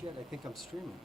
Shit, I think I'm streaming.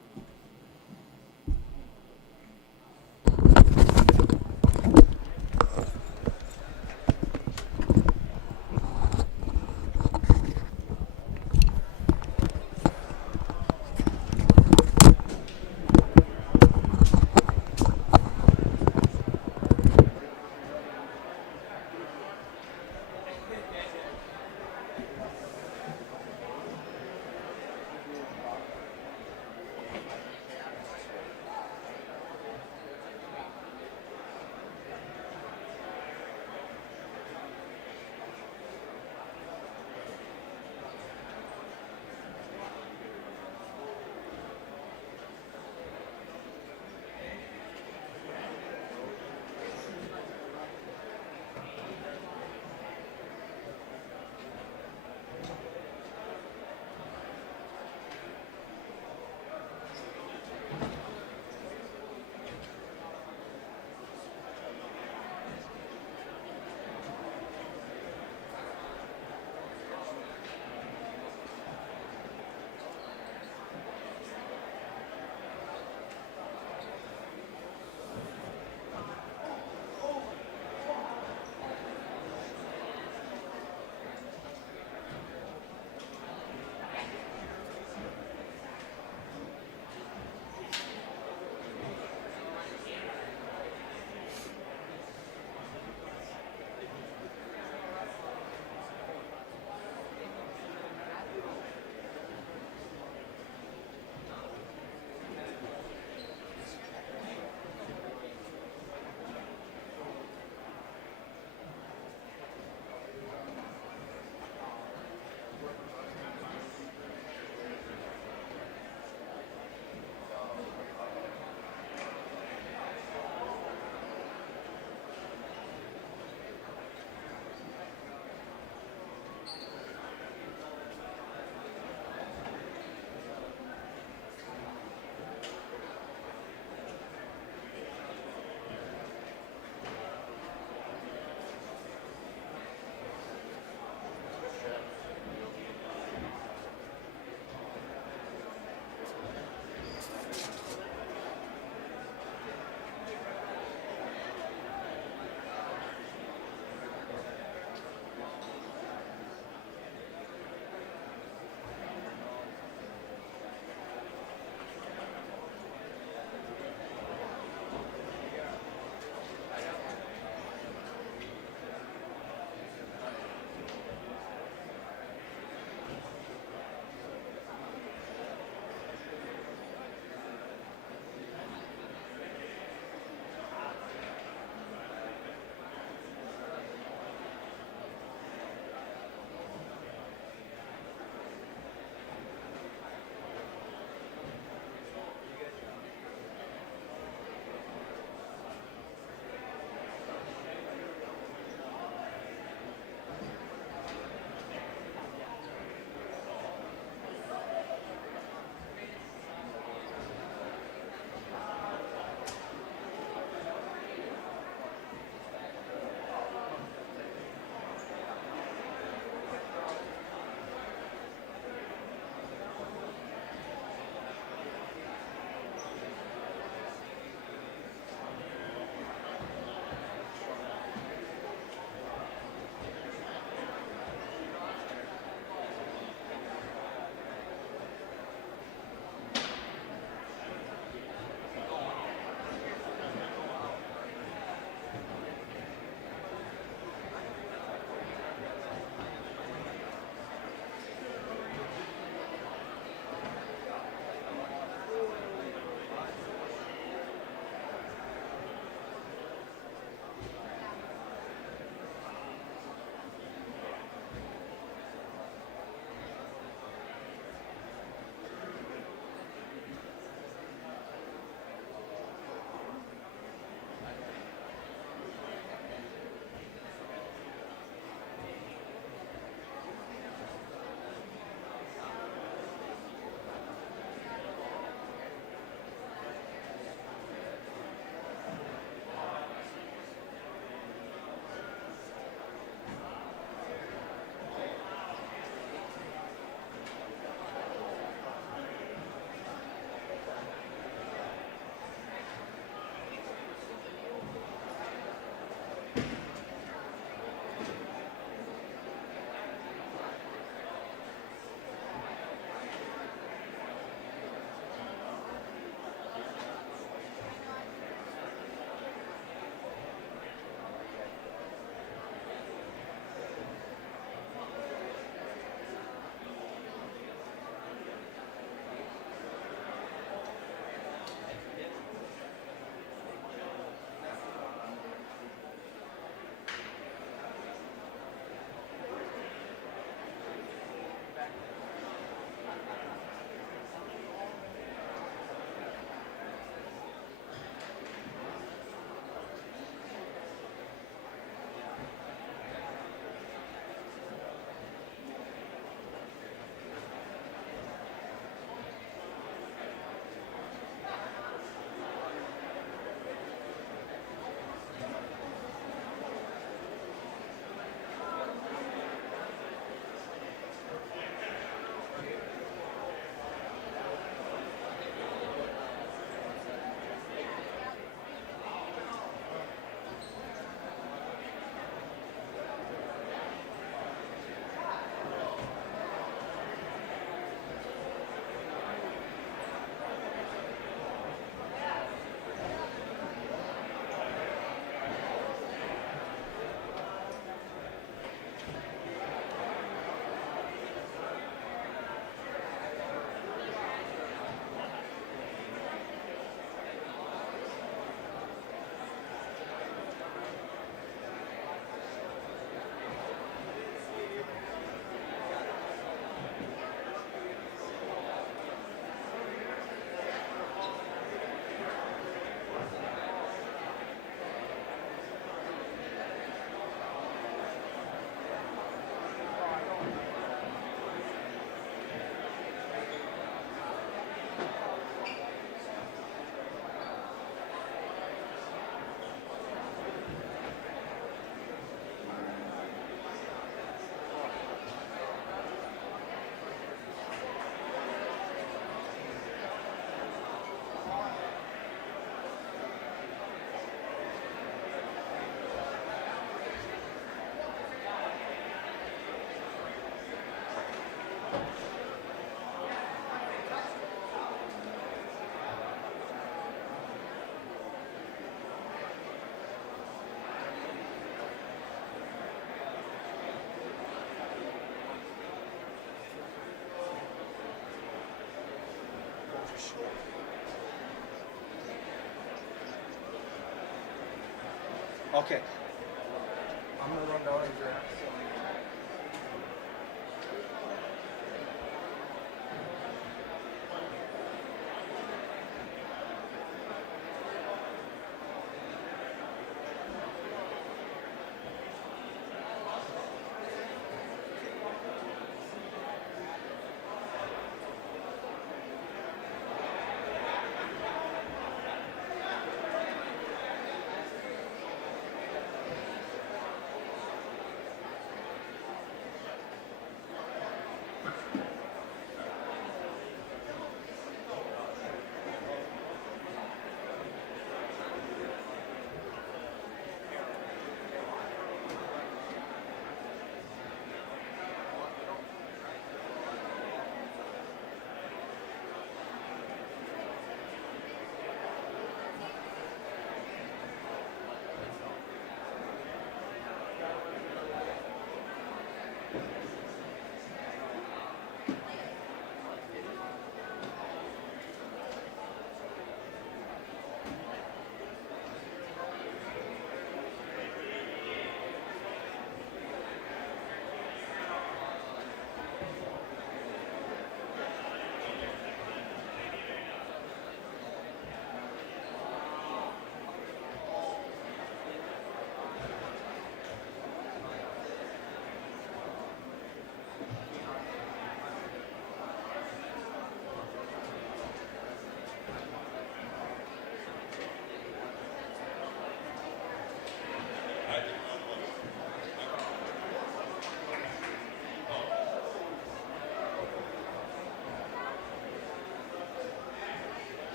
Okay. I'm going to run down and grab some.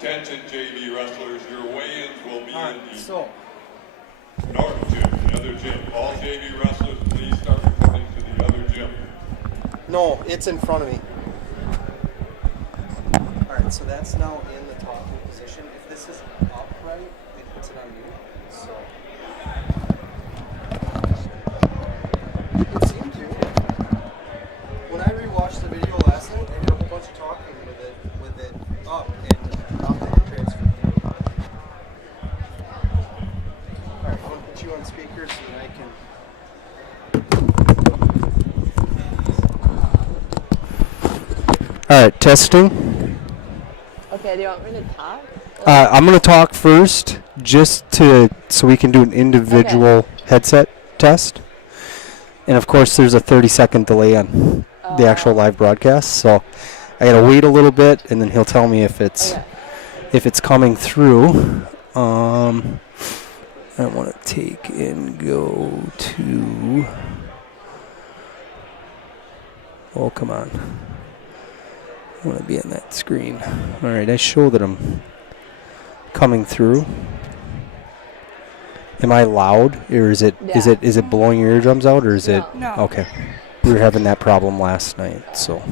Attention JV wrestlers, your weigh-ins will be in the north gym, the other gym. All JV wrestlers, please start reporting to the other gym. No, it's in front of me. All right, so that's now in the talking position. If this is upright, it puts it on mute. So it seemed to. When I rewatched the video last night, they did a whole bunch of talking with it up and out the transfer. All right, I'm gonna put you on speaker so that I can. All right, testing. Okay, do you want me to talk? I'm going to talk first, so we can do an individual headset test. And of course, there's a 30-second delay on the actual live broadcast, so I got to wait a little bit, and then he'll tell me if it's coming through. I want to take and go to. Oh, come on. I want to be on that screen. All right, I show that I'm coming through. Am I loud, or is it blowing your eardrums out, or is it? No. Okay. We were having that problem last night, so.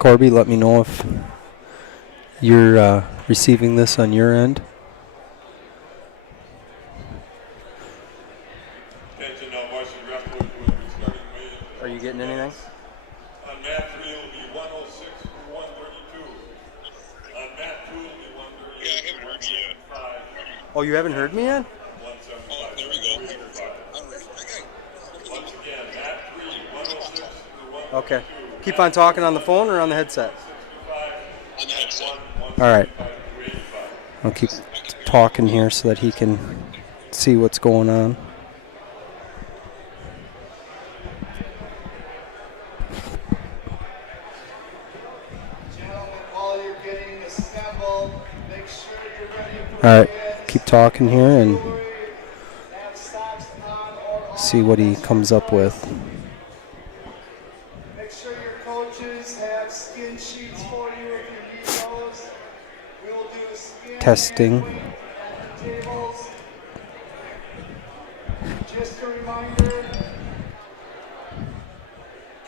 Corby, let me know if you're receiving this on your end. Are you getting anything? On mat 3 will be 106 through 132. On mat 2 will be 138. Yeah, I haven't heard you yet. Oh, you haven't heard me yet? 175. Oh, there we go. Once again, mat 3, 106 through 132. Okay. Keep on talking on the phone or on the headset? On the headset. All right. I'll keep talking here so that he can see what's going on. All right, keep talking here and see what he comes up with. Make sure your coaches have skin sheets for you if you need those. Testing. Just a reminder,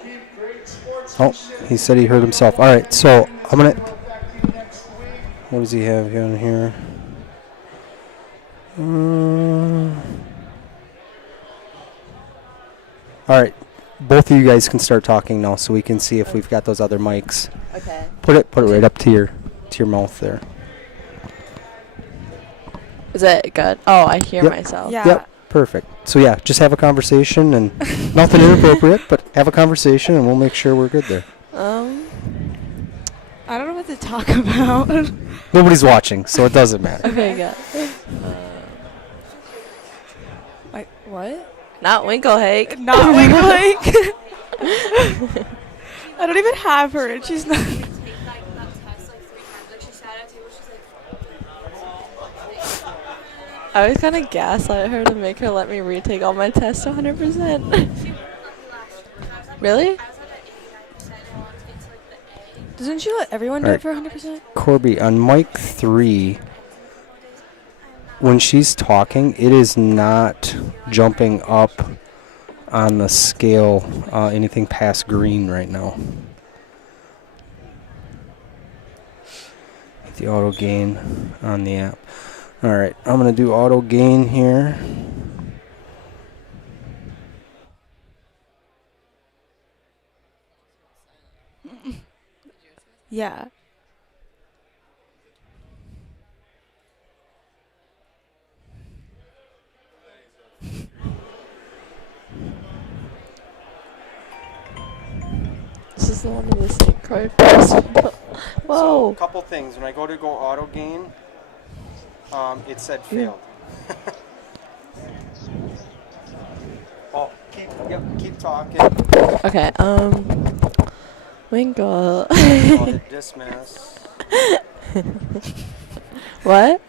keep great Oh, sportsmanship. he said he heard himself. All right, so I'm going to... What does he have on here? All right, both of you guys can start talking now, so we can see if we've got those other mics. Okay. Put it right up to your mouth there. Is it good? Oh, I hear Yep. myself. Yeah. Yep, perfect. So yeah, just have a conversation and nothing inappropriate, but have a conversation and we'll make sure we're good there. I don't know what to talk about. Nobody's watching, so it doesn't matter. Okay, good. Like, what? Not Winklehake. Not Winklehake. I don't even have her, and she's not. I was kind of gaslight her to make her let me retake all my tests 100%. Really? Doesn't she let everyone do All it for 100%? Corby, on mic 3, when she's talking, it is not jumping up on the scale anything past green right now. The auto gain on the app. All right, I'm going to do auto gain here. Yeah. This is the one with the St. Croix Festival. Whoa. So, a couple things. When I go auto gain, it said failed. Oh, keep talking. Okay, Winkle. Dismiss. What?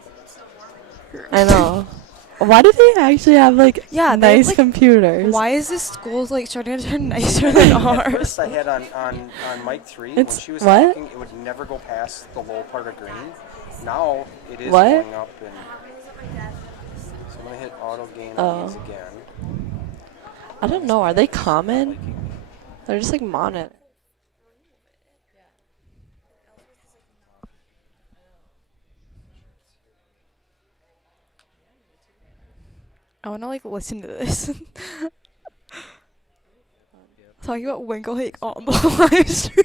I know. Why do they actually have like Yeah, they have, nice like, computers? Why is this school like starting to turn nicer than At ours? first, I had on mic 3, when It's she was what? talking, it would never go past the low part of green. Now, it is What? going up. And so I'm going to hit auto gain on these again. I don't know. Are they common? They're just like mono. I want to like listen to this. Talking about Winklehake on the live stream.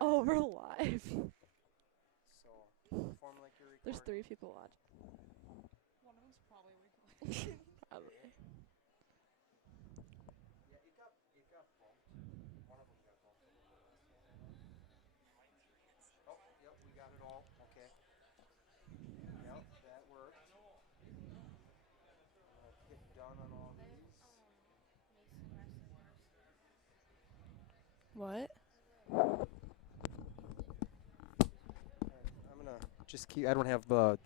Oh, we're live. There's 3 people watching. One of them's probably Probably. What? I'm gonna just keep. I don't have the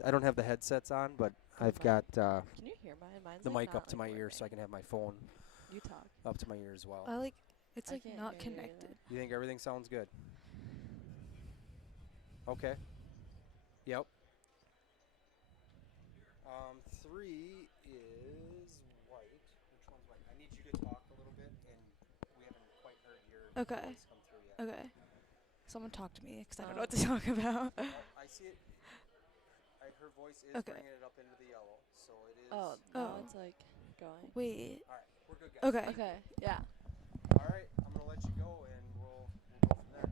headsets on, but I've got Can you hear mine? Mine's the like mic not, up to like, my ear, working. so I can have my phone You talk. up to my ear as well. It's I like can't not hear you either. connected. You think everything sounds good? Okay. Yep. 3 is white. Which one's white? I need you to talk a little bit, and we haven't quite heard your Okay. voice come through yet. Okay. Someone talk to me, because I don't know what to talk about. Oh, I see it. Her voice is Okay. bringing it up into the yellow, so it is. Oh, now it's like going. Wait. All right, we're good, guys. Okay. Okay. Yeah. All right, I'm gonna let you go, and we'll go from there.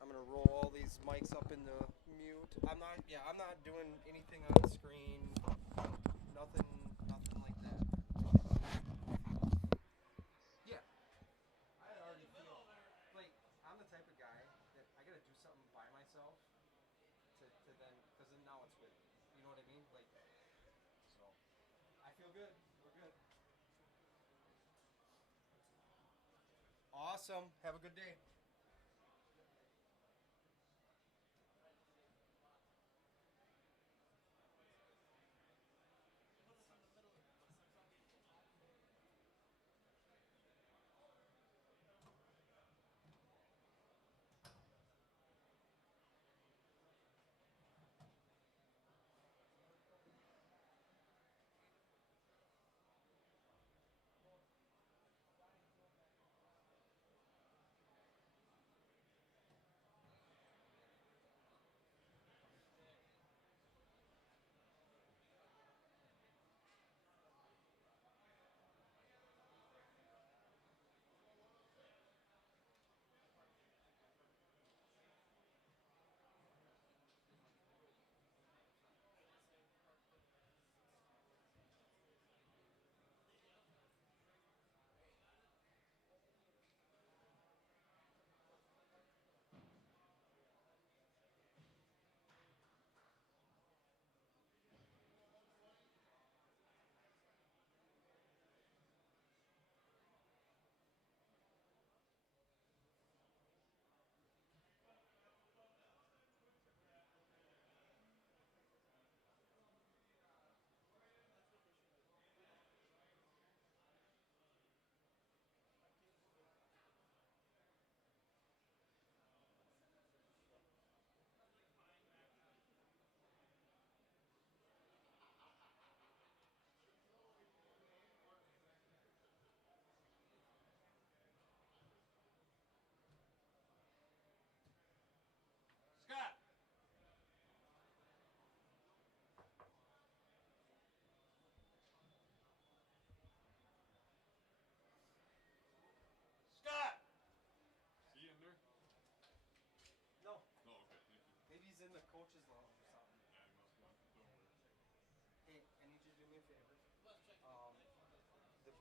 I'm gonna roll all these mics up into mute. I'm not doing anything on the screen. Nothing like that. Yeah. I already feel like I'm the type of guy that I gotta do something by myself to then, because then now it's with me. You know what I mean? Like, so I feel good. We're good. Awesome. Have a good day.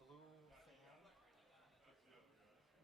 blue fan. That's the other guy.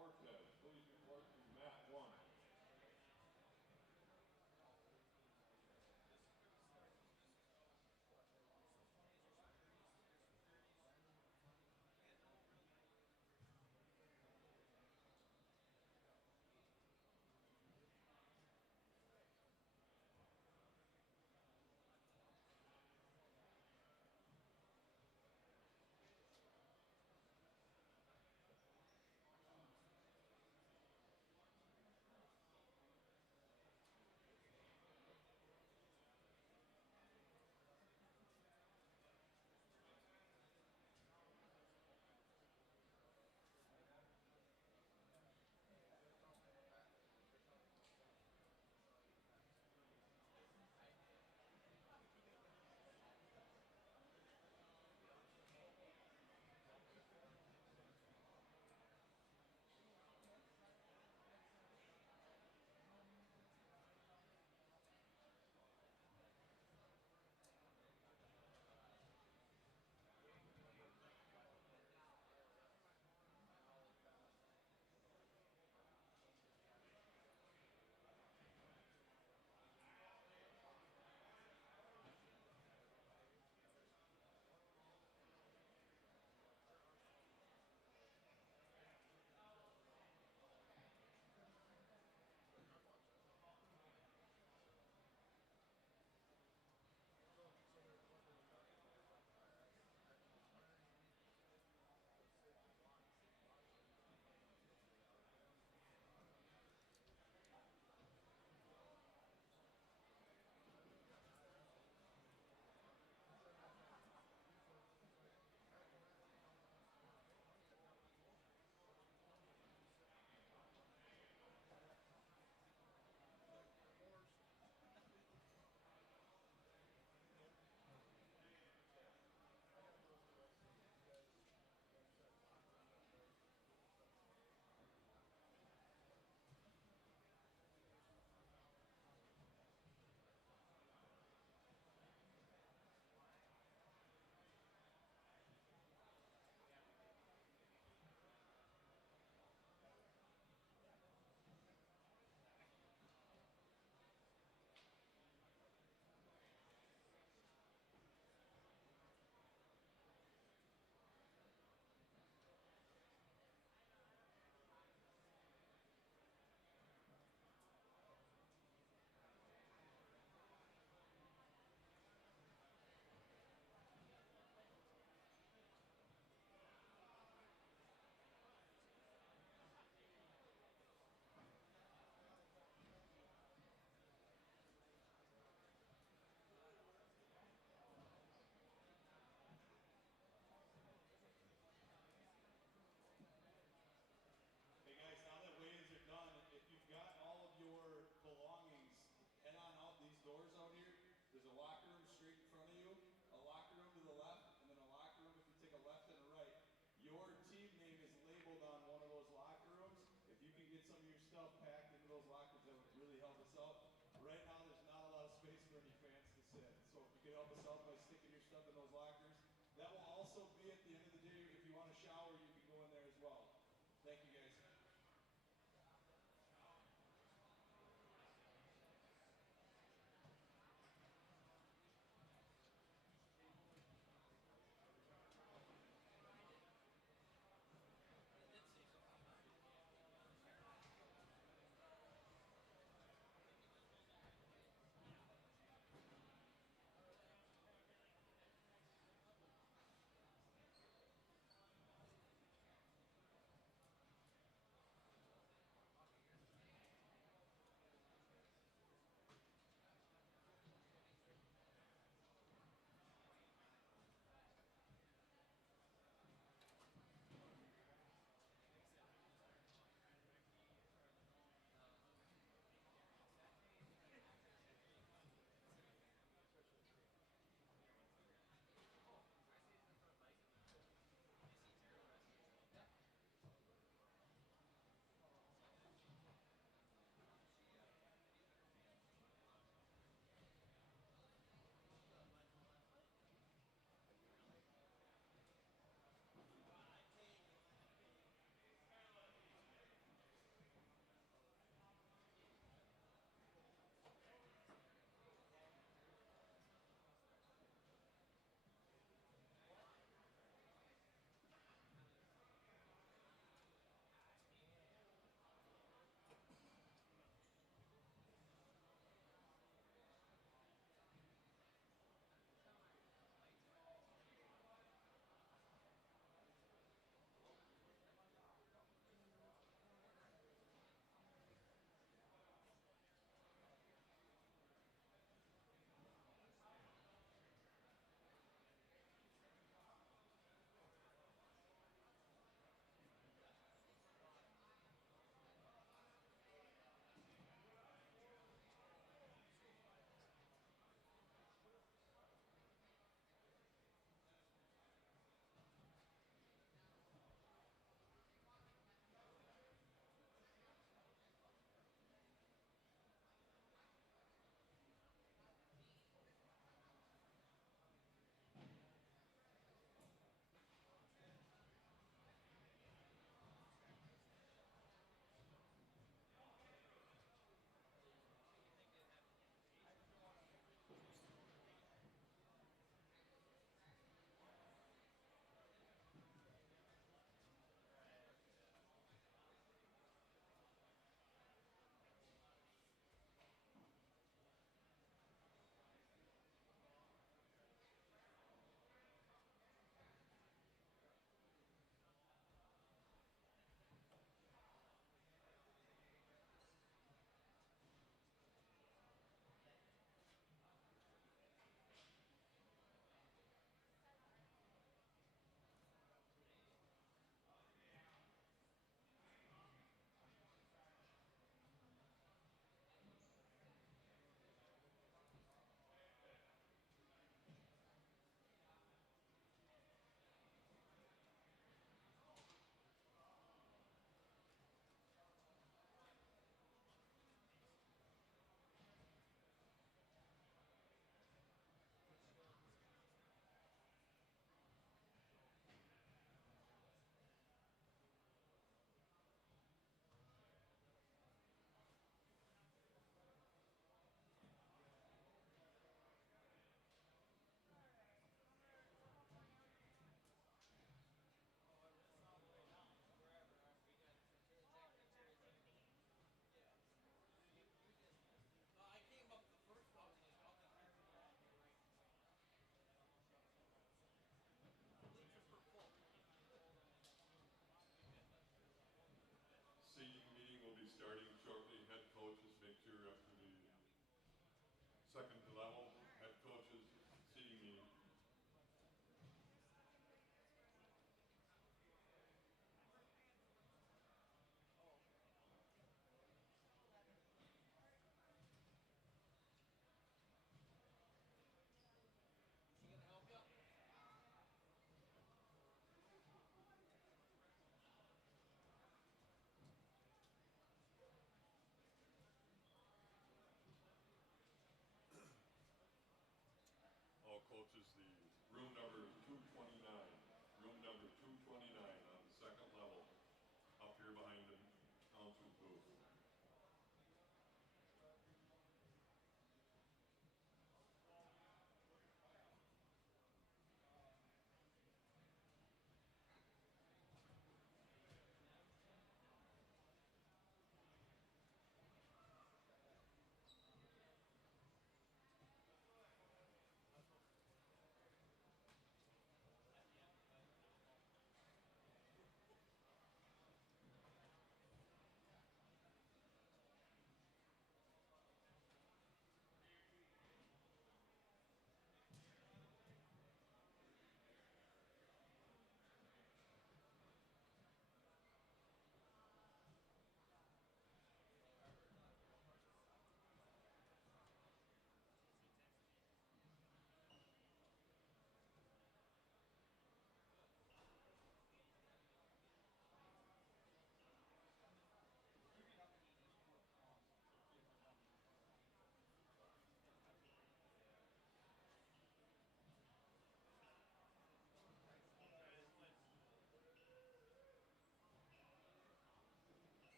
Cortez, please report to mat 1. Hey guys, now that weigh-ins are done, if you've got all of your belongings, head on out these doors out here. There's a locker room straight in front of you, a locker room to the left, and then a locker room if you take a left and a right. Your team name is labeled on one of those locker rooms. If you can get some of your stuff packed into those lockers, that would really help us out. Right now, there's not a lot of space for any fans to sit. So if you could help us out by sticking your stuff in those lockers, that will also be at the end of the day. If you want to shower, you can go in there as well. Thank you, guys.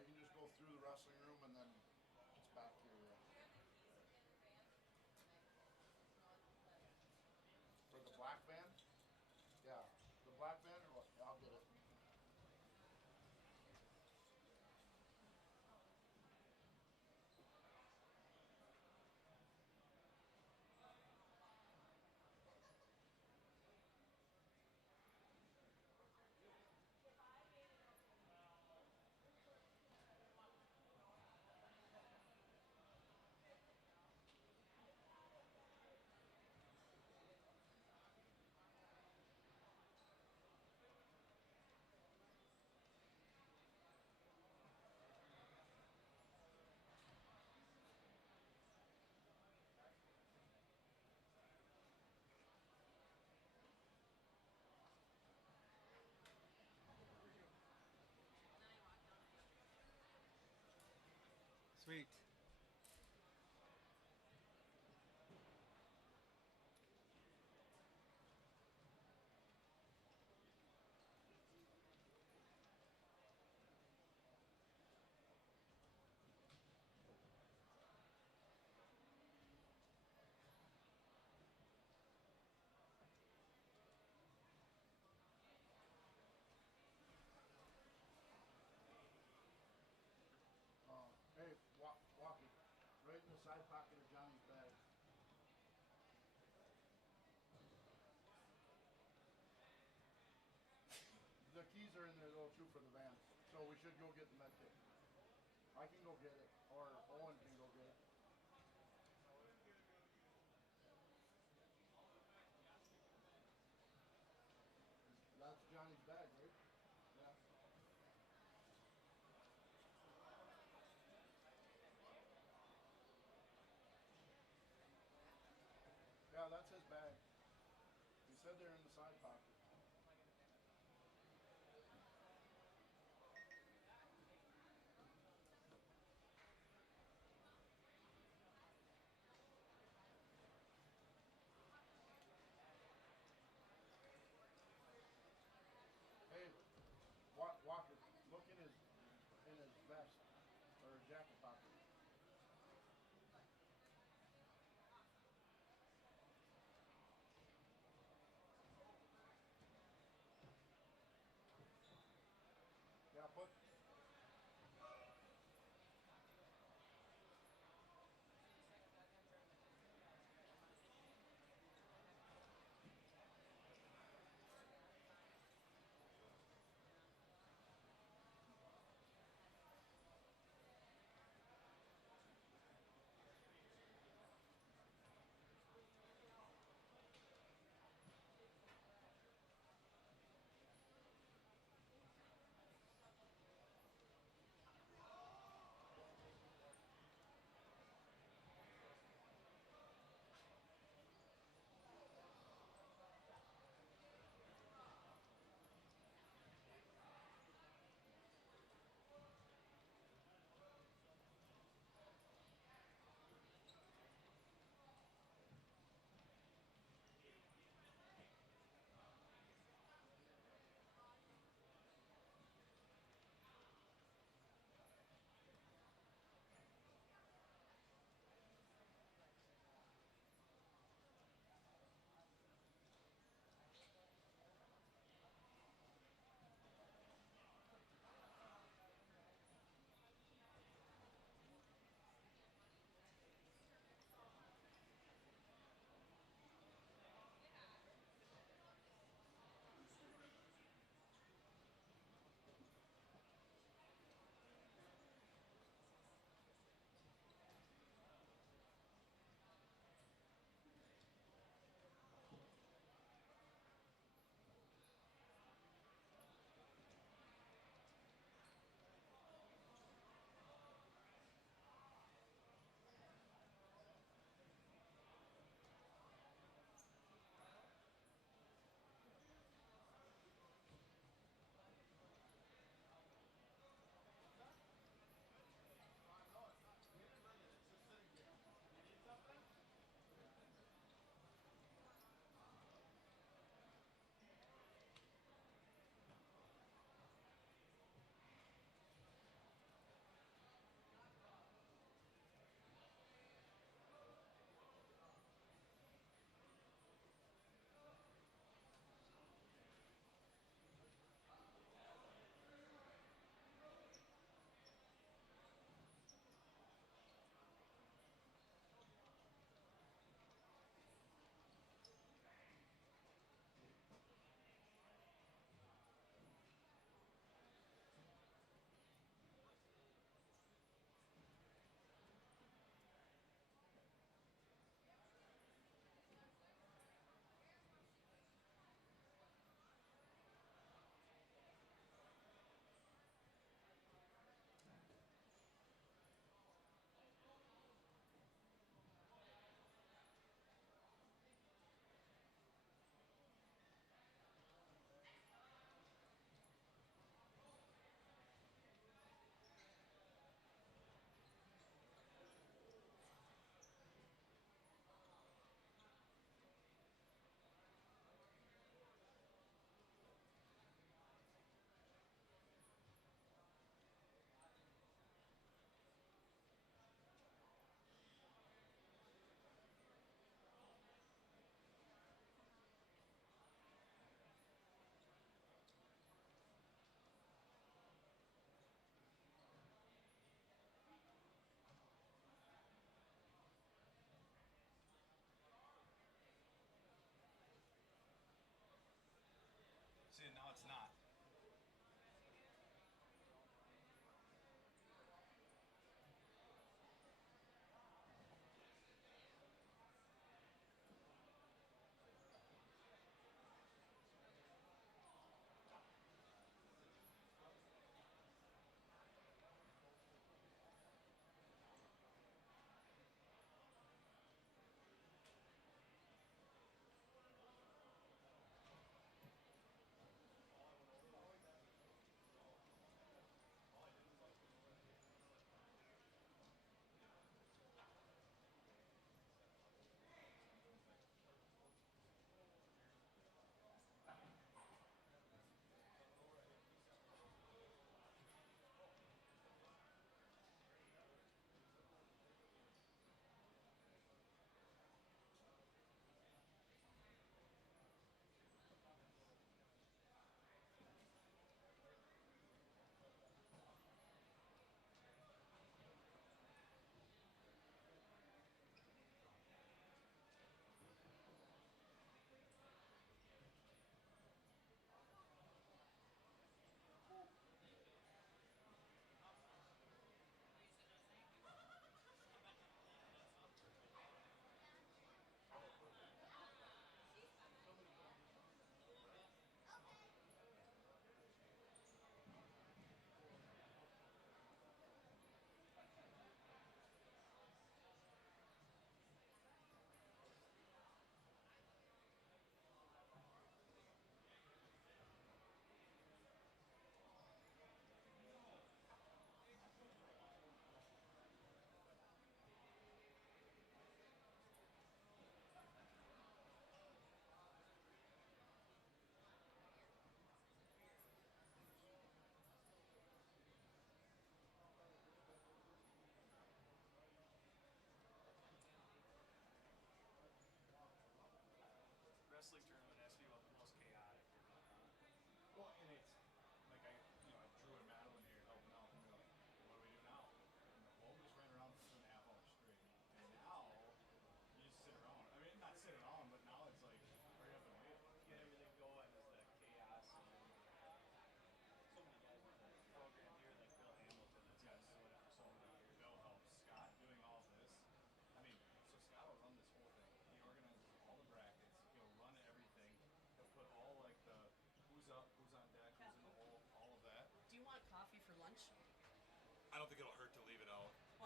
you can just go through the wrestling room and then it's back here. Yeah. For the black van? Yeah. The black van or what? Yeah, I'll get it. Sweet. Hey, Walkie, right in the side pocket of Johnny's bag. The keys are in there though too for the van, so we should go get the med kit. I can go get it, or Owen can go get it. That's Johnny's bag, right? Yeah. Yeah, that's his bag. He said they're in the side pocket. Hey, Walker, look in his vest or his jacket pocket.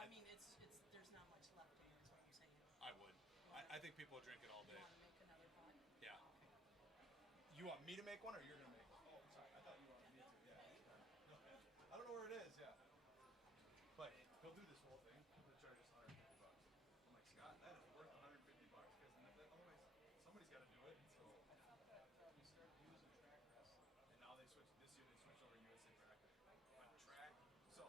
I mean, it's there's not much left in it, is what I'm saying. I would. I think people drink it all You day. want to make another pot? Yeah. You want me to make one, or you're gonna make one? Oh, sorry. I thought you wanted me to. Yeah. No, I don't know where it is. Yeah. But he'll do this whole thing. He'll charge us $150. I'm like, Scott, that is worth $150 because otherwise somebody's got to do it. So We started using track rest. and now they switched. This year they switched over to USA bracket. On track. So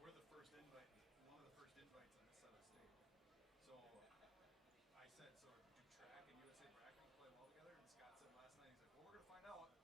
we're the first invite. One of the first invites on this side of the state. So I said, so do track and USA bracket play well together? And Scott said last night, he's like, well, we're gonna find out. I was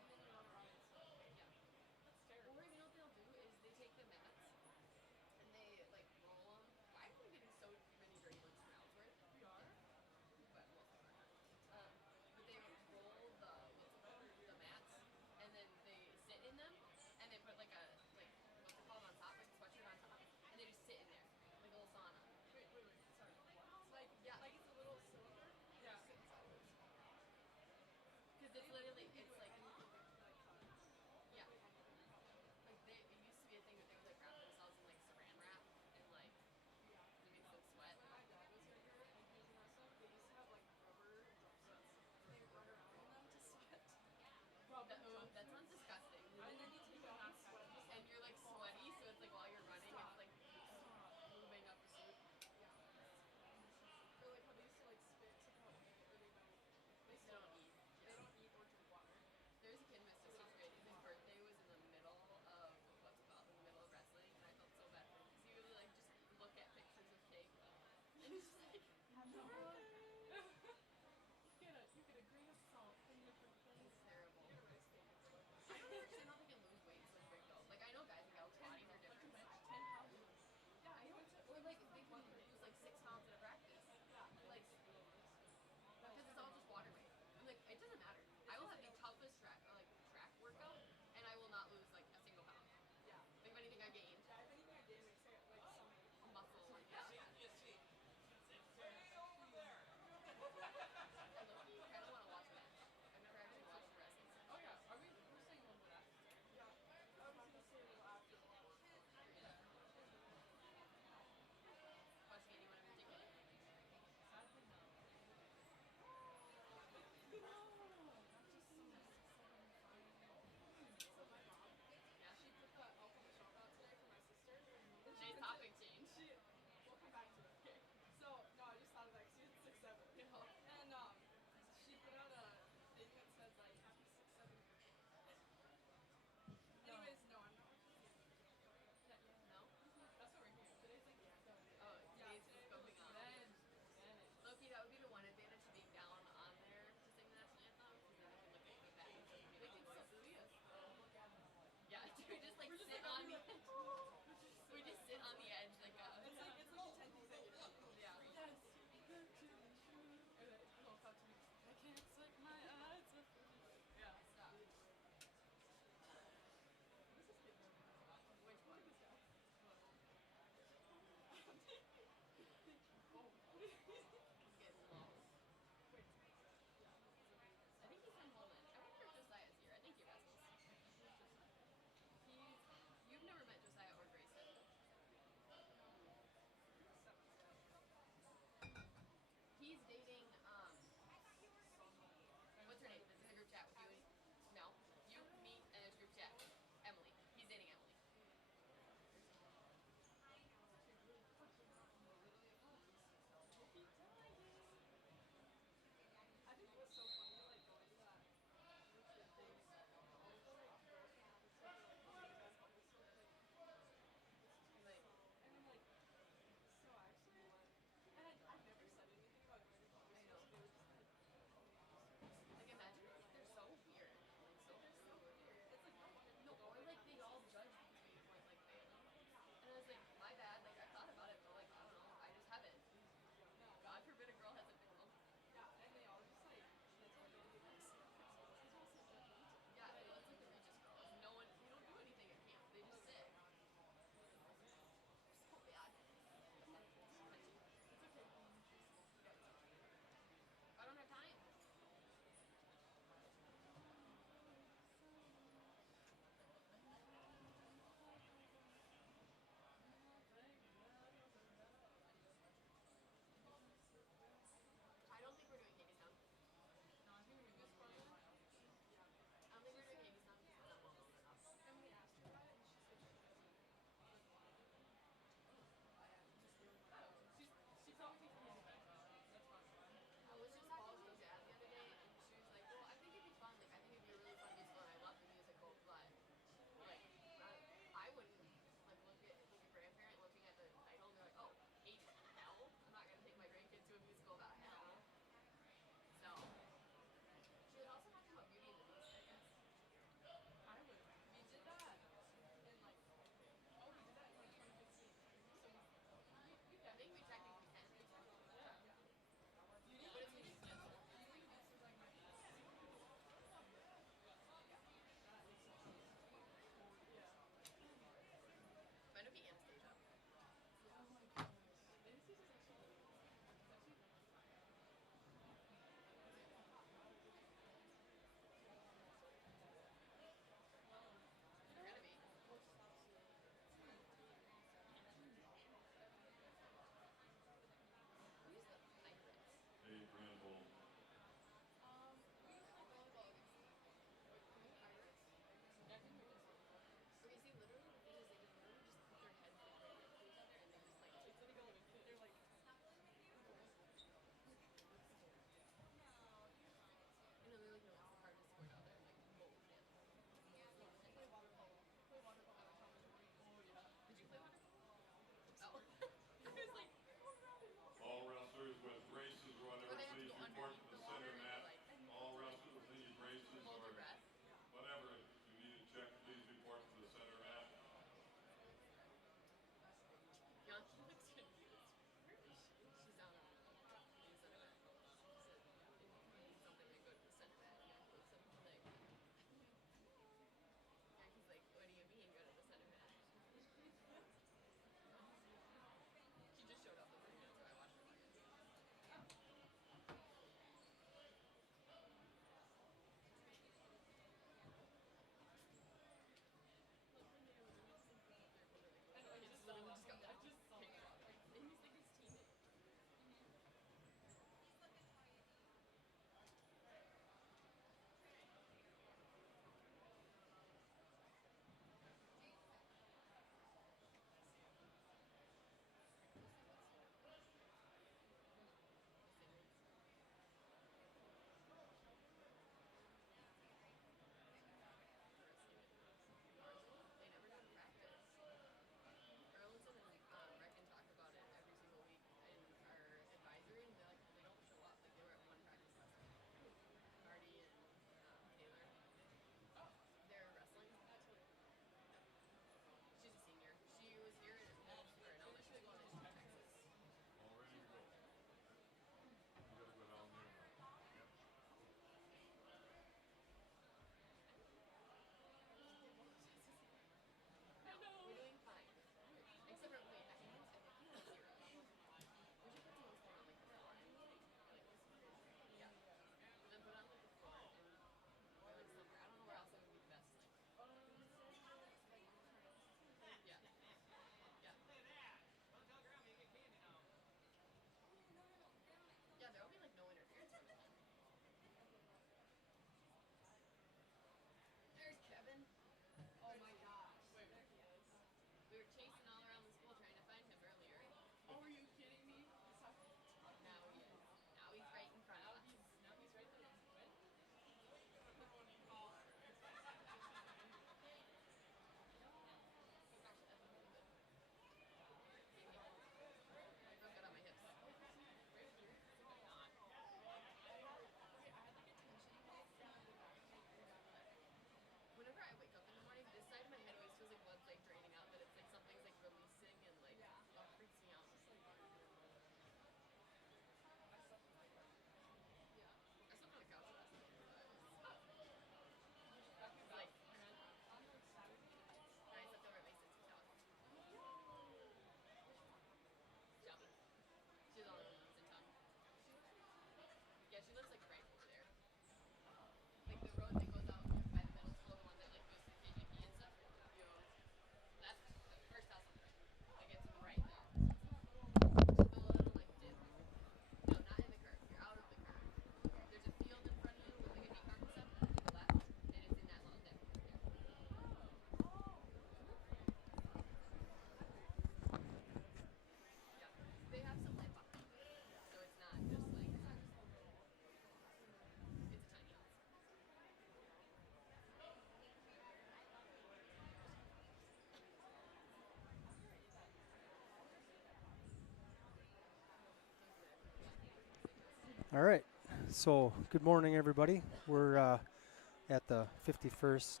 All right. So, good morning, everybody. We're at the 51st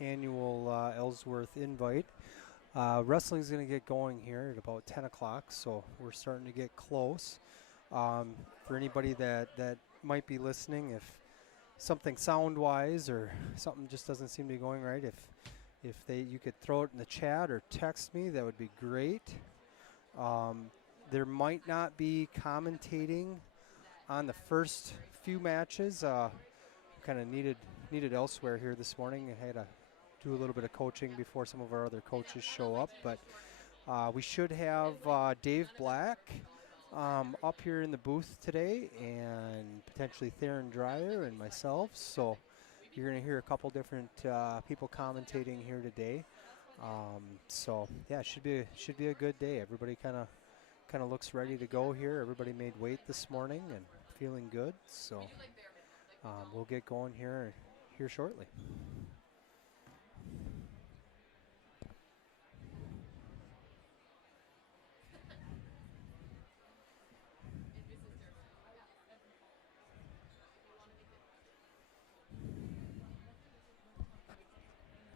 annual Ellsworth Invite. Wrestling's going to get going here at about 10 o'clock, so we're starting to get close. For anybody that might be listening, if something sound-wise or something just doesn't seem to be going right, if you could throw it in the chat or text me, that would be great. There might not be commentating on the first few matches. Kind of needed elsewhere here this morning. I had to do a little bit of coaching before some of our other coaches show up, but we should have Dave Black up here in the booth today, and potentially Theron Dreyer and myself. So you're going to hear a couple different people commentating here today. So yeah, it should be a good day. Everybody kind of looks ready to go here. Everybody made weight this morning and feeling good. So we'll get going here shortly.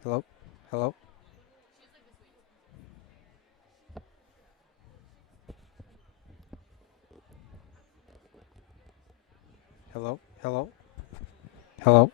Hello? Hello? Hello? Hello? Hello?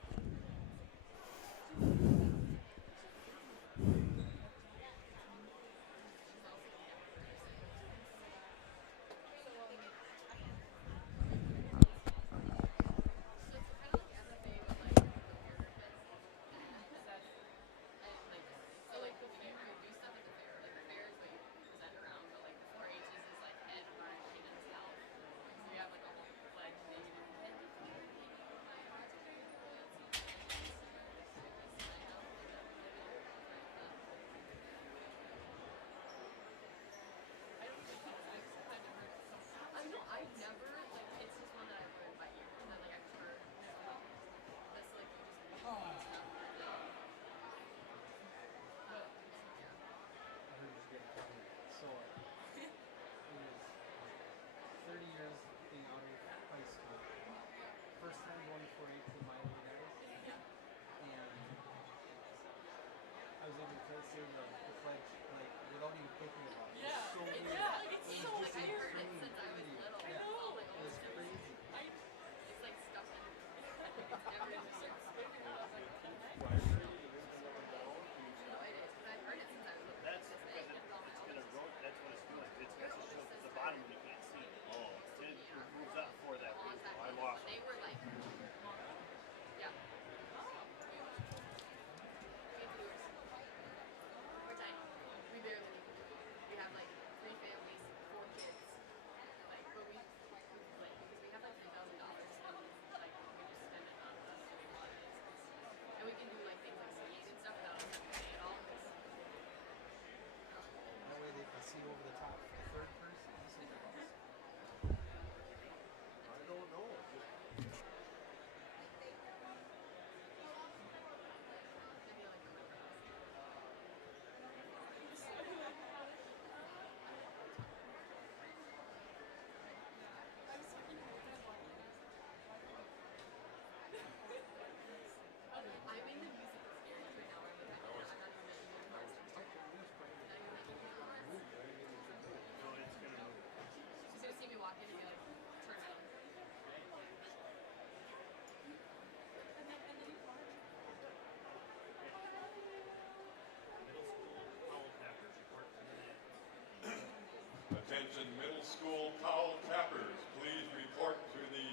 Attention middle school towel tappers, please report to the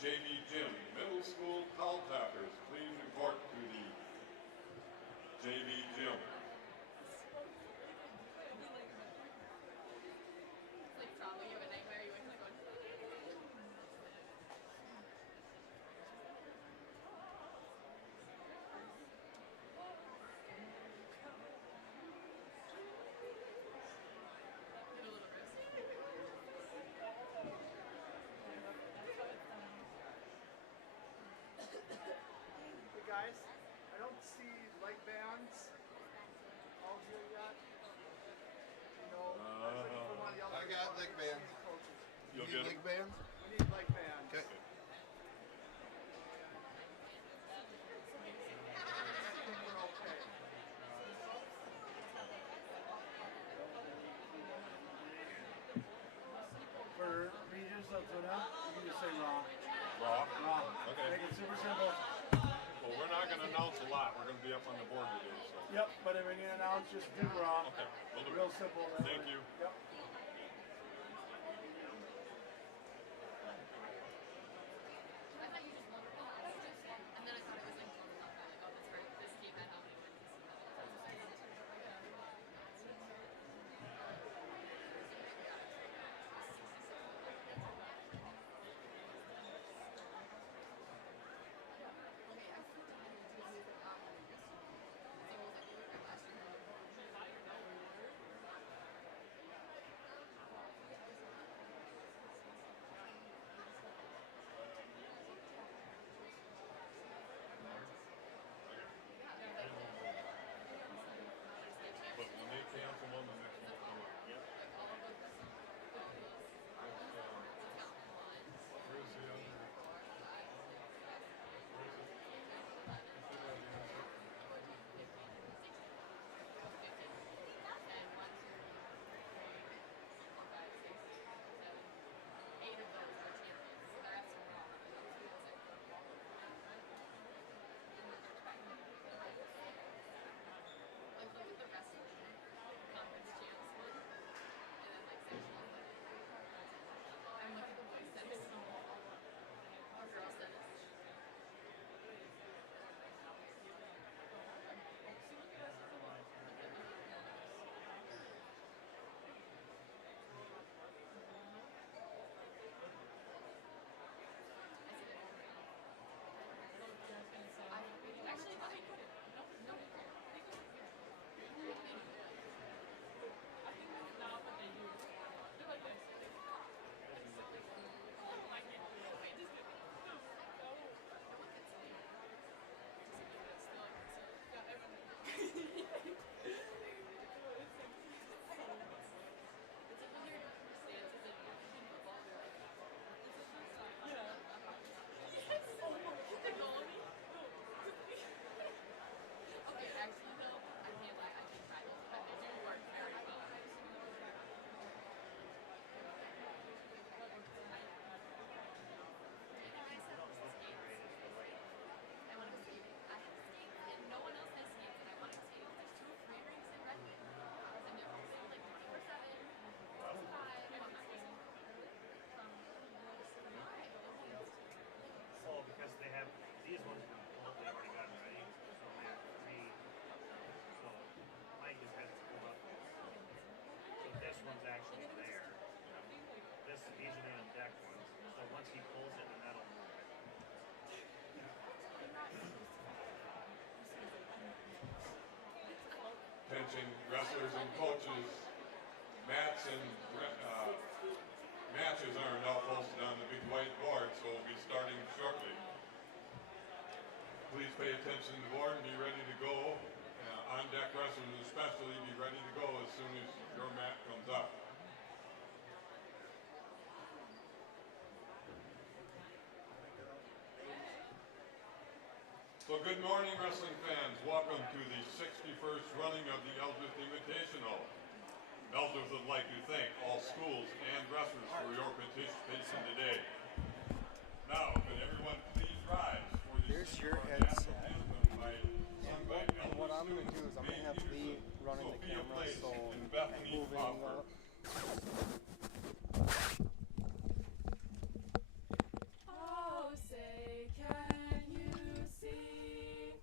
JV gym. Middle school towel tappers, please report to the JV gym. Guys, I don't see leg bands all here yet. You know, I was looking for one of the other I got leg bands. coaches. You'll You get need leg bands? We done? You can just say raw. Raw? Raw. Okay. Make it super simple. Well, we're not going to announce a lot. We're going to be up on the board today. So. Yep, but when you announce, just do raw. Okay. We'll do Real it. simple. Thank you. Yep. But when they cancel one, the next one will come up. Yep. Where's the other? Where is it? Is it at the answer? one's actually there. These are the undecked ones. So once he pulls it, then that'll move it. Attention wrestlers and coaches, mats and matches are now posted on the big white board, so we'll be starting shortly. Please pay attention to the board and be ready to go. On deck wrestlers especially, be ready to go as soon as your mat comes up. So good morning, wrestling fans. Welcome to the 61st running of the Ellsworth Invitational. Ellsworth would like to thank all schools and wrestlers for your participation today. Now, can everyone please rise for the Here's your headset. And what I'm going to do is I'm going to have Lee running the camera, so I'm moving up. Oh, say, can you see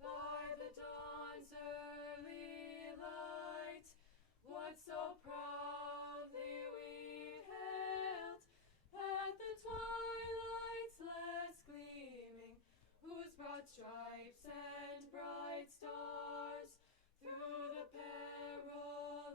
by the dawn's early light what so proudly we hailed at the twilight's last gleaming, whose broad stripes and bright stars through the perilous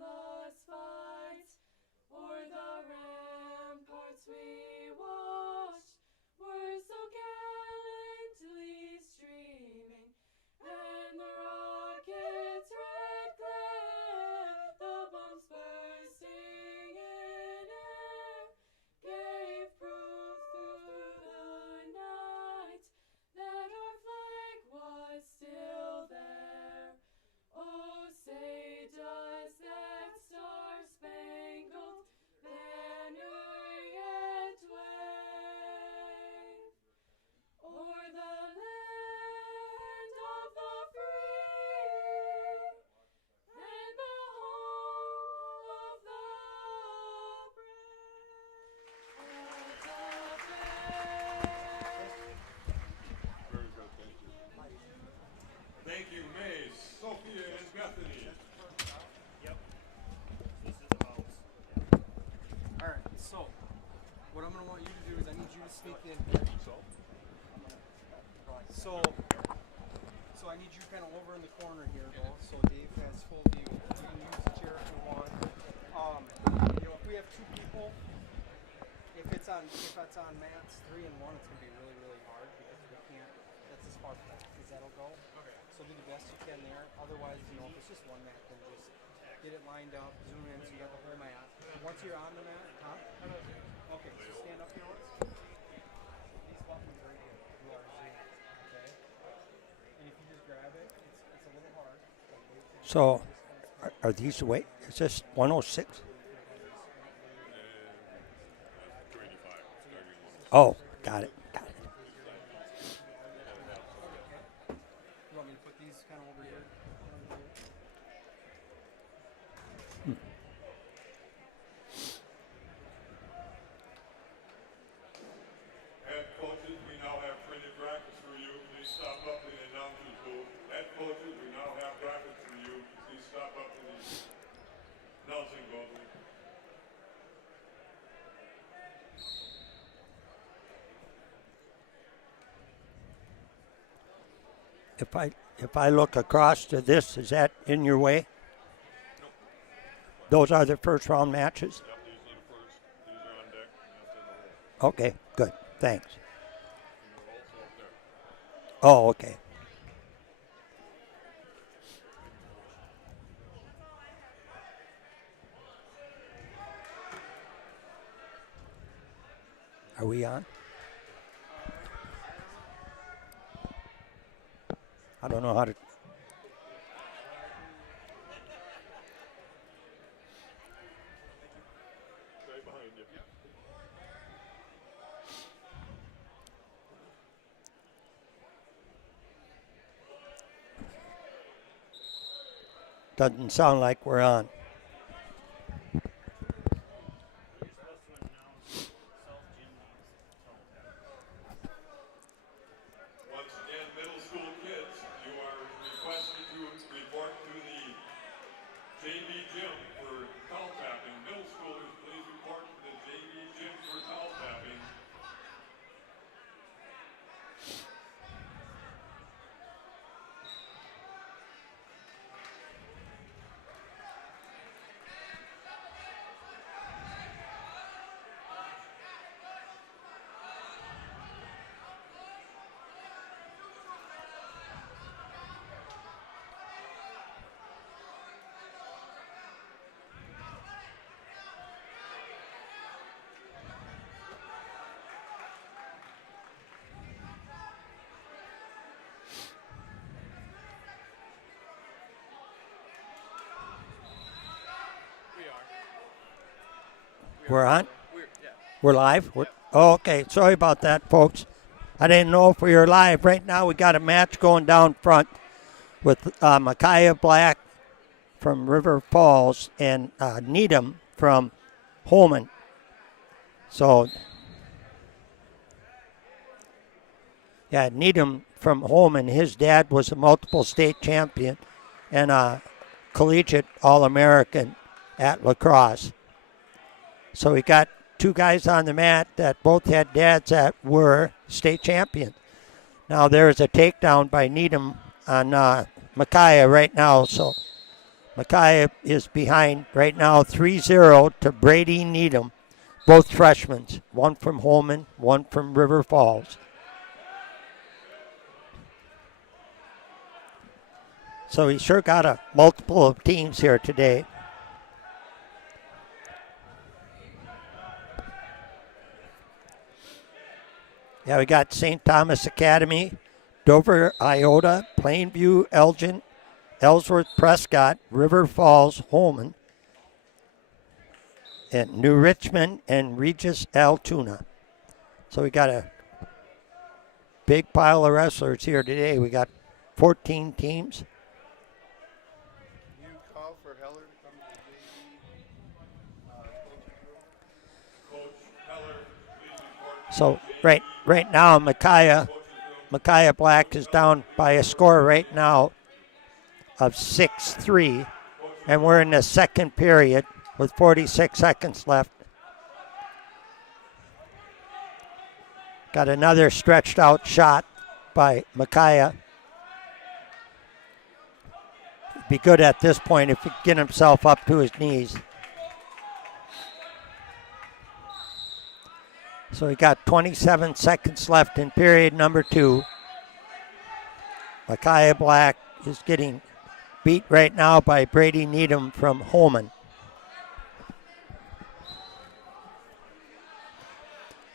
sneak in. So I need you kind of over in the corner here, though, so Dave has full view. You can use the chair if you want. If we have two people, if it's on mats 3 and 1, it's gonna be really, really hard because we can't. That's as far as that'll go. Okay. So do the best you can there. Otherwise, if it's just one mat, then just get it lined up, zoom in, so you got the whole mat. Once you're on the mat, okay, so stand up here once. These buttons right here do our zoom, okay? And if you just grab it, it's a little hard. So, are these the way? Is this 106? Oh, got it. Got it. You want me to put these kind of over here? Head coaches, we now have printed brackets for you. Please stop up in the announcer's booth. Head coaches, we now have brackets for you. Please stop up in the announcing booth. If I look across to this, is that in your way? Nope. Those are the first round matches? Yep, these are the first. These are on deck, and that's in the hole. Okay, good. Thanks. And you're also up there. Oh, okay. Are we on? I don't know how to. Right behind you. Doesn't sound like we're on. Once again, middle school kids, you are requested to report to the JV gym for towel tapping. Middle schoolers, please report to the JV gym for towel tapping. We're on? We're live? Oh, okay. Sorry about that, folks. I didn't know if we were live. Right now we got a match going down front with Micaiah Black from River Falls and Needham from Holmen. So, yeah, Needham from Holmen. His dad was a multiple state champion and a collegiate All-American at lacrosse. So we got two guys on the mat that both had dads that were state champions. Now there's a takedown by Needham on Micaiah right now. So Micaiah is behind right now 3-0 to Brady Needham, both freshmen, one from Holmen, one from River Falls. So he sure got a multiple of teams here today. Yeah, we got St. Thomas Academy, Dover-Eyota, Plainview-Elgin, Ellsworth, Prescott, River Falls, Holmen, and New Richmond and Regis, Altoona. So we got a big pile of wrestlers here today. We got 14 teams. You call for Heller to come to the JV coaching room? Coach Heller, please report. So right now, Micaiah Black is down by a score right now of 6-3, and we're in the second period with 46 seconds left. Got another stretched out shot by Micaiah. Be good at this point if he can get himself up to his knees. So we got 27 seconds left in period number 2. Micaiah Black is getting beat right now by Brady Needham from Holmen.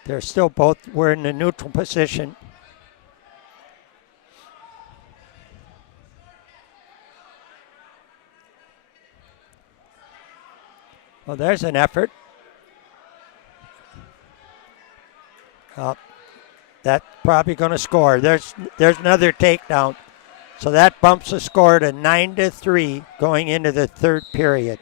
They're still both, we're in the neutral position. Well, there's an effort. That's probably going to score. There's another takedown. So that bumps the score to 9-3 going into the third period.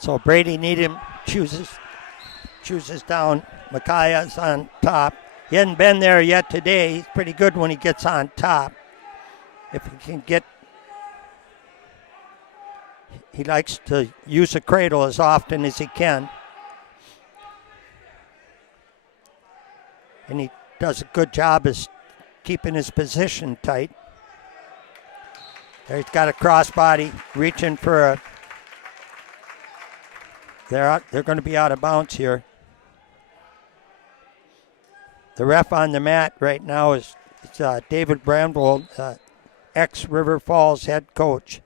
So Brady Needham chooses down. Micaiah's on top. He hasn't been there yet today. He's pretty good when he gets on top. If he can get, he likes to use a cradle as often as he can. And he does a good job of keeping his position tight. There he's got a crossbody reaching for a, they're going to be out of bounds here. The ref on the mat right now is David Bramwell, ex-River Falls head coach.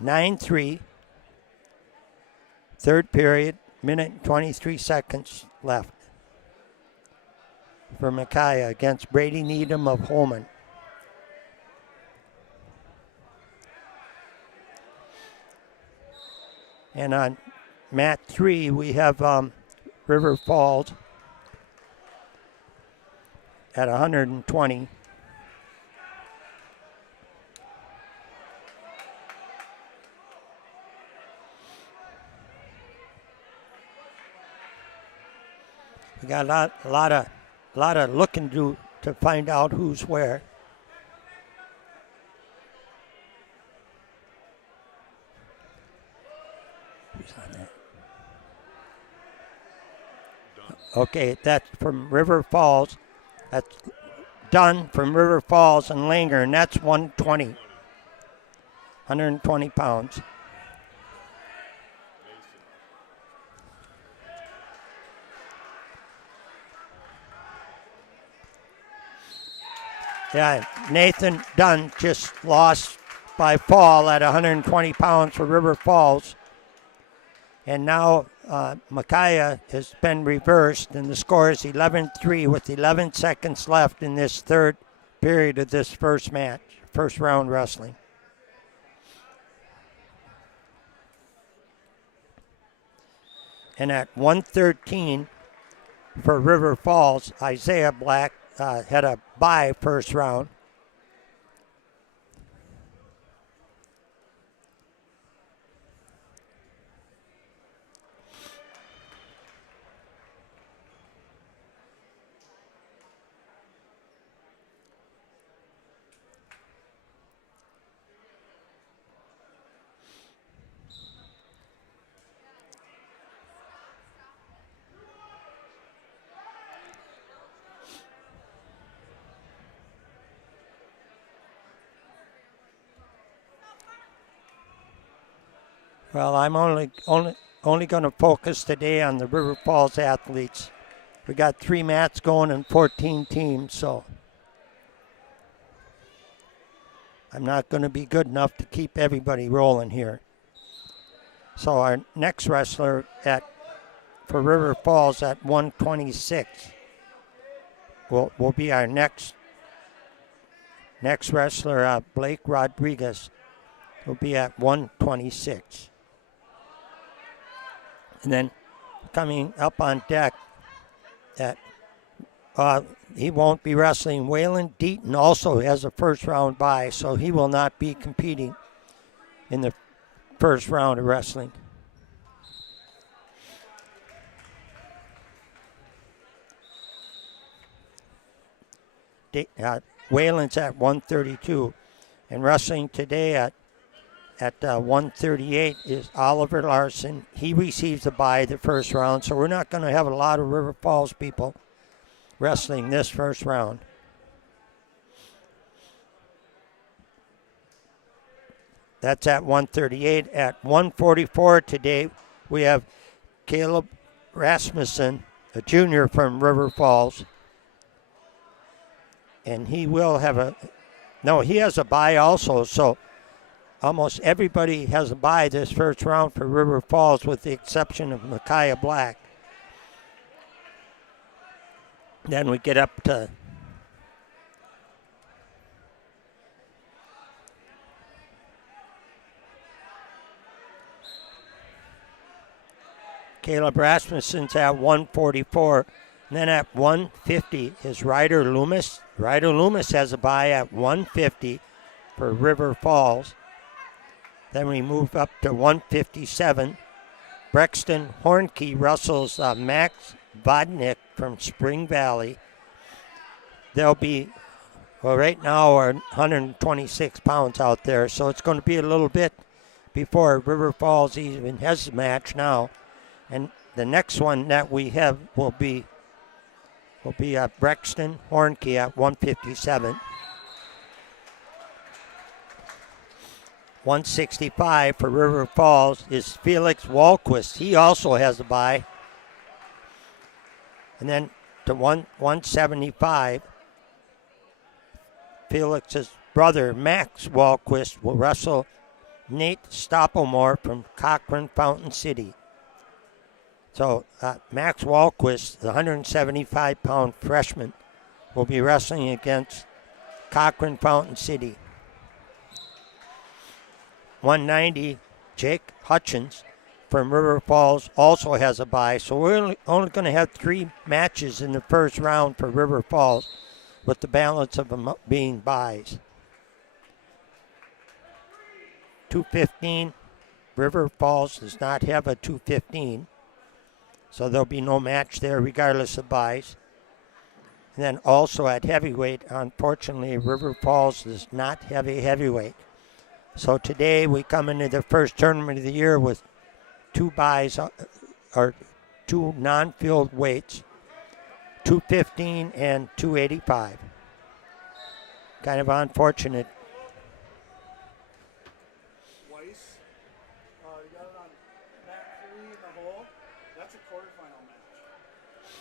9-3. Third period, minute and 23 seconds left for Micaiah against Brady Needham of Holmen. And on mat 3, we have River Falls at 120. We got a lot of looking to find out who's where. Who's on that? Okay, that's from River Falls. That's done from River Falls and Langer, and that's 120. 120 pounds. Yeah, Nathan Dunn just lost by fall at 120 pounds for River Falls. And now Micaiah has been reversed, and the score is 11-3 with 11 seconds left in this third period of this first match, first round wrestling. And at 113 for River Falls, Isaiah Black had a bye first round. Well, I'm only going to focus today on the River Falls athletes. We got 3 mats going and 14 teams, so I'm not going to be good enough to keep everybody rolling here. So our next wrestler for River Falls at 126 will be our next wrestler, Blake Rodriguez, will be at 126. And then coming up on deck, he won't be wrestling. Waylon Deaton also has a first round bye, so he will not be competing in the first round of wrestling. Wayland's at 132. And wrestling today at 138 is Oliver Larson. He receives a bye the first round, so we're not going to have a lot of River Falls people wrestling this first round. That's at 138. At 144 today, we have Caleb Rasmussen, a junior from River Falls. And he will have he has a bye also, so almost everybody has a bye this first round for River Falls with the exception of Micaiah Black. Then we get up to Caleb Rasmussen's at 144. And then at 150 is Ryder Loomis. Ryder Loomis has a bye at 150 for River Falls. Then we move up to 157. Brexton Hornkey wrestles Max Vodnik from Spring Valley. They'll be, right now are 126 pounds out there, so it's going to be a little bit before River Falls even has a match now. And the next one that we have will be Brexton Hornkey at 157. 165 for River Falls is Felix Walquist. He also has a bye. And then to 175, Felix's brother Max Walquist will wrestle Nate Stoppelmore from Cochrane-Fountain City. So Max Walquist, the 175-pound freshman, will be wrestling against Cochrane-Fountain City. 190, Jake Hutchins from River Falls also has a bye. So we're only going to have 3 matches in the first round for River Falls, with the balance of them being byes. 215, River Falls does not have a 215. So there'll be no match there regardless of byes. And then also at heavyweight, unfortunately, River Falls does not have a heavyweight. So today we come into the first tournament of the year with 2 byes, or 2 non-field weights, 215 and 285. Kind of unfortunate. Weiss, you got it on back 3 in the hole. That's a quarterfinal match,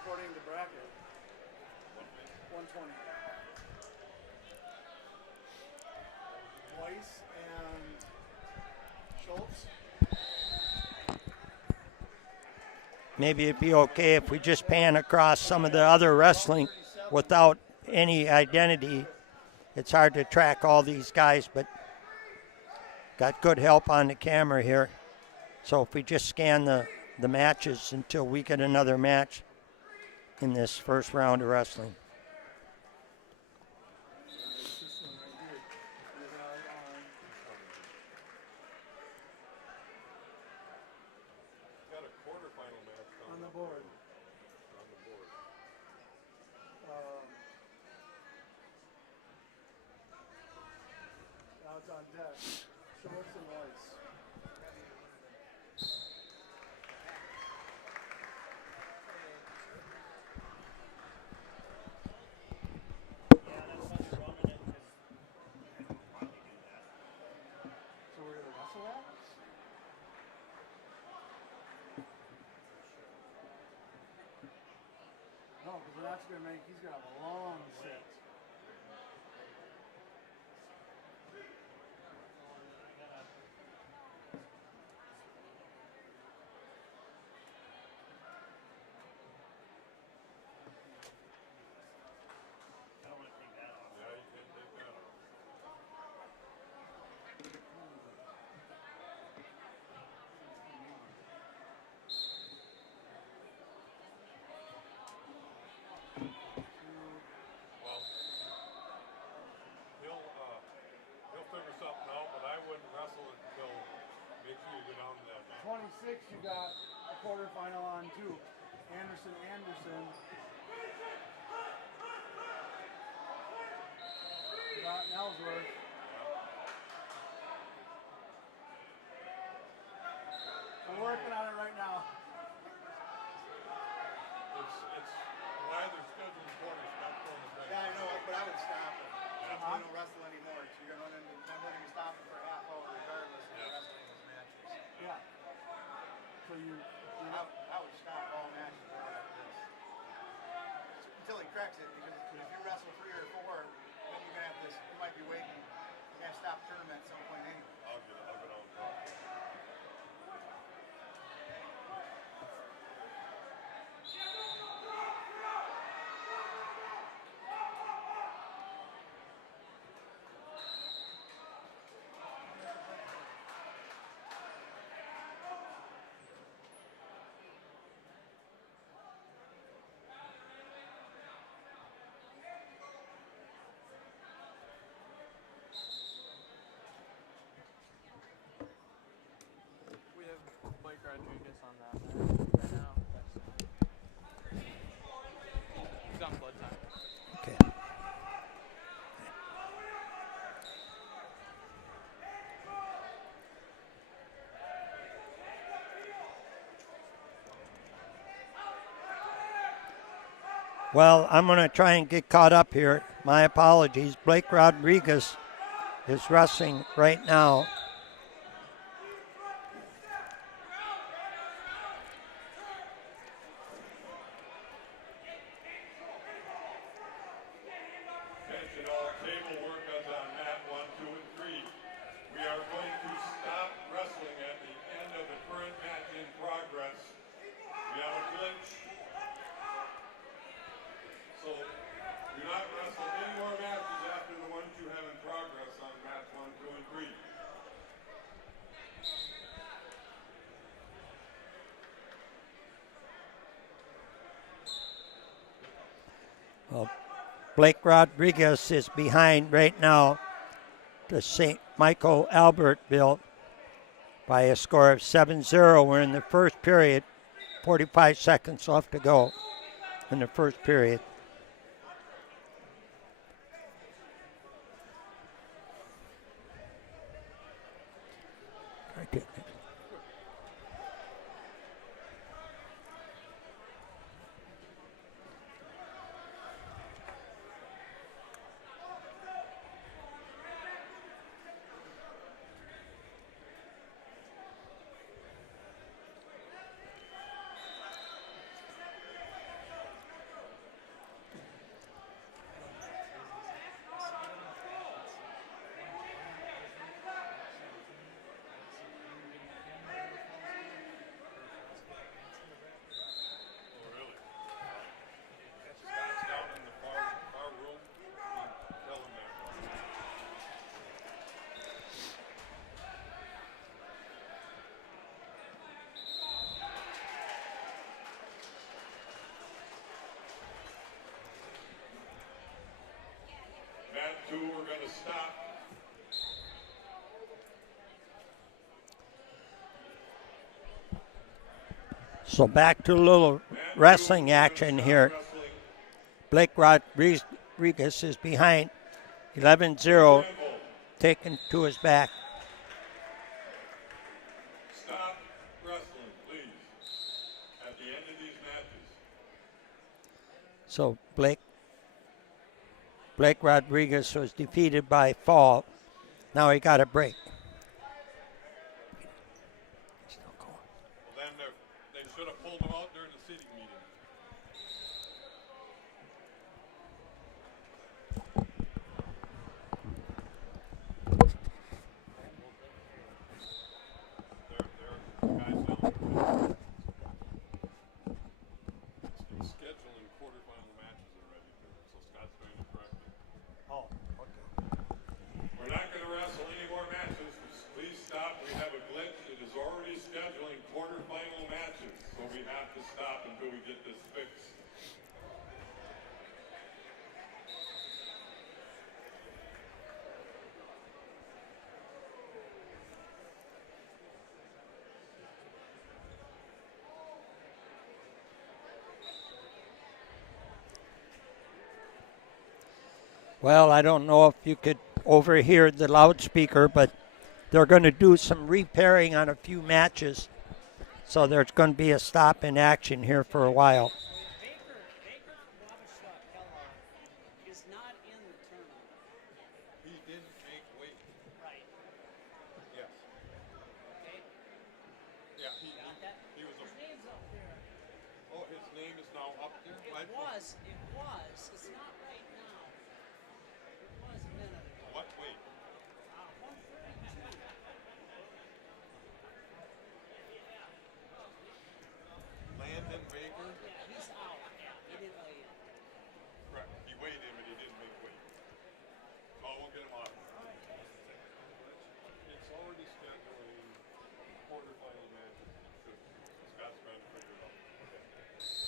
according to bracket. 120. Weiss and Schultz. Maybe it'd be okay if we just pan across some of the other wrestling without any identity. It's hard to track all these guys, but got good help on the camera here. So if we just scan the matches until we get another match in this first round of wrestling. Got a quarterfinal match On the board. Now it's on deck. Schultz and Weiss. So we're gonna wrestle that? No, because that's gonna make, he's gonna have a long set. He'll figure something out, but I wouldn't wrestle it until make sure you go down to that match. 26, you got a quarterfinal on too. Anderson. Ellsworth. We're working on it right now. It's why they're scheduling quarters, not throwing the break. Yeah, I know, but I would stop it. Since we don't wrestle anymore, so you're gonna run into, I'm gonna be stopping for a half hour regardless of the wrestling those matches. Yeah. So I would stop all matches like this. Until he corrects it, because if you wrestle 3 or 4, then you're gonna have this, you might be waiting, you gotta stop tournament at some point anyway. I'll get on. We have Mike Rodriguez on that right now. He's on blood time. Okay. Well, I'm going to try and get caught up here. My apologies. Blake Rodriguez is wrestling right now. Attention all table workers on mat 1, 2, and 3. We are going to stop wrestling at the end of the current match in progress. We have a glitch. So do not wrestle any more matches after the ones you have in progress on mats 1, 2, and 3. Well, Blake Rodriguez is behind right now to St. Michael Albertville by a score of 7-0. We're in the first period, 45 seconds left to go in the first period. Mat 2, we're going to stop. So back to a little wrestling action here. Blake Rodriguez is behind 11-0, taken to his back. Stop wrestling, please, at the end of these matches. So Blake Rodriguez was defeated by fall. Now he got a break. Well, then they should have pulled him out during the city meeting. Scheduling quarterfinal matches already, so Scott's going to correct it. Oh, okay. We're not going to wrestle any more matches. Please stop. We have a glitch. It is already scheduling quarterfinal matches, so we have to stop until we get this fixed. Well, I don't know if you could overhear the loudspeaker, but they're going to do some repairing on a few matches. So there's going to be a stop in action here for a while. Baker Wabasha-Kellogg is not in the tournament. He didn't make weight. Right. Yes. Okay. Yeah, Got that? he was His name's up there. oh, his name is now up there? It was. It's not right now. It was a minute ago. What weight? 132. Landon Baker? Yeah, he's out. He didn't weigh in. Correct. He weighed him and he didn't make weight. So we'll get him on. It's already scheduled quarterfinal matches. Scott's trying to figure it out. Okay. Really sticks to see.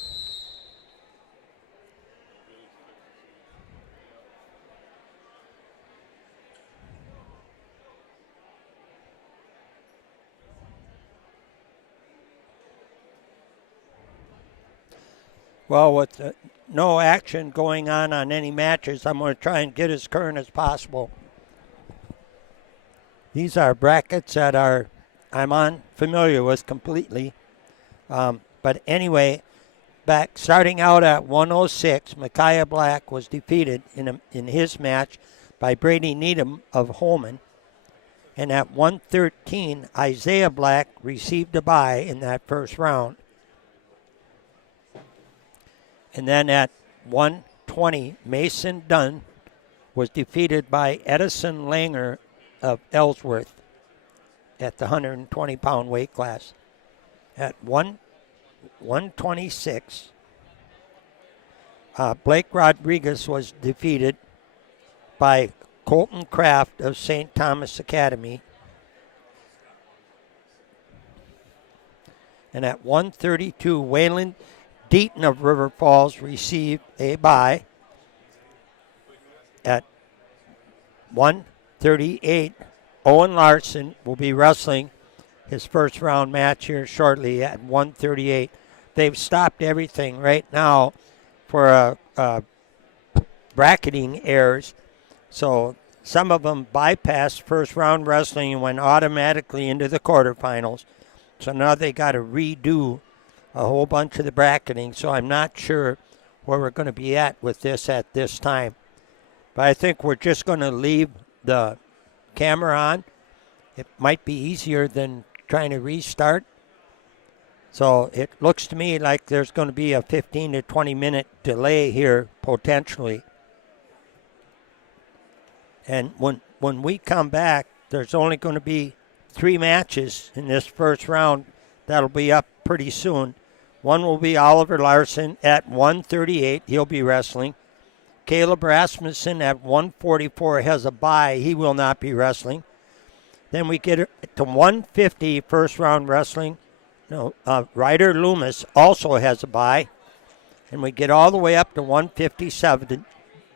Well, with no action going on any matches, I'm going to try and get as current as possible. These are brackets that I'm familiar with completely. But anyway, starting out at 106, Micaiah Black was defeated in his match by Brady Needham of Holmen. And at 113, Isaiah Black received a bye in that first round. And then at 120, Mason Dunn was defeated by Edison Langer of Ellsworth at the 120-pound weight class. At 126, Blake Rodriguez was defeated by Colton Kraft of St. Thomas Academy. And at 132, Waylon Deaton of River Falls received a bye. At 138, Owen Larson will be wrestling his first round match here shortly at 138. They've stopped everything right now for bracketing errors. So some of them bypassed first round wrestling and went automatically into the quarterfinals. So now they got to redo a whole bunch of the bracketing. So I'm not sure where we're going to be at with this at this time. But I think we're just going to leave the camera on. It might be easier than trying to restart. So it looks to me like there's going to be a 15 to 20 minute delay here potentially. And when we come back, there's only going to be 3 matches in this first round that'll be up pretty soon. One will be Oliver Larson at 138. He'll be wrestling. Caleb Rasmussen at 144 has a bye. He will not be wrestling. Then we get to 150 first round wrestling. Ryder Loomis also has a bye. And we get all the way up to 157.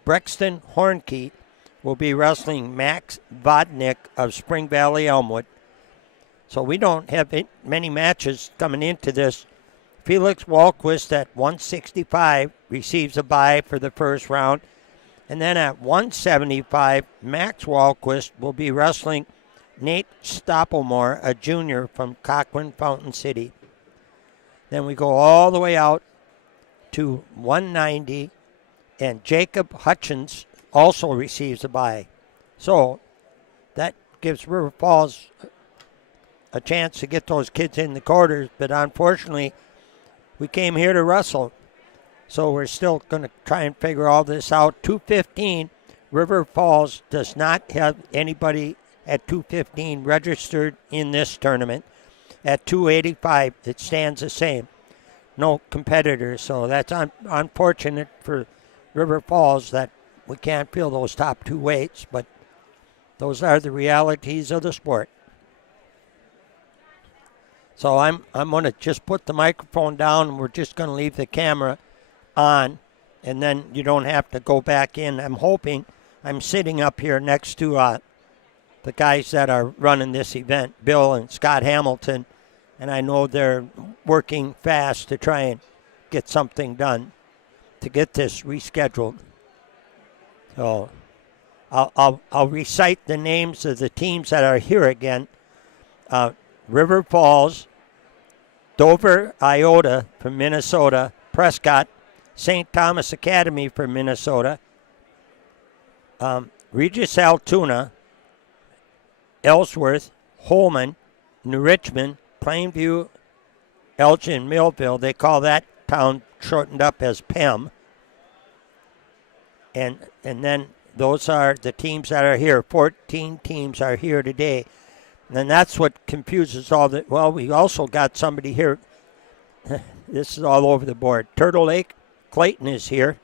Brexton Hornke will be wrestling Max Vodnik of Spring Valley Elmwood. So we don't have many matches coming into this. Felix Walquist at 165 receives a bye for the first round. And then at 175, Max Walquist will be wrestling Nate Stoppelmore, a junior from Cochrane-Fountain City. Then we go all the way out to 190, and Jacob Hutchins also receives a bye. So that gives River Falls a chance to get those kids in the quarters, but unfortunately, we came here to wrestle. So we're still going to try and figure all this out. 215, River Falls does not have anybody at 215 registered in this tournament. At 285, it stands the same. No competitors, so that's unfortunate for River Falls that we can't fill those top 2 weights, but those are the realities of the sport. So I'm going to just put the microphone down, and we're just going to leave the camera on, and then you don't have to go back in. I'm sitting up here next to the guys that are running this event, Bill and Scott Hamilton, and I know they're working fast to try and get something done to get this rescheduled. So I'll recite the names of the teams that are here again. River Falls, Dover-Eyota from Minnesota, Prescott, St. Thomas Academy from Minnesota, Regis Altoona, Ellsworth, Holmen, New Richmond, Plainview-Elgin-Millville. They call that town shortened up as PEM. And then those are the teams that are here. 14 teams are here today. And that's what confuses all the. Well, we also got somebody here. This is all over the board. Turtle Lake, Clayton is here.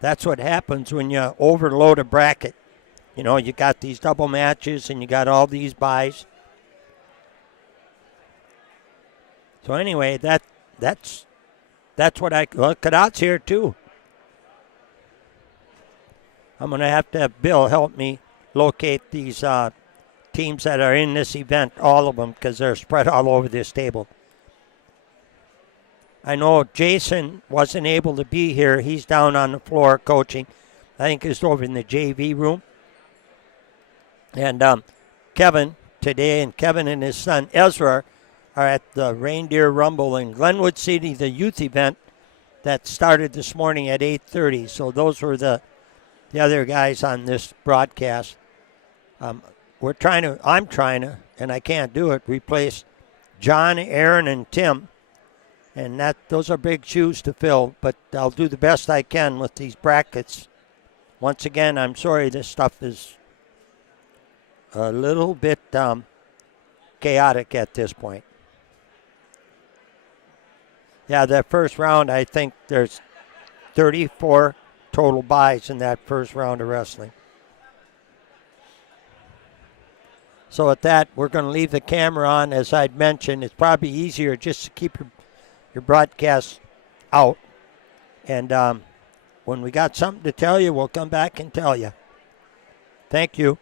That's what happens when you overload a bracket. You know, you got these double matches and you got all these buys. So anyway, that's what Cadott's here too. I'm going to have Bill help me locate these teams that are in this event, all of them, because they're spread all over this table. I know Jason wasn't able to be here. He's down on the floor coaching. I think he's over in the JV room. And Kevin today, and Kevin and his son Ezra are at the Reindeer Rumble in Glenwood City, the youth event that started this morning at 8:30. So those were the other guys on this broadcast. I'm trying to, and I can't do it, replace John, Aaron, and Tim. And those are big shoes to fill, but I'll do the best I can with these brackets. Once again, I'm sorry this stuff is a little bit chaotic at this point. Yeah, that first round, I think there's 34 total buys in that first round of wrestling. So at that, we're going to leave the camera on. As I'd mentioned, it's probably easier just to keep your broadcast out. And when we got something to tell you, we'll come back and tell you. Thank you.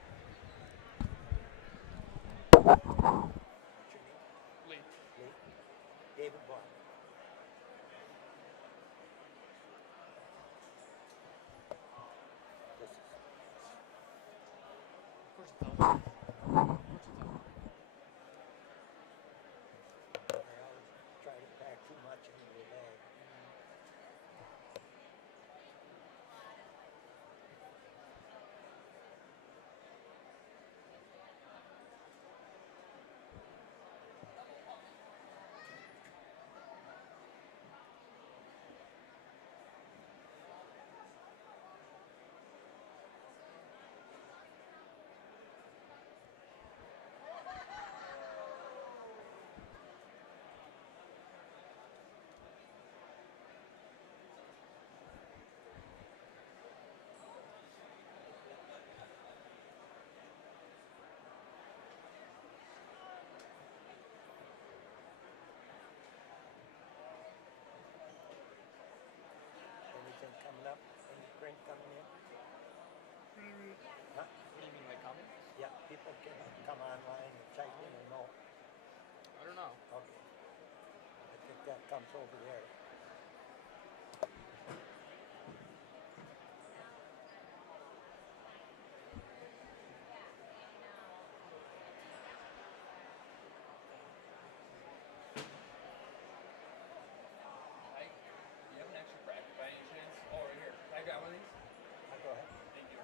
Coming up, any print coming in? Huh? You mean my comments? Yeah, people can come online and type in or no? I don't know. Okay. I think that comes over there. You have an extra bracket by any chance? Oh, right here. I got one of these. Go ahead. Thank you.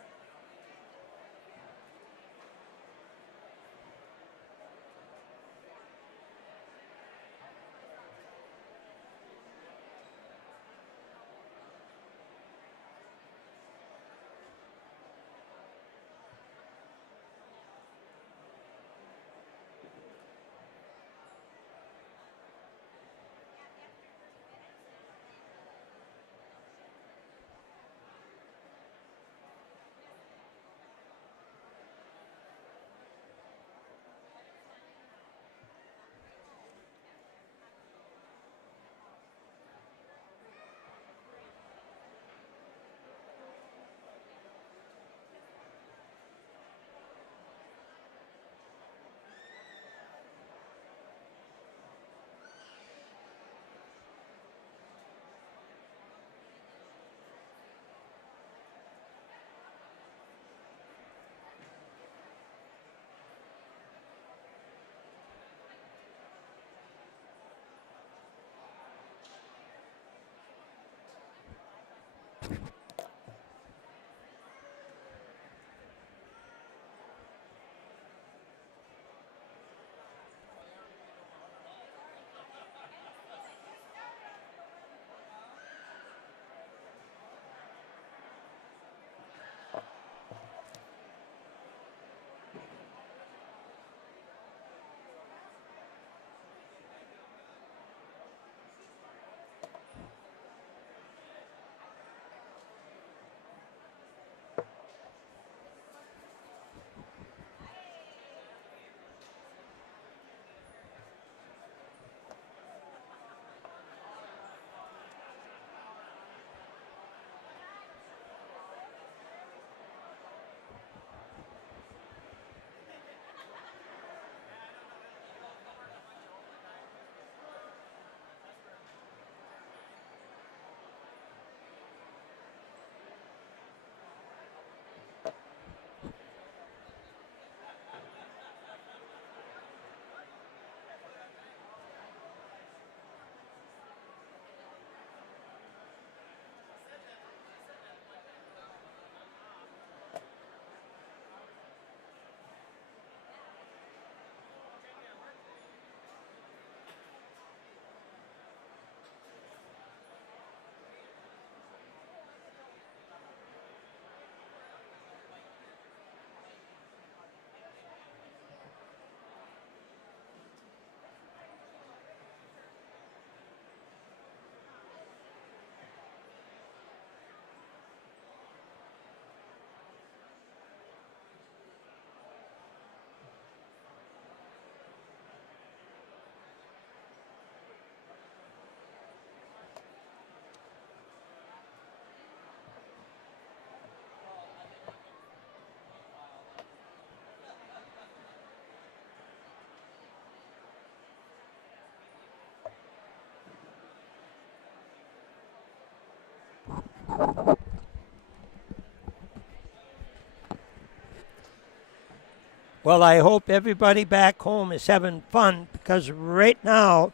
Well, I hope everybody back home is having fun because right now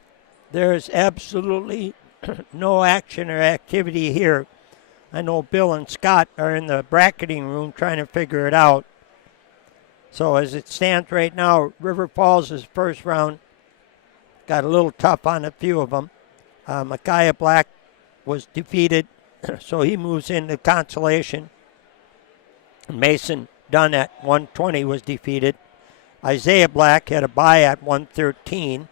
there's absolutely no action or activity here. I know Bill and Scott are in the bracketing room trying to figure it out. So as it stands right now, River Falls' first round got a little tough on a few of them. Micaiah Black was defeated, so he moves into consolation. Mason Dunn at 120 was defeated. Isaiah Black had a bye at 113.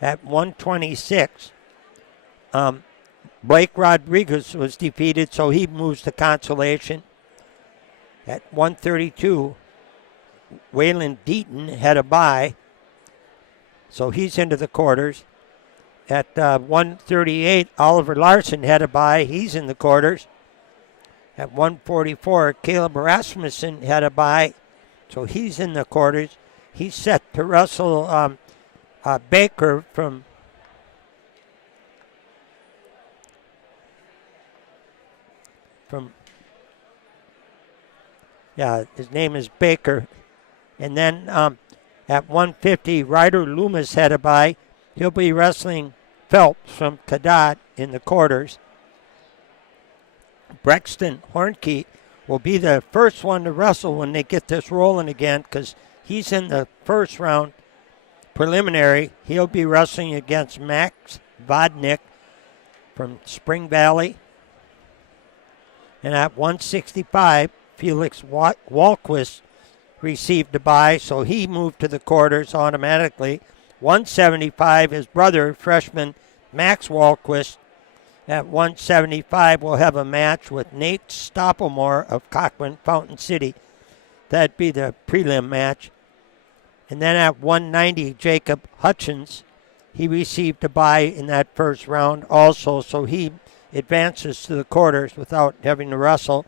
At 126, Blake Rodriguez was defeated, so he moves to consolation. At 132, Waylon Deaton had a bye, so he's into the quarters. At 138, Oliver Larson had a bye. He's in the quarters. At 144, Caleb Rasmussen had a bye, so he's in the quarters. He's set to wrestle Baker from his name is Baker. And then at 150, Ryder Loomis had a bye. He'll be wrestling Phelps from Cadott in the quarters. Brexton Hornke will be the first one to wrestle when they get this rolling again because he's in the first round preliminary. He'll be wrestling against Max Vodnik from Spring Valley. And at 165, Felix Walquist received a bye, so he moved to the quarters automatically. 175, his brother, freshman Max Walquist. At 175, we'll have a match with Nate Stoppelmore of Cochrane-Fountain City. That'd be the prelim match. And then at 190, Jacob Hutchins, he received a bye in that first round also, so he advances to the quarters without having to wrestle.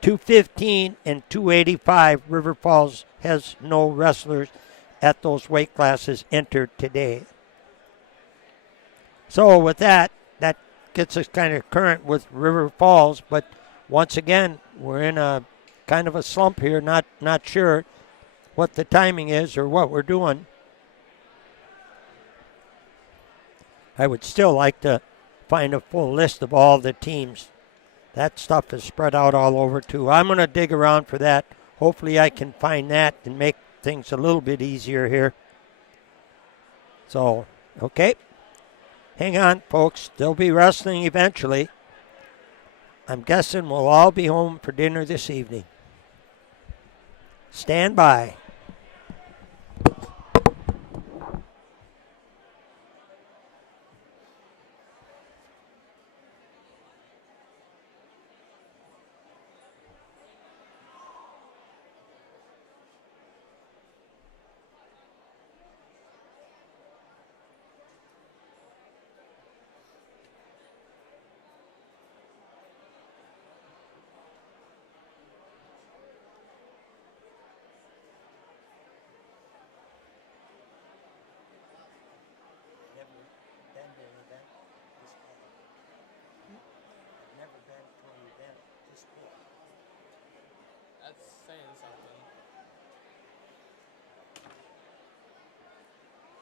215 and 285, River Falls has no wrestlers at those weight classes entered today. So with that gets us kind of current with River Falls, but once again, we're in a kind of a slump here, not sure what the timing is or what we're doing. I would still like to find a full list of all the teams. That stuff is spread out all over too. I'm going to dig around for that. Hopefully I can find that and make things a little bit easier here. So, okay. Hang on, folks. They'll be wrestling eventually. I'm guessing we'll all be home for dinner this evening. Stand by. That's saying something.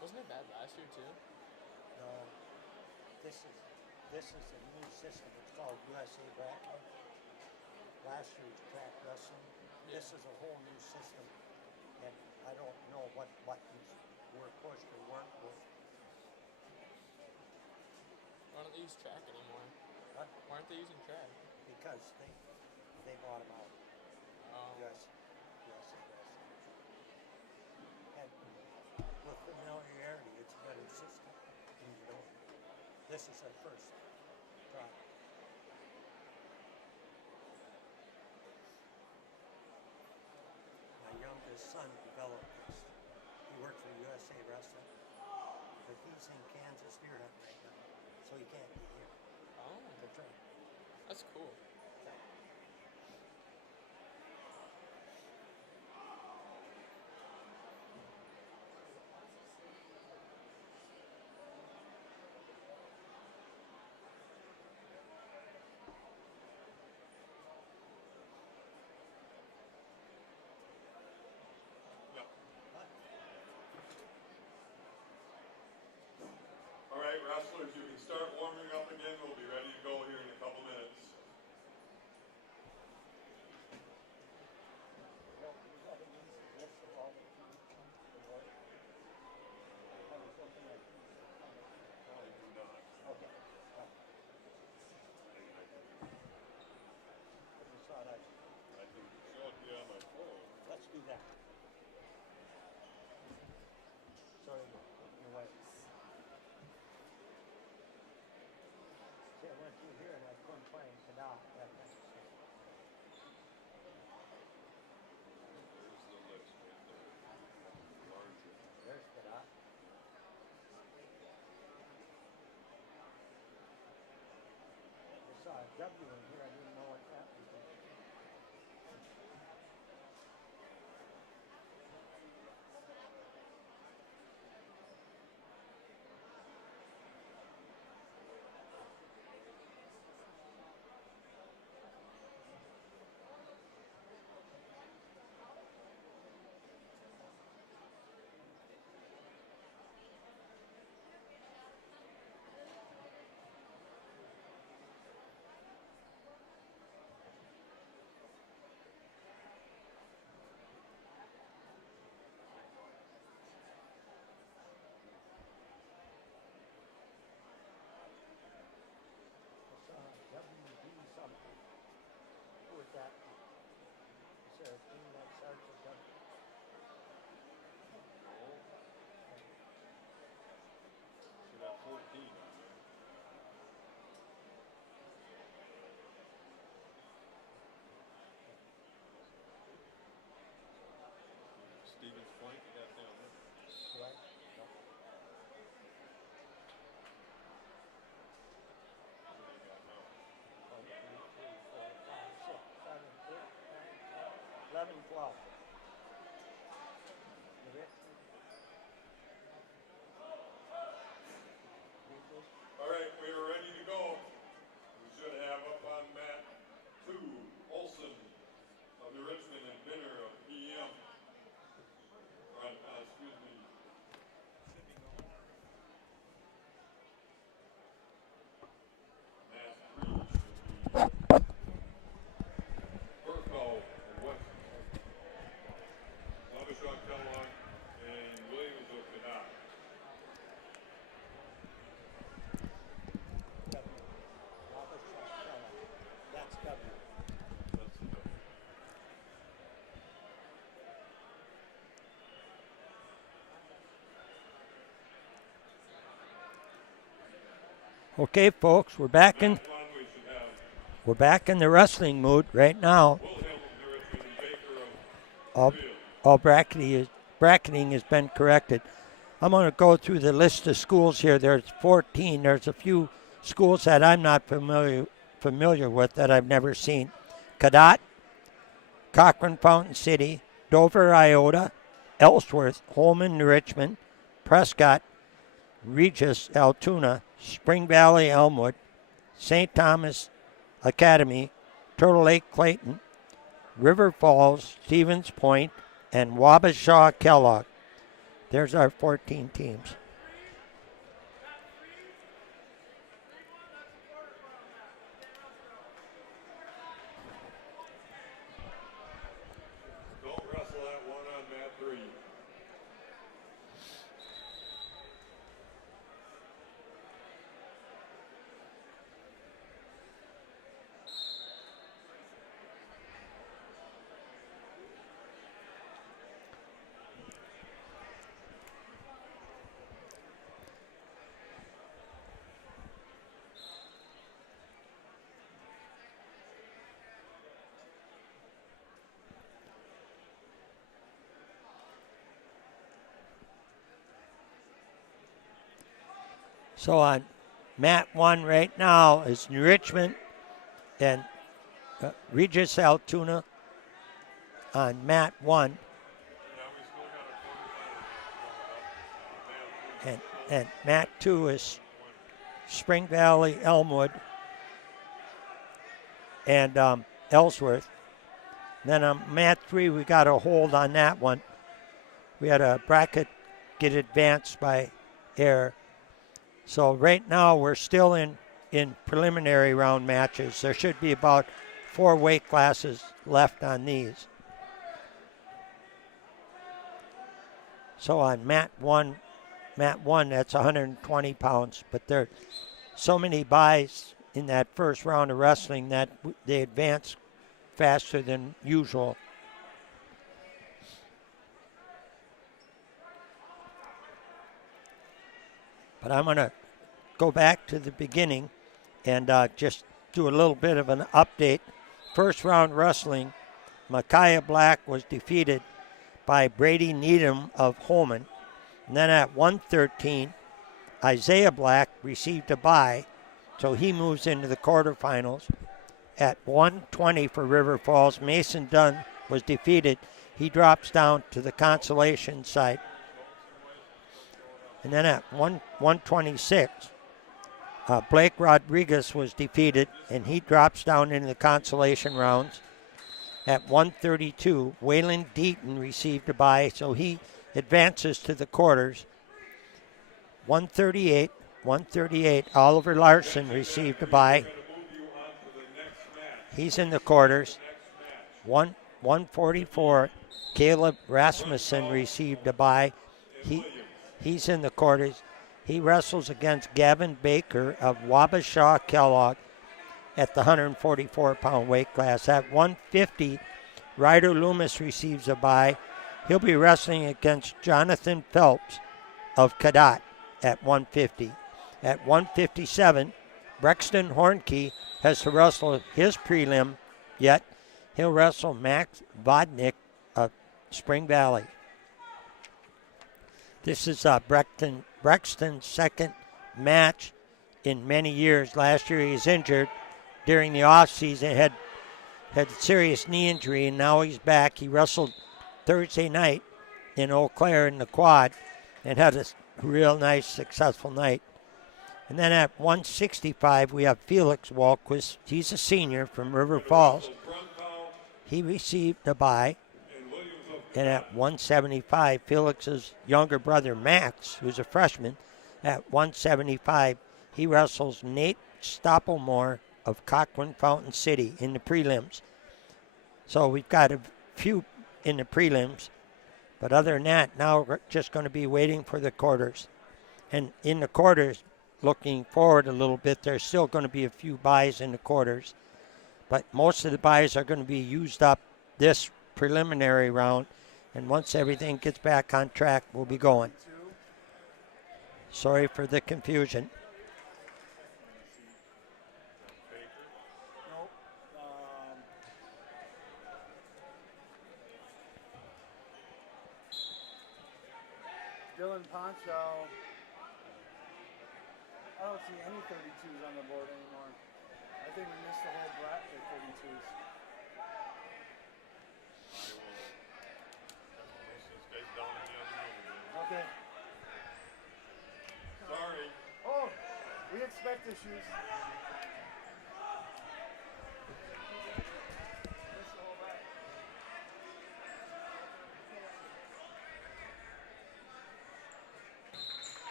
Wasn't it bad last year too? No. This is a new system. It's called USA Bracket. Last year's track wrestling. Yeah. This is a whole new system. And I don't know what buttons were pushed or weren't pushed. Why don't they use track anymore? What? Why aren't they using track? Because they bought them out. Yes. And with familiarity, it's a better system. And you don't. This is our first try. My youngest son developed this. He worked for USA Wrestling, but he's in Kansas deer hunting right now, so he can't be here. Oh. To train. That's cool. that. So your way. See, I went through here and I couldn't find Cadott. That necessary. There's Cadott. I saw a W in here. I didn't know what that was. WD something. Who is that? Is there a team that starts with W? Should have 14 on there. Stevens Point, you got down there. Right? No. What do you got now? 1, 2, 3, 4, 5, 6, 7, 8, 9, 10, 11, 12. You ready? Regis. All right, we are ready to go. We should have up on mat 2, Olson of the Richmond and Binner of PM. Excuse me. Mat 3 should be Burko of West. Wabasha-Kellogg and Williams of Cadott. W. Wabasha-Kellogg. That's W. That's the Okay, folks, we're back in. one we should have We're back in the wrestling mood right now. Wilhelm of the Richmond and Baker of All, Field. all bracketing has been corrected. I'm going to go through the list of schools here. There's 14. There's a few schools that I'm not familiar with that I've never seen. Cadott, Cochrane-Fountain City, Dover-Eyota, Ellsworth, Holmen, Richmond, Prescott, Regis, Altoona, Spring Valley, Elmwood, St. Thomas Academy, Turtle Lake, Clayton, River Falls, Stevens Point, and Wabasha-Kellogg. There's our 14 teams. Don't wrestle that one on mat 3. So on mat 1 right now is New Richmond and Regis, Altoona on mat 1. And mat 2 is Spring Valley, Elmwood, and Ellsworth. Then on mat 3, we got a hold on that one. We had a bracket get advanced by error. So right now we're still in preliminary round matches. There should be about 4 weight classes left on these. So on mat one, that's 120 pounds. But there are so many buys in that first round of wrestling that they advance faster than usual. But I'm going to go back to the beginning and just do a little bit of an update. First round wrestling, Micaiah Black was defeated by Brady Needham of Holmen. And then at 113, Isaiah Black received a bye, so he moves into the quarterfinals. At 120 for River Falls, Mason Dunn was defeated. He drops down to the consolation side. And then at 126, Blake Rodriguez was defeated, and he drops down into the consolation rounds. At 132, Waylon Deaton received a bye, so he advances to the quarters. 138, Oliver Larson received a bye. He's in the quarters. 144, Caleb Rasmussen received a bye. He's in the quarters. He wrestles against Gavin Baker of Wabasha-Kellogg at the 144-pound weight class. At 150, Ryder Loomis receives a bye. He'll be wrestling against Jonathan Phelps of Cadott at 150. At 157, Brexton Hornkey has to wrestle his prelim yet. He'll wrestle Max Vodnik of Spring Valley. This is Brexton's second match in many years. Last year he was injured during the offseason, had a serious knee injury, and now he's back. He wrestled Thursday night in Eau Claire in the quad and had a real nice, successful night. And then at 165, we have Felix Walquist. He's a senior from River Falls. He received a bye. And at 175, Felix's younger brother, Max, who's a freshman, at 175, he wrestles Nate Stoppelmore of Cochrane-Fountain City in the prelims. So we've got a few in the prelims. But other than that, now we're just going to be waiting for the quarters. And in the quarters, looking forward a little bit, there's still going to be a few buys in the quarters. But most of the buys are going to be used up this preliminary round. And once everything gets back on track, we'll be going. Sorry for the confusion. Dylan Poncho. I don't see any 32s on the board anymore. I think we missed the whole bracket of 32s. Okay. Sorry. Oh, we expect issues.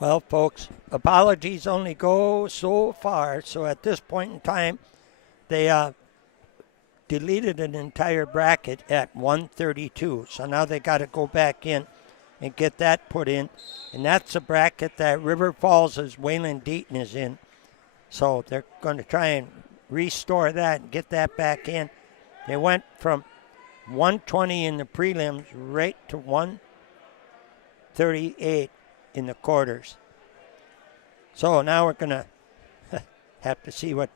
Well, folks, apologies only go so far. So at this point in time, they deleted an entire bracket at 132. So now they got to go back in and get that put in. And that's a bracket that River Falls' Waylon Deaton is in. So they're going to try and restore that and get that back in. They went from 120 in the prelims right to 138 in the quarters. So now we're going to have to see what.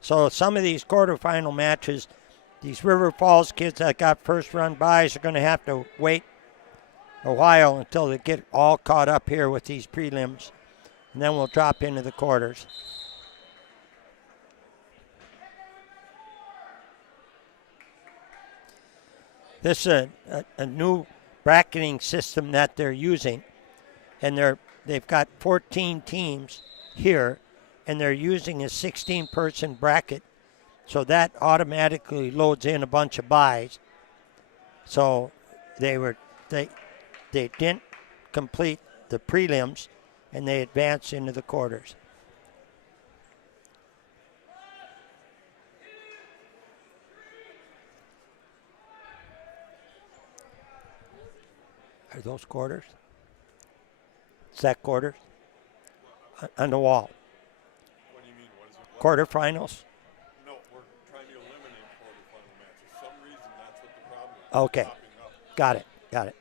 So some of these quarterfinal matches, these River Falls kids that got first run buys are going to have to wait a while until they get all caught up here with these prelims. And then we'll drop into the quarters. This is a new bracketing system that they're using. And they've got 14 teams here, and they're using a 16-person bracket, so that automatically loads in a bunch of buys. So they didn't complete the prelims, and they advanced into the quarters. Are those quarters? Is that quarters? On the wall. What do you mean? What is it? Quarterfinals? No, we're trying to eliminate quarterfinal matches. For some reason, that's what the problem is. Okay. Popping up. Got it. Got it.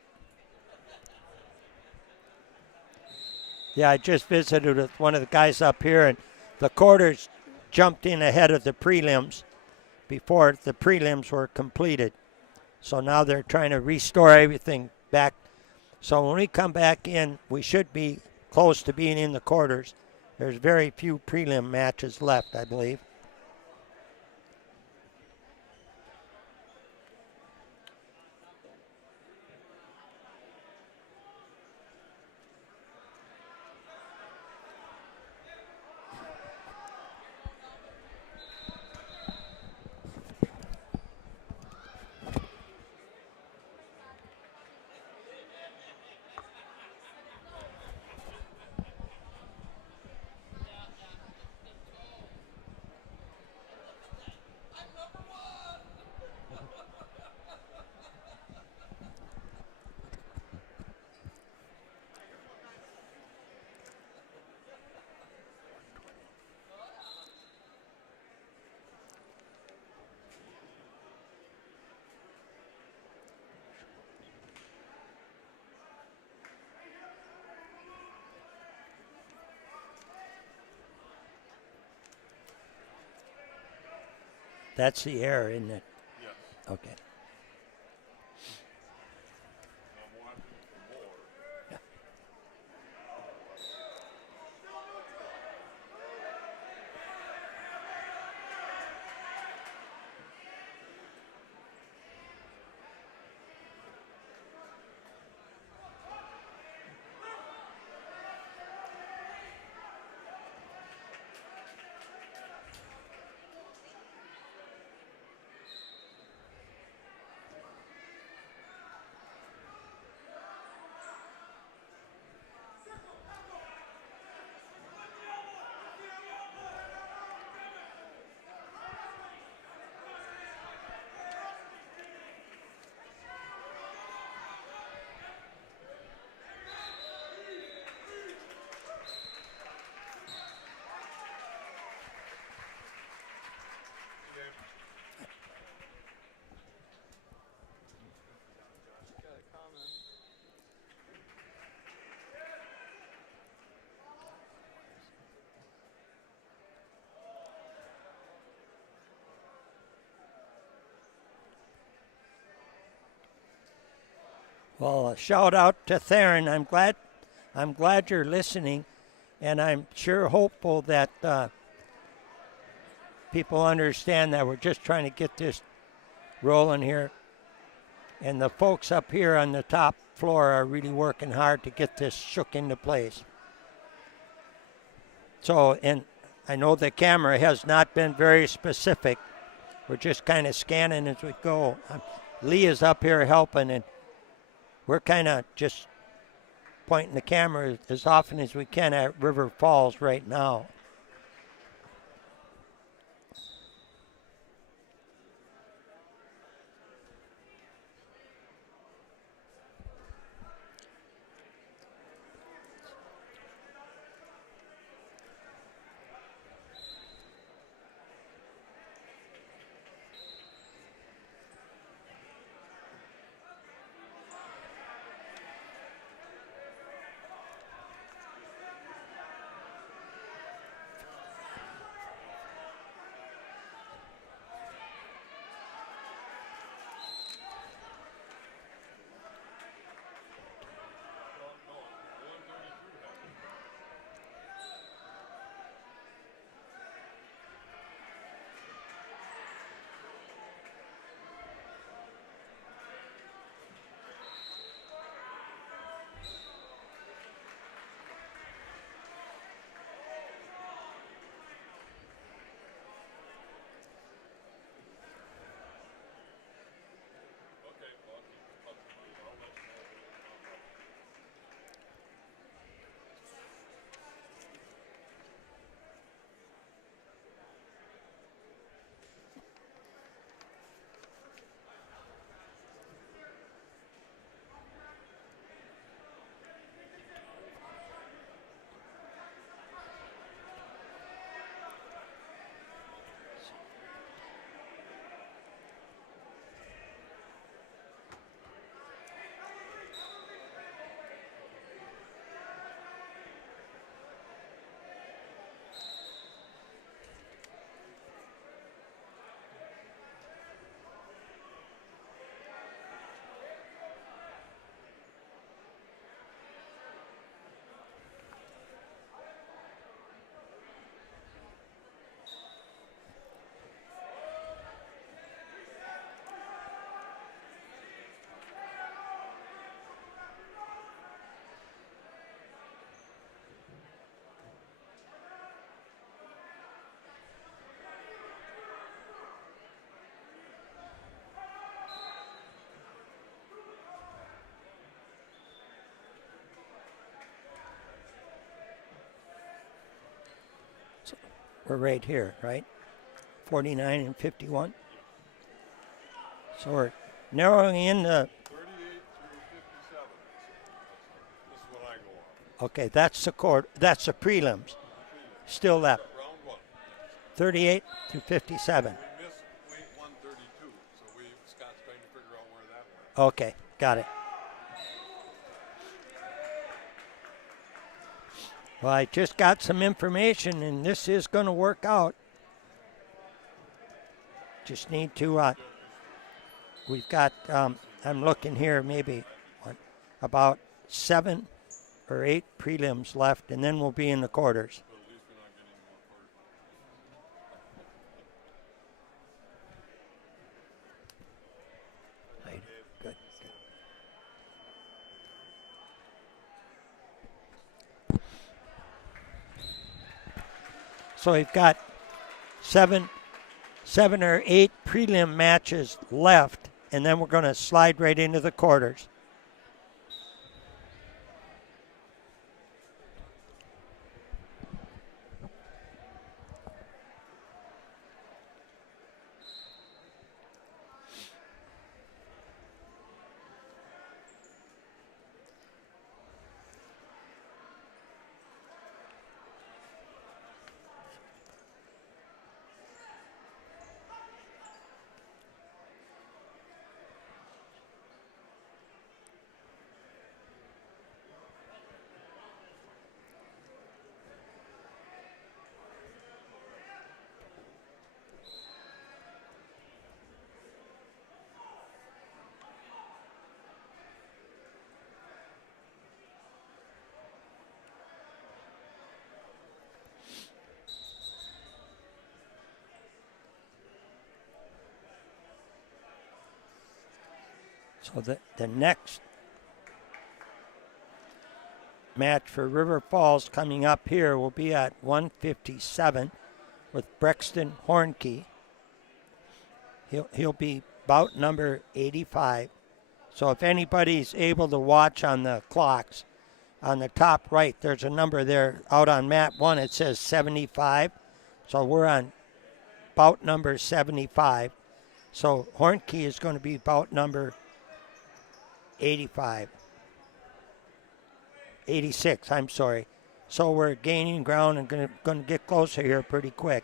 Yeah, I just visited with one of the guys up here, and the quarters jumped in ahead of the prelims before the prelims were completed. So now they're trying to restore everything back. So when we come back in, we should be close to being in the quarters. There's very few prelim matches left, I believe. That's the air, isn't it? Yes. Okay. I'm watching for more. Got a comment. Well, a shout out to Theron. I'm glad you're listening, and I'm sure hopeful that people understand that we're just trying to get this rolling here. And the folks up here on the top floor are really working hard to get this shook into place. So, and I know the camera has not been very specific. We're just kind of scanning as we go. Lee is up here helping, and we're kind of just pointing the camera as often as we can at River Falls right now. We're right here, right? 49 and 51. So we're narrowing in the. 38 through 57. This is what I go on. Okay, that's the That's the prelims. Still left. Round 1. 38 through 57. We missed weight 132, so Scott's trying to figure out where that went. Okay, got it. Well, I just got some information, and this is going to work out. Just need to, we've got, I'm looking here, maybe about 7 or 8 prelims left, and then we'll be in the quarters. Right. Good. So we've got seven or 8 prelim matches left, and then we're going to slide right into the quarters. So the next match for River Falls coming up here will be at 157 with Brexton Hornkey. He'll be bout number 85. So if anybody's able to watch on the clocks, on the top right, there's a number there out on map 1. It says 75. So we're on bout number 75. So Hornkey is going to be bout number 86, I'm sorry. So we're gaining ground and going to get closer here pretty quick.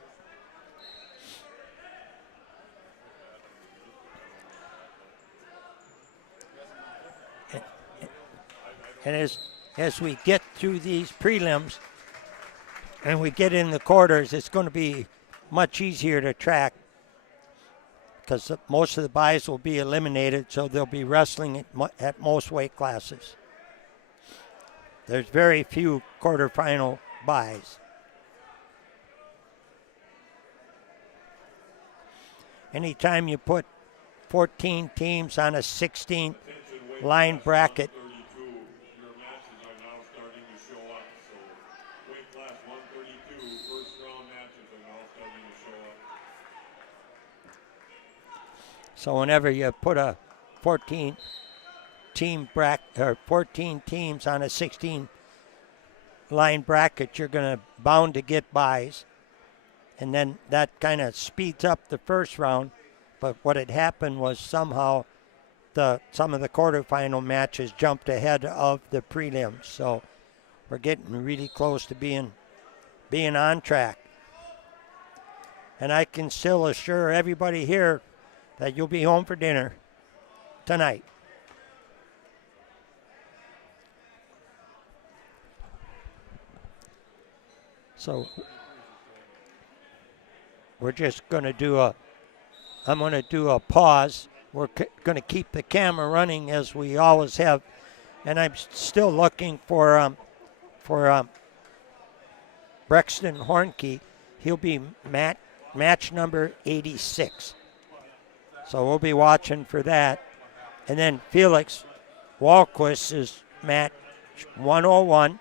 And as we get through these prelims and we get in the quarters, it's going to be much easier to track because most of the buys will be eliminated, so they'll be wrestling at most weight classes. There's very few quarterfinal buys. Anytime you put 14 teams on a 16-line bracket, Your matches are now starting to show up. So weight class 132, first round matches are now starting to show up. so whenever you put a 14 bracket or 14 teams on a 16-line bracket, you're going to bound to get buys, and then that kind of speeds up the first round. But what had happened was somehow some of the quarterfinal matches jumped ahead of the prelims, so we're getting really close to being on track. And I can still assure everybody here that you'll be home for dinner tonight. So we're just going to I'm going to do a pause. We're going to keep the camera running as we always have. And I'm still looking for Brexton Hornkey. He'll be match number 86. So we'll be watching for that. And then Felix Walquist is match 101.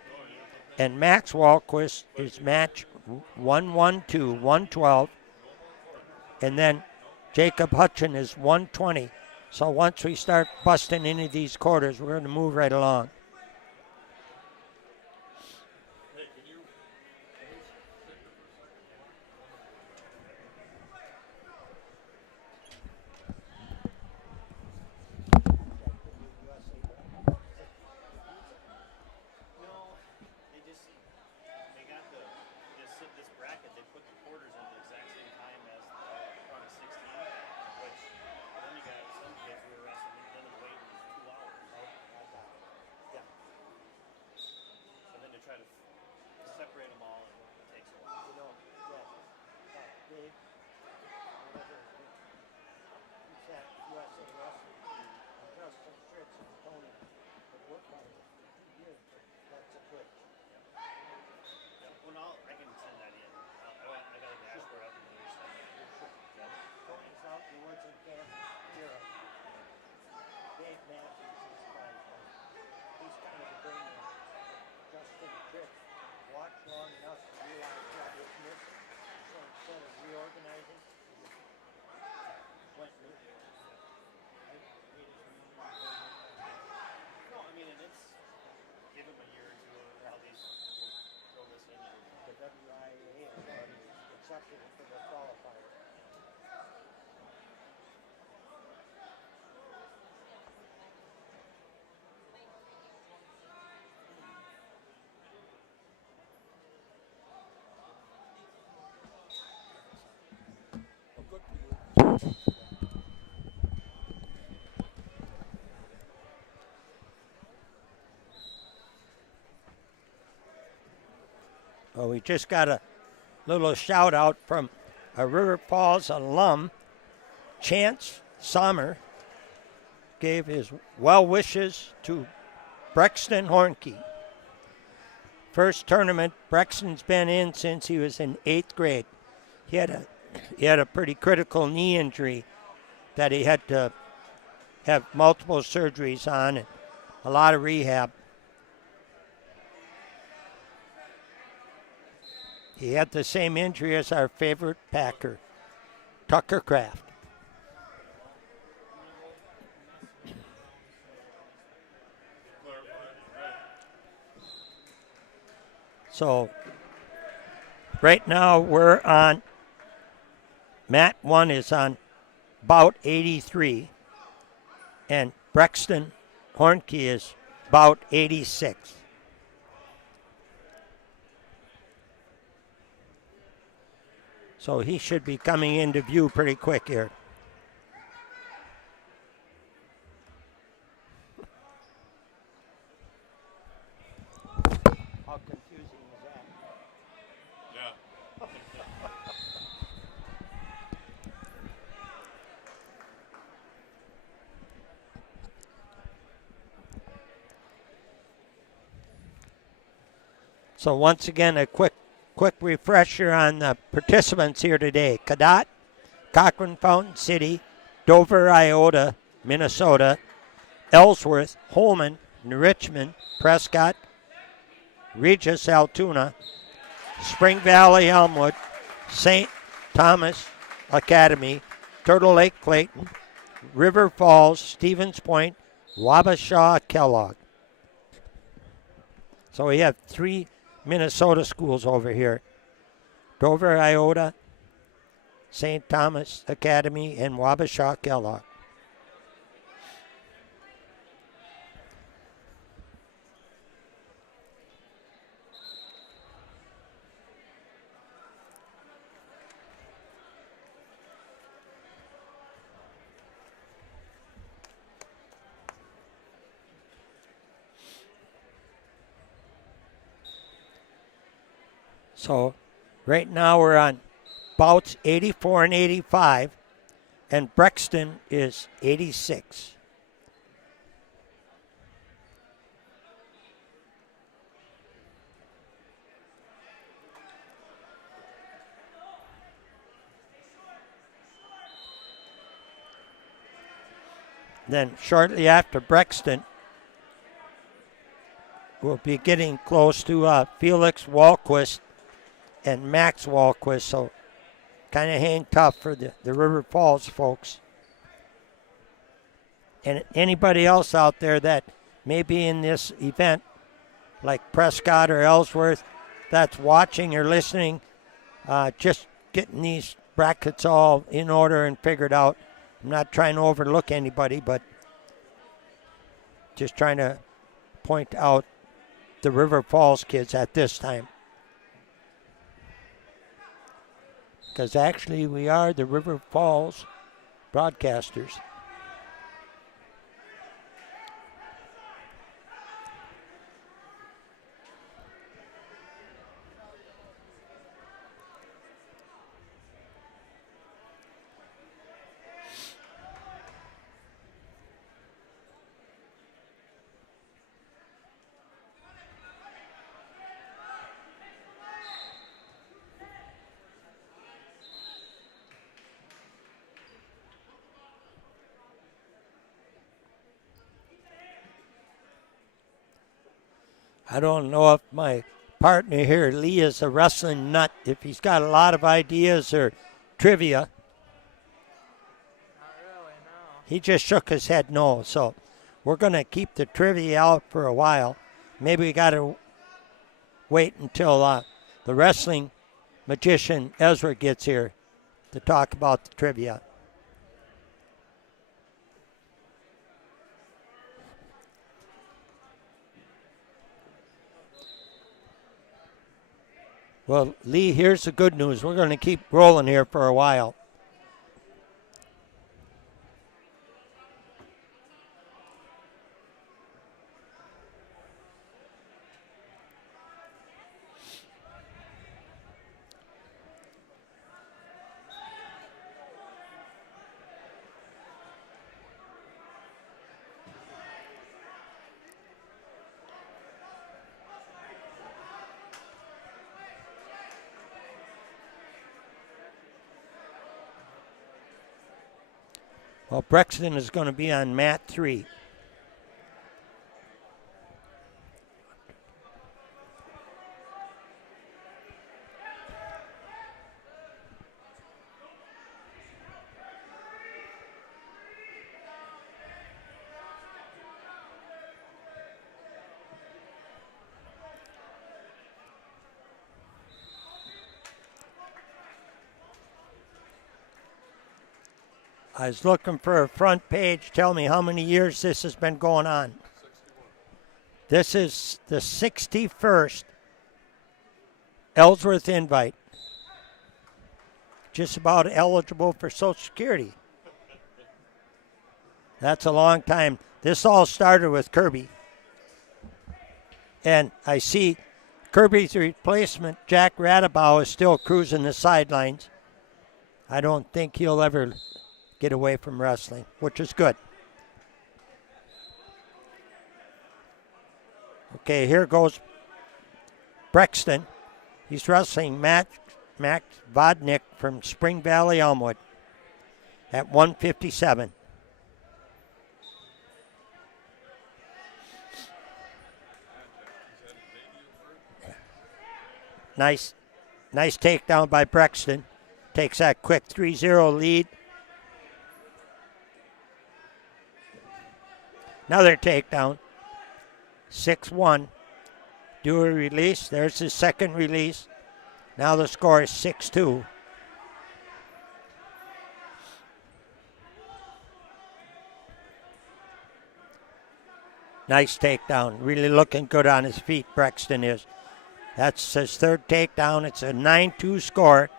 And Max Walquist is match 112, 112. And then Jacob Hutchin is 120. So once we start busting into these quarters, we're going to move right along. Kansas era. Dave Matthews is like, he's kind of the brainiac. Justin Tripp watched long enough to realize what was missing. So instead of reorganizing, he just went new. No, I mean, and it's, Give him a year or two, at least we'll throw this in. the WIA has already accepted it for the qualifier. Well, we just got a little shout out from a River Falls alum, Chance Sommer, gave his well wishes to Brexton Hornke. First tournament Brexton's been in since he was in 8th grade. He had a pretty critical knee injury that he had to have multiple surgeries on and a lot of rehab. He had the same injury as our favorite Packer, Tucker Kraft. So right now we're on, Mat 1 is on bout 83, and Brexton Hornke is bout 86. So he should be coming into view pretty quick here. How confusing is that? Yeah. So once again, a quick refresher on the participants here today. Cadott, Cochrane-Fountain City, Dover-Eyota, Minnesota, Ellsworth, Holmen, Richmond, Prescott, Regis, Altoona, Spring Valley, Elmwood, St. Thomas Academy, Turtle Lake, Clayton, River Falls, Stevens Point, Wabasha-Kellogg. So we have 3 Minnesota schools over here: Dover-Eyota, St. Thomas Academy, and Wabasha-Kellogg. So right now we're on bouts 84 and 85, and Brexton is 86. Then shortly after Brexton, we'll be getting close to Felix Walquist and Max Walquist, so kind of hang tough for the River Falls folks. And anybody else out there that may be in this event, like Prescott or Ellsworth, that's watching or listening, just getting these brackets all in order and figured out. I'm not trying to overlook anybody, but just trying to point out the River Falls kids at this time. Because actually we are the River Falls broadcasters. I don't know if my partner here, Lee, is a wrestling nut, if he's got a lot of ideas or trivia. Not really, no. He just shook his head no. So we're going to keep the trivia out for a while. Maybe we got to wait until the wrestling magician Ezra gets here to talk about the trivia. Well, Lee, here's the good news. We're going to keep rolling here for a while. Well, Brexton is going to be on mat 3. I was looking for a front page. Tell me how many years this has been going on. 61. This is the 61st Ellsworth invite. Just about eligible for Social Security. That's a long time. This all started with Kirby. And I see Kirby's replacement, Jack Radabaugh, is still cruising the sidelines. I don't think he'll ever get away from wrestling, which is good. Okay, here goes Brexton. He's wrestling Max Vodnik from Spring Valley, Elmwood at 157. Nice takedown by Brexton. Takes that quick 3-0 lead. Another takedown. 6-1. Do a release. There's his second release. Now the score is 6-2. Nice takedown. Really looking good on his feet, Brexton is. That's his third takedown. It's a 9-2 score.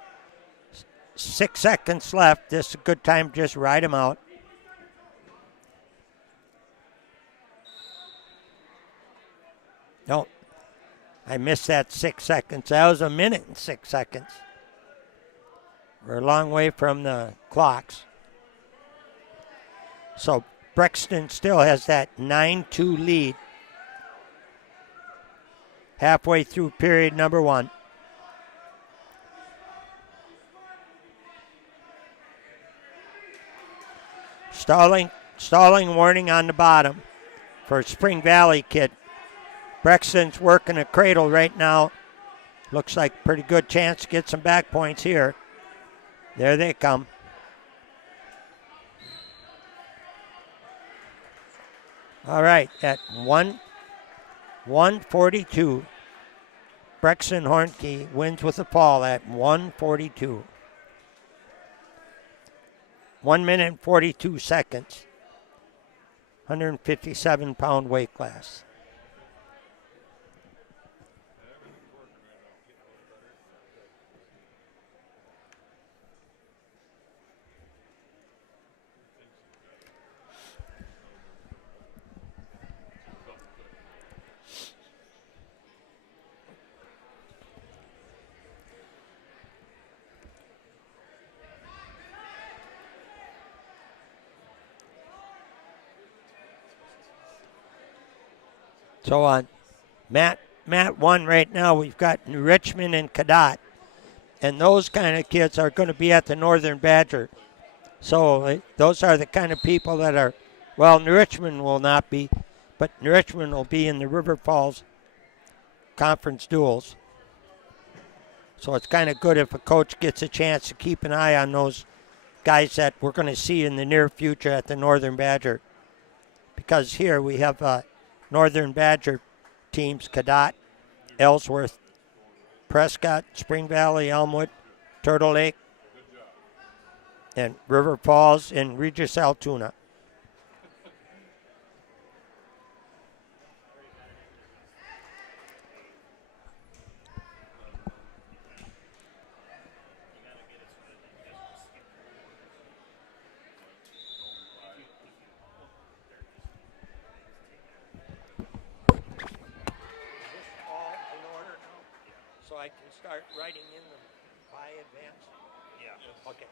6 seconds left. This is a good time to just ride him out. No, I missed that 6 seconds. That was a minute and 6 seconds. We're a long way from the clocks. So Brexton still has that 9-2 lead. Halfway through period number 1. Stalling warning on the bottom for Spring Valley kid. Brexton's working a cradle right now. Looks like a pretty good chance to get some back points here. There they come. All right, at 142, Brexton Hornkey wins with a fall at 142. 1 minute and 42 seconds. 157-pound weight class. So on mat 1 right now, we've got Richmond and Cadott. And those kind of kids are going to be at the Northern Badger. So those are the kind of people that are, well, Richmond will not be, but Richmond will be in the River Falls conference duels. So it's kind of good if a coach gets a chance to keep an eye on those guys that we're going to see in the near future at the Northern Badger. Because here we have Northern Badger teams, Cadott, Ellsworth, Prescott, Spring Valley, Elmwood, Turtle Lake, and River Falls, and Regis, Altoona. So I can start writing in them by advance? Yeah. Okay.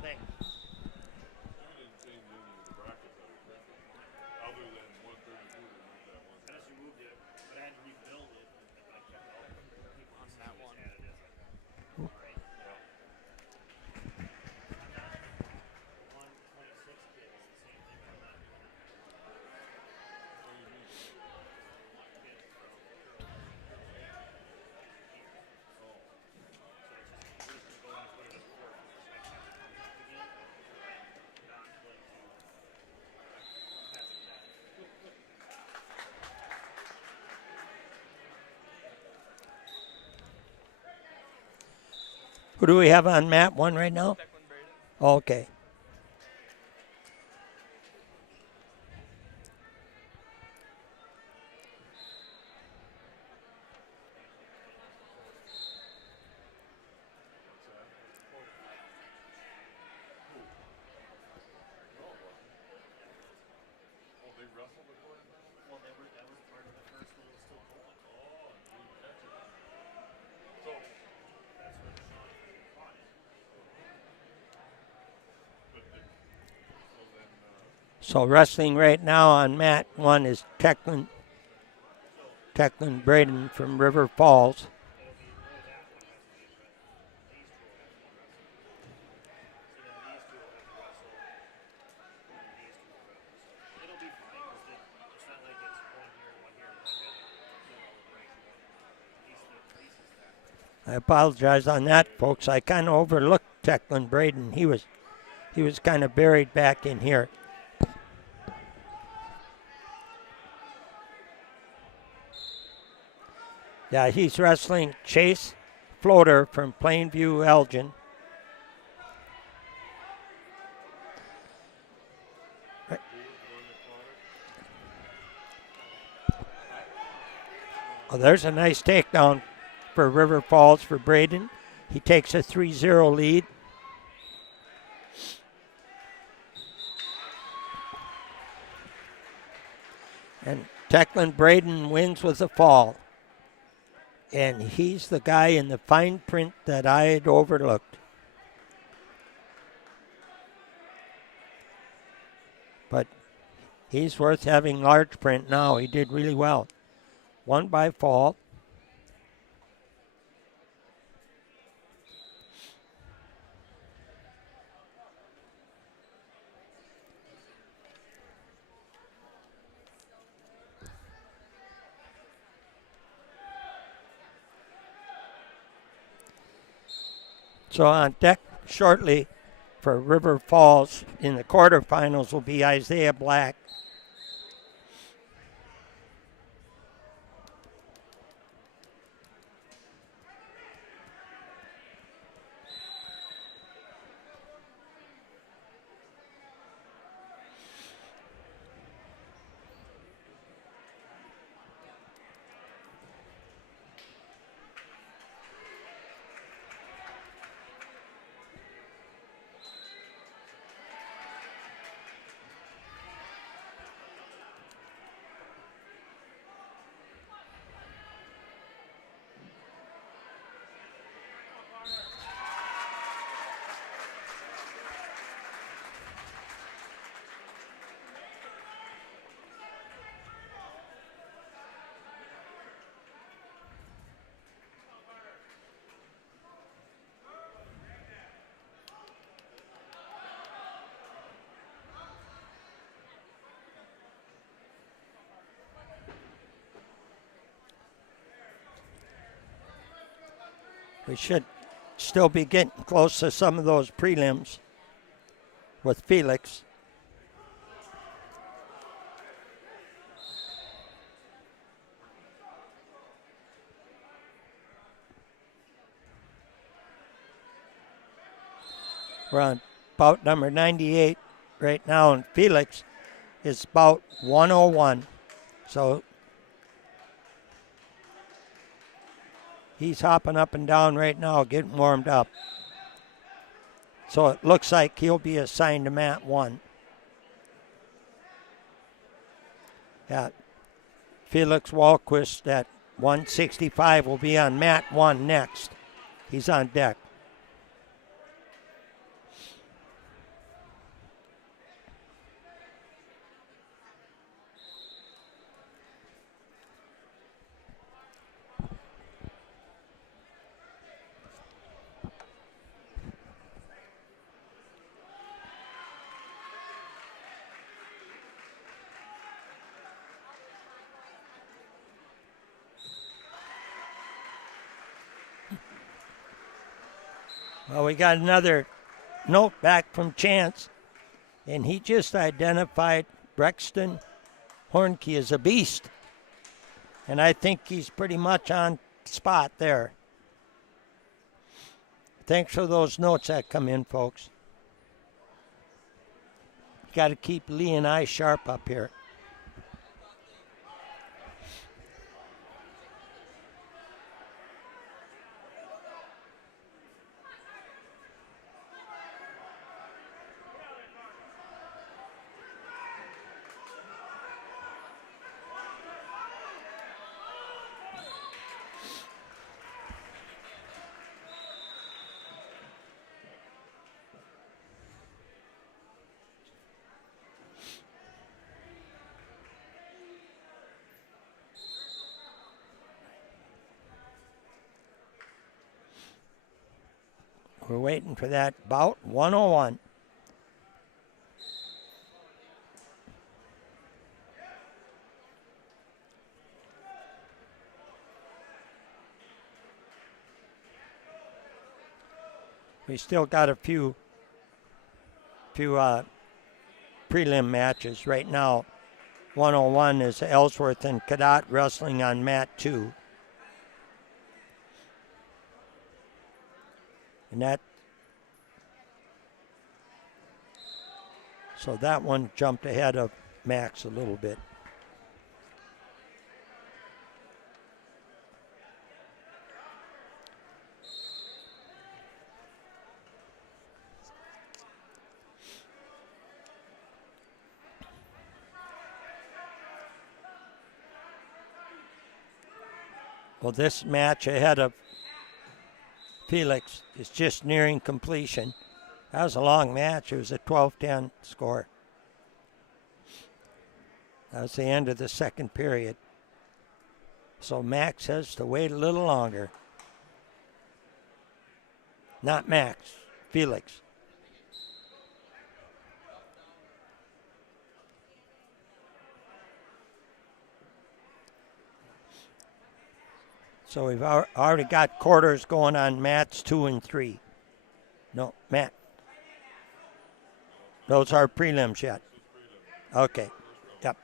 Thanks. You didn't change any of the brackets that are printed, other than 132 to move that one. Unless you moved it, but I had to rebuild it, and I kept all the people on that one. Had it as like, right? Yeah. 126 kids, the same thing on that. What do you mean? One kid from Who do we have on map 1 right now? Okay. Oh, they wrestled before? Well, that was part of the first one. It was still going. Oh, and you catch it. So, That's where the shot fought it. but so then, So wrestling right now on mat 1 is Techland Braden from River Falls. I apologize on that, folks. I kind of overlooked Techland Braden. He was kind of buried back in here. Yeah, he's wrestling Chase Floater from Plainview-Elgin. Well, there's a nice takedown for River Falls for Braden. He takes a 3-0 lead. And Techland Braden wins with a fall. And he's the guy in the fine print that I had overlooked. But he's worth having large print now. He did really well. Won by fall. So on deck shortly for River Falls in the quarterfinals will be Isaiah Black. We should still be getting close to some of those prelims with Felix. We're on bout number 98 right now, and Felix is bout 101. So he's hopping up and down right now, getting warmed up. So it looks like he'll be assigned to mat 1. Yeah, Felix Wahlquist at 165 will be on mat 1 next. He's on deck. Well, we got another note back from Chance, and he just identified Brexton Hornke as a beast. And I think he's pretty much on spot there. Thanks for those notes that come in, folks. Got to keep Lee and I sharp up here. We're waiting for that bout 101. We still got a few prelim matches right now. 101 is Ellsworth and Cadott wrestling on mat 2. And so that one jumped ahead of Max a little bit. Well, this match ahead of Felix is just nearing completion. That was a long match. It was a 12-10 score. That was the end of the second period. So Max has to wait a little longer. Not Max, Felix. So we've already got quarters going on mats 2 and 3. No, Matt. Those are prelims yet. Okay. Yep.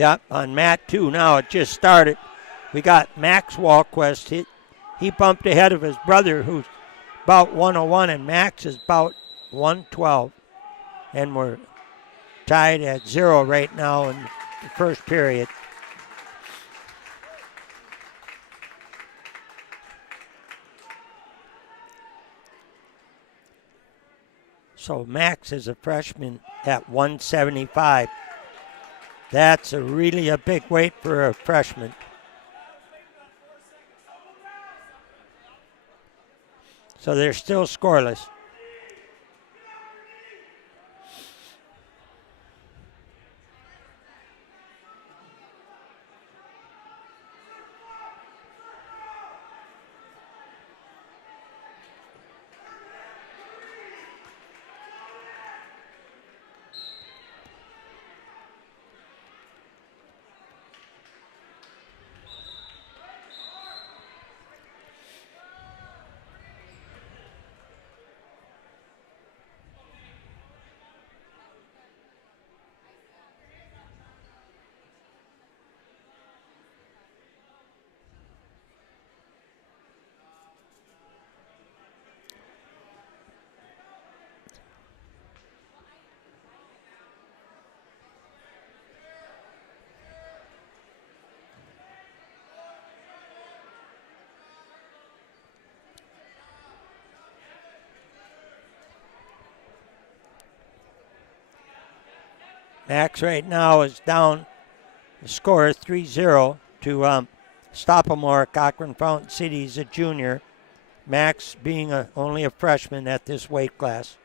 Yep, on mat 2 now. It just started. We got Max Walquist. He bumped ahead of his brother, who's about 101, and Max is about 112. And we're tied at 0 right now in the first period. So Max is a freshman at 175. That's really a big weight for a freshman. So they're still scoreless. Max right now is down. The score is 3-0 to Stoppelmore. Cochrane-Fountain City is a junior. Max being only a freshman at this weight class.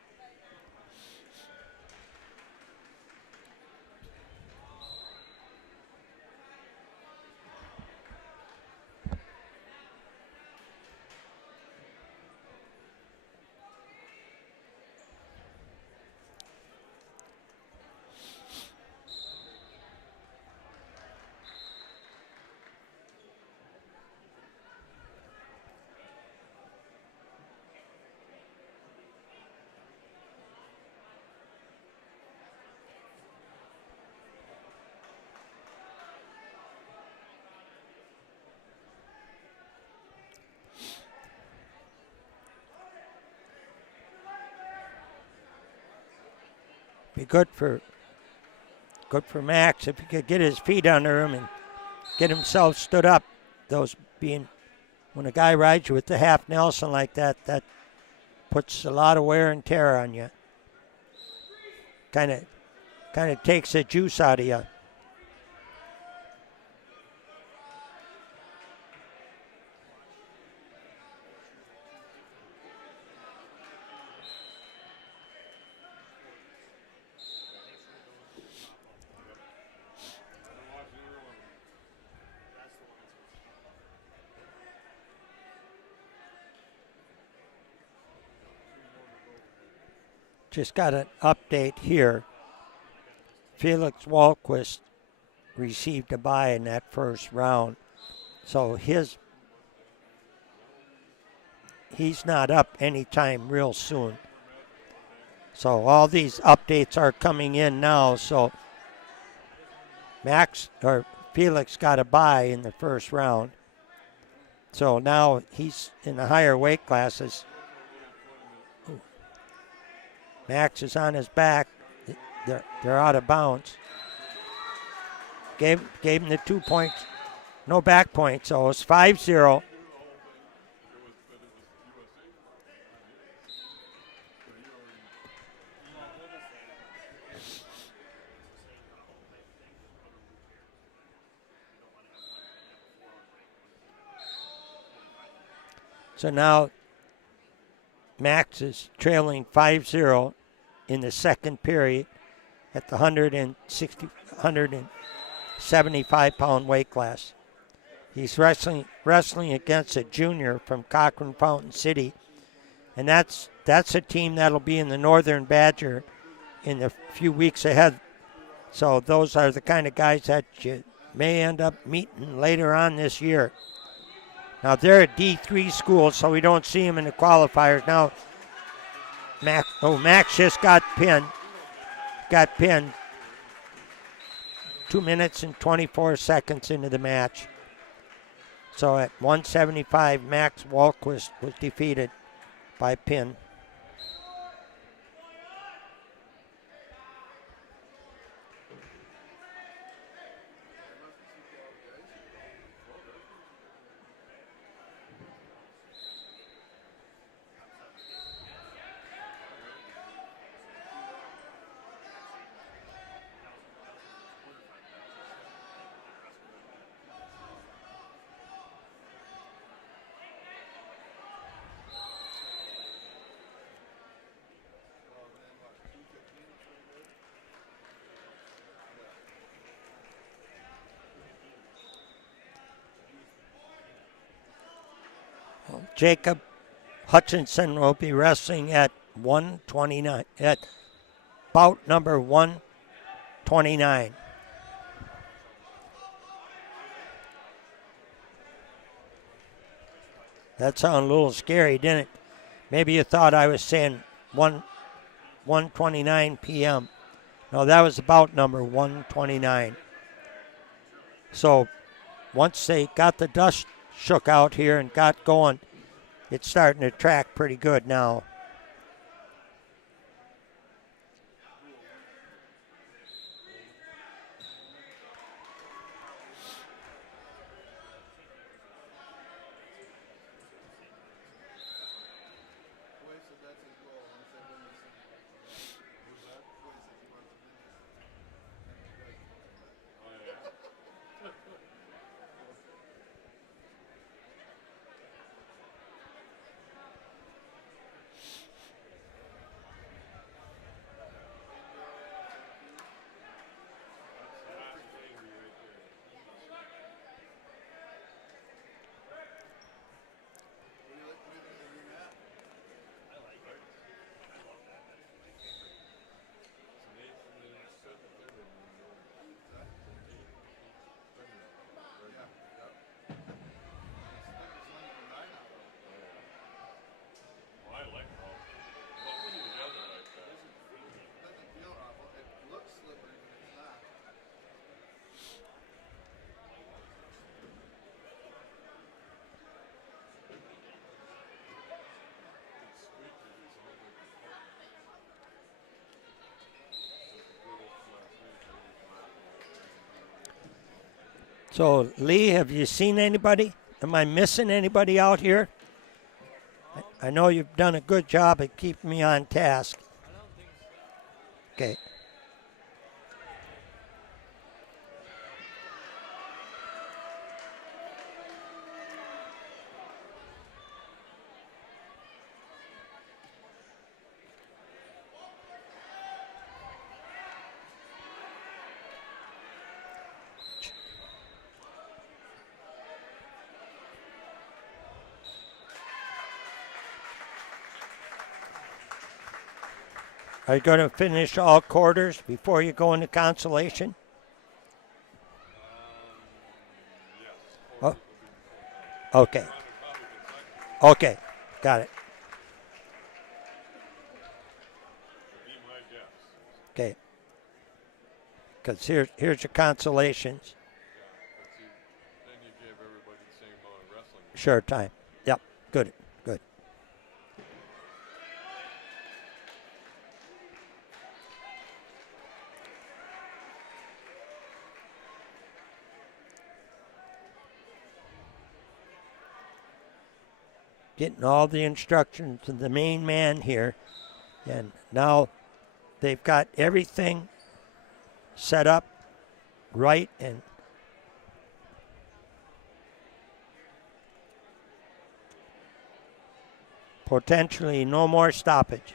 Be good for Max if he could get his feet under him and get himself stood up. Those being when a guy rides you with the half Nelson like that, that puts a lot of wear and tear on you. Kind of takes the juice out of you. Just got an update here. Felix Walquist received a bye in that first round. So he's not up anytime real soon. So all these updates are coming in now. So Felix got a bye in the first round. So now he's in the higher weight classes. Max is on his back. They're out of bounds. Gave him the 2 points. No back point, so it's 5-0. So now Max is trailing 5-0 in the second period at the 175-pound weight class. He's wrestling against a junior from Cochrane-Fountain City, and that's a team that'll be in the Northern Badger in the few weeks ahead. So those are the kind of guys that you may end up meeting later on this year. Now, they're a D3 school, so we don't see them in the qualifiers. Now, Max just got pinned. 2 minutes and 24 seconds into the match. So at 175, Max Walquist was defeated by pin. Jacob Hutchinson will be wrestling at 129, at bout number 129. That sounded a little scary, didn't it? Maybe you thought I was saying 1:29 p.m. No, that was bout number 129. So once they got the dust shook out here and got going, it's starting to track pretty good now. So, Lee, have you seen anybody? Am I missing anybody out here? I know you've done a good job at keeping me on task. Okay. Are you going to finish all quarters before you go into consolation? Oh. Okay. Okay. Got it. Okay. Because here's your consolations. Sure, time. Yep. Good. Good. Getting all the instructions to the main man here. And now they've got everything set up right and potentially no more stoppage.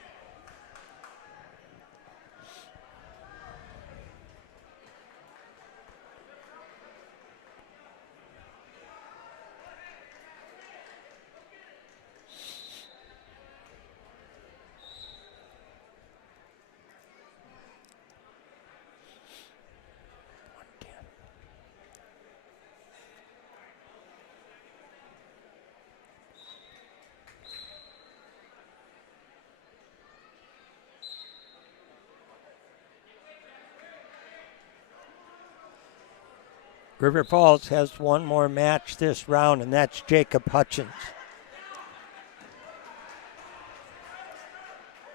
River Falls has one more match this round, and that's Jacob Hutchins.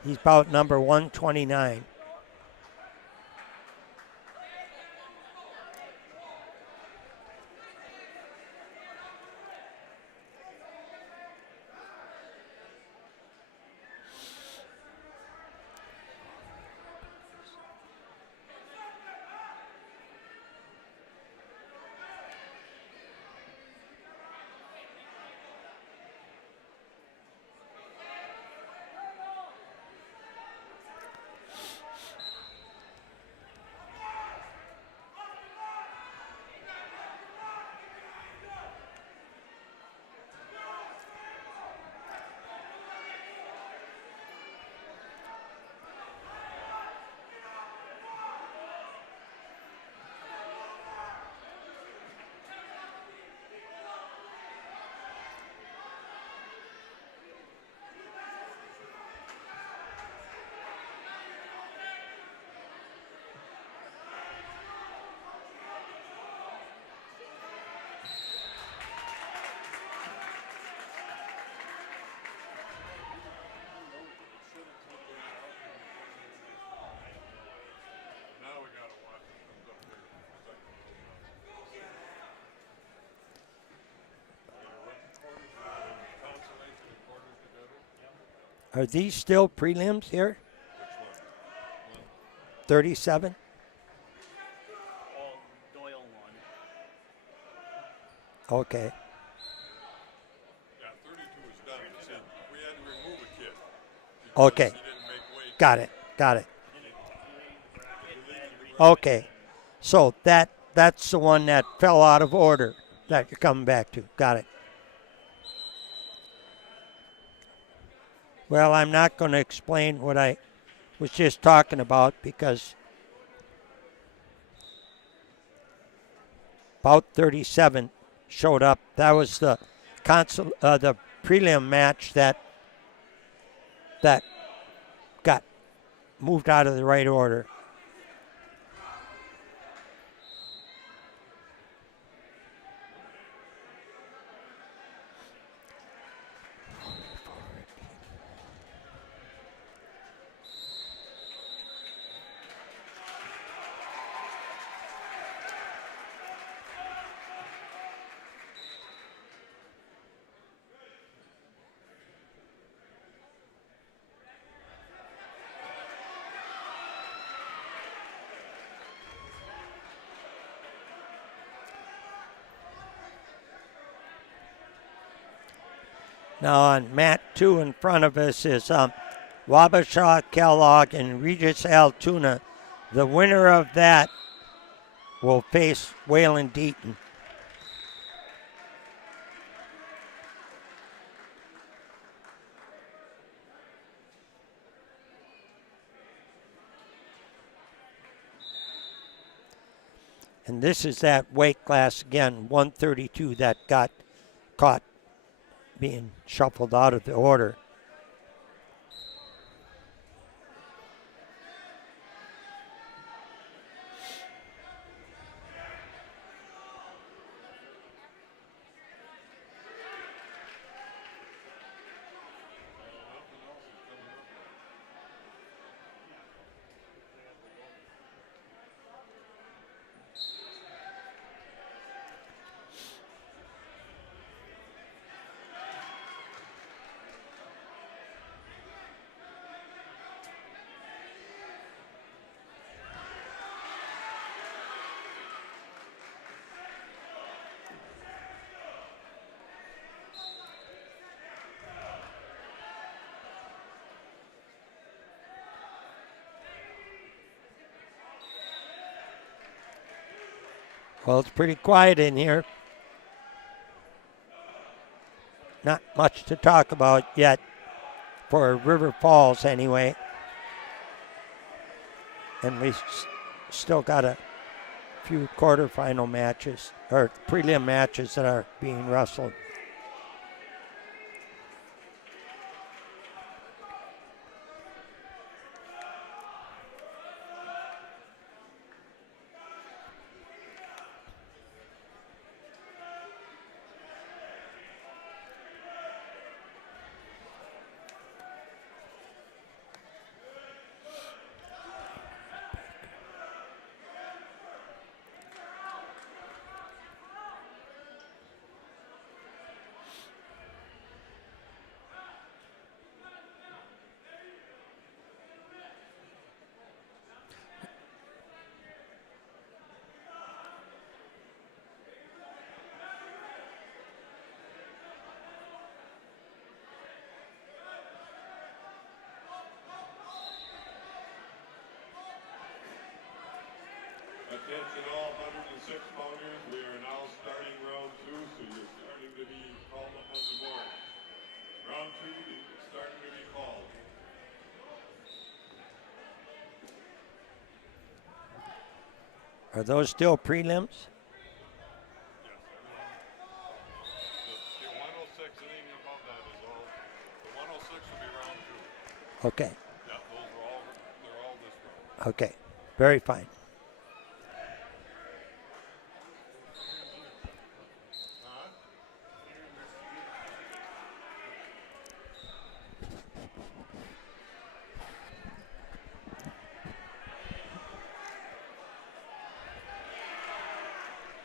He's bout number 129. Now we gotta watch it comes up here. Consolation and quarters together. Are these still prelims here? Which one? 37? Oh, Doyle won. Okay. Yeah, 32 is done. You said we had to remove a kid. Okay. He didn't make weight. Got it. Okay. So that's the one that fell out of order that you're coming back to. Got it. Well, I'm not going to explain what I was just talking about because about 37 showed up. That was the prelim match that got moved out of the right order. Now on mat 2 in front of us is Wabasha-Kellogg and Regis Altoona. The winner of that will face Wayland Deaton. And this is that weight class again, 132, that got caught being shuffled out of the order. Well, it's pretty quiet in here. Not much to talk about yet for River Falls anyway. And we still got a few quarterfinal matches, or prelim matches that are being wrestled. Attention all 106 pounders, we are now starting round 2, so you're starting to be called up on the board. Round 2 is starting to be called. Are those still prelims? Yes, the 106, anything above that is all. The 106 will be round 2. Okay. Yeah, they're all this round. Okay. Very fine.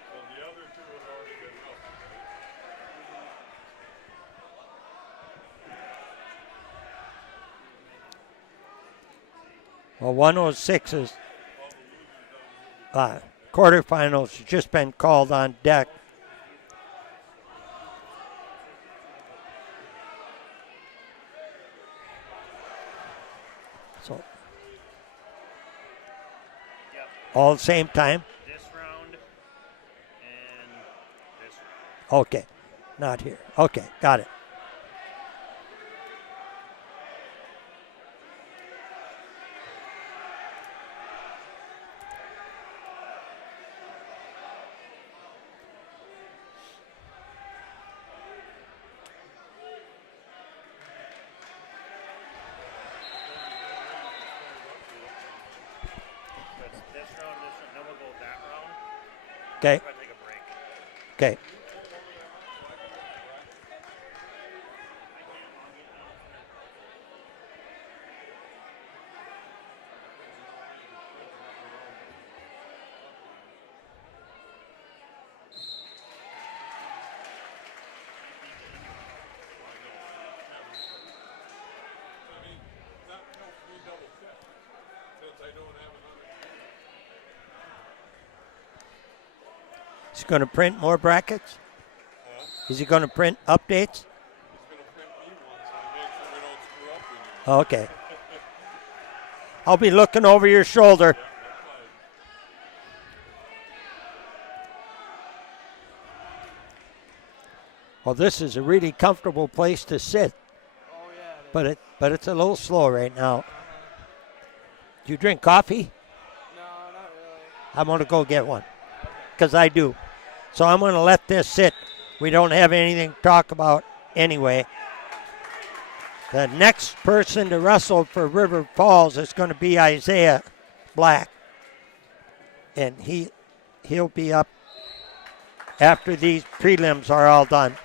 So the other 2 have already been up. Well, 106 is quarterfinals has just been called on deck. So, all at the same time? This round and this round. Okay. Not here. Okay, got it. Then we'll go that round. Okay. We're gonna take a break. Okay. Is he going to print more brackets? Is he going to print updates? Okay. I'll be looking over your shoulder. Well, this is a really comfortable place to sit. But it's a little slow right now. Do you drink coffee? No, not really. I'm going to go get one because I do. So I'm going to let this sit. We don't have anything to talk about anyway. The next person to wrestle for River Falls is going to be Isaiah Black. And he'll be up after these prelims are all done.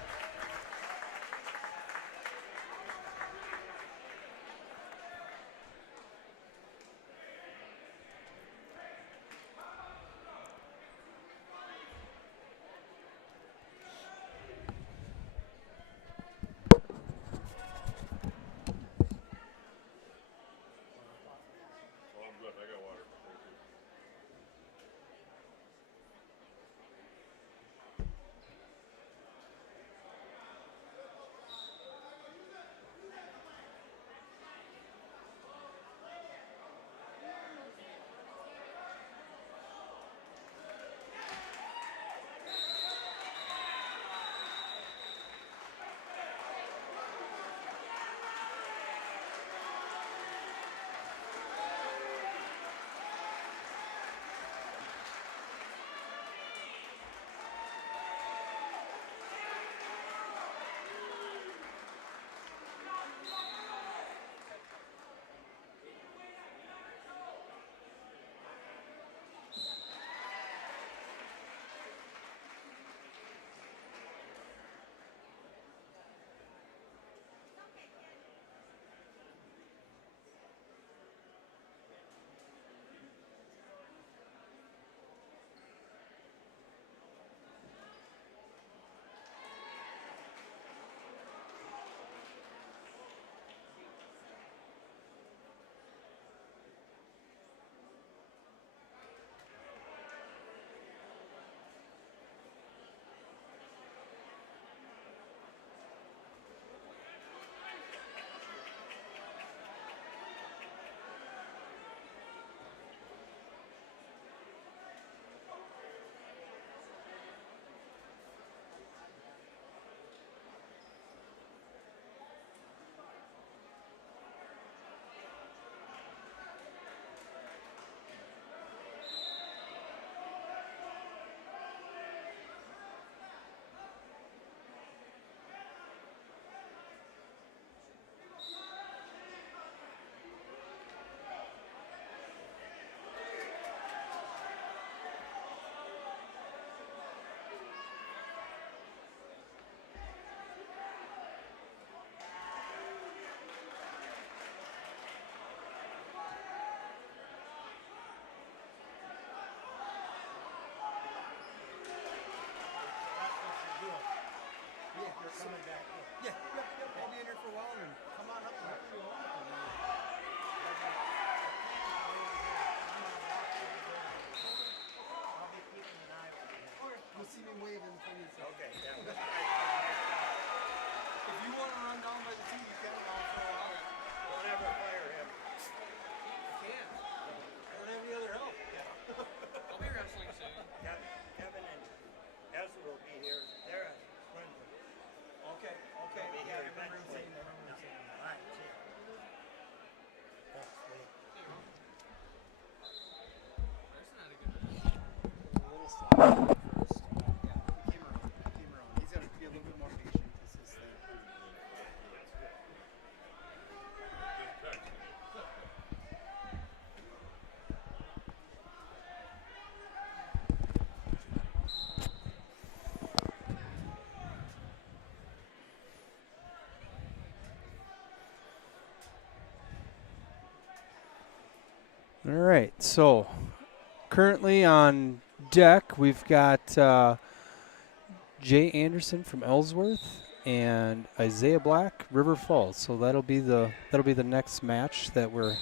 He's got to be a little bit more patient because his All right, so currently on deck we've got Jay Anderson from Ellsworth and Isaiah Black, River Falls. So that'll be the next match that we're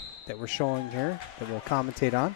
showing here that we'll commentate on.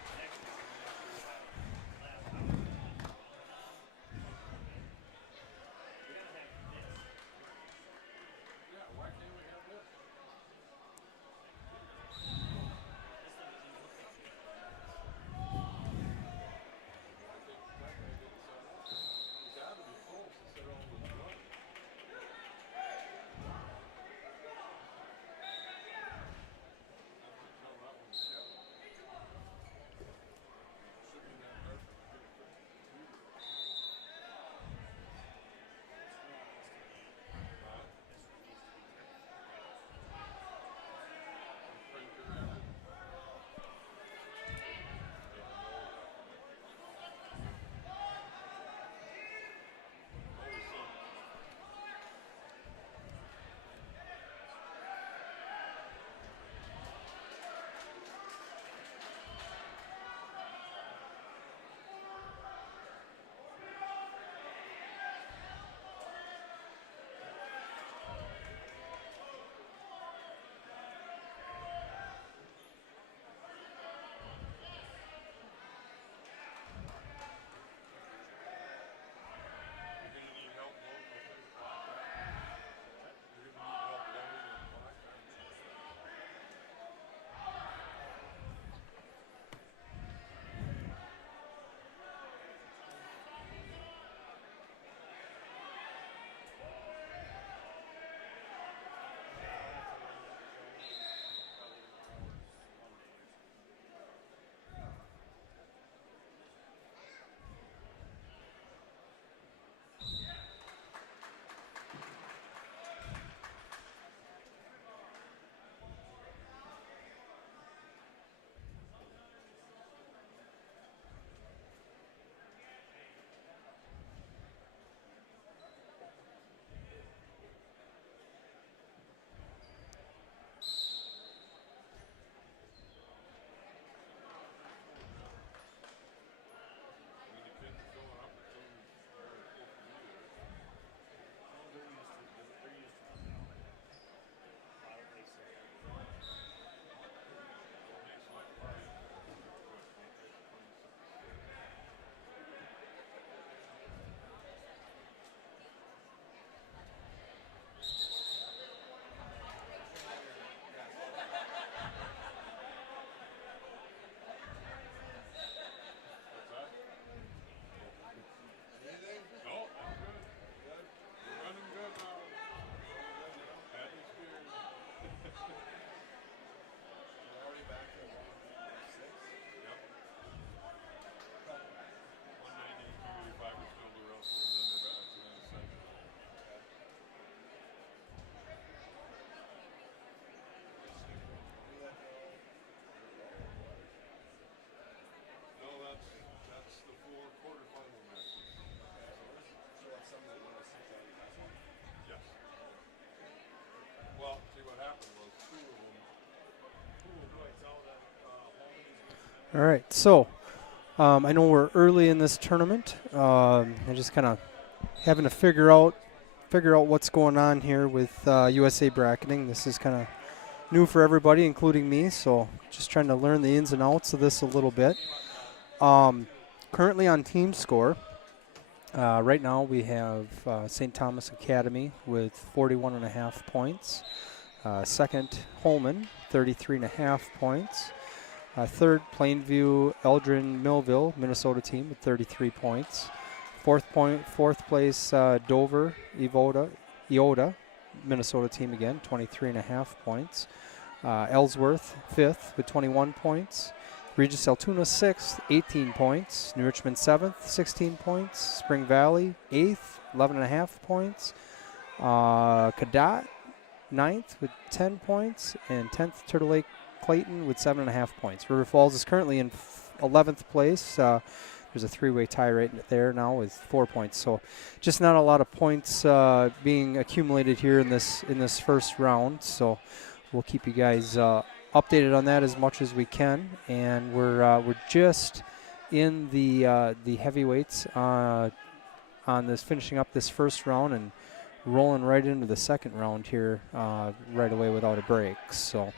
All right, so I know we're early in this tournament. I'm just kind of having to figure out what's going on here with USA bracketing. This is kind of new for everybody, including me. So just trying to learn the ins and outs of this a little bit. Currently on team score, right now we have St. Thomas Academy with 41.5 points. Second, Holmen, 33.5 points. Third, Plainview-Elgin-Millville, Minnesota team with 33 points. Fourth place, Dover-Eyota, Minnesota team again, 23.5 points. Ellsworth, fifth with 21 points. Regis Altoona 6th, 18 points. New Richmond 7th, 16 points. Spring Valley 8th, 11.5 points. Cadott 9th with 10 points. And 10th, Turtle Lake Clayton with 7.5 points. River Falls is currently in 11th place. There's a three-way tie right there now with 4 points. So just not a lot of points being accumulated here in this first round. So we'll keep you guys updated on that as much as we can. And we're just in the heavyweights on this, finishing up this first round and rolling right into the second round here right away without a break. So.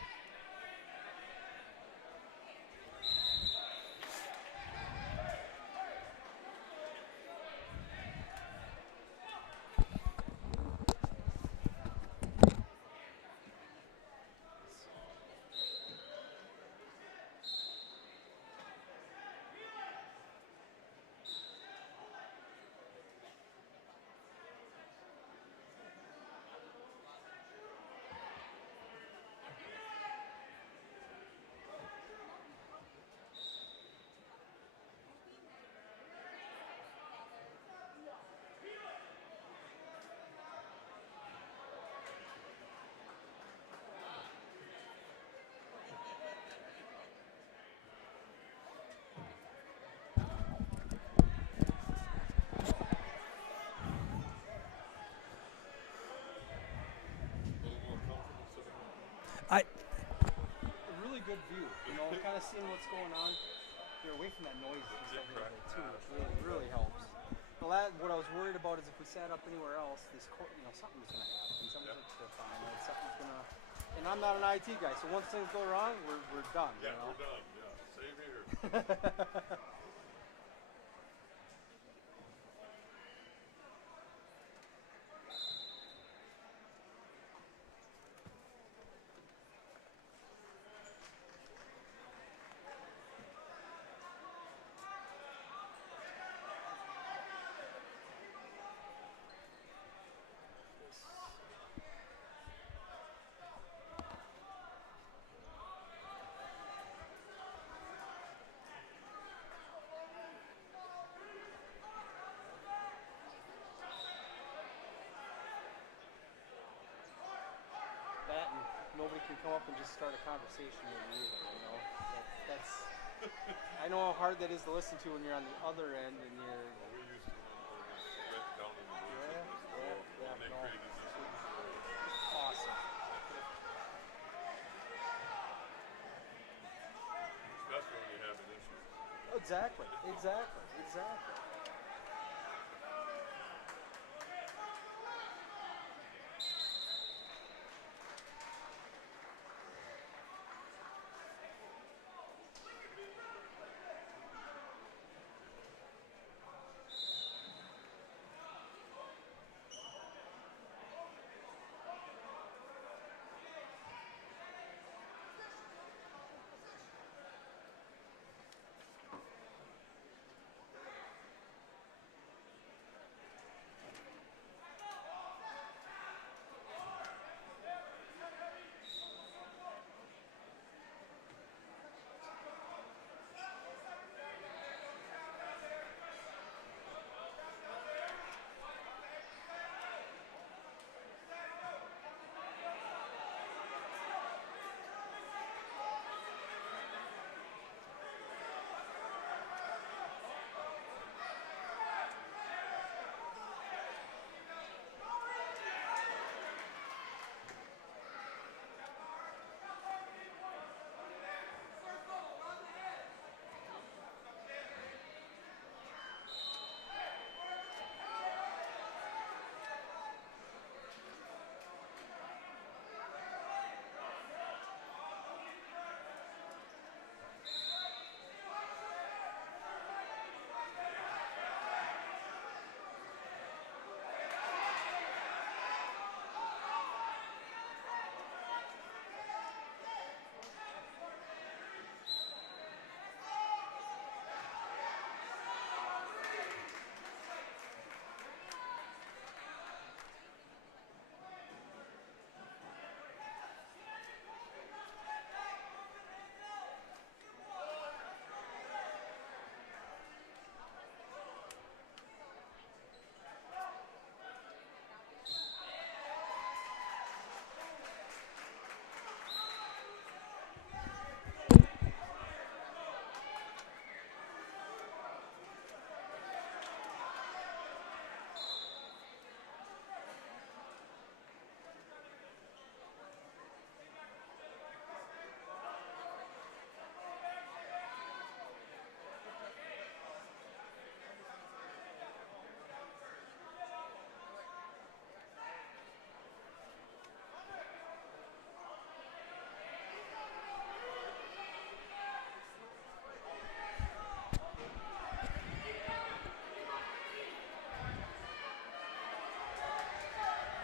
A really good view, you know, kind of seeing what's going on. You're away from that noise and stuff like that too, which really helps. What I was worried about is if we sat up anywhere else, something's gonna happen. Something's gonna fine. Something's gonna. And I'm not an IT guy, so once things go wrong, we're done. Yeah, you know? we're done. Yeah, same here. That and nobody can come up and just start a conversation with you. You know, that's. I know how hard that is to listen to when you're on the other end and you're. We're used to went down in the woods. Yeah, and they no. created this. Awesome. Especially when you have an issue. Exactly.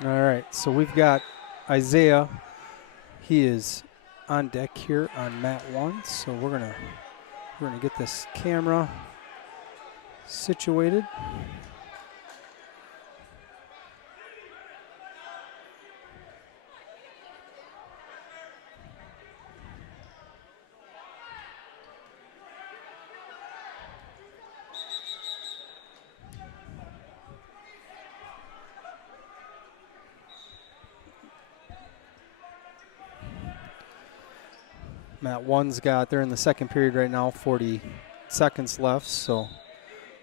All right, so we've got Isaiah. He is on deck here on mat 1. So we're gonna get this camera situated. Mat 1's got, they're in the second period right now, 40 seconds left, so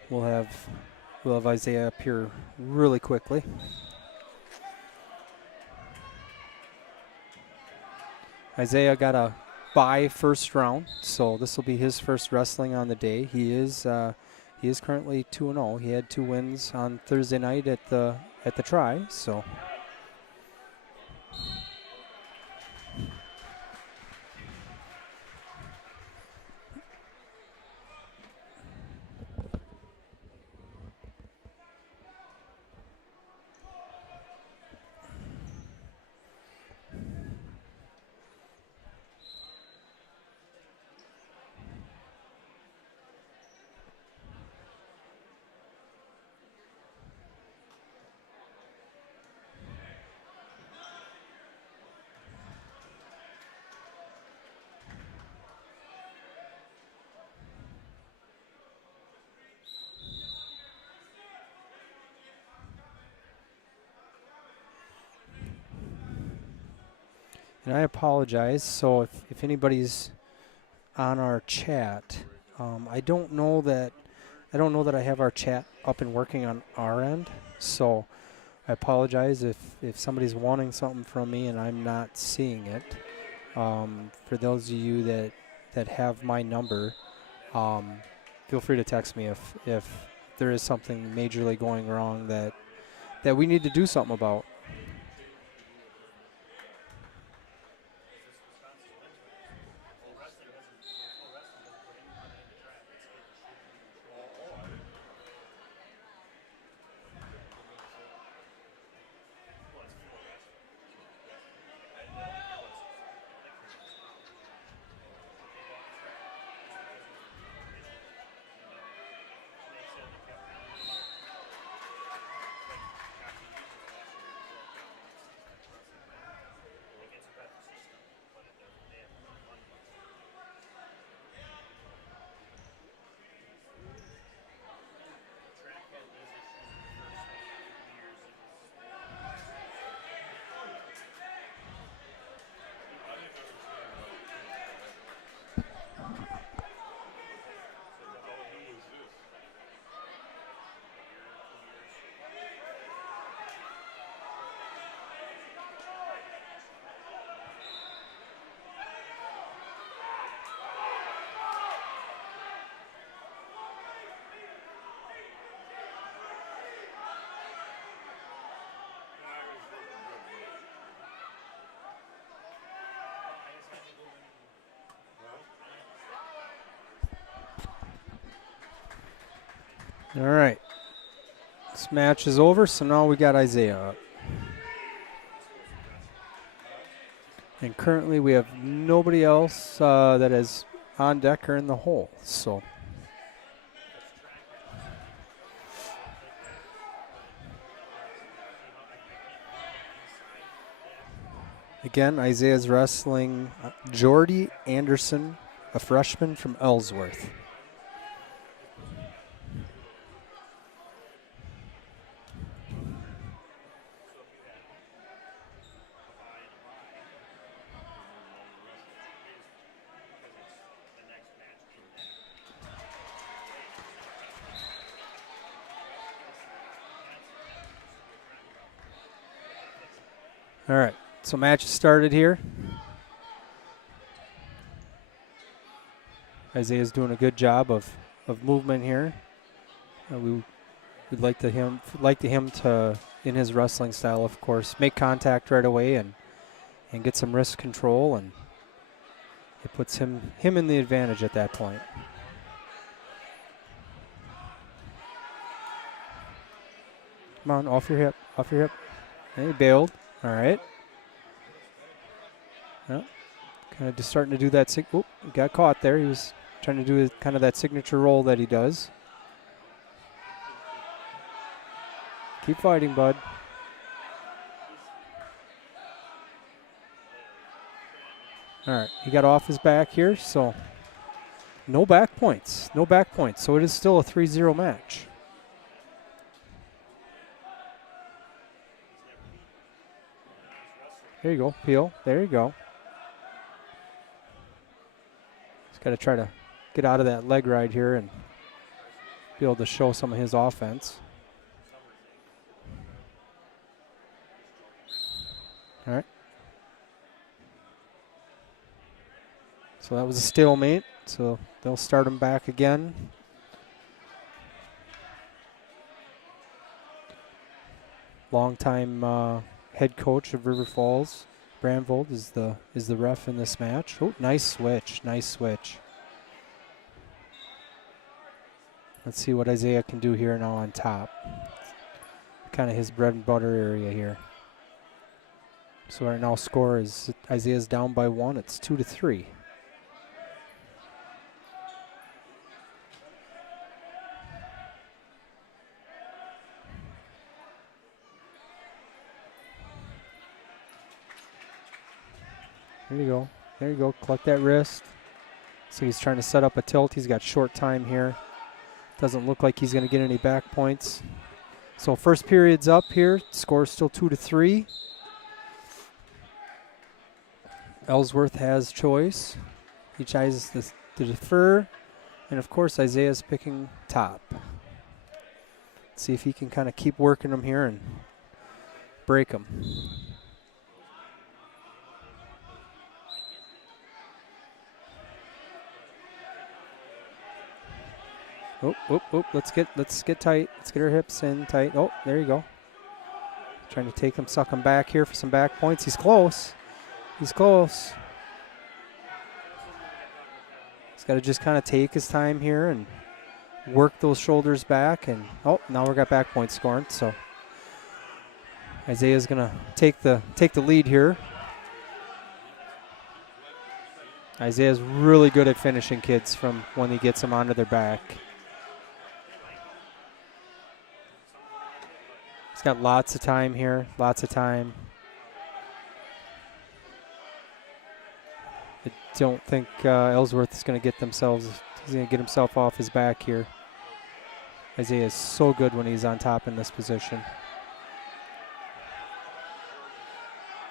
we'll have Isaiah up here really quickly. Isaiah got a bye first round, so this will be his first wrestling on the day. He is currently 2-0. He had 2 wins on Thursday night at the try, so. And I apologize. So if anybody's on our chat, I don't know that I have our chat up and working on our end. So I apologize if somebody's wanting something from me and I'm not seeing it. For those of you that have my number, feel free to text me if there is something majorly going wrong that we need to do something about. All right. This match is over, so now we got Isaiah up. And currently we have nobody else that is on deck or in the hole. So again, Isaiah's wrestling Jordy Anderson, a freshman from Ellsworth. All right, so match started here. Isaiah's doing a good job of movement here. We'd like him to, in his wrestling style, of course, make contact right away and get some wrist control, and it puts him in the advantage at that point. Come on, off your hip, off your hip. He bailed. All right. Well, kind of just starting to do that. He got caught there. He was trying to do kind of that signature roll that he does. Keep fighting, bud. All right, he got off his back here, so no back points. No back points, so it is still a 3-0 match. There you go, Peel. There you go. He's got to try to get out of that leg ride here and be able to show some of his offense. All right. So that was a stalemate. So they'll start him back again. Longtime head coach of River Falls, Brandvold, is the ref in this match. Oh, nice switch. Nice switch. Let's see what Isaiah can do here now on top. Kind of his bread and butter area here. So right now score is Isaiah's down by 1. It's 2-3. There you go. There you go. Collect that wrist. So he's trying to set up a tilt. He's got short time here. Doesn't look like he's going to get any back points. So first period's up here. Score's still 2-3. Ellsworth has choice. He tries to defer. And, of course, Isaiah's picking top. Let's see if he can kind of keep working him here and break him. Oh, let's get tight. Let's get our hips in tight. Oh, there you go. Trying to take him, suck him back here for some back points. He's close. He's close. He's got to just kind of take his time here and work those shoulders back. And oh, now we got back points scoring. So Isaiah's gonna take the lead here. Isaiah's really good at finishing kids from when he gets them onto their back. He's got lots of time here, lots of time. I don't think Ellsworth is going to get themselves, he's going to get himself off his back here. Isaiah is so good when he's on top in this position.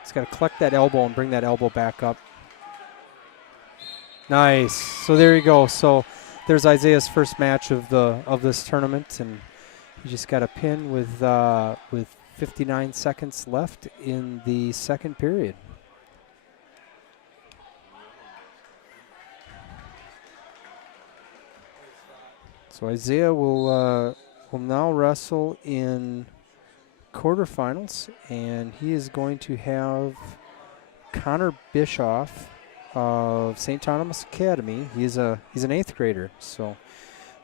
He's got to collect that elbow and bring that elbow back up. Nice. So there you go. So there's Isaiah's first match of this tournament, and he just got a pin with 59 seconds left in the second period. So Isaiah will now wrestle in quarterfinals, and he is going to have Connor Bischoff of St. Thomas Academy. He's an 8th grader. So,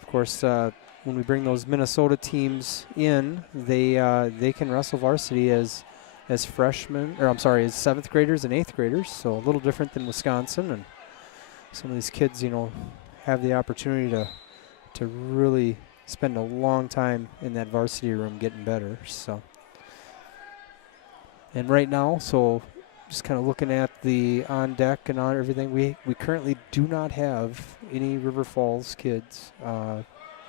of course, when we bring those Minnesota teams in, they can wrestle varsity as freshmen, or I'm sorry, as 7th graders and 8th graders. So a little different than Wisconsin, and some of these kids, have the opportunity to really spend a long time in that varsity room getting better. So, and right now, so just kind of looking at the on deck and on everything, we currently do not have any River Falls kids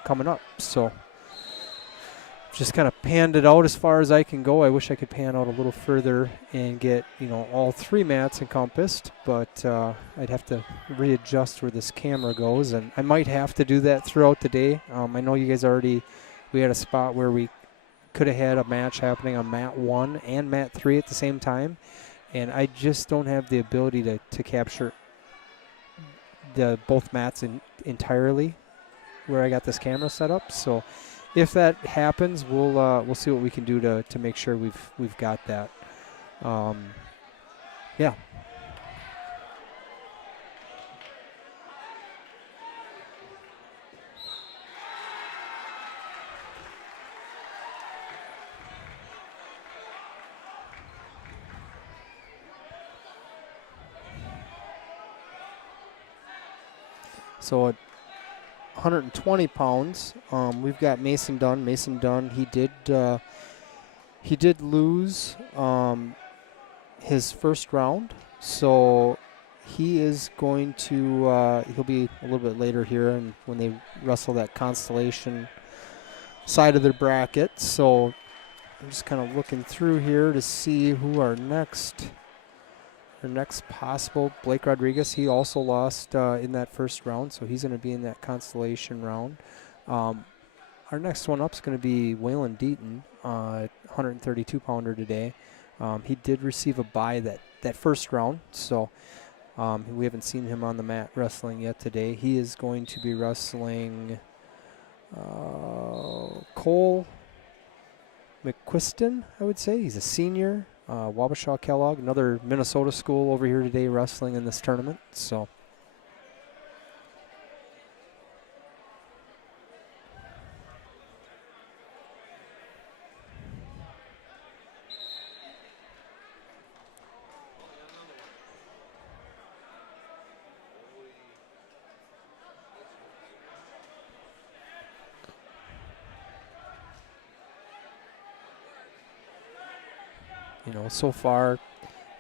coming up. So just kind of panned it out as far as I can go. I wish I could pan out a little further and get, all 3 mats encompassed, but I'd have to readjust where this camera goes, and I might have to do that throughout the day. I know you guys we had a spot where we could have had a match happening on mat 1 and mat 3 at the same time, and I just don't have the ability to capture both mats entirely where I got this camera set up. So if that happens, we'll see what we can do to make sure we've got that. Yeah. So at 120 pounds, we've got Mason Dunn. Mason Dunn, he did lose his first round, so he is going to he'll be a little bit later here, and when they wrestle that Constellation side of the bracket. So I'm just kind of looking through here to see who our next possible. Blake Rodriguez, he also lost in that first round, so he's going to be in that Constellation round. Our next one up is going to be Waylon Deaton, 132-pounder today. He did receive a bye that first round, so we haven't seen him on the mat wrestling yet today. He is going to be wrestling Cole McQuiston, I would say. He's a senior. Wabasha-Kellogg, another Minnesota school over here today wrestling in this tournament. So so far,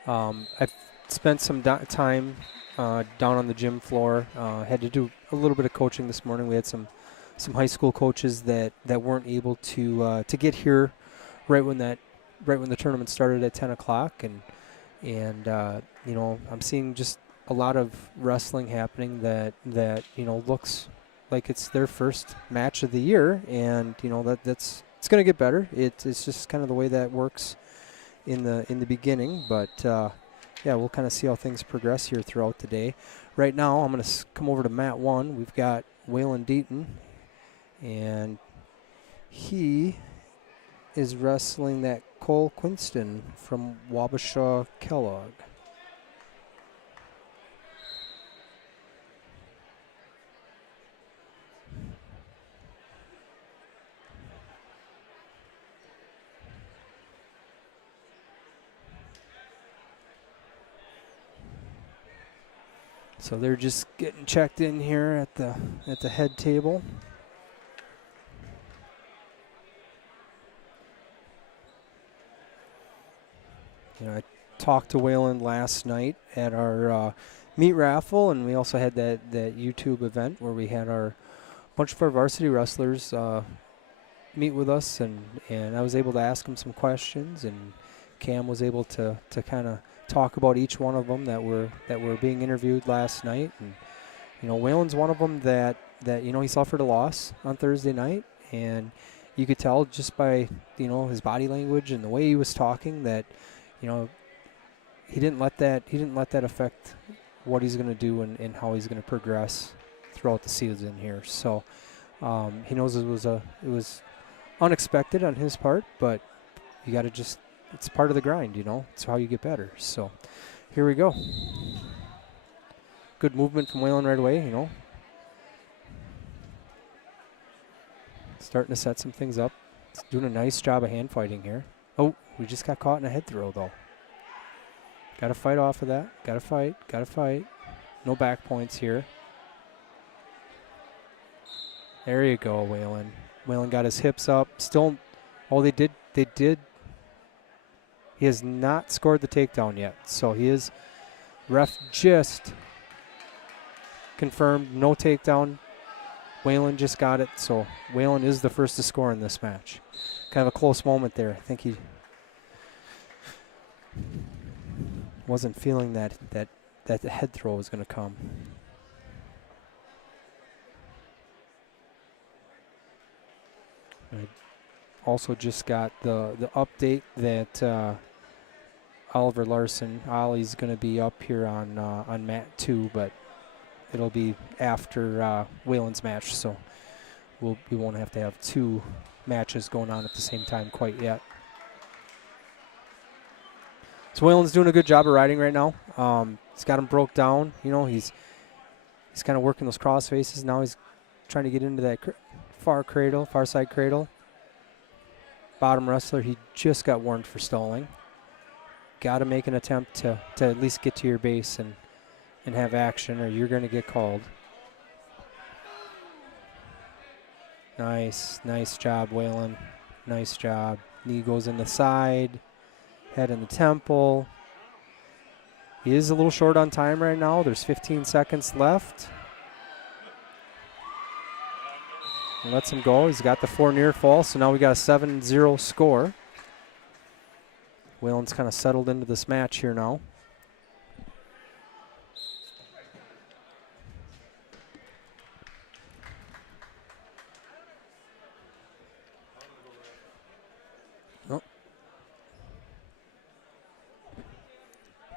I've spent some time down on the gym floor. Had to do a little bit of coaching this morning. We had some high school coaches that weren't able to get here right when the tournament started at 10 o'clock, and I'm seeing just a lot of wrestling happening that looks like it's their first match of the year, and it's going to get better. It's just kind of the way that works in the beginning, but yeah, we'll kind of see how things progress here throughout the day. Right now, I'm going to come over to mat 1. We've got Waylon Deaton, and he is wrestling that Cole Quinston from Wabasha-Kellogg. So they're just getting checked in here at the head table. I talked to Waylon last night at our meat raffle, and we also had that YouTube event where we had a bunch of our varsity wrestlers meet with us, and I was able to ask them some questions, and Cam was able to kind of talk about each one of them that were being interviewed last night. And Waylon's one of them that he suffered a loss on Thursday night, and you could tell just by his body language and the way he was talking that he didn't let that affect what he's going to do and how he's going to progress throughout the season here. So he knows it was unexpected on his part, but you got to it's part of the grind, It's how you get better. So here we go. Good movement from Waylon right away, Starting to set some things up. It's doing a nice job of hand fighting here. Oh, we just got caught in a head throw, though. Got to fight off of that. Got to fight. No back points here. There you go, Waylon. Waylon got his hips up. Still, they did. He has not scored the takedown yet. So ref just confirmed no takedown. Waylon just got it. So Waylon is the first to score in this match. Kind of a close moment there. I think he wasn't feeling that the head throw was going to come. I also just got the update that Oliver Larson, Ollie's going to be up here on mat 2, but it'll be after Waylon's match, so we won't have to have 2 matches going on at the same time quite yet. So Waylon's doing a good job of riding right now. He's got him broke down. He's kind of working those cross faces. Now he's trying to get into that far side cradle. Bottom wrestler, he just got warned for stalling. Got to make an attempt to at least get to your base and have action, or you're going to get called. Nice job, Whalen. Nice job. Knee goes in the side, head in the temple. He is a little short on time right now. There's 15 seconds left. And lets him go. He's got the 4 near fall, so now we got a 7-0 score. Whalen's kind of settled into this match here now. Oh.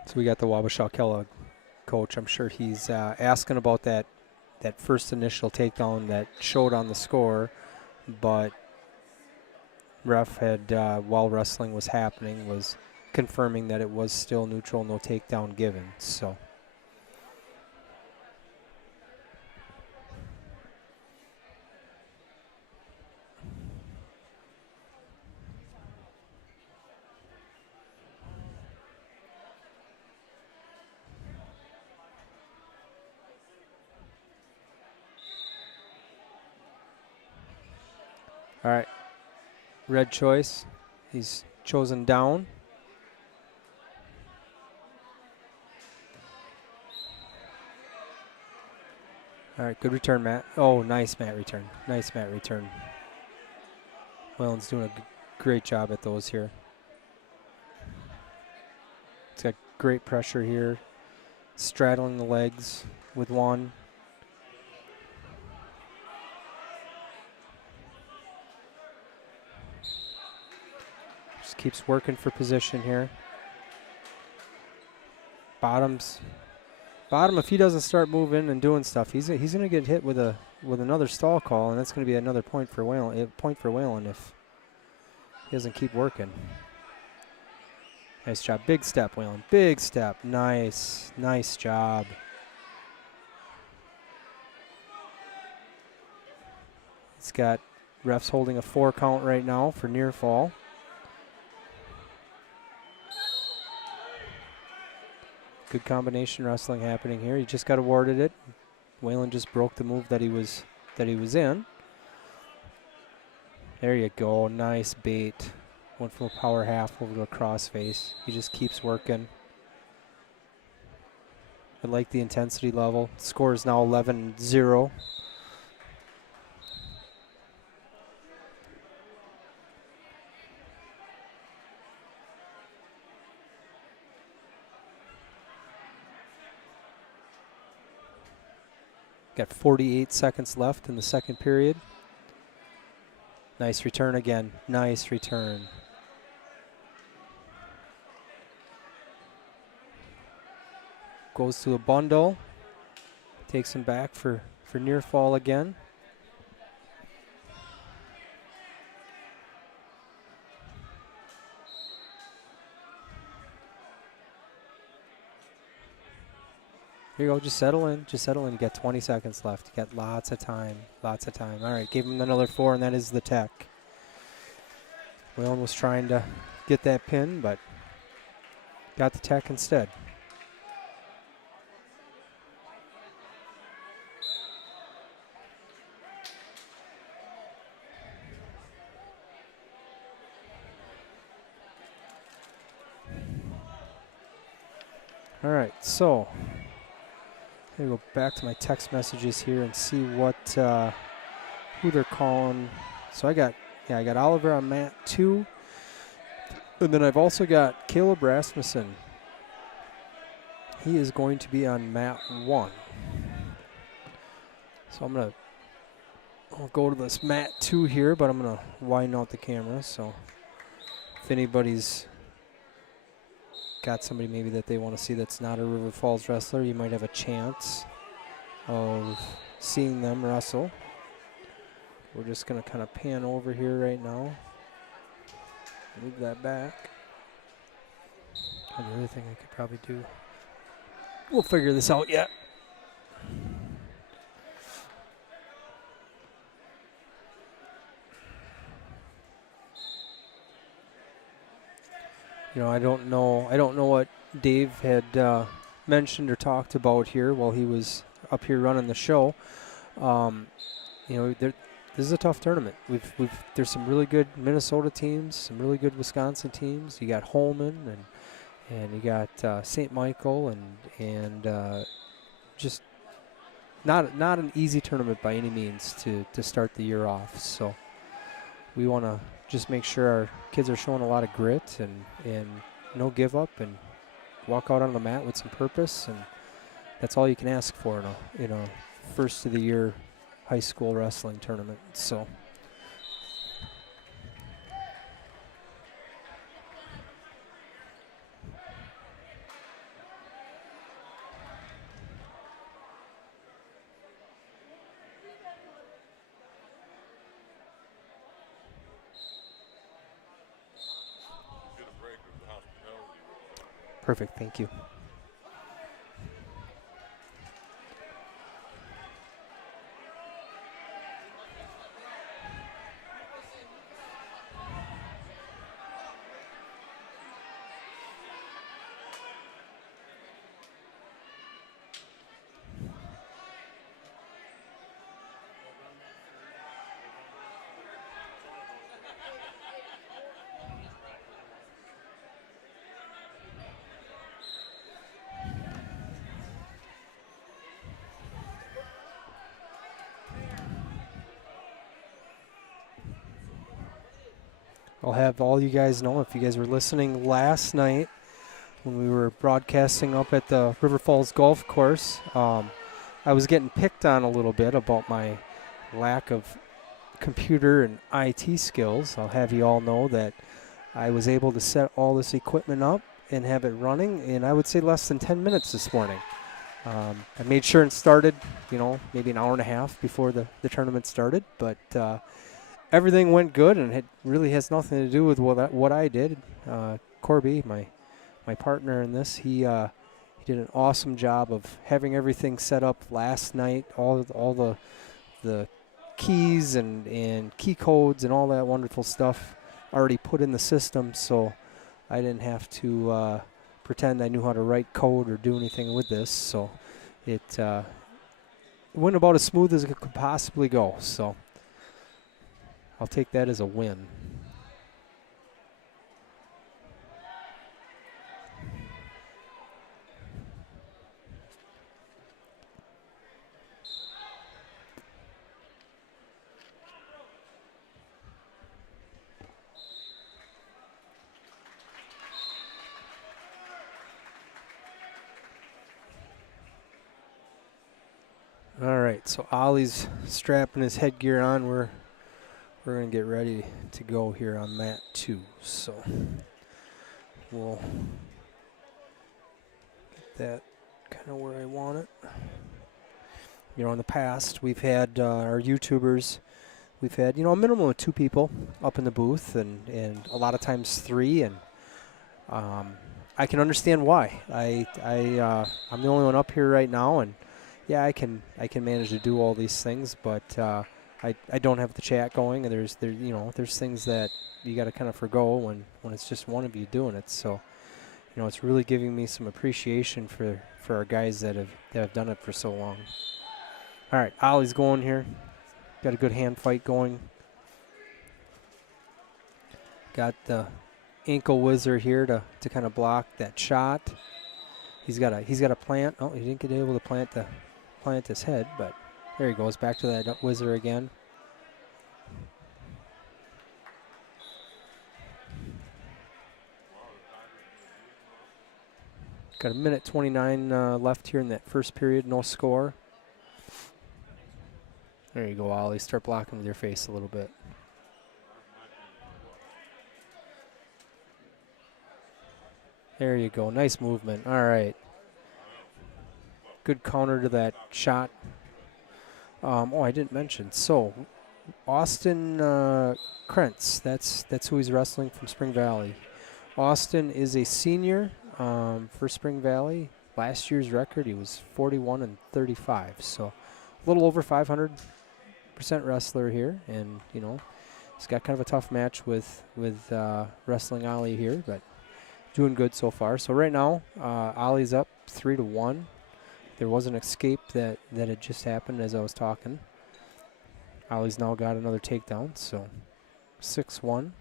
So we got the Wabasha-Kellogg coach. I'm sure he's asking about that first initial takedown that showed on the score, but ref had, while wrestling was happening, was confirming that it was still neutral, no takedown given. So all right, red choice. He's chosen down. All right, good return, Matt. Oh, nice mat return. Nice mat return. Whalen's doing a great job at those here. It's got great pressure here. Straddling the legs with one. Keeps working for position here. Bottom, if he doesn't start moving and doing stuff, he's gonna get hit with another stall call, and that's gonna be another point for Whalen. If he doesn't keep working. Nice job, big step, Whalen. Big step, nice job. It's got refs holding a 4 count right now for near fall. Good combination wrestling happening here. He just got awarded it. Whalen just broke the move that he was in. There you go. Nice bait. Went from a power half over to a crossface. He just keeps working. I like the intensity level. Score is now 11-0. Got 48 seconds left in the second period. Nice return again. Nice return. Goes to a bundle. Takes him back for near fall again. Here you go, just settle in. You got 20 seconds left. You got lots of time. All right, give him another 4, and that is the tech. Whalen was trying to get that pin, but got the tech instead. All right, so I'm gonna go back to my text messages here and see what who they're calling. So I got Oliver on mat 2, and then I've also got Caleb Rasmussen. He is going to be on mat 1. So I'll go to this mat 2 here, but I'm gonna widen out the camera. So if anybody's got somebody maybe that they want to see that's not a River Falls wrestler, you might have a chance of seeing them wrestle. We're just going to kind of pan over here right now. Move that back. Another thing I could probably do. We'll figure this out yet. You know, I don't know what Dave had mentioned or talked about here while he was up here running the show. You know, this is a tough tournament. There's some really good Minnesota teams, some really good Wisconsin teams. You got Holmen and you got St. Michael and just not an easy tournament by any means to start the year off. So we want to just make sure our kids are showing a lot of grit and no give up and walk out on the mat with some purpose, and that's all you can ask for in a first of the year high school wrestling tournament. So Get a break with the hospitality. perfect, thank you. I'll have all you guys know, if you guys were listening last night when we were broadcasting up at the River Falls Golf Course, I was getting picked on a little bit about my lack of computer and IT skills. I'll have you all know that I was able to set all this equipment up and have it running in, I would say, less than 10 minutes this morning. I made sure it started, maybe an hour and a half before the tournament started, but everything went good, and it really has nothing to do with what I did. Corby, my partner in this, he did an awesome job of having everything set up last night, all the keys and key codes and all that wonderful stuff already put in the system, so I didn't have to pretend I knew how to write code or do anything with this. So it went about as smooth as it could possibly go. So I'll take that as a win. All right, so Ollie's strapping his headgear on. We're going to get ready to go here on mat 2. So we'll get that kind of where I want it. In the past, we've had our YouTubers, we've had, a minimum of 2 people up in the booth and a lot of times 3. And I can understand why. I'm the only one up here right now, and yeah, I can manage to do all these things, but I don't have the chat going, and there's things that you got to kind of forgo when it's just one of you doing it. So, it's really giving me some appreciation for our guys that have done it for so long. All right, Ollie's going here. Got a good hand fight going. Got the ankle whizzer here to kind of block that shot. He's got a plant. Oh, he didn't get able to plant his head, but there he goes, back to that whizzer again. Got a minute 29 left here in that first period, no score. There you go, Ollie. Start blocking with your face a little bit. There you go. Nice movement. All right. Good counter to that shot. I didn't mention. So, Austin Krentz. That's who he's wrestling from Spring Valley. Austin is a senior for Spring Valley. Last year's record, he was 41-35. So, a little over 500% wrestler here, and he's got kind of a tough match with wrestling Ollie here, but doing good so far. So right now, Ollie's up 3-1. There was an escape that had just happened as I was talking. Ollie's now got another takedown, so 6-1.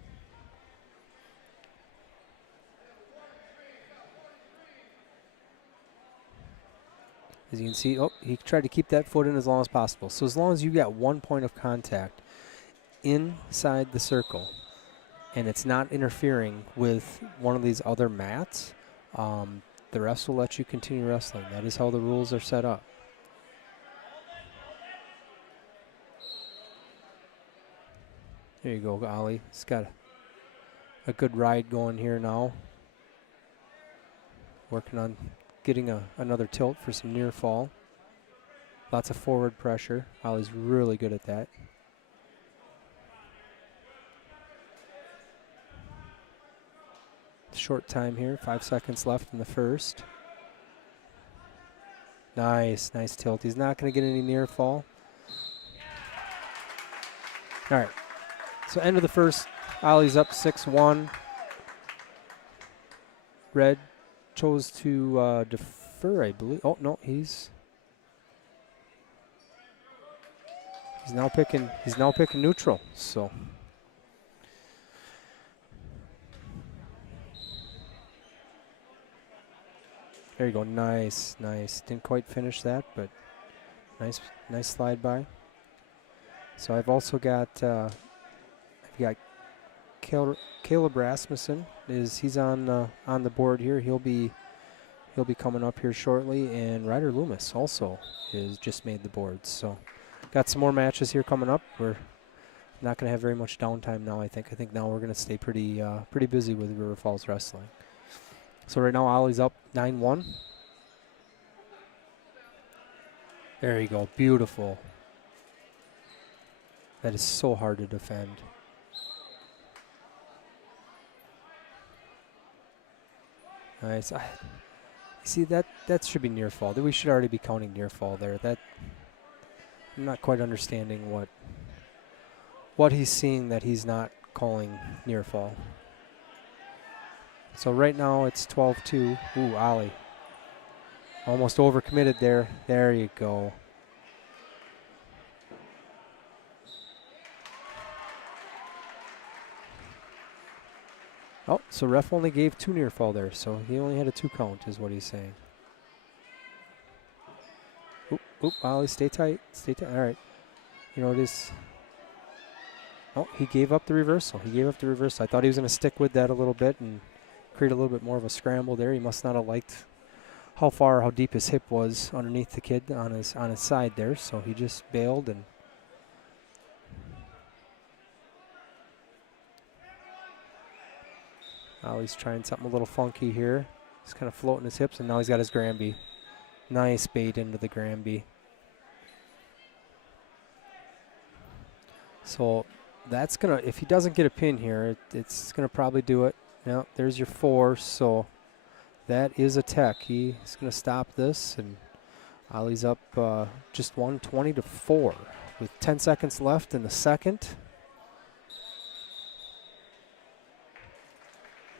As you can see, he tried to keep that foot in as long as possible. So as long as you got 1 point of contact inside the circle and it's not interfering with one of these other mats, the refs will let you continue wrestling. That is how the rules are set up. There you go, Ollie. He's got a good ride going here now. Working on getting another tilt for some near fall. Lots of forward pressure. Ollie's really good at that. Short time here, 5 seconds left in the first. Nice tilt. He's not going to get any near fall. All right, so end of the first, Ollie's up 6-1. Red chose to defer, I believe. Oh no, he's now picking neutral. So there you go. Nice. Didn't quite finish that, but nice slide by. So I've also got Caleb Rasmussen. He's on the board here. He'll be coming up here shortly, and Ryder Loomis also has just made the board. So got some more matches here coming up. We're not going to have very much downtime now. I think now we're going to stay pretty busy with River Falls Wrestling. So right now Ollie's up 9-1. There you go, beautiful. That is so hard to defend. Nice. See, that should be near fall. We should already be counting near fall there. That I'm not quite understanding what he's seeing that he's not calling near fall. So right now it's 12-2. Ooh, Ollie. Almost overcommitted there. There you go. Oh, so ref only gave 2 near fall there, so he only had a 2 count is what he's saying. Oop, Ollie, stay tight. All right. You know, it is. Oh, he gave up the reversal. I thought he was going to stick with that a little bit and create a little bit more of a scramble there. He must not have liked how deep his hip was underneath the kid on his side there, so he just bailed and now he's trying something a little funky here. He's kind of floating his hips, and now he's got his Granby. Nice bait into the Granby. So that's going to, if he doesn't get a pin here, it's going to probably do it. Now, there's your 4, so that is a tech. He's going to stop this, and Ollie's up just 120-4 with 10 seconds left in the second.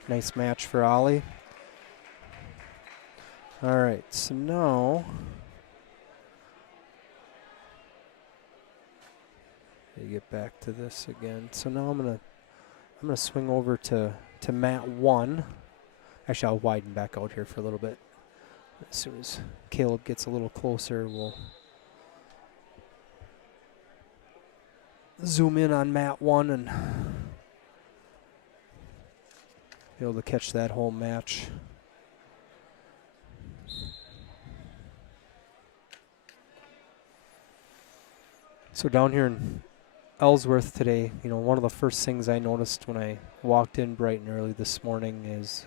Nice match for Ollie. All right, so now you get back to this again. So now I'm gonna swing over to mat 1. Actually, I'll widen back out here for a little bit. As soon as Caleb gets a little closer, we'll zoom in on mat 1 and be able to catch that whole match. So down here in Ellsworth today, you know, one of the first things I noticed when I walked in bright and early this morning is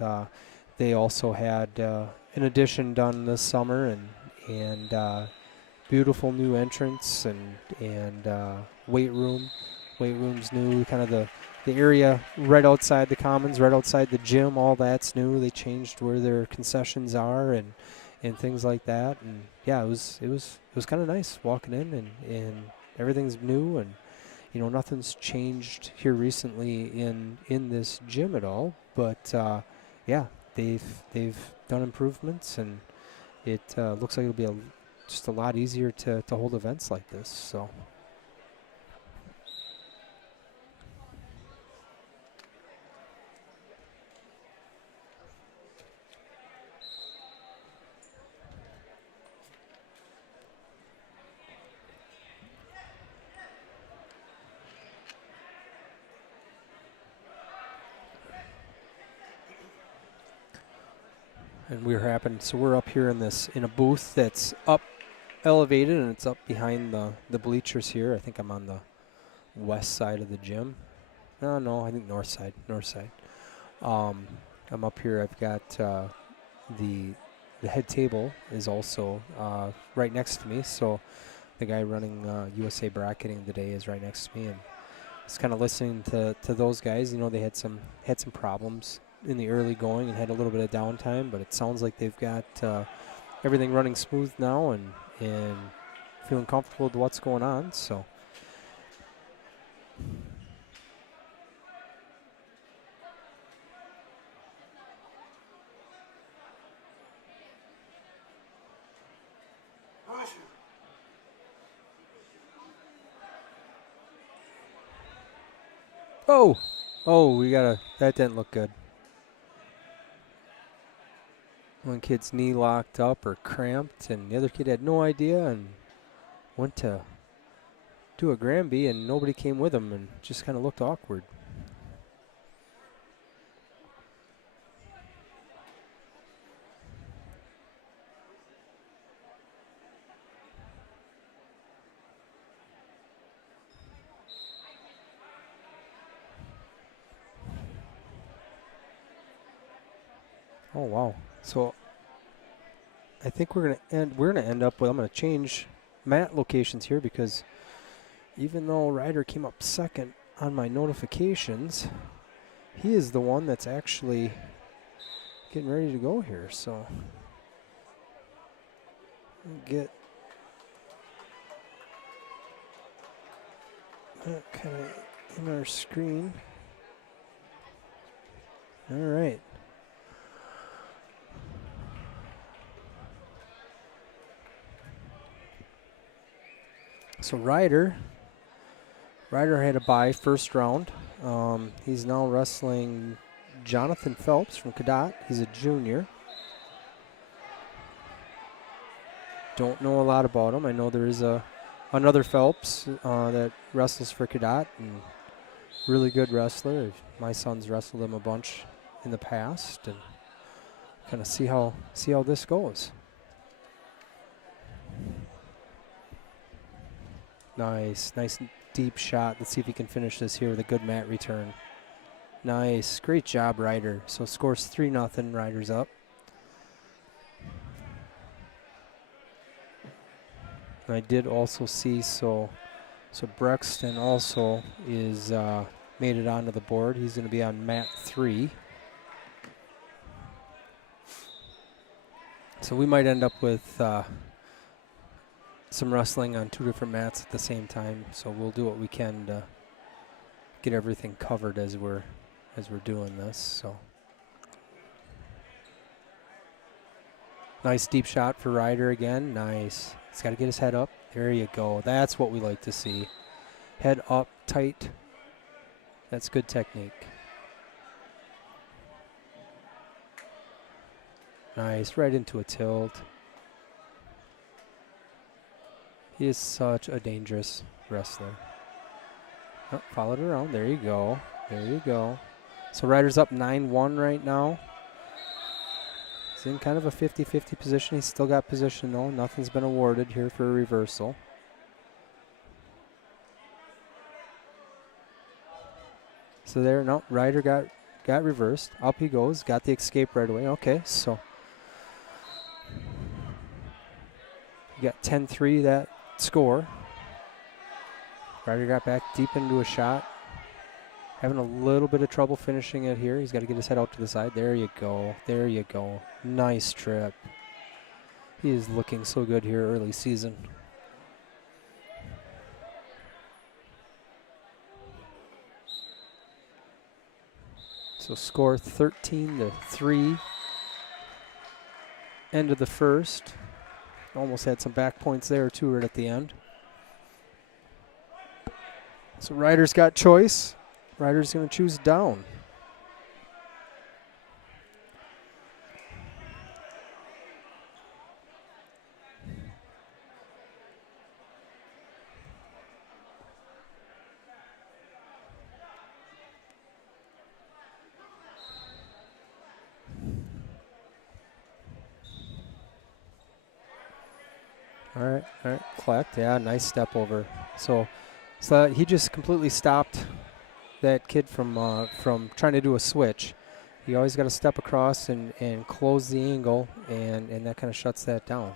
they also had an addition done this summer and beautiful new entrance and weight room. Weight room's new, kind of the area right outside the commons, right outside the gym, all that's new. They changed where their concessions are and things like that. And yeah, it was kind of nice walking in and everything's new, and you know, nothing's changed here recently in this gym at all. But yeah, they've done improvements, and it looks like it'll be just a lot easier to hold events like this. So And we're up here in a booth that's up elevated, and it's up behind the bleachers here. I think I'm on the west side of the gym. No, I think north side. I'm up here. I've got the head table is also right next to me. So the guy running USA bracketing today is right next to me, and just kind of listening to those guys. You know, they had some problems in the early going and had a little bit of downtime, but it sounds like they've got everything running smooth now and feeling comfortable with what's going on. So that didn't look good. One kid's knee locked up or cramped, and the other kid had no idea and went to do a Granby, and nobody came with him, and just kind of looked awkward. Oh wow! So I think we're gonna end up with. I'm gonna change mat locations here because even though Ryder came up second on my notifications, he is the one that's actually getting ready to go here. So get that kind of in our screen. All right. So Ryder had a bye first round. He's now wrestling Jonathan Phelps from Cadott. He's a junior. Don't know a lot about him. I know there is another Phelps that wrestles for Cadott, and really good wrestler. My son's wrestled him a bunch in the past, and kind of see how this goes. Nice deep shot. Let's see if he can finish this here with a good mat return. Nice, great job, Ryder. So scores 3-0. Ryder's up. And I did also see so Brexton also is made it onto the board. He's going to be on mat 3. So we might end up with some wrestling on 2 different mats at the same time. So we'll do what we can to get everything covered as we're doing this. So nice deep shot for Ryder again. Nice. He's got to get his head up. There you go. That's what we like to see. Head up tight. That's good technique. Nice. Right into a tilt. He is such a dangerous wrestler. Oh, followed around. There you go. There you go. So Ryder's up 9-1 right now. He's in kind of a 50-50 position. He's still got position though. Nothing's been awarded here for a reversal. So there, no, Ryder got reversed. Up he goes. Got the escape right away. Okay, so you got 10-3 that score. Ryder got back deep into a shot. Having a little bit of trouble finishing it here. He's got to get his head out to the side. There you go. There you go. Nice trip. He is looking so good here early season. So score 13-3. End of the first. Almost had some back points there too right at the end. So Ryder's got choice. Ryder's going to choose down. All right. Collect. Yeah, nice step over. So he just completely stopped that kid from trying to do a switch. You always got to step across and close the angle, and that kind of shuts that down.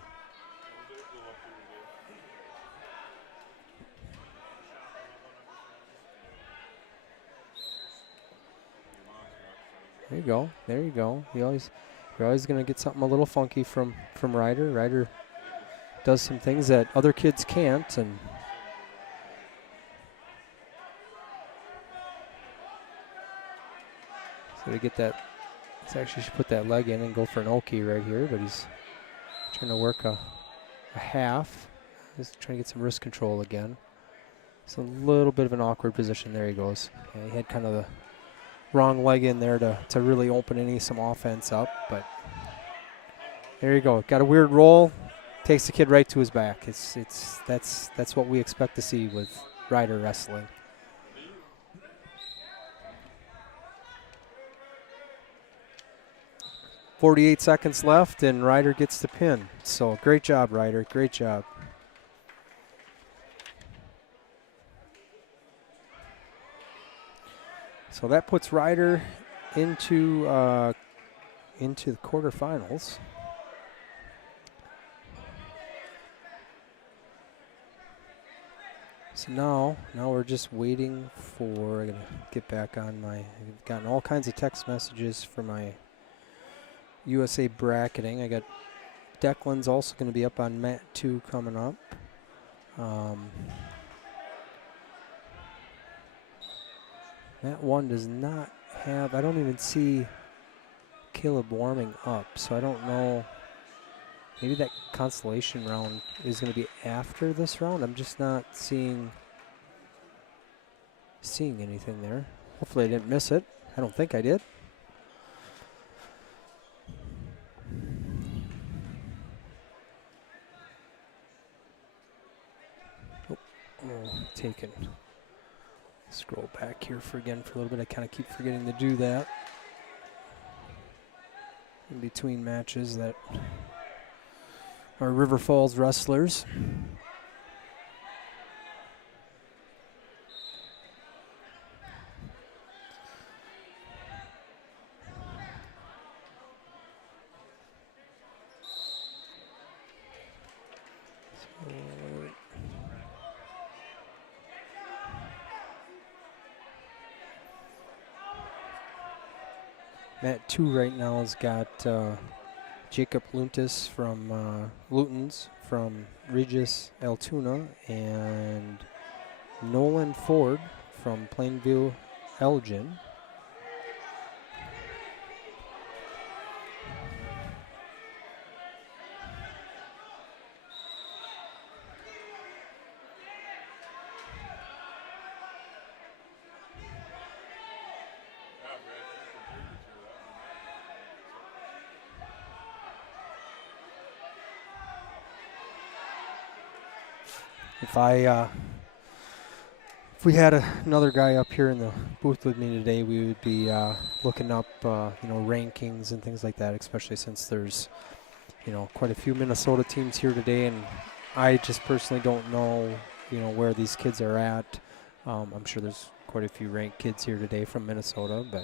There you go. You're always going to get something a little funky from Ryder. Ryder does some things that other kids can't, and so to get that, he actually should put that leg in and go for an Oki right here, but he's trying to work a half. He's trying to get some wrist control again. It's a little bit of an awkward position. There he goes. Yeah, he had kind of the wrong leg in there to really open some offense up, but there you go. Got a weird roll, takes the kid right to his back. That's what we expect to see with Ryder wrestling. .48 seconds left, and Ryder gets the pin. So great job, Ryder. Great job. So that puts Ryder into the quarterfinals. So now we're just waiting for. I gotta get back on I've gotten all kinds of text messages for my USA bracketing. I got Declan's also going to be up on mat 2 coming up. Mat 1 does not have, I don't even see Caleb warming up, so I don't know. Maybe that consolation round is going to be after this round. I'm just not seeing anything there. Hopefully I didn't miss it. I don't think I did. Taken. Scroll back here for a little bit. I kind of keep forgetting to do that in between matches that are River Falls wrestlers. Mat 2 right now has got Jacob Luntis from Luton's from Regis Altoona and Nolan Ford from Plainview-Elgin. If we had another guy up here in the booth with me today, we would be looking up, rankings and things like that, especially since there's, quite a few Minnesota teams here today, and I just personally don't know, where these kids are at. I'm sure there's quite a few ranked kids here today from Minnesota, but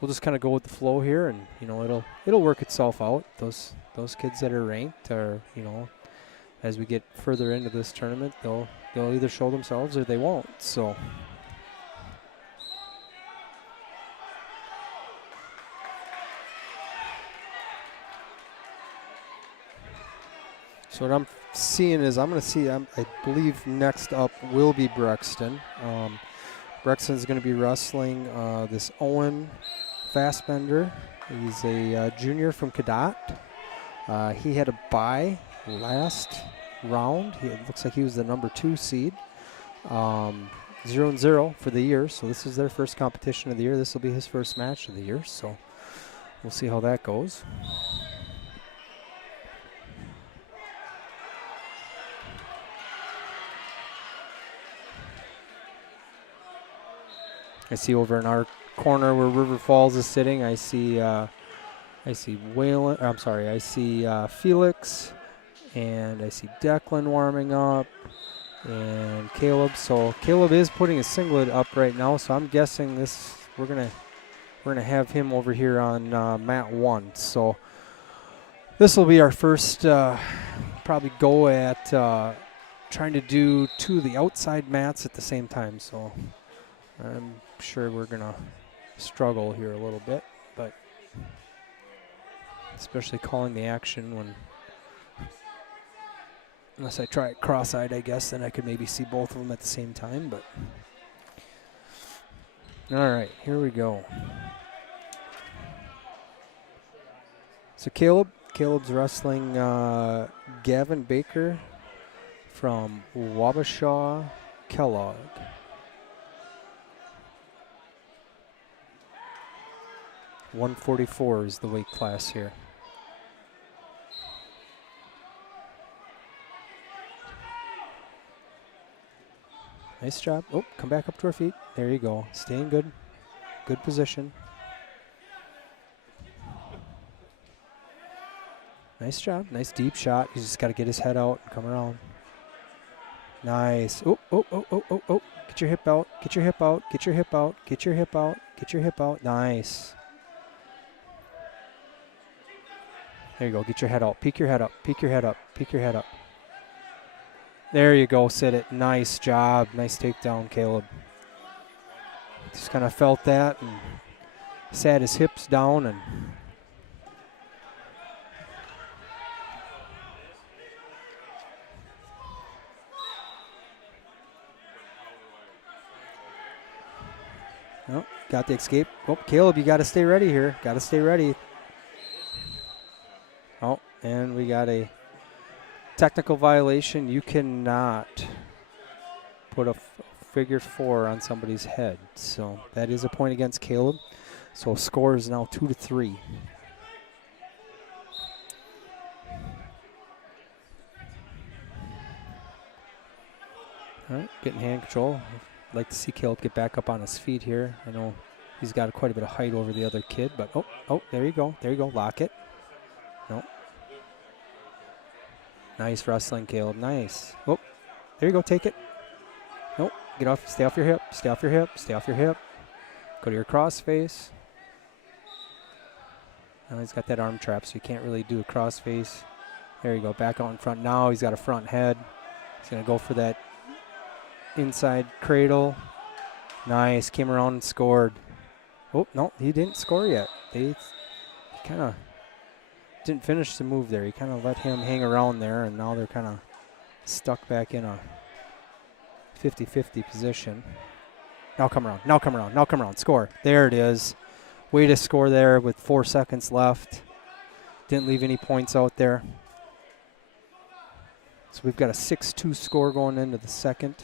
we'll just kind of go with the flow here, and it'll work itself out. Those kids that are ranked are, as we get further into this tournament, they'll either show themselves or they won't. So what I'm seeing is I believe next up will be Brexton. Brexton's going to be wrestling this Owen Fassbender. He's a junior from Cadott. He had a bye last round. It looks like he was the number 2 seed. 0-0 for the year, so this is their first competition of the year. This will be his first match of the year, so we'll see how that goes. I see over in our corner where River Falls is sitting, I see Felix And I see Declan warming up. And Caleb. So Caleb is putting a singlet up right now. So I'm guessing this we're gonna have him over here on mat 1. So this will be our first probably go at trying to do 2 of the outside mats at the same time. So I'm sure we're gonna struggle here a little bit, but especially calling the action when. Unless I try it cross-eyed, I guess, then I could maybe see both of them at the same time. But all right, here we go. So Caleb's wrestling Gavin Baker from Wabasha-Kellogg. .144 is the weight class here. Nice job. Oh, come back up to our feet. There you go. Staying good. Good position. Nice job. Nice deep shot. He's just got to get his head out and come around. Nice. Oh, oh, oh, oh, oh, oh. Get your hip out. Get your hip out. Get your hip out. Get your hip out. Get your hip out. Nice. There you go. Get your head out. Peek your head up. Peek your head up. Peek your head up. There you go, sit it. Nice job. Nice takedown, Caleb. Just kind of felt that and sat his hips down and oh, got the escape. Oh, Caleb, you got to stay ready here. Got to stay ready. Oh, and we got a technical violation. You cannot put a figure 4 on somebody's head. So that is a point against Caleb. So score is now 2-3. All right, getting hand control. I'd like to see Caleb get back up on his feet here. I know he's got quite a bit of height over the other kid, but oh, there you go. There you go. Lock it. No. Nice wrestling, Caleb. Nice. Oh, there you go. Take it. Nope. Get off. Stay off your hip. Stay off your hip. Stay off your hip. Go to your cross face. Now he's got that arm trap, so you can't really do a cross face. There you go. Back out in front. Now he's got a front head. He's going to go for that inside cradle. Nice. Came around and scored. Oh, no. He didn't score yet. He kind of didn't finish the move there. He kind of let him hang around there, and now they're kind of stuck back in a 50-50 position. Now come around. Now come around. Now come around. Score. There it is. Way to score there with 4 seconds left. Didn't leave any points out there. So we've got a 6-2 score going into the second.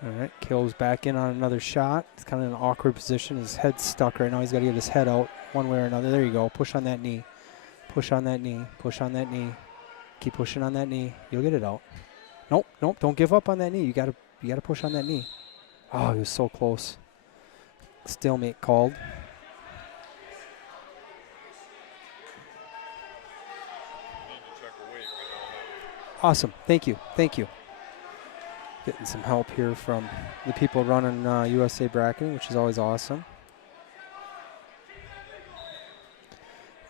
All right, Caleb's back in on another shot. It's kind of in an awkward position. His head's stuck right now. He's got to get his head out one way or another. There you go. Push on that knee. Push on that knee. Push on that knee. Keep pushing on that knee. You'll get it out. Nope, nope. Don't give up on that knee. You gotta push on that knee. Oh, he was so close. Stalemate called. Awesome. Thank you. Thank you. Getting some help here from the people running USA Bracketing, which is always awesome.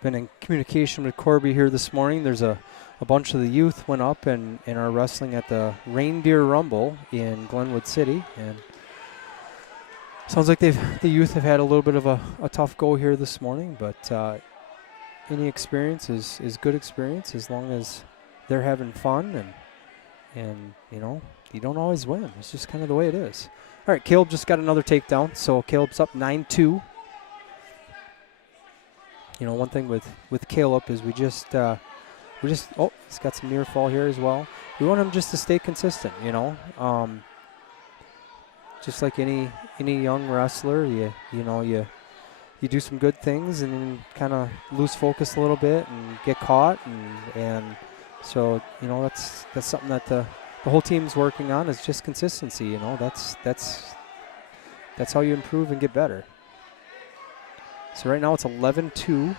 Been in communication with Corby here this morning. There's a bunch of the youth went up and are wrestling at the Reindeer Rumble in Glenwood City. And sounds like the youth have had a little bit of a tough go here this morning, but any experience is good experience as long as they're having fun and you know, you don't always win. It's just kind of the way it is. All right, Caleb just got another takedown, so Caleb's up 9-2. You know, one thing with Caleb is we just oh, he's got some near fall here as well. We want him just to stay consistent, you know. just like any young wrestler, you do some good things and then kind of lose focus a little bit and get caught, and so that's something that the whole team's working on, is just consistency. That's how you improve and get better. So right now it's 11-2.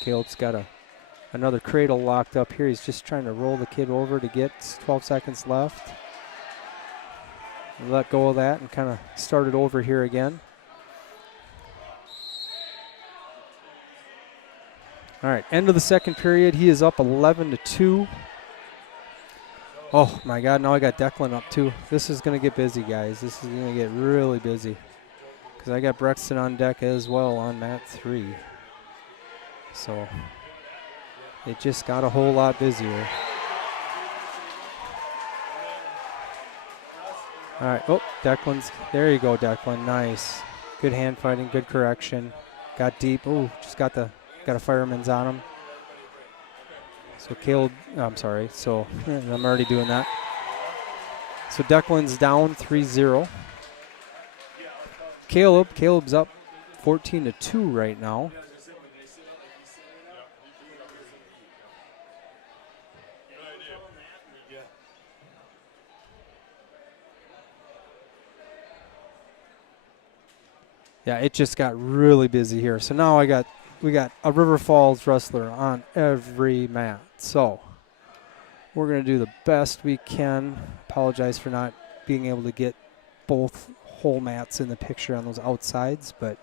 Caleb's got another cradle locked up here. He's just trying to roll the kid over to get 12 seconds left. Let go of that and kind of start it over here again. All right, end of the second period. He is up 11-2. Oh my God, now I got Declan up too. This is gonna get busy, guys. This is gonna get really busy, because I got Brexton on deck as well on mat 3. So it just got a whole lot busier. All right, oh, Declan's, there you go, Declan, nice. Good hand fighting, good correction. Got deep, oh, just got a fireman's on him. So Caleb, I'm sorry, so I'm already doing that. So Declan's down 3-0. Caleb's up 14-2 right now. Yeah, it just got really busy here. So now we got a River Falls wrestler on every mat. So we're going to do the best we can. Apologize for not being able to get both whole mats in the picture on those outsides, but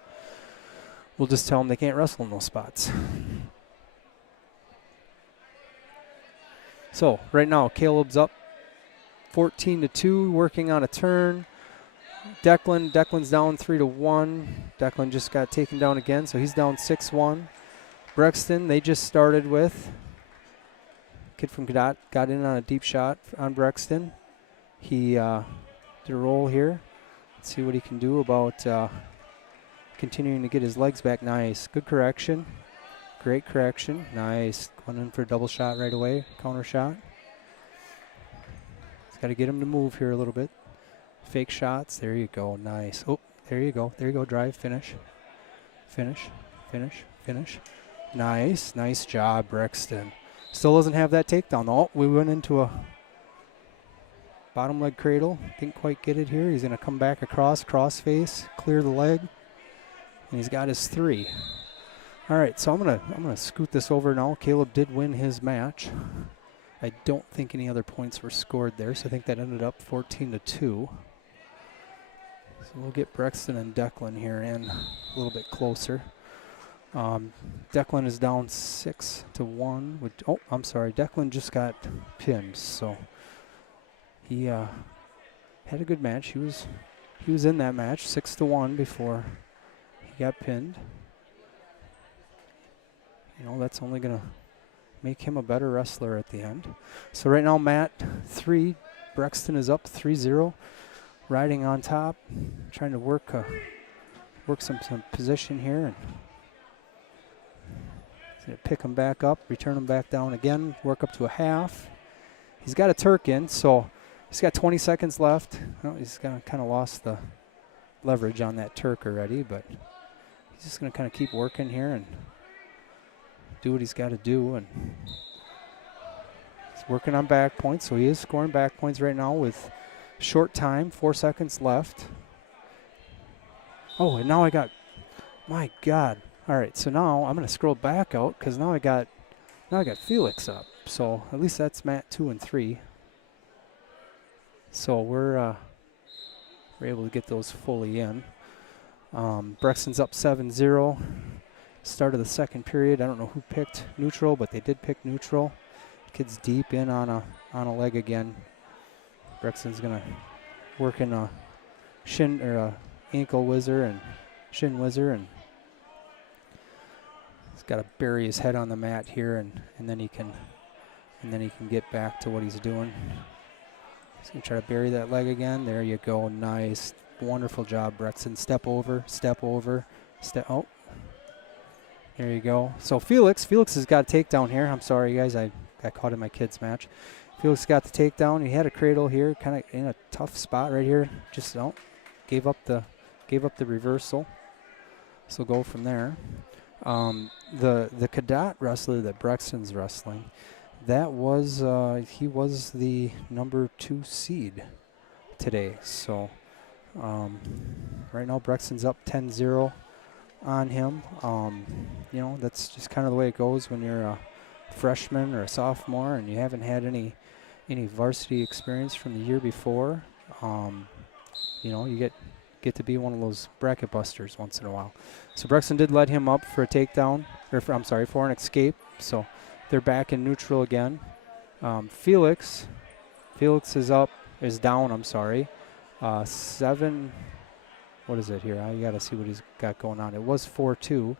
we'll just tell them they can't wrestle in those spots. So right now, Caleb's up 14-2, working on a turn. Declan's down 3-1. Declan just got taken down again, so he's down 6-1. Brexton, they just started with. Kid from Cadott got in on a deep shot on Brexton. He did a roll here. Let's see what he can do about continuing to get his legs back. Nice. Good correction. Great correction. Nice. Going in for a double shot right away. Counter shot. He's got to get him to move here a little bit. Fake shots. There you go. Nice. Oh, there you go. There you go. Drive. Finish. Finish. Finish. Finish. Nice. Nice job, Brexton. Still doesn't have that takedown, though. We went into a bottom leg cradle. Didn't quite get it here. He's going to come back across, cross face, clear the leg. And he's got his 3. All right, so I'm gonna scoot this over now. Caleb did win his match. I don't think any other points were scored there, so I think that ended up 14-2. So we'll get Brexton and Declan here in a little bit closer. Declan is down 6-1. Oh, I'm sorry. Declan just got pinned, so he had a good match. He was in that match 6-1 before he got pinned. That's only gonna make him a better wrestler at the end. So right now, mat 3, Brexton is up 3-0, riding on top, trying to work some position here, and pick him back up, return him back down again, work up to a half. He's got a Turk in, so he's got 20 seconds left. Well, he's kind of lost the leverage on that Turk already, but he's just going to kind of keep working here and do what he's got to do. And he's working on back points, so he is scoring back points right now with short time, 4 seconds left. Oh, and now I got, my God. All right, so now I'm going to scroll back out because now I got Felix up. So at least that's mat 2 and 3. So we're able to get those fully in. Brexton's up 7-0. Start of the second period. I don't know who picked neutral, but they did pick neutral. Kid's deep in on a leg again. Brexton's going to work in a shin or a ankle whizzer and shin whizzer, and he's got to bury his head on the mat here, and then he can get back to what he's doing. He's going to try to bury that leg again. There you go. Nice. Wonderful job, Brexton. Step over, step over, step. Oh. There you go. So Felix has got a takedown here. I'm sorry, guys. I got caught in my kids' match. Felix got the takedown. He had a cradle here, kind of in a tough spot right here. Just gave up the reversal. So go from there. The Cadott wrestler that Brexton's wrestling, that was he was the number 2 seed today. So right now Brexton's up 10-0 on him. You know, that's just kind of the way it goes when you're a freshman or a sophomore and you haven't had any varsity experience from the year before. You know, you get to be one of those bracket busters once in a while. So Brexton did let him up for a takedown, or for an escape. So they're back in neutral again. Felix is down. I'm sorry. 7. What is it here? I got to see what he's got going on. It was 4-2.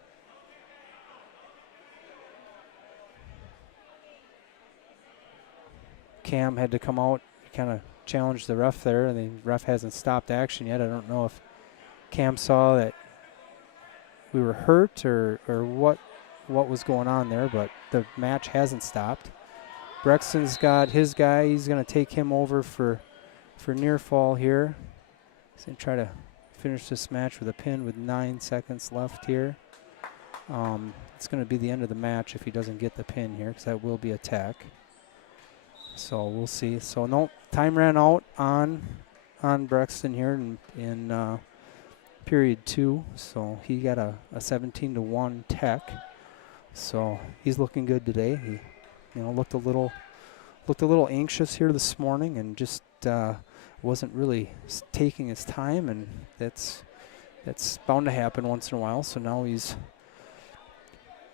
Cam had to come out, kind of challenged the ref there, and the ref hasn't stopped action yet. I don't know if Cam saw that we were hurt or what was going on there, but the match hasn't stopped. Brexton's got his guy. He's going to take him over for near fall here. He's going to try to finish this match with a pin with 9 seconds left here. It's going to be the end of the match if he doesn't get the pin here, because that will be a tech. So we'll see. So no, time ran out on Brexton here in period 2. So he got a 17-1 tech. So he's looking good today. He, looked a little anxious here this morning and just wasn't really taking his time, and that's bound to happen once in a while. So now he's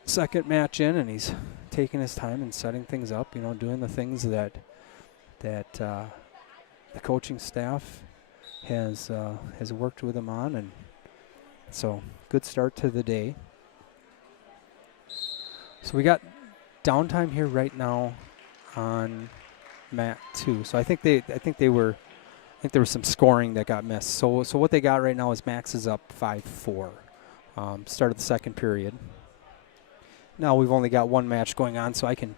second match in, and he's taking his time and setting things up, doing the things that the coaching staff has worked with him on, and so good start to the day. So we got downtime here right now on mat 2. So I think there was some scoring that got missed. So what they got right now is Max is up 5-4. Start of the second period. Now we've only got one match going on, so I can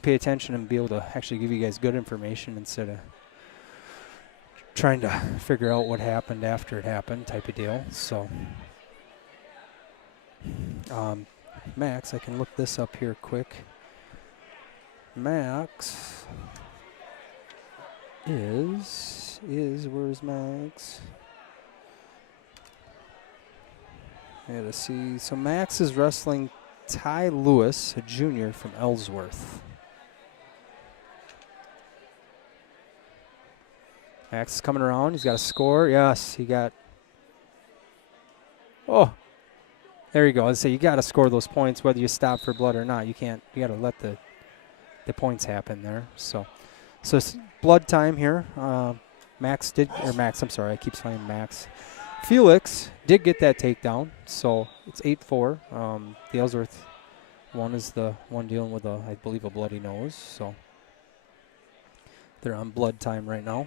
pay attention and be able to actually give you guys good information instead of trying to figure out what happened after it happened type of deal. So Max, I can look this up here quick. Max is where's Max? I gotta see. So Max is wrestling Ty Lewis, a junior from Ellsworth. Max is coming around. He's got a score. Yes, he got. Oh, there you go. I say you got to score those points whether you stop for blood or not. You can't. You got to let the points happen there. So it's blood time here. Max. I'm sorry. I keep saying Max. Felix did get that takedown, so it's 8-4. The Ellsworth one is the one dealing with, I believe, a bloody nose. So they're on blood time right now.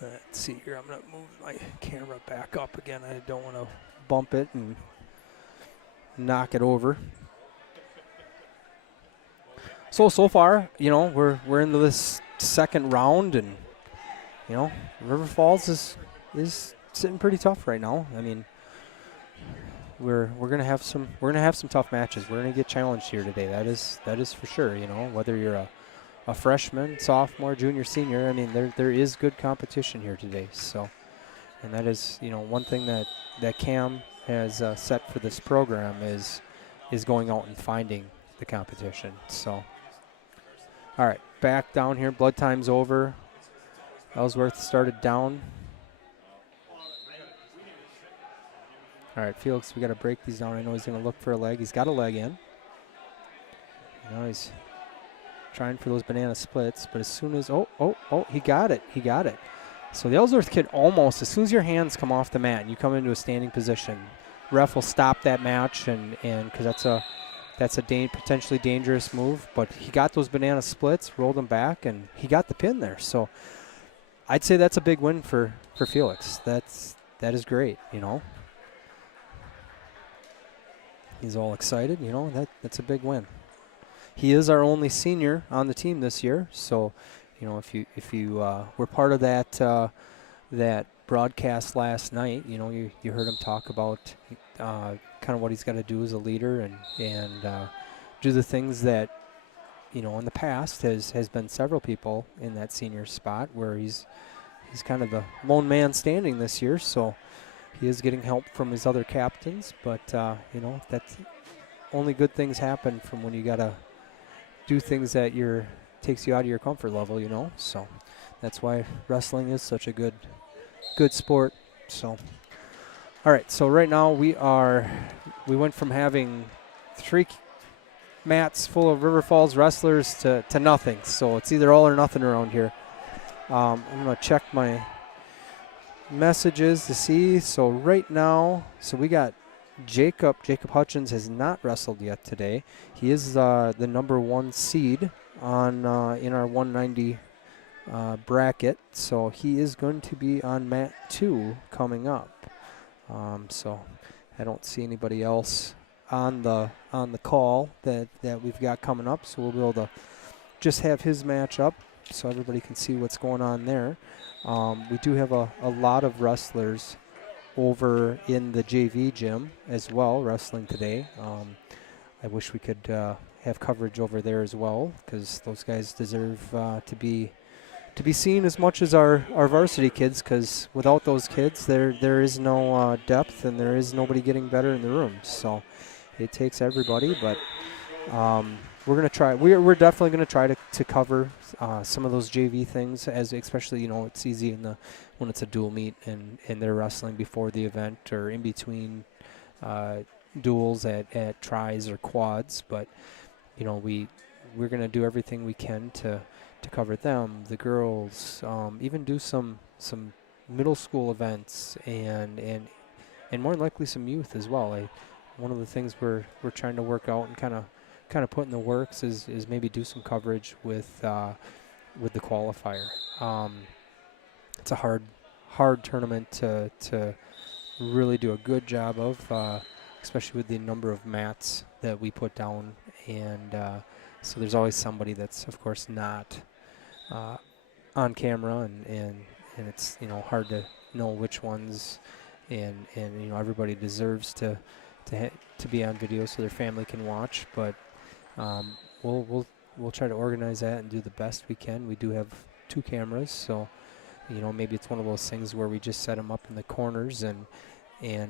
Let's see here. I'm going to move my camera back up again. I don't want to bump it and knock it over. So far, we're into this second round, and River Falls is sitting pretty tough right now. I mean, we're gonna have some tough matches. We're gonna get challenged here today. That is for sure. Whether you're a freshman, sophomore, junior, senior. I mean, there is good competition here today. So, and that is one thing that Cam has set for this program is going out and finding the competition. So, all right, back down here. Blood time's over. Ellsworth started down. All right, Felix, we got to break these down. I know he's going to look for a leg. He's got a leg in. He's trying for those banana splits, but as soon as he got it. So the Ellsworth kid almost, as soon as your hands come off the mat and you come into a standing position, ref will stop that match, and because that's a potentially dangerous move. But he got those banana splits, rolled them back, and he got the pin there. So I'd say that's a big win for Felix. That is great, you know. He's all excited, you know. That's a big win. He is our only senior on the team this year, so you know if you were part of that broadcast last night, you know you heard him talk about kind of what he's got to do as a leader and do the things that you know in the past has been several people in that senior spot where he's kind of the lone man standing this year, so he is getting help from his other captains, but you know that's only good things happen from when you gotta do things that takes you out of your comfort level, you know. So that's why wrestling is such a good sport. So all right, so right now we went from having 3 mats full of River Falls wrestlers to nothing. So it's either all or nothing around here. I'm gonna check my messages to see. So right now, we got Jacob Hutchins has not wrestled yet today. He is the number 1 seed on in our 190 bracket, so he is going to be on mat 2 coming up. So I don't see anybody else on the call that we've got coming up, so we'll be able to just have his match up so everybody can see what's going on there. We do have a lot of wrestlers over in the JV gym as well, wrestling today. I wish we could have coverage over there as well, because those guys deserve to be seen as much as our varsity kids, because without those kids, there is no depth and there is nobody getting better in the room. So it takes everybody, but we're gonna try. We're definitely gonna try to cover some of those JV things, as especially you know it's easy when it's a dual meet and they're wrestling before the event or in between duels at tries or quads. But you know we're gonna do everything we can to cover them, the girls, even do some middle school events and more than likely some youth as well. One of the things we're trying to work out and kind of put in the works is maybe do some coverage with the qualifier. It's a hard tournament to really do a good job of, especially with the number of mats that we put down, and so there's always somebody that's of course not on camera, and it's you know hard to know which ones, and you know everybody deserves to be on video so their family can watch, but we'll try to organize that and do the best we can. We do have 2 cameras, so you know maybe it's one of those things where we just set them up in the corners and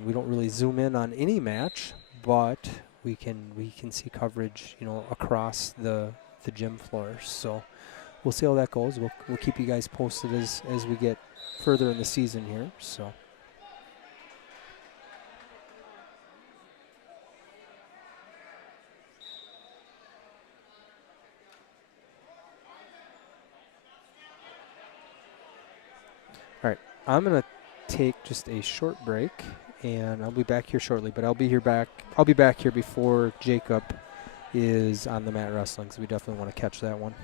we don't really zoom in on any match, but we can see coverage you know across the gym floor. So we'll see how that goes. We'll keep you guys posted as we get further in the season here. So. All right, I'm gonna take just a short break, and I'll be back here shortly. But I'll be back here before Jacob is on the mat wrestling, so we definitely want to catch that one.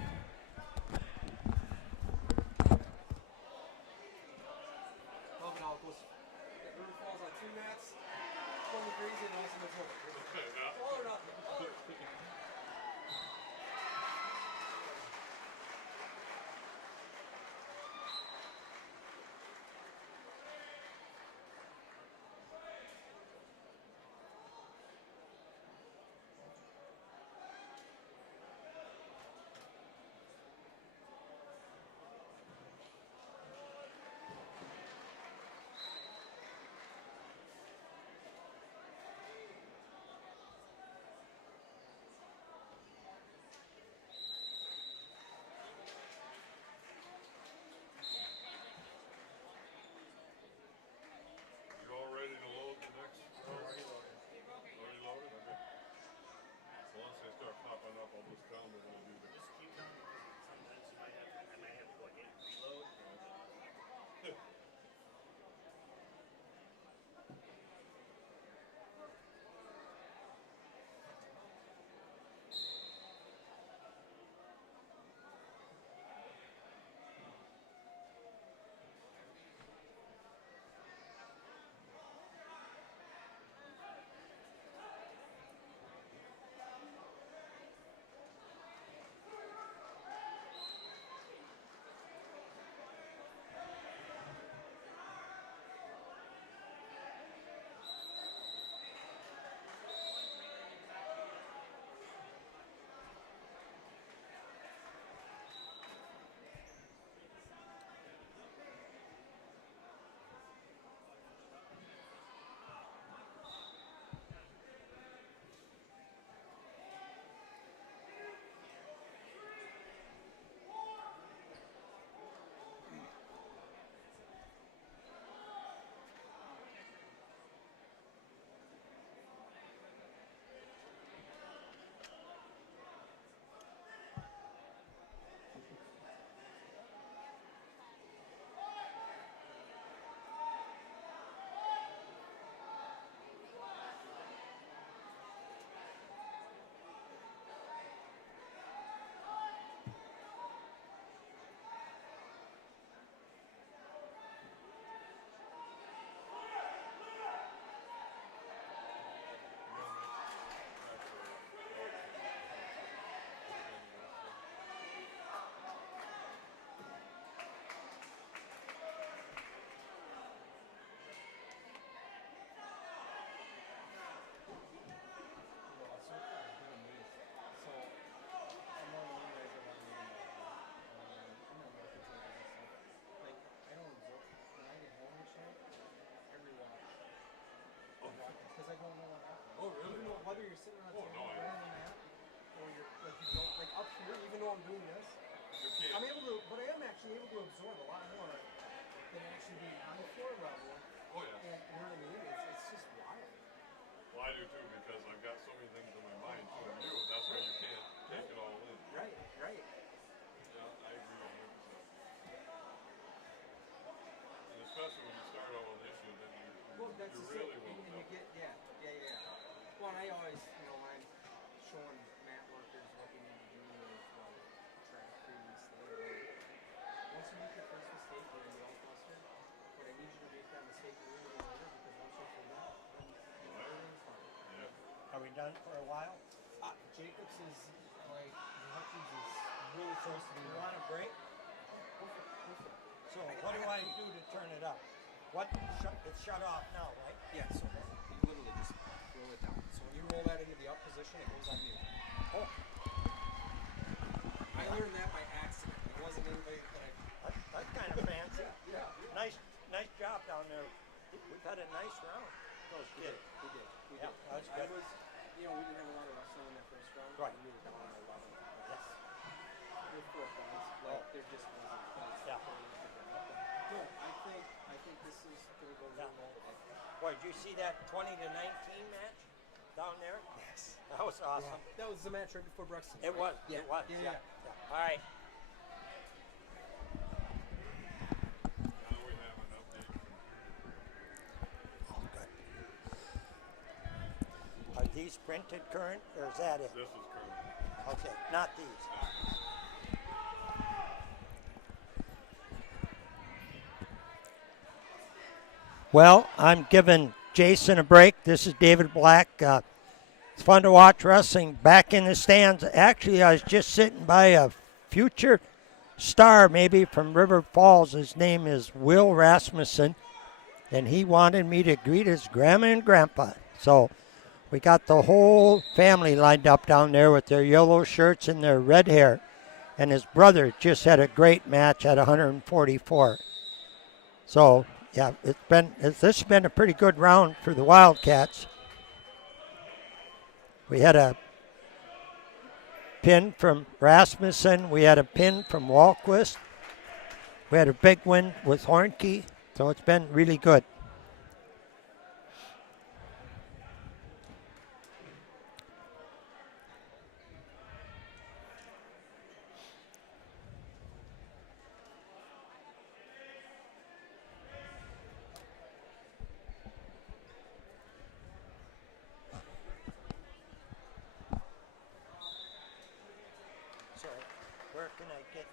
because I don't know what happens. Oh, really? Even though, whether you're sitting on a Oh, table no, laying on the mat, or you're like you don't like up here, even though I'm doing this, You can't. I'm able to, but I am actually able to absorb a lot more than actually being on the floor level. Oh, yeah. And you know what I mean? It's just wild. Well, I do too because I've got so many things in my mind too. And you, that's why you can't take it all in. Right, right. Yeah, I agree 100%. And especially when you start out on the issue, then Well, that's you just really it. will And you know. get, yeah. Well, and I always, you know, when I'm showing mat workers what they need to do with track previous day, once you make your first mistake, you're in the all cluster. But I need you to make that mistake a little bit later because once you figure out, then everything's fine. Yeah. Are we done for a while? Jacobs is like Hutchins is really close to You being want a break? Go for it. So what do I do to turn it up? What? It's shut off now, right? Yeah, so you literally just roll it down. So when you roll that into the up position, it goes on mute. Oh. I learned that by accident. It wasn't anybody that That's kind of fancy. Yeah. Nice job down there. We've had a nice round. Those kids. We did. Yeah, that was good. You know, we didn't have a lot of wrestling in that first round. Right. We were down by 11 points. Yes. With 4 points. Like, there just wasn't points. Yeah. No, I think this is going to go real well. Boy, did you see that 20 to 19 match down there? Yes. That was awesome. Yeah. That was the match right before Brexit. It was. Yeah. It was. Yeah. All right. Now we have an update from Are these printed current, or is that it? This is current. Okay, not these. Well, I'm giving Jason a break. This is David Black. It's fun to watch wrestling back in the stands. Actually, I was just sitting by a future star, maybe from River Falls. His name is Will Rasmussen, and he wanted me to greet his grandma and grandpa. So we got the whole family lined up down there with their yellow shirts and their red hair. And his brother just had a great match at 144. So, yeah, this has been a pretty good round for the Wildcats. We had a pin from Rasmussen. We had a pin from Walquist. We had a big win with Hornkey. So it's been really good. So where can I get?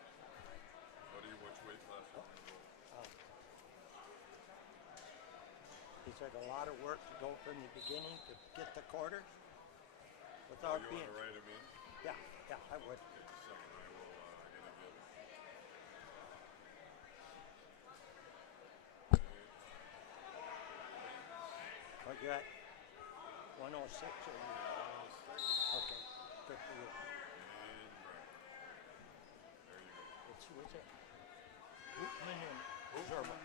Which weight class you want to go? Is it a lot of work to go from the beginning to get the quarter without You being? want to write them in? Yeah, I would. Okay, just a second, I will interview them. What you at? 106 or you? 106. Okay, good for you. And right. There you go. It's who is it? Holmen and Zerba.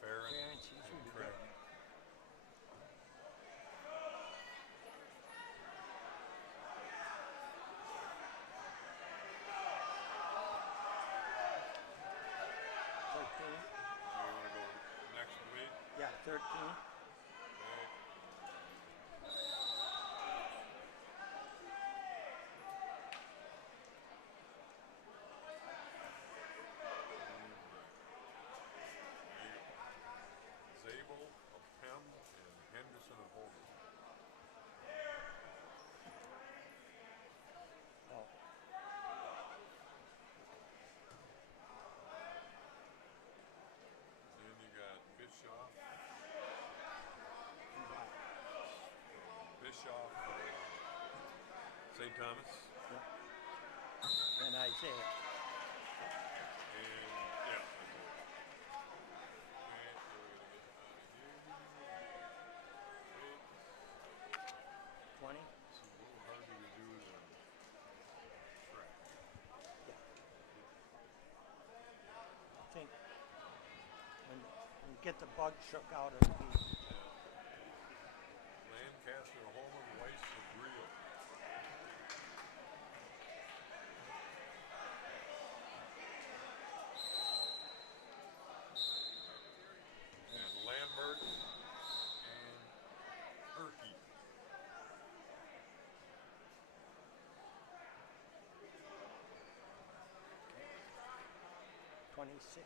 Farron He's and really Craig. good. You want to go next weight? Yeah, 13. Okay. Zabel of Penn and Henderson of Holmen. Oh. Then you got Bischoff. Bischoff, St. Thomas. And Isaiah. And yeah, that's it. Okay, so we're gonna get out of here. Okay. 20. So a little hard to do the track. get the bug shook out of the beat. Lancaster, Holmen, Weiss, and Real. And Lambert and Herky. 26.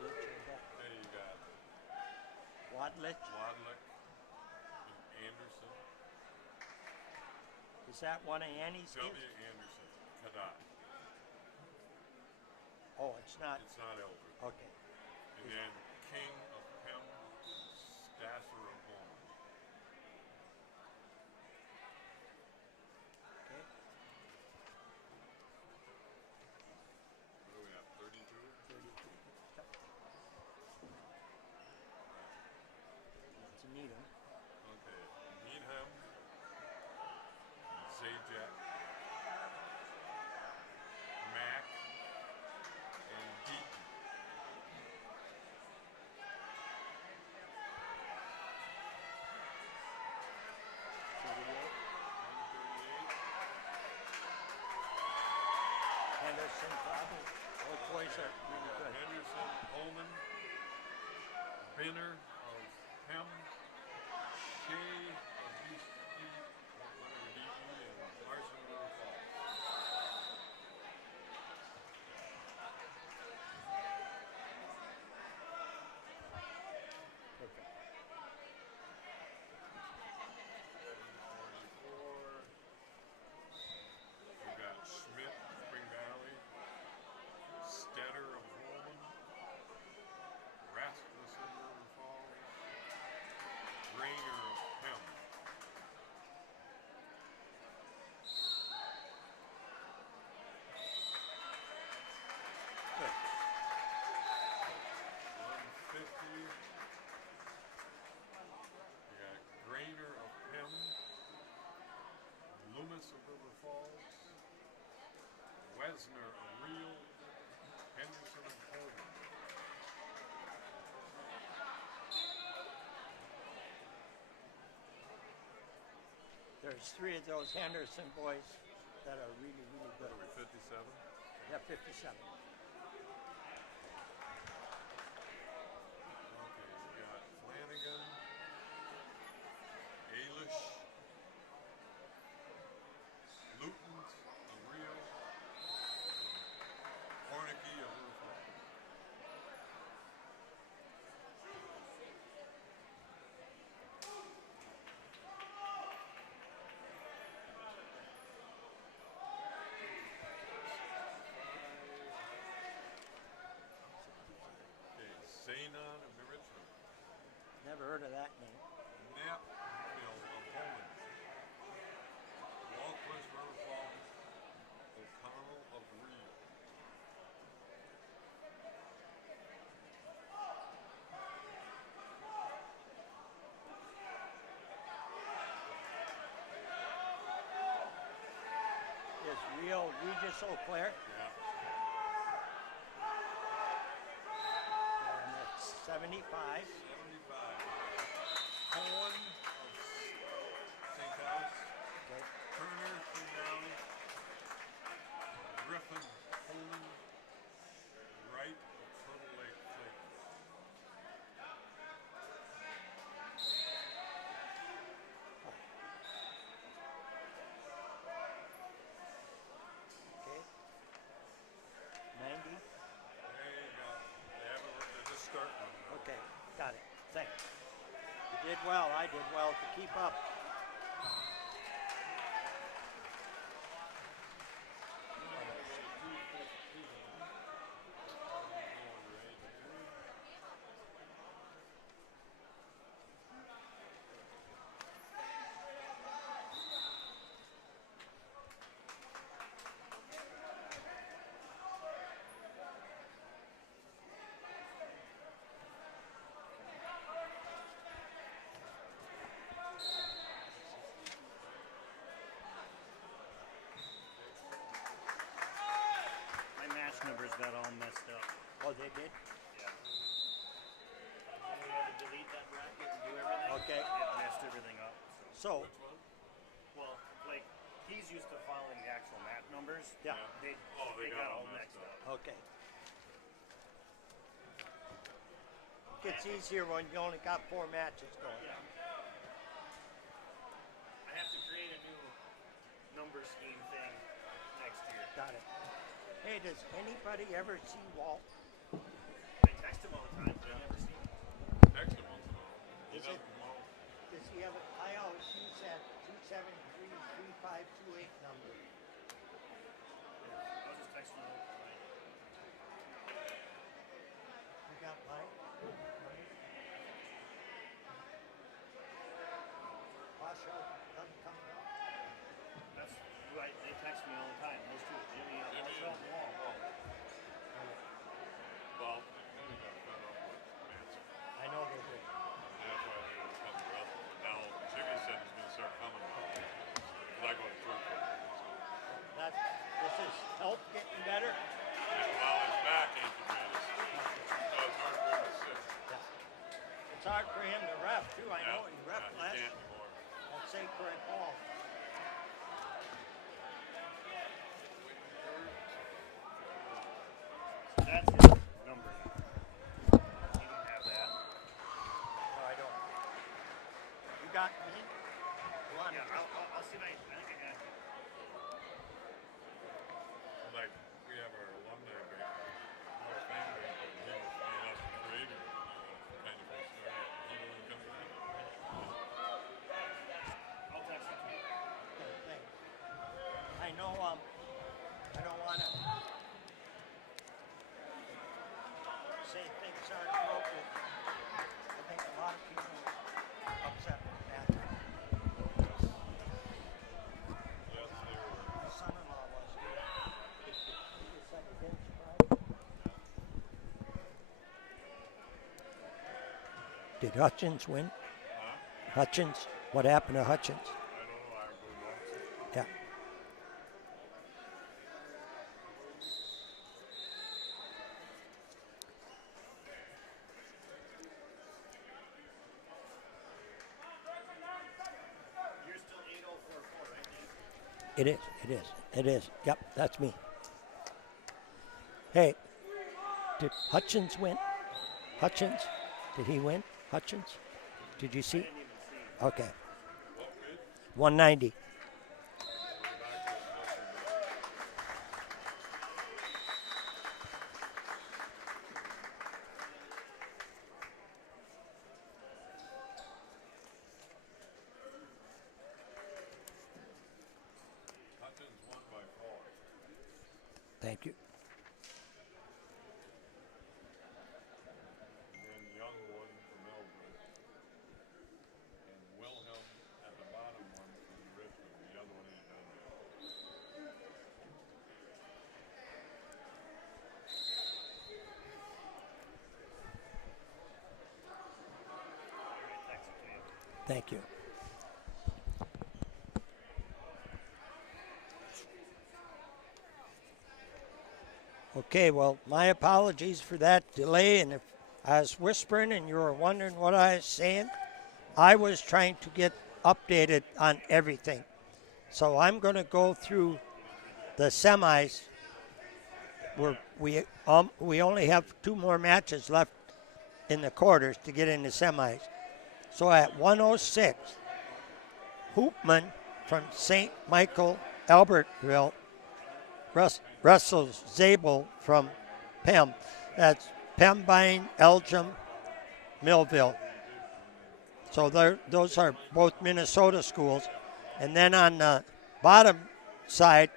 There you got Wadlich. Wadlick and Anderson. Is that one of Annie's W. kids? Anderson, Cadott. Oh, it's not. It's not Ellsworth. Okay. And then King of Pem, Stasser of Holmen. Okay. What do we have, 32? 32. Yep. It's Needham. Okay, Needham, Zajac, Mack, and Deaton. Henderson, probably. Both boys are really good. Henderson, Holmen, Binner of Pem, Shea of UC, whatever, Deaton, and Larson River Falls. Perfect. 44. We've got Schmidt, Spring Valley, Stetter of Holmen, Rasmussen, River Falls, Rayner of Pem. Good. 150. We got Grainer of Pem, Loomis of River Falls, Wesner of Real, Henderson of Holmen. There's 3 of those Henderson boys that are really, really good. What are we, 57? Yeah, 57. Okay, we got Flanagan, Ailish, Luton of Rio, Hornicky of River Falls. Okay, Zanon of New Richmond. Never heard of that name. Knapp of Holmen. Walquist River Falls. O'Connell of Real. Is Real Regis Eau Claire? Yeah. And it's 75. 75. Cohen of St. Thomas. Okay. Turner, Spring Valley. Griffin, Holmen. Wright of Turtle Lake, Clayton. Okay. 90. There you go. They haven't, they're just starting them now. Okay, got it. Thanks. You did well. I did well to keep up. Okay. It messed everything up. So, Well, like, he's used to following the actual mat numbers. yeah. They got all mixed up. Okay. Gets easier when you only got 4 matches going. Yeah. I have to create a new number scheme thing next year. Got it. Hey, does anybody ever see Walt? I text him all the time, but I never see him. Text him once in a while. He Is it- doesn't know. Does he have it? I always use that 273-3528 number. I'll just text him all the time. You got mine? Washoe doesn't come up. That's who they text me all the time. Those two, Jimmy and Jimmy Marshall. and Walt. Well, then he got fed up with Manson. I know they did. And that's why they were coming to wrestle. But now Jimmy said he's going to start coming now. Because I go to church with him. So. This is health getting better. And while his back ain't the greatest. So it's hard for him to sit. It's hard for him to ref too. I know he ref he last can't anymore. at St. Croix Hall. That's his number. You don't have that. No, I don't. You got me? You want Yeah, it? I'll see if I think I got it. Like, we have our alumni bank, Hall of Fame bank, and he was me and us created it. Kind of first started. He wouldn't come back. I'll text him to you. Okay, thanks. I know, I don't want to say things aren't appropriate. I think a lot of people are upset with that. Yes, they were. My son-in-law was. He said he didn't surprise him. Did Hutchins win? Huh? Hutchins? What happened to Hutchins? I don't know. I go nuts. Yeah. You're still 8044, right, Dave? It is. It is. It is. Yep, that's me. Hey, did Hutchins win? Hutchins? Did he win? Hutchins? Did you see? I didn't even see. Okay. What good? 190. Hutchins won by 4. Thank you. And then Young won from Ellsworth. And Wilhelm at the bottom won from Richmond. The other one ain't done yet. Text it to you. Thank you. Okay, well, my apologies for that delay. And if I was whispering and you were wondering what I was saying, I was trying to get updated on everything. So I'm going to go through the semis. We only have 2 more matches left in the quarters to get in the semis. So at 106, Hoopman from St. Michael, Albertville, Russell Zabel from Pem. That's Pembine, Elgin, Millville. So those are both Minnesota schools. And then on the bottom side,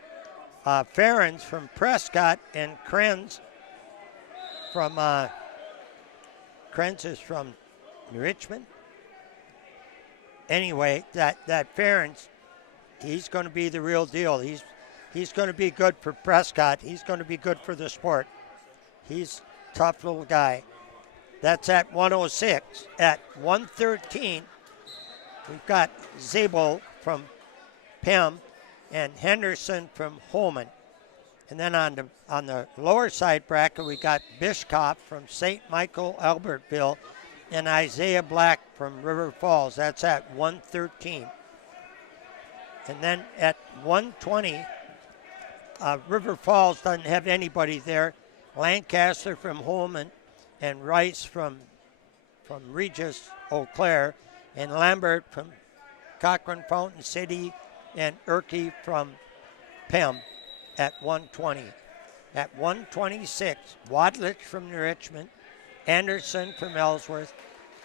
Ferens from Prescott and Krenz from Krenz is from Richmond. Anyway, that Ferens, he's going to be the real deal. He's going to be good for Prescott. He's going to be good for the sport. He's a tough little guy. That's at 106. At 113, we've got Zabel from Pem and Henderson from Holmen. And then on the lower side bracket, we got Bishkop from St. Michael, Albertville, and Isaiah Black from River Falls. That's at 113. And then at 120, River Falls doesn't have anybody there. Lancaster from Holmen and Rice from Regis, Eau Claire, and Lambert from Cochrane-Fountain City, and Erkey from Pem at 120. At 126, Wadlich from Richmond, Anderson from Ellsworth,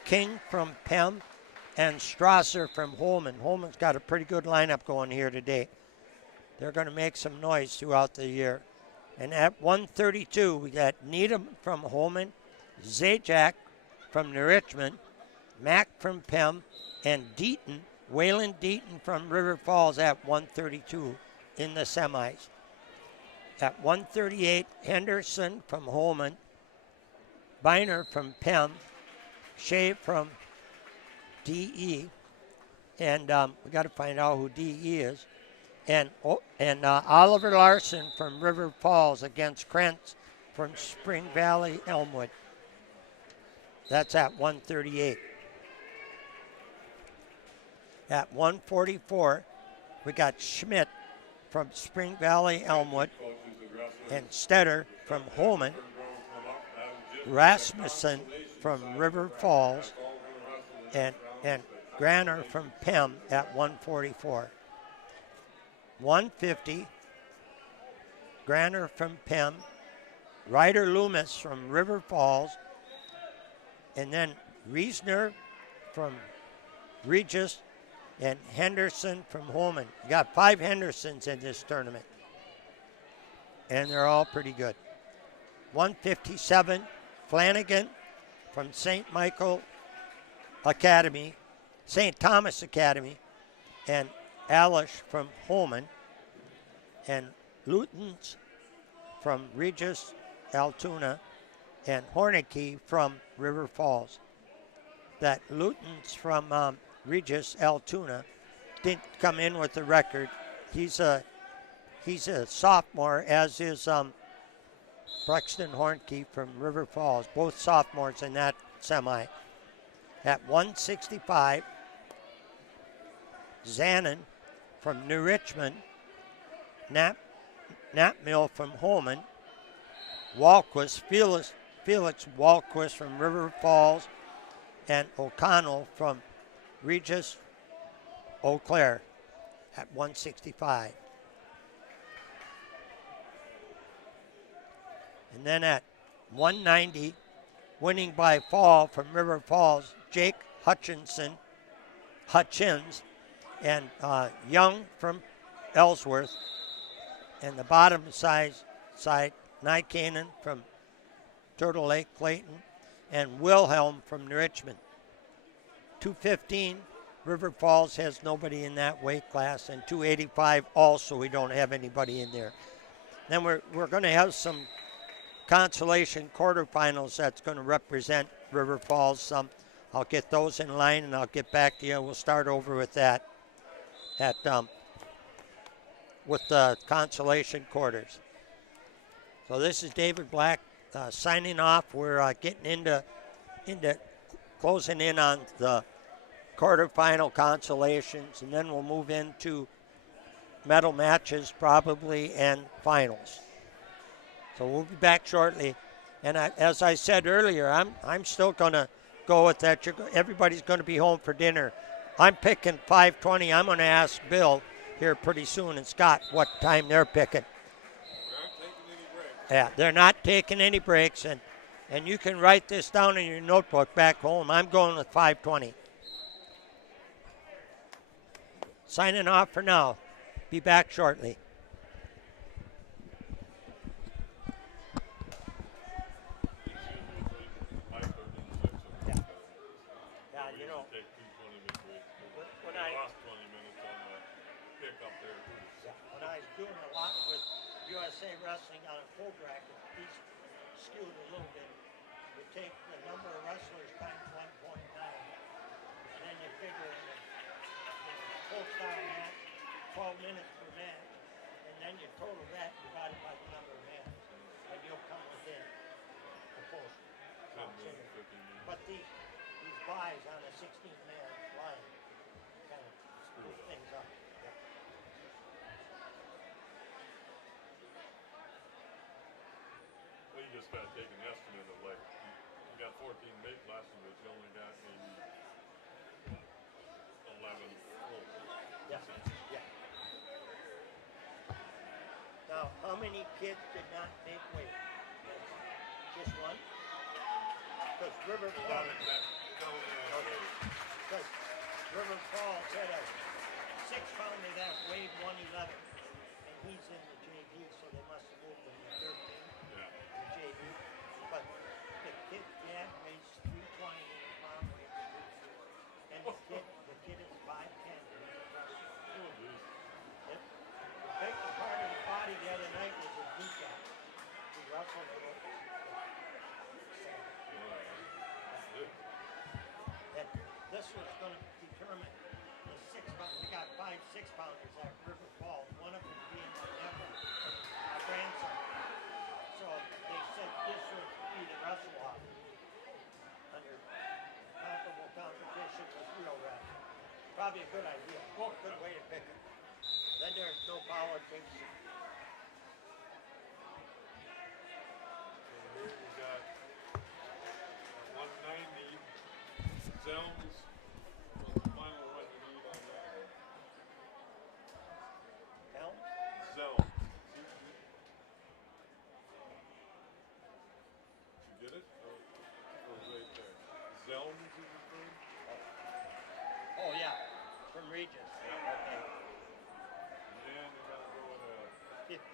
King from Pem, and Strasser from Holmen. Holmen's got a pretty good lineup going here today. They're going to make some noise throughout the year. And at 132, we got Needham from Holmen, Zajac from New Richmond, Mack from Pem, and Deaton, Waylon Deaton from River Falls at 132 in the semis. At 138, Henderson from Holmen, Biner from Pem, Shea from DE, and we got to find out who DE is, and Oliver Larson from River Falls against Krentz from Spring Valley Elmwood. That's at 138. At 144, we got Schmidt from Spring Valley Elmwood and Stetter from Holmen, Rasmussen from River Falls, and Granner from Pem at 144. 150, Granner from Pem, Ryder Loomis from River Falls, and then Riesner from Regis, and Henderson from Holmen. You got 5 Hendersons in this tournament, and they're all pretty good. 157, Flanagan from St. Michael Academy, St. Thomas Academy, and Alish from Holmen, and Lutens from Regis Altoona, and Hornicky from River Falls. That Lutens from Regis Altoona didn't come in with the record. He's a sophomore, as is Brexton Hornke from River Falls, both sophomores in that semi. At 165, Zanin from New Richmond, Knapmill from Holmen, Walquist, Felix Walquist from River Falls, and O'Connell from Regis Eau Claire at 165. And then at 190, winning by fall from River Falls, Jake Hutchins, and Young from Ellsworth. And the bottom side, Nykanen from Turtle Lake Clayton, and Wilhelm from Richmond. 215, River Falls has nobody in that weight class, and 285 also we don't have anybody in there. Then we're going to have some consolation quarterfinals that's going to represent River Falls. I'll get those in line and I'll get back to you. We'll start over with that with the consolation quarters. So this is David Black signing off. We're getting into closing in on the quarterfinal consolations, and then we'll move into medal matches probably and finals. So we'll be back shortly. And as I said earlier, I'm still going to go with that. Everybody's going to be home for dinner. I'm picking 5:20. I'm going to ask Bill here pretty soon and Scott what time they're picking. Yeah, they're not taking any breaks, and you can write this down in your notebook back home. I'm going with 5:20. Signing off for now. Be back shortly. USA Wrestling on a full bracket, these skewed a little bit. You take the number of wrestlers times 1.9, and then you figure in a full style match, 12 minutes per match, and then you total that divided by the number of matches, and you'll come within the post. But the buys on a 16-man line. Kind of screw things up. Yep. Well, you just gotta take an estimate of like, you got 14 make last year, but you only got maybe 11 full. Yeah. Yeah. Now, how many kids did not make weight? Just one? Because River Falls. Because River Falls had a 6-pounder that weighed 111, and he's in the JV, so they must have moved him to 13. Yeah. The JV. But the kid dad weighs 320 and mom weighs 340. And the kid is 5'10". Oh, geez. Yep. The big part of the body the other night was a kneecap. He wrestled a little. And this was going to determine the 6-pounder. We got 5 6-pounders at River Falls, one of them being my nephew, my grandson. So they said this would be the wrestle off under comparable competition with real wrestling. Probably a good idea. Good way to pick it. Then there's no politics. So here we got 190. Zelms was the final one you need on that one. Helm? Zelms. Did you get it? Or right there. Zelms is his name? Oh yeah, from Regis. Yeah. Okay. And then they gotta go with a 15.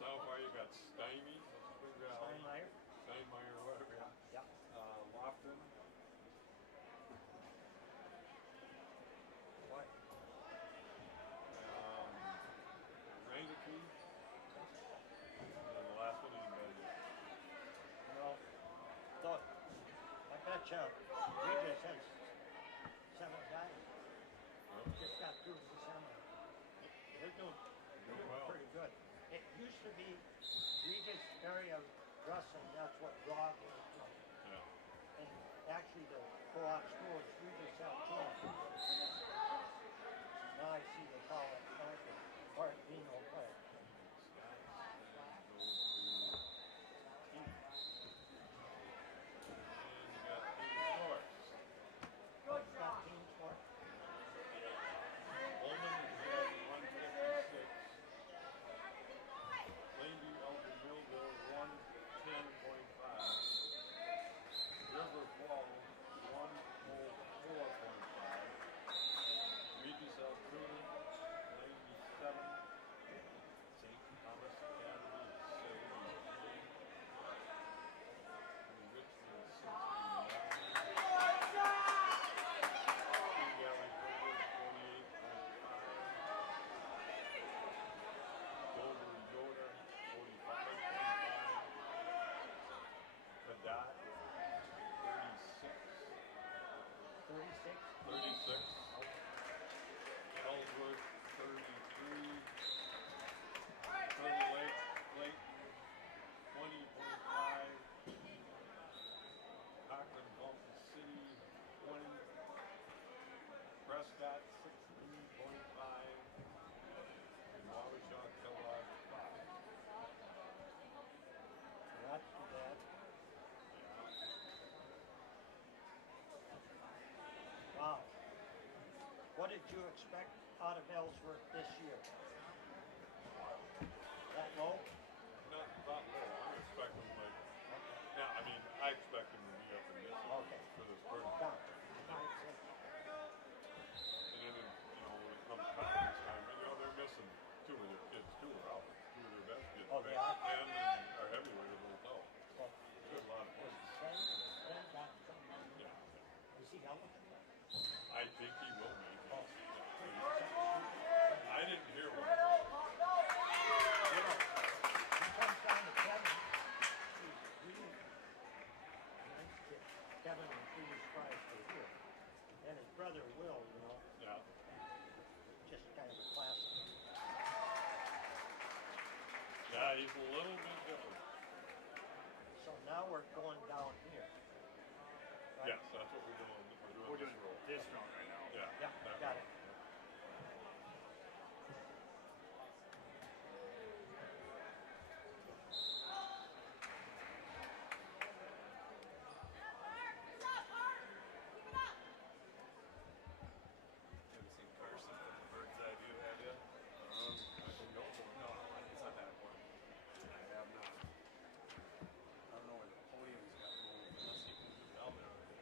So far you got Stymie, that's Spring Valley. Steinmeier, whatever. Yeah. Lofton. What? Reineke. And then the last one you got here. Well, thought, I bet you Regis has 7 guys. Just got through the semi. They're doing well. pretty good. It used to be Regis area wrestling, that's what Rob was from. Yeah. And actually the co-op schools, Regis have 2 of them. Now I see they call it Franklin, or Reno Park. Holmen is at 156. Plainview-Elgin-Millville 110.5. River Falls 104.5. Regis Altoona 97. St. Thomas Academy 73. Richmond 69. Dover-Eyota 45.5. Cadott 36. Ellsworth 33. Turtle Lake, Clayton 20.5. Cochrane-Fountain City 20. Prescott 16.5. And Wabasha-Kellogg 5. Not too bad. Wow. What did you expect out of Ellsworth this year? That low? Not low. I'm expecting like, yeah, I mean, I expect them to be up in this for this tournament. Down. And then, when it comes conference time, they're missing 2 of their kids, 2 are out. 2 of their best kids. Oh, they are? And our heavyweight is a little low. There's a lot of kids. Yeah. Is he eligible? I think he will make it. Oh. I didn't hear one. He comes down to Kevin. He's really nice kid. Kevin was really surprised to Yeah, he's a little bit different. So now we're going down here. Right? Yes, that's what we're doing. We're doing this roll. This round right now. Yeah. Yeah, that got roll. it. Haven't seen Carson from the bird's eye view, have you? I think no. No, it's not that important. I have not. I don't know where the podium's got moved, unless he moved the helmet over there.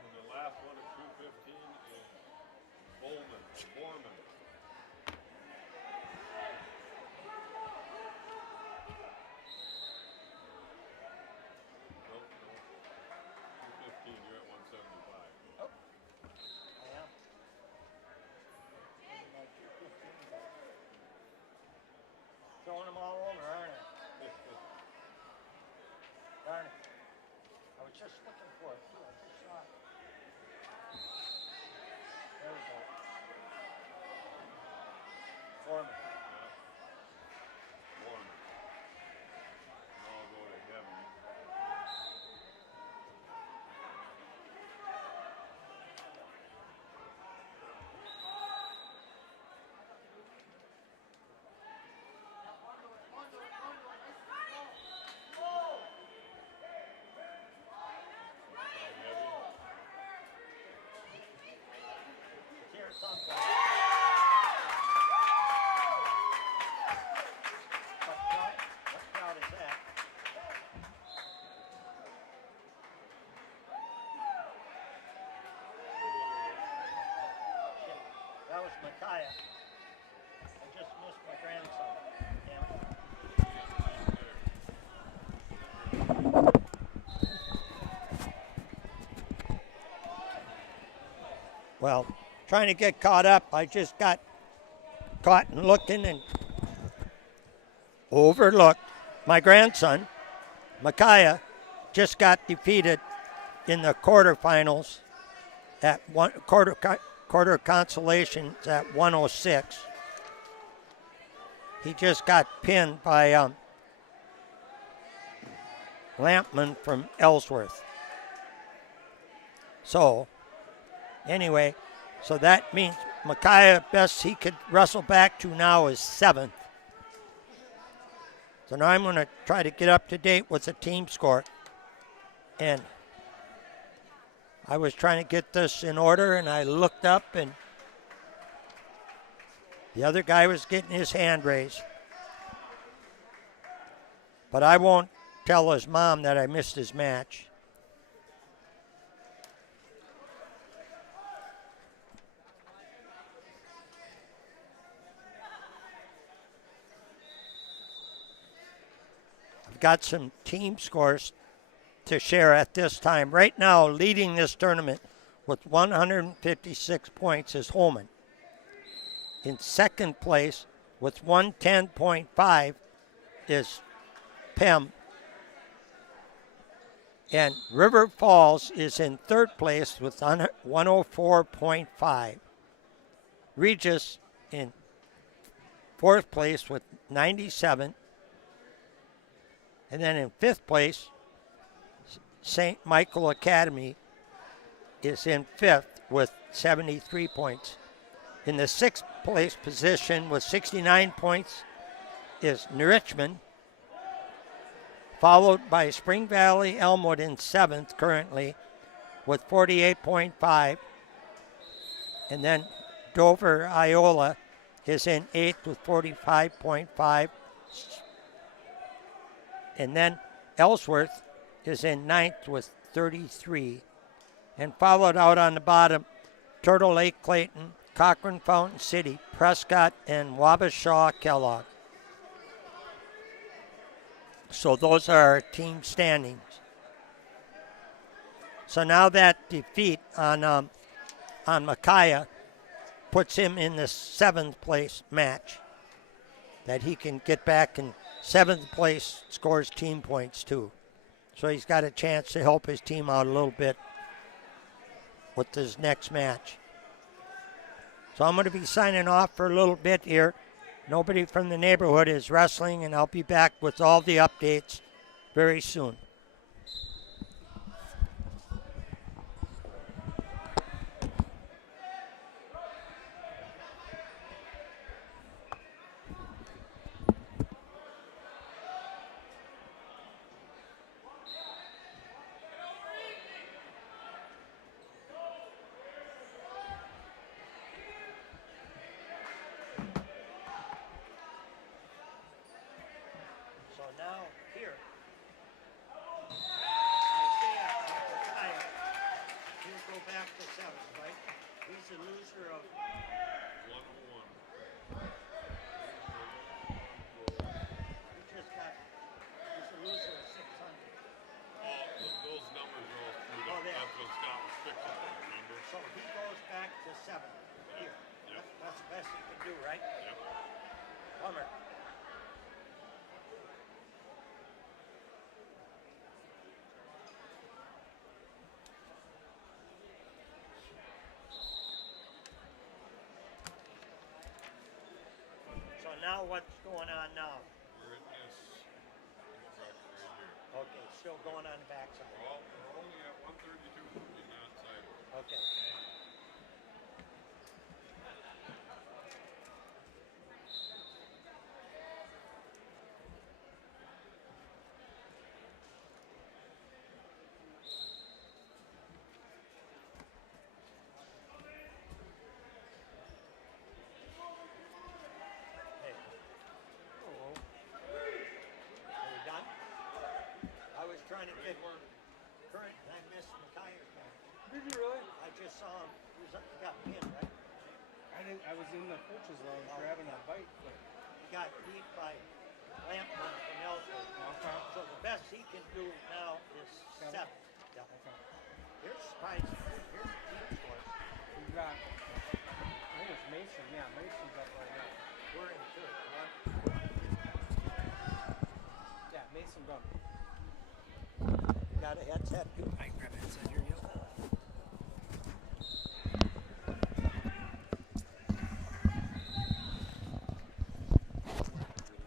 And the last one at 2:15 is Holmen, Foreman. Nope, no. 2:15, you're at 175. I am. Throwing them all over, aren't I? Darn it. I was just looking for it, too. I just saw it. There we go. Foreman. Foreman. And I'll go to Kevin. Here's something. What crowd is that? That was Micaiah. I just missed my grandson. Damn it. Well, trying to get caught up, I just got caught and looking and overlooked. My grandson, Micaiah, just got defeated in the quarterfinals at quarter consolations at 106. He just got pinned by Lampman from Ellsworth. So, anyway, so that means Micaiah, best he could wrestle back to now is 7th. So now I'm going to try to get up to date with the team score. And I was trying to get this in order, and I looked up, and the other guy was getting his hand raised. But I won't tell his mom that I missed his match. I've got some team scores to share at this time. Right now, leading this tournament with 156 points is Holmen. In second place with 110.5 is Pem. And River Falls is in third place with 104.5. Regis in fourth place with 97. And then in fifth place, St. Michael Academy is in fifth with 73 points. In the sixth place position with 69 points is Richmond, followed by Spring Valley Elmwood in seventh currently with 48.5. And then Dover-Eyota is in eighth with 45.5. And then Ellsworth is in ninth with 33. And followed out on the bottom, Turtle Lake Clayton, Cochrane-Fountain City, Prescott, and Wabasha-Kellogg. So those are our team standings. So now that defeat on Micaiah puts him in the seventh place match, that he can get back in seventh place, scores team points too. So he's got a chance to help his team out a little bit with this next match. So I'm going to be signing off for a little bit here. Nobody from the neighborhood is wrestling, and I'll be back with all the updates very soon. So now here, Isaiah, retired. He'll go back to 7, right? He's the loser of 101. he just got. He's the loser of 600. Those numbers are all screwed Oh, up. they are. That's what Scott was fixing, remember? So he goes back to 7 here. Yep. That's the best he can do, right? Yep. Bummer. So now what's going on now? We're in this track right here. Okay, still going on the backside. We're only at 132 from the outside. Okay. Hey. Hello. Are we done? I was trying to get current and I missed McKier's back. Did you really? I just saw him. He got pinned, right? I was in the coach's lounge grabbing a bite, but He got beat by Lampman from Ellsworth. okay. So the best he can do now is 7. Yeah. Okay. Here's Spice. Here's the team scores. We got. I think it's Mason. Yeah, Mason's up right now. We're in 3rd. Right? Yeah, Mason done. Got a headset too. I can grab a headset here, yep.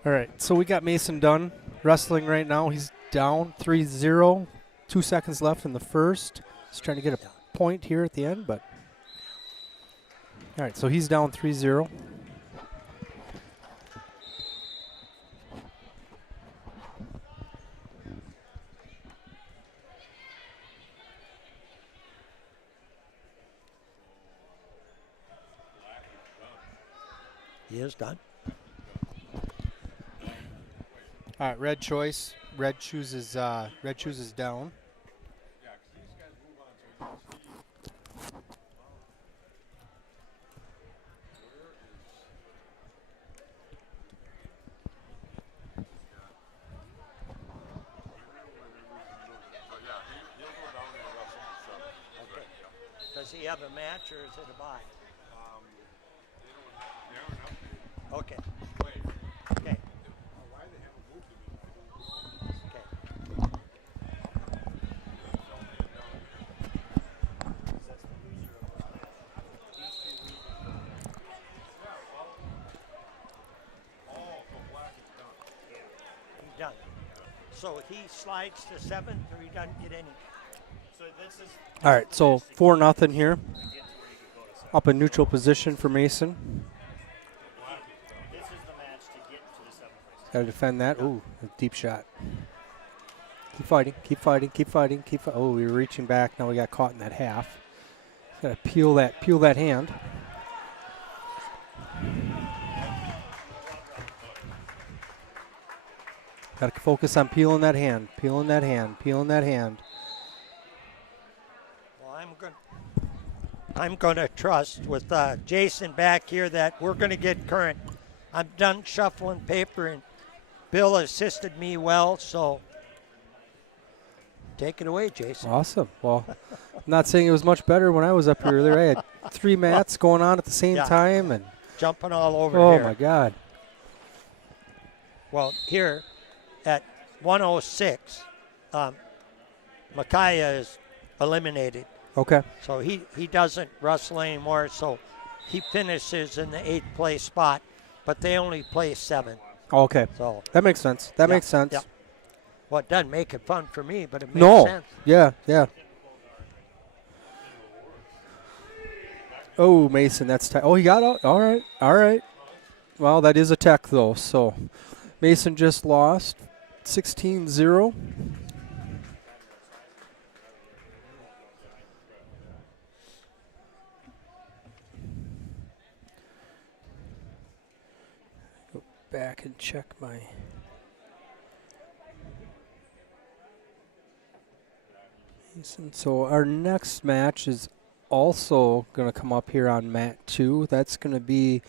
All right, so we got Mason Dunn wrestling right now. He's down 3-0. 2 seconds left in the first. He's trying to get a point here at the end, but all right, so he's down 3-0. He is done. All right, red choice. Red chooses down. Yeah, 'cause these guys move on, so you can see. So yeah, he'll go down and wrestle for 7. That's right, yeah. Does he have a match or is it a bye? They haven't updated. Okay. Wait, Okay. why they haven't moved him in, I don't know. Okay. He's done. So he slides to 7th or he doesn't get any. So this is All right, so 4-0 here. Up in neutral position for Mason. this is the match to get to the 7th. Got to defend that. Ooh, a deep shot. Keep fighting, keep fighting, keep fighting, keep. Oh, we were reaching back. Now we got caught in that half. Got to peel that hand. Got to focus on peeling that hand, peeling that hand, peeling that hand. Well, I'm going to trust with Jason back here that we're going to get current. I'm done shuffling paper, and Bill assisted me well, so take it away, Jason. Awesome. Well, I'm not saying it was much better when I was up here earlier. I had 3 mats going on at the same time, and jumping all over oh here. my God. Well, here at 106, Micaiah is eliminated. Okay. So he doesn't wrestle anymore, so he finishes in the 8th place spot, but they only play 7. Okay. So That makes sense. That yeah, makes sense. yeah. Well, it doesn't make it fun for me, but it makes No. sense. Yeah, yeah. Oh, Mason, that's tight. Oh, he got out. All right, all right. Well, that is a tech, though, so Mason just lost 16-0. Go back and check my... Mason. So our next match is also going to come up here on mat 2. That's going to be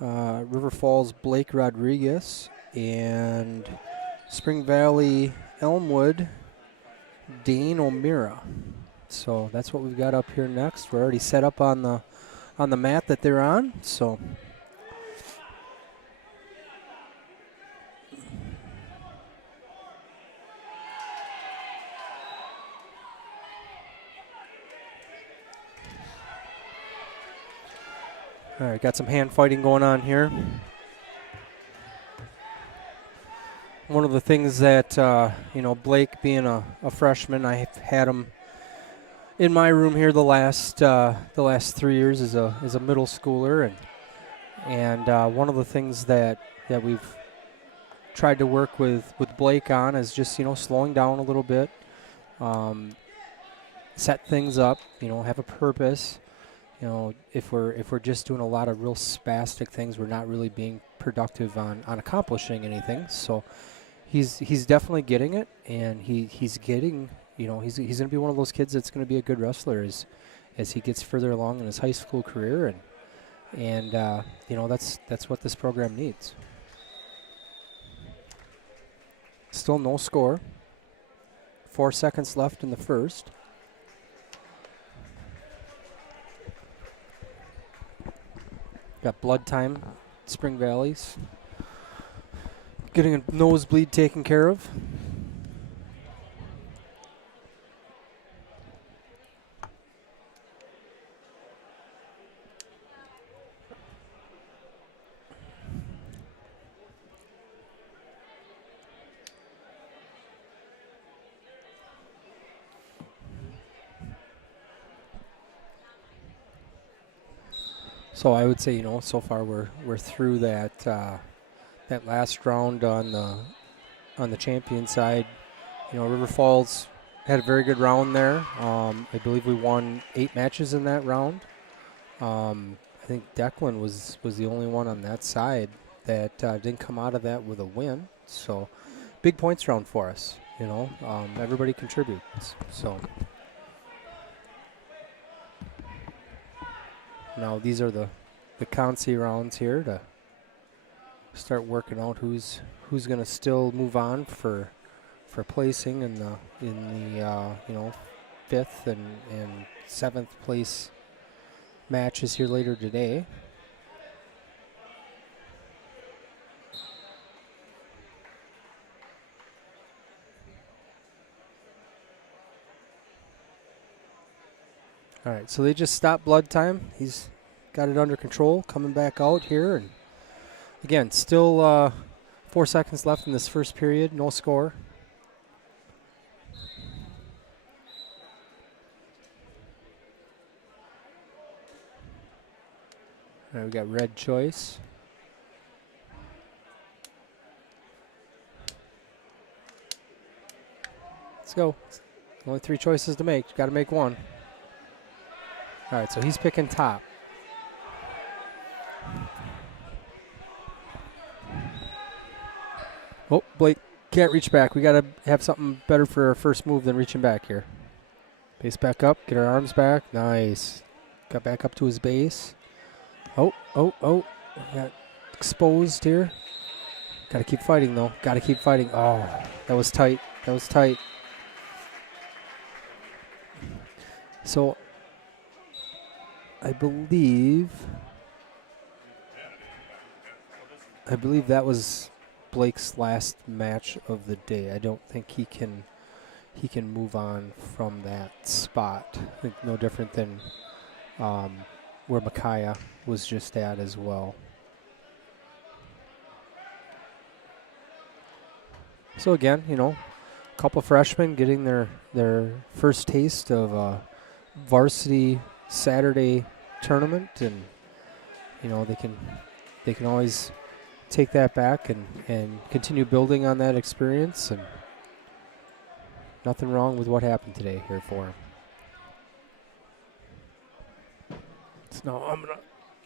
River Falls Blake Rodriguez and Spring Valley Elmwood Dane O'Meara. So that's what we've got up here next. We're already set up on the mat that they're on. So all right, got some hand fighting going on here. One of the things that, Blake being a freshman, I've had him in my room here the last 3 years as a middle schooler, and one of the things that we've tried to work with Blake on is just slowing down a little bit, set things up, have a purpose. If we're just doing a lot of real spastic things, we're not really being productive on accomplishing anything. So he's definitely getting it, and he's getting, he's going to be one of those kids that's going to be a good wrestler as he gets further along in his high school career, and that's what this program needs. Still no score. 4 seconds left in the first. Got blood time, Spring Valley's getting a nosebleed taken care of. So I would say, so far we're through that last round on the champion side. River Falls had a very good round there. I believe we won 8 matches in that round. I think Declan was the only one on that side that didn't come out of that with a win. So big points round for us. Everybody contributes. So. Now these are the Consi rounds here to start working out who's going to still move on for placing in the 5th and 7th place matches here later today. All right, so they just stopped blood time. He's got it under control, coming back out here. And again, still 4 seconds left in this first period, no score. All right, we got red choice. Let's go. Only 3 choices to make. Got to make one. All right, so he's picking top. Oh, Blake can't reach back. We got to have something better for our first move than reaching back here. Base back up, get our arms back. Nice. Got back up to his base. Oh. Got exposed here. Got to keep fighting, though. Got to keep fighting. Oh, that was tight. So I believe that was Blake's last match of the day. I don't think he can he can move on from that spot. I think no different than where Micaiah was just at as well. So again, you know, a couple freshmen getting their first taste of a varsity Saturday tournament, and you know they can always take that back and continue building on that experience, and nothing wrong with what happened today here for him. So now I'm gonna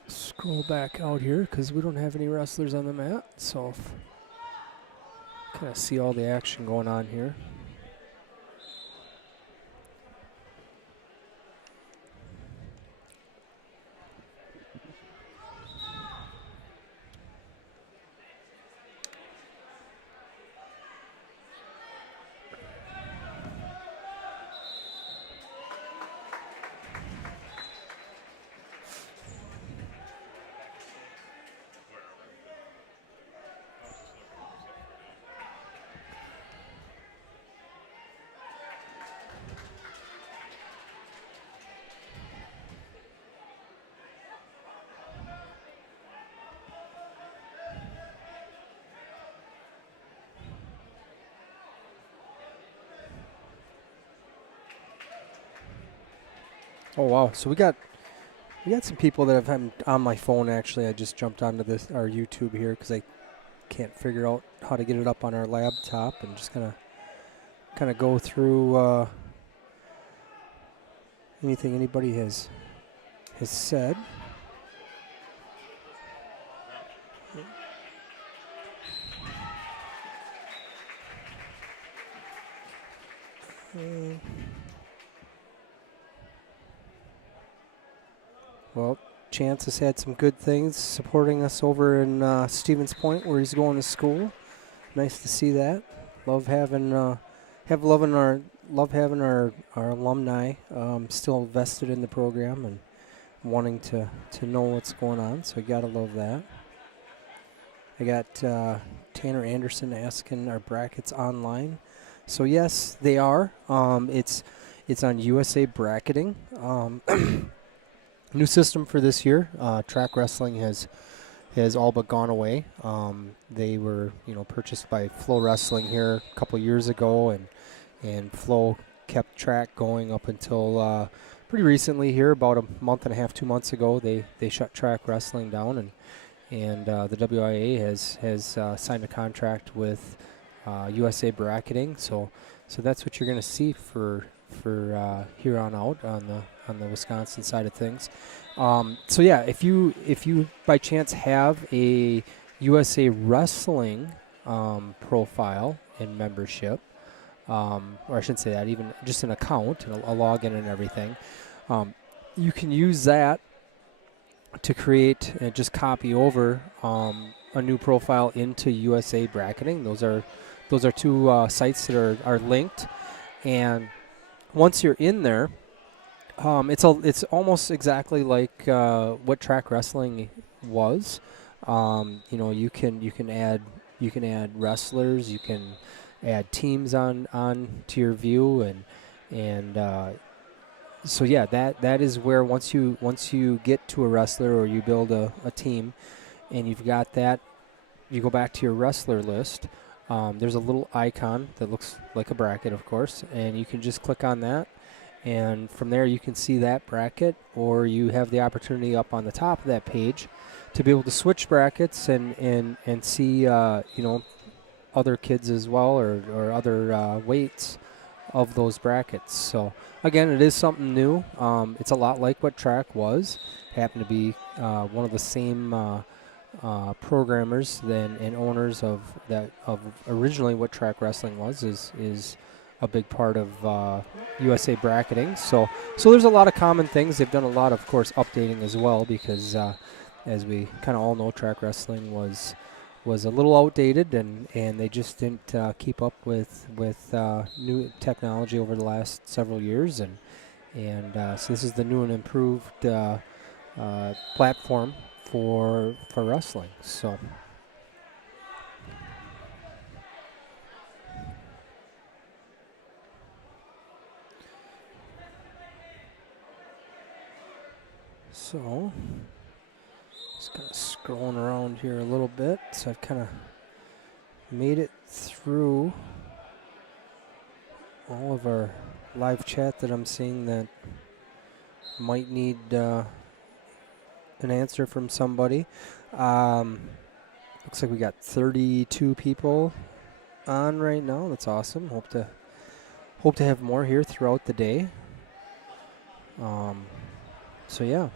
scroll back out here because we don't have any wrestlers on the mat, so kind of see all the action going on here. Oh wow! So we got some people that have had on my phone. Actually, I just jumped onto our YouTube here because I can't figure out how to get it up on our laptop, and just kind of go through anything anybody has said. Well, Chance has had some good things supporting us over in Stevens Point, where he's going to school. Nice to see that. Love having our alumni still vested in the program and wanting to know what's going on. So you gotta love that. I got Tanner Anderson asking, are brackets online? So yes, they are. It's on USA Bracketing. New system for this year. Track wrestling has all but gone away. They were, purchased by Flow Wrestling here a couple years ago, and Flow kept track going up until pretty recently here, about a month and a half, 2 months ago. They shut track wrestling down, and the WIA has signed a contract with USA Bracketing. So that's what you're going to see for here on out on the Wisconsin side of things. So yeah, if you by chance have a USA Wrestling profile and membership, or I shouldn't say that, even just an account and a login and everything, you can use that to create and just copy over a new profile into USA Bracketing. Those are two sites that are linked, and once you're in there, it's almost exactly like what track wrestling was. You can add wrestlers, you can add teams on to your view, and so yeah, that is where once you get to a wrestler or you build a team, and you've got that, you go back to your wrestler list. There's a little icon that looks like a bracket, of course, and you can just click on that, and from there you can see that bracket, or you have the opportunity up on the top of that page to be able to switch brackets and see other kids as well, or other weights of those brackets. So again, it is something new. It's a lot like what track was. Happened to be one of the same programmers and owners of originally what track wrestling was is a big part of USA Bracketing. So there's a lot of common things. They've done a lot, of course, updating as well, because as we kind of all know, track wrestling was a little outdated, and they just didn't keep up with new technology over the last several years, and so this is the new and improved platform for wrestling. So So, just kind of scrolling around here a little bit. So I've kind of made it through all of our live chat that I'm seeing that might need an answer from somebody. Looks like we got 32 people on right now. That's awesome. Hope to have more here throughout the day. So yeah.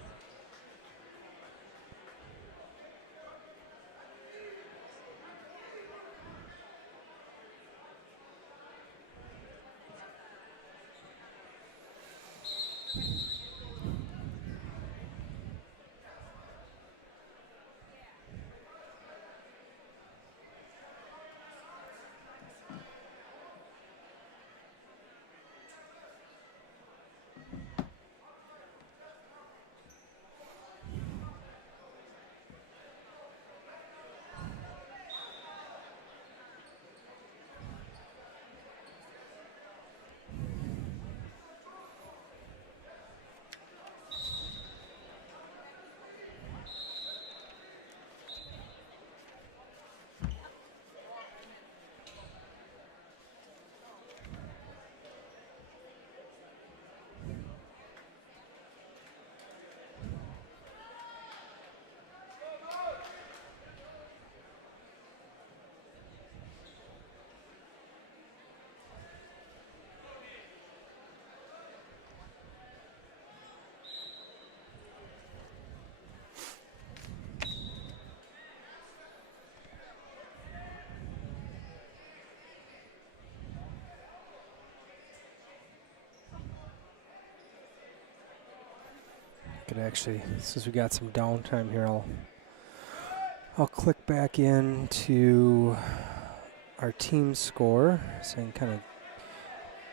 Could actually, since we got some downtime here, I'll click back into our team score so I can kind of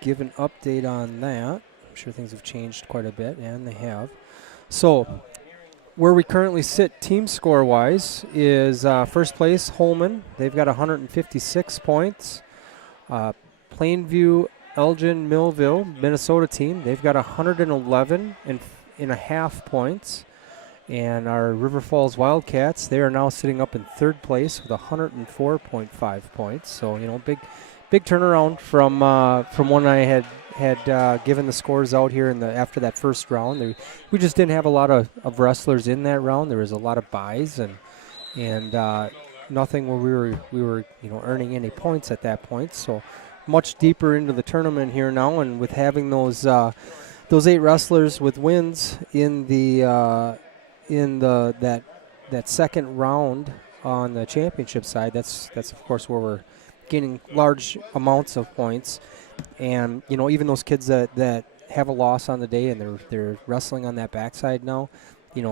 give an update on that. I'm sure things have changed quite a bit, and they have. So, where we currently sit team score-wise is first place, Holmen. They've got 156 points. Plainview-Elgin-Millville, Minnesota team, they've got 111 and a half points. And our River Falls Wildcats, they are now sitting up in third place with 104.5 points. So, you know, big turnaround from when I had given the scores out here after that first round. We just didn't have a lot of wrestlers in that round. There was a lot of buys and nothing where we were earning any points at that point. So much deeper into the tournament here now, and with having those 8 wrestlers with wins in that second round on the championship side, that's of course where we're gaining large amounts of points. And even those kids that have a loss on the day and they're wrestling on that backside now,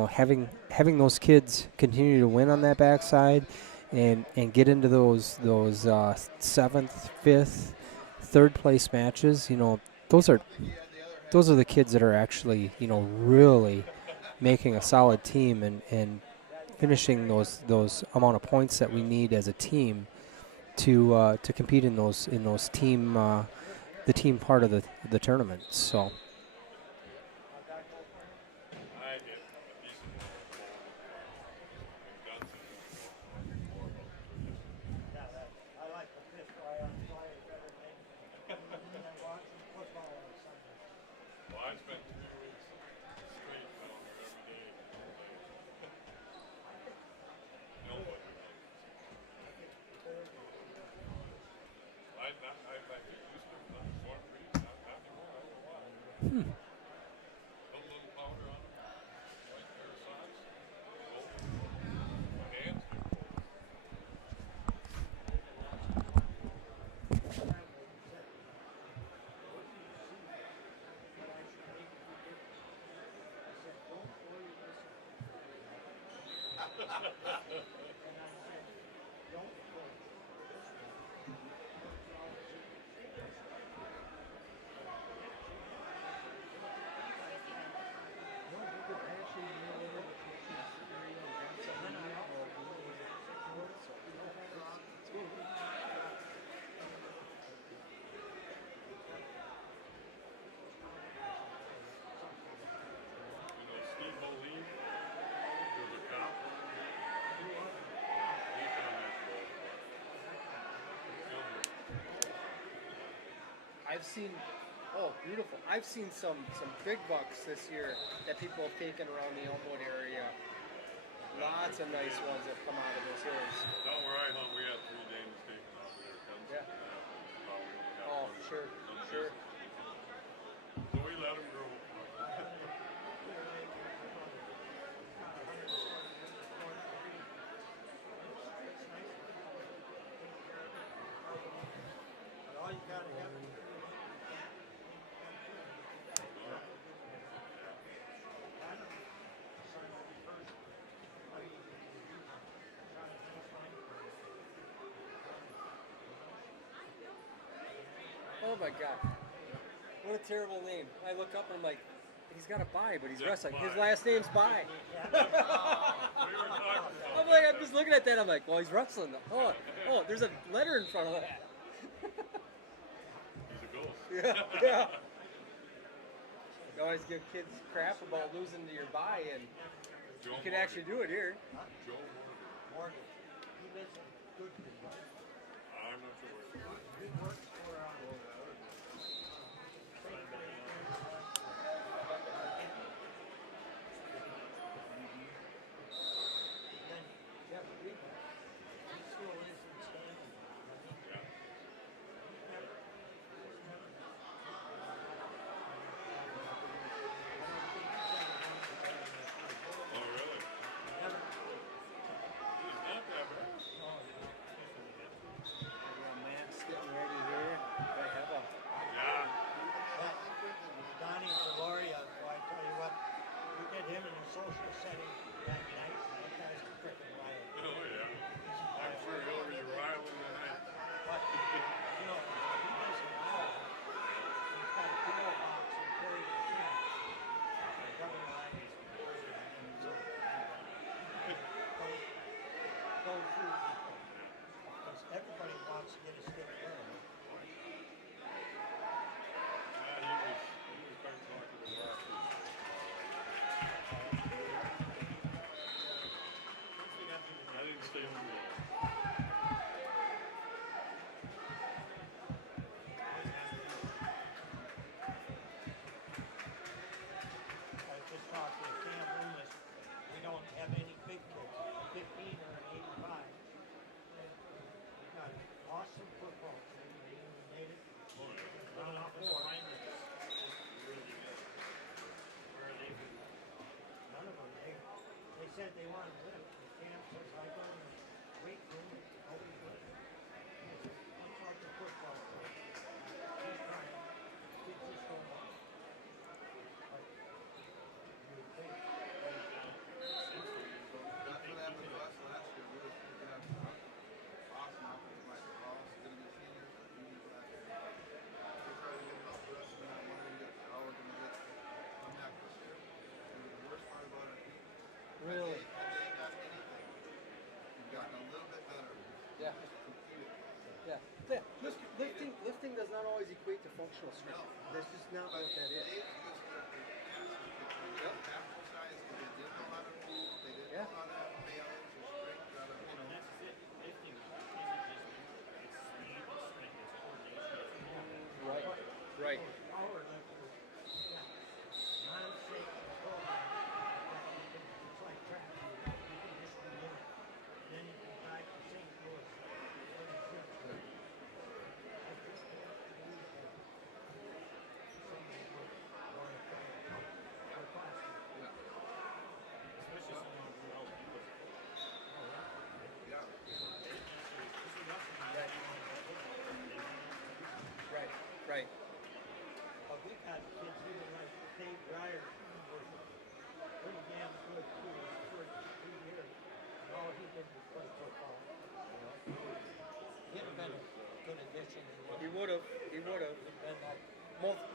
having those kids continue to win on that backside and get into those 7th, 5th, 3rd place matches, those are the kids that are actually really making a solid team and finishing those amount of points that we need as a team to compete in those team the team part of the tournament. So. I've seen, oh, beautiful. I've seen some big bucks this year that people have taken around the Elmwood area. Lots of nice ones have come out of this race. Down where I hunt, we had 3 dames taken off of there. Yeah. Oh, sure, sure. So we let them grow. All you gotta have Oh my God. What a terrible name. I look up and I'm like, he's got a bye, but he's wrestling. His last name's Bye. I'm like, I'm just looking at that. I'm like, well, he's wrestling. Oh, there's a letter in front of that. He's a ghost. Yeah. You always give kids crap about losing to your bye, and you can actually do it here. Joe Morgan. He lives in Goodman. I'm not sure. He works for everybody wants to get a stick firm. I didn't stay on the wall. I just talked to Cam Loomis. We don't have any big kids, 15 or an 85. We got awesome football team. They made it. Running off this line is really good. Where are they? None of them. They said they wanted to live. Cam says, I go in the weight room and always live. I'm talking football coach. He's trying. Kids just don't want it. But you would think. That's what happened to us last year. We were picking up awesome offensive line balls, getting the seniors or juniors last year. They started getting up for us, and then I wanted to get all of them to get come back this year. And the worst part about our team, Really? had they done anything, we've gotten a little bit better. Yeah. Just competed. Yeah. Lifting does not always equate to functional strength. That's just not what that is. They just took their asses and they didn't exercise, they didn't know how to move, they didn't know how to have balance or strength out of, And that's it. Lifting isn't just it's speed, it's strength, it's coordination. Right. Power lifters, yeah, non-safe program. It's like track. You can just be in it. And then you can drive to St. Louis. I just can't believe that somebody would want to try it out for classes. Especially someone who helps people. Right. But we got kids even like Dave Dreyer was pretty damn good too for 2 years. And all he did was play football. You know? He'd have been a good addition. He would have. He'd been like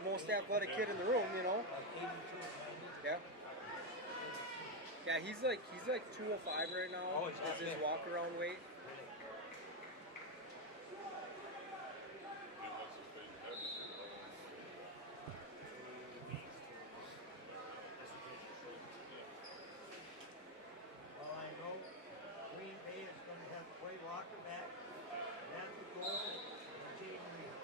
Most athletic kid in the room, you know. 82 or 90. Yeah. Yeah, he's like 205 right now. Oh, he's is his big. walk around weight. Well, I know Green Bay is going to have to play Walker back, Matthew Gold, and Jaden Reed.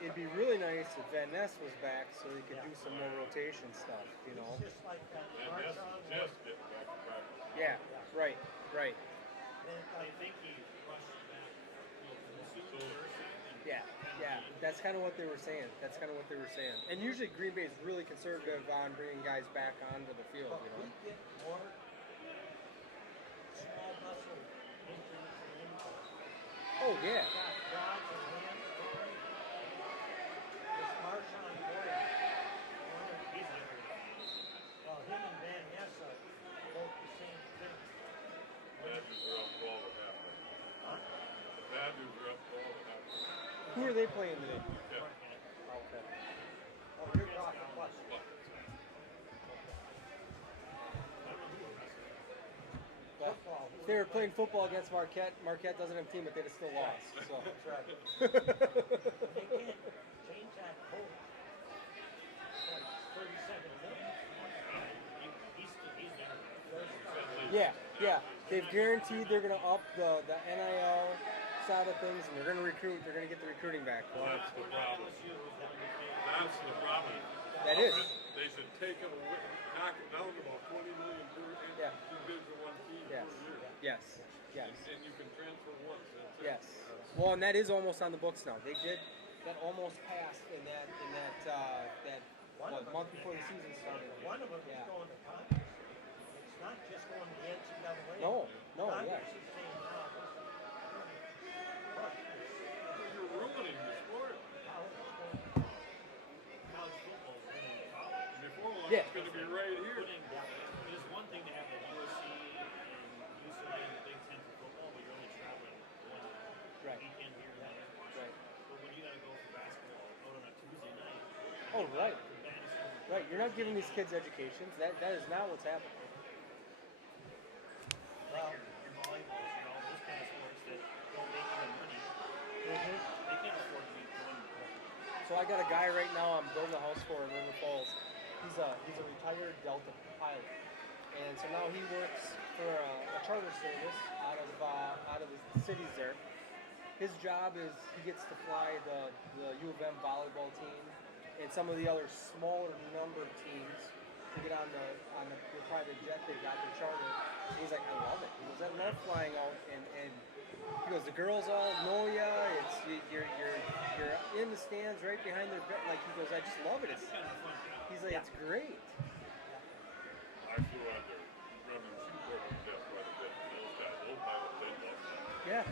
it'd be really nice if Van Ness was back so he could do some more rotation stuff, you know? Just like that. And that's just getting back to practice. Yeah, right. I think he rushed back. Yeah. That's kind of what they were saying. And usually Green Bay is really conservative on bringing guys back onto the field, you know? We get more small muscle injuries and injuries. Oh, yeah. Rods and hands. This Marshawn Boyd. He's injured. Well, him and Van Ness are both the same thing. Badgers are up 12 at halftime. Huh? The Badgers are up 12 at halftime. Who are they playing today? Yeah. Okay. Oh, you're talking what? But if they were playing football against Marquette. Marquette doesn't have a team, but they'd have still lost. So. That's right. They can't change that whole 30-second Yeah. They've guaranteed they're going to up the NIL side of things, and they're going to recruit. They're going to get the recruiting back. That's the problem. That's the problem. That is. They should take it away, knock it down to about 20 million per Yeah. Division I team Yes. per year. Yes. And you can transfer once. That's it. Yes. Well, and that is almost on the books now. They did that almost passed in that month before the season started. One of them is going to Congress. It's not just going to the NCAA. No, Congress yeah. is saying, no, You're ruining the sport. College football is winning college. Before long, Yeah. it's going to be right here. There's one thing to have the USC and UCLA and the Big Ten for football, but you're only traveling one Right. weekend here and there. Right. But when you got to go for basketball out on a Tuesday night, Oh, right. from Madison, Right. You're not giving these kids educations. That is not what's happening. like your volleyballs and all those kind of sports that don't make any money, they can't afford to be doing. So I got a guy right now I'm building a house for in River Falls. He's a retired Delta pilot, and so now he works for a charter service out of the cities there. His job is he gets to fly the U of M volleyball team and some of the other smaller numbered teams to get on the private jet they got, the charter. And he's like, I love it. He goes, I love flying out, and he goes, the girls all know ya. It's you're in the stands right behind their bed. Like he goes, I just love it. He's like, it's great. I flew out there running Seaport jet quite a bit. And those guys, those pilots, they love that.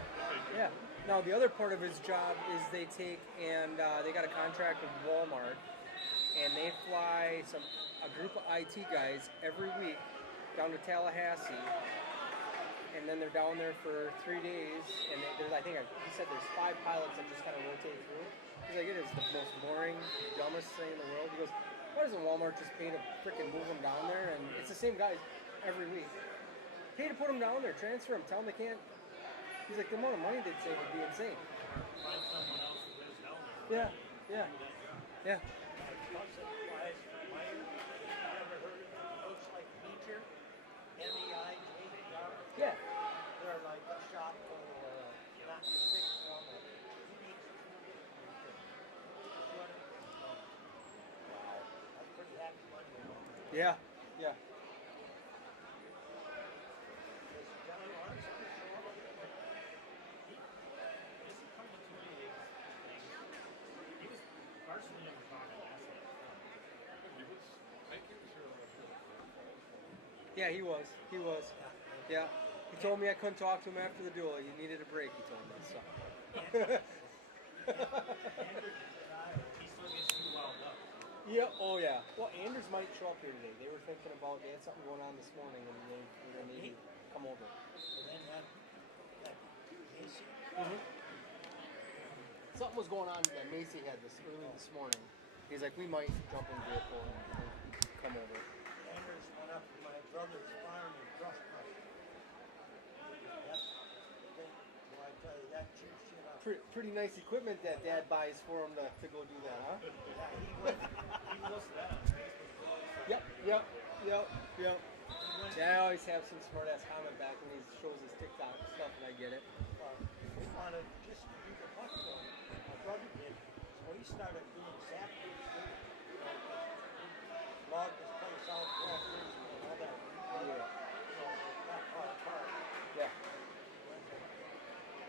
Yeah. Now the other part of his job is they take and they got a contract with Walmart, and they fly a group of IT guys every week down to Tallahassee, and then they're down there for 3 days. And he said there's 5 pilots that just kind of rotate through. He's like, it is the most boring, dumbest thing in the world. He goes, why doesn't Walmart just pay to freaking move them down there? And it's the same guys every week. Pay to put them down there, transfer them, tell them they can't. He's like, the amount of money they'd save would be insane. Find someone else who lives down there. Yeah. Yeah. They're like a shop for not to fix them. That's pretty happy money. Yeah. Yeah, he was. Yeah. He told me I couldn't talk to him after the duel. He needed a break, he told me. So. Yeah, oh yeah. Well, Anders might show up here today. They were thinking about, they had something going on this morning, and they were going to maybe come over. Something was going on that Macy had early this morning. He's like, we might jump in the vehicle and come over. Anders went up to my brother's farm in Prescott. I tell you, that chews shit up. Pretty nice equipment that Dad buys for him to go do that, huh? He posted that on Facebook. Yep. Yeah, I always have some smart ass comment back when he shows his TikTok stuff, and I get it. We wanted just to do the puck for him. My brother did. So Well, he started doing Saturdays too. You know, 'cause he logged his place out, Walters, and all that. You know, not far apart. Yeah.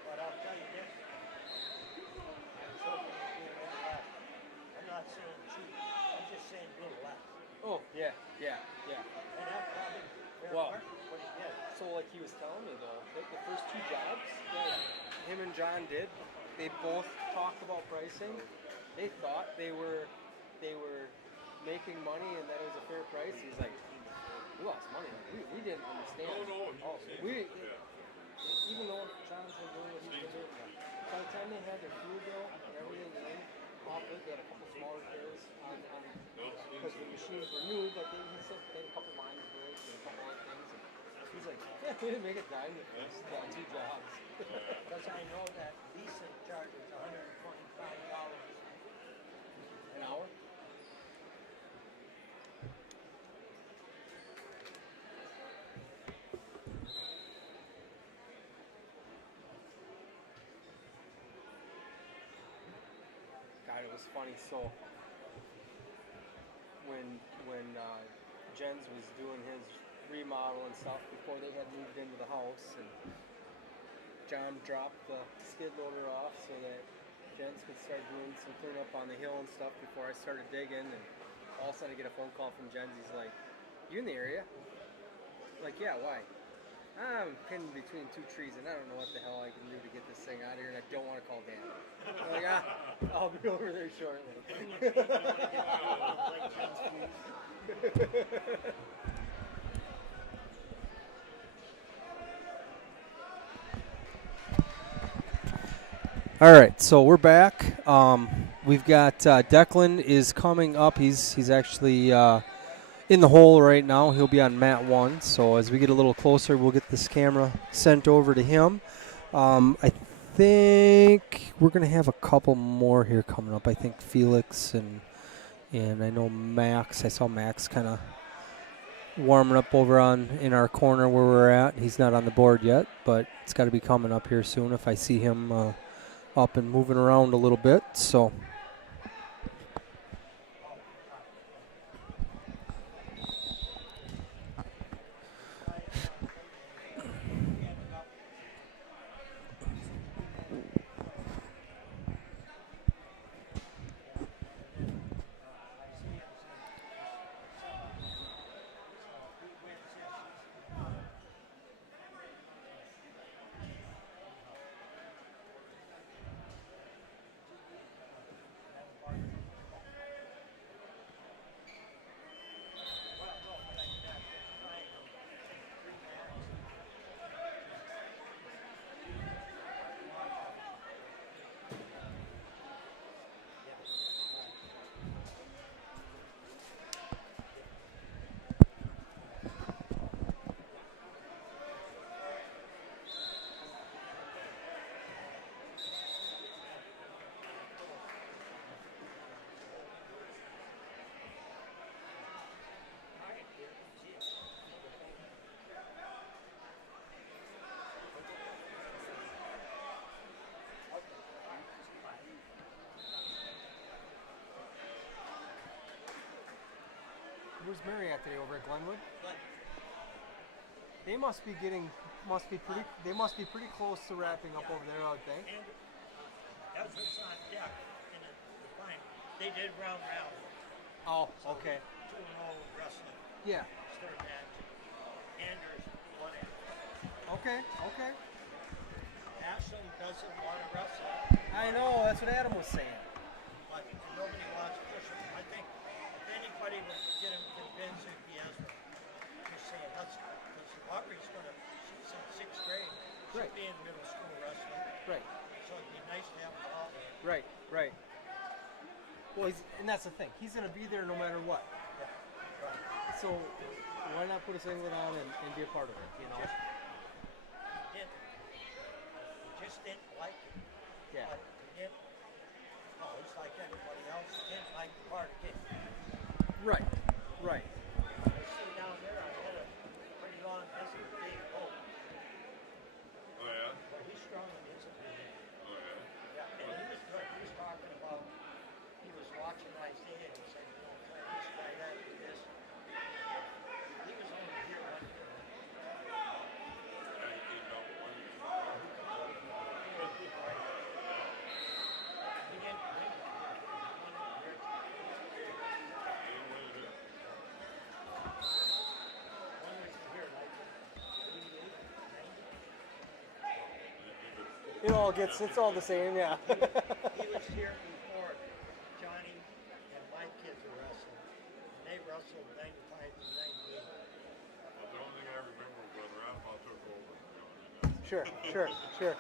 But I'll tell you this. I was hoping he'd do a little less. I'm not saying cheap. I'm just saying a little less. Oh, yeah. And that probably fair Well, market for what he did. So like he was telling me though, the first 2 jobs that him and John did, they both talked about pricing. They thought they were making money and that it was a fair price. He's like, we lost money. We didn't understand. Even though John's been doing what he's been doing, by the time they had their fuel bill and everything in, off it, they had a couple smaller repairs on because the machines were new, but he said they had a couple lines broke and a couple other things. And he's like, yeah, we didn't make a dime the first 2 jobs. Because I know that leasing charges $125 an hour. God, it was funny. So when Jens was doing his remodel and stuff before they had moved into the house, and John dropped the skid loader off so that Jens could start doing some cleanup on the hill and stuff before I started digging, and all of a sudden I get a phone call from Jens. He's like, "You in the area?" I'm like, "Yeah, why?" "I'm pinned between 2 trees and I don't know what the hell I can do to get this thing out of here, and I don't want to call Dan." I'm like, I'll be over there shortly. All right, so we're back. We've got Declan is coming up. He's actually in the hole right now. He'll be on mat 1. So as we get a little closer, we'll get this camera sent over to him. I think we're gonna have a couple more here coming up. I think Felix and I know Max. I saw Max kind of warming up over in our corner where we're at. He's not on the board yet, but it's got to be coming up here soon if I see him up and moving around a little bit. So. Where's Mary at today? Over at Glenwood? They must be pretty close to wrapping up over there, I would think. And that's what's on deck in the fine. They did round. Oh, okay. 2-0 wrestling. Yeah. It's their match. Anders won it. Okay. Ashland doesn't want to wrestle. I know, that's what Adam was saying. But nobody wants to push him. I think if anybody would get him convinced, it'd be Ezra. Just saying, because Audrey's she's in 6th grade. She'll be in middle school wrestling. Right. So it'd be nice to have him all there. Right. Well, and that's the thing. He's going to be there no matter what. Yeah. Right. So why not put a singlet on and be a part of it, you know? Just didn't like it. Yeah. But he didn't. No, he's like everybody else. He didn't like the part of it. Right. I see down there, I had a pretty long visit with Dave Hope. Oh, yeah? But he's strong in his opinion. Oh, yeah? Yeah, and he was good. He was talking about It all gets, it's all the same, yeah. He was here before Johnny and my kids were wrestling. And they wrestled 95 to 98. Well, the only thing I remember was when Rafa took over. Sure, sure, sure.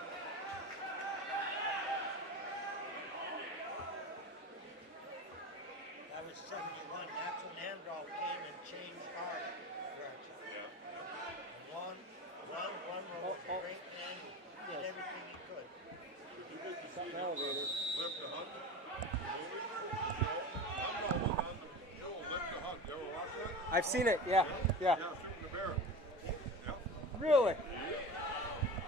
That was 71. That's when Andro came and changed our direction. Yeah. Ron was a great man. He did everything he could. Did you get to see Live to Hunt? Movie? I'm the one on the show, Live to Hunt. You ever watch that? I've seen it, yeah, yeah. Yeah, shooting the bear. Yep. Really?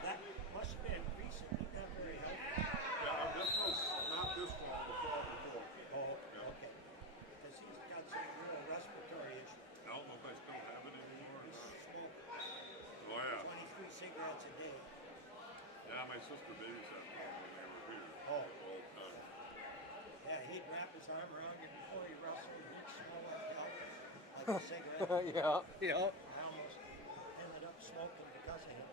That must have been recent. He got very healthy. Yeah, this was not this fall, the fall before. Oh, okay. Because he's got some real respiratory issues. I don't know if I still have it anymore. He's smoking Oh, yeah. 23 cigarettes a day. Yeah, my sister babysat me when they were here. Oh. All the time. Yeah, he'd wrap his arm around you before he wrestled. He'd smell like hell, like a cigarette. Yeah, yeah. I almost ended up smoking because of him.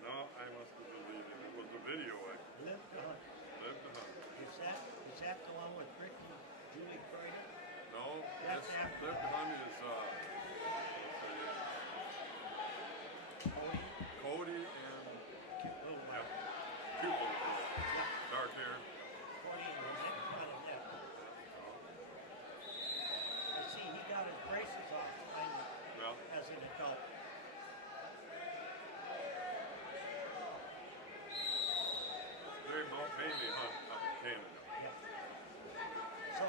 No, I must have believed it. It was the video. Live to Hunt. Live to Hunt. Is that the one with Rick and Julie Friday? No, That's this after. Live to Hunt is Cody and Cute little yeah, one. cute little girl. Dark hair. Cody and the next one of them. I see he got his braces off finally Well, as an adult. they mainly hunt up in Canada. Yeah. So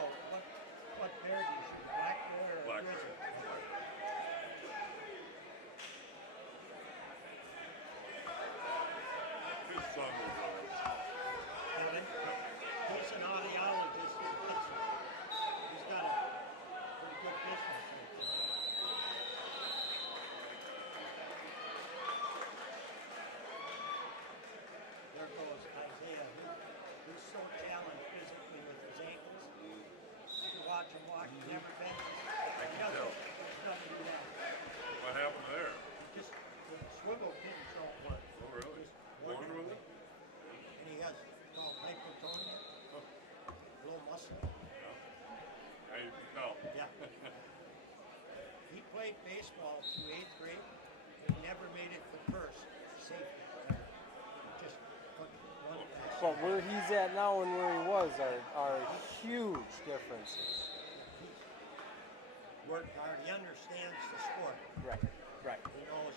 what bear do you shoot? Black bear or Black grizzly? bear. His son was Kevin? He's an audiologist in Pittsburgh. He's got a pretty good business right there. There goes Isaiah. He's so challenged physically with his ankles. You watch him walk, he never bends. I can tell. Doesn't do that. What happened there? Just the swivel pins don't work. Oh, really? Just Born with it? And he has called hypotonia, low muscle. Yeah, you can tell. Yeah. He played baseball through 8th grade and never made it to first. Safety. Just couldn't run fast. But where he's at now and where he was are huge differences. He's worked hard. He understands the sport. Right, right. He knows.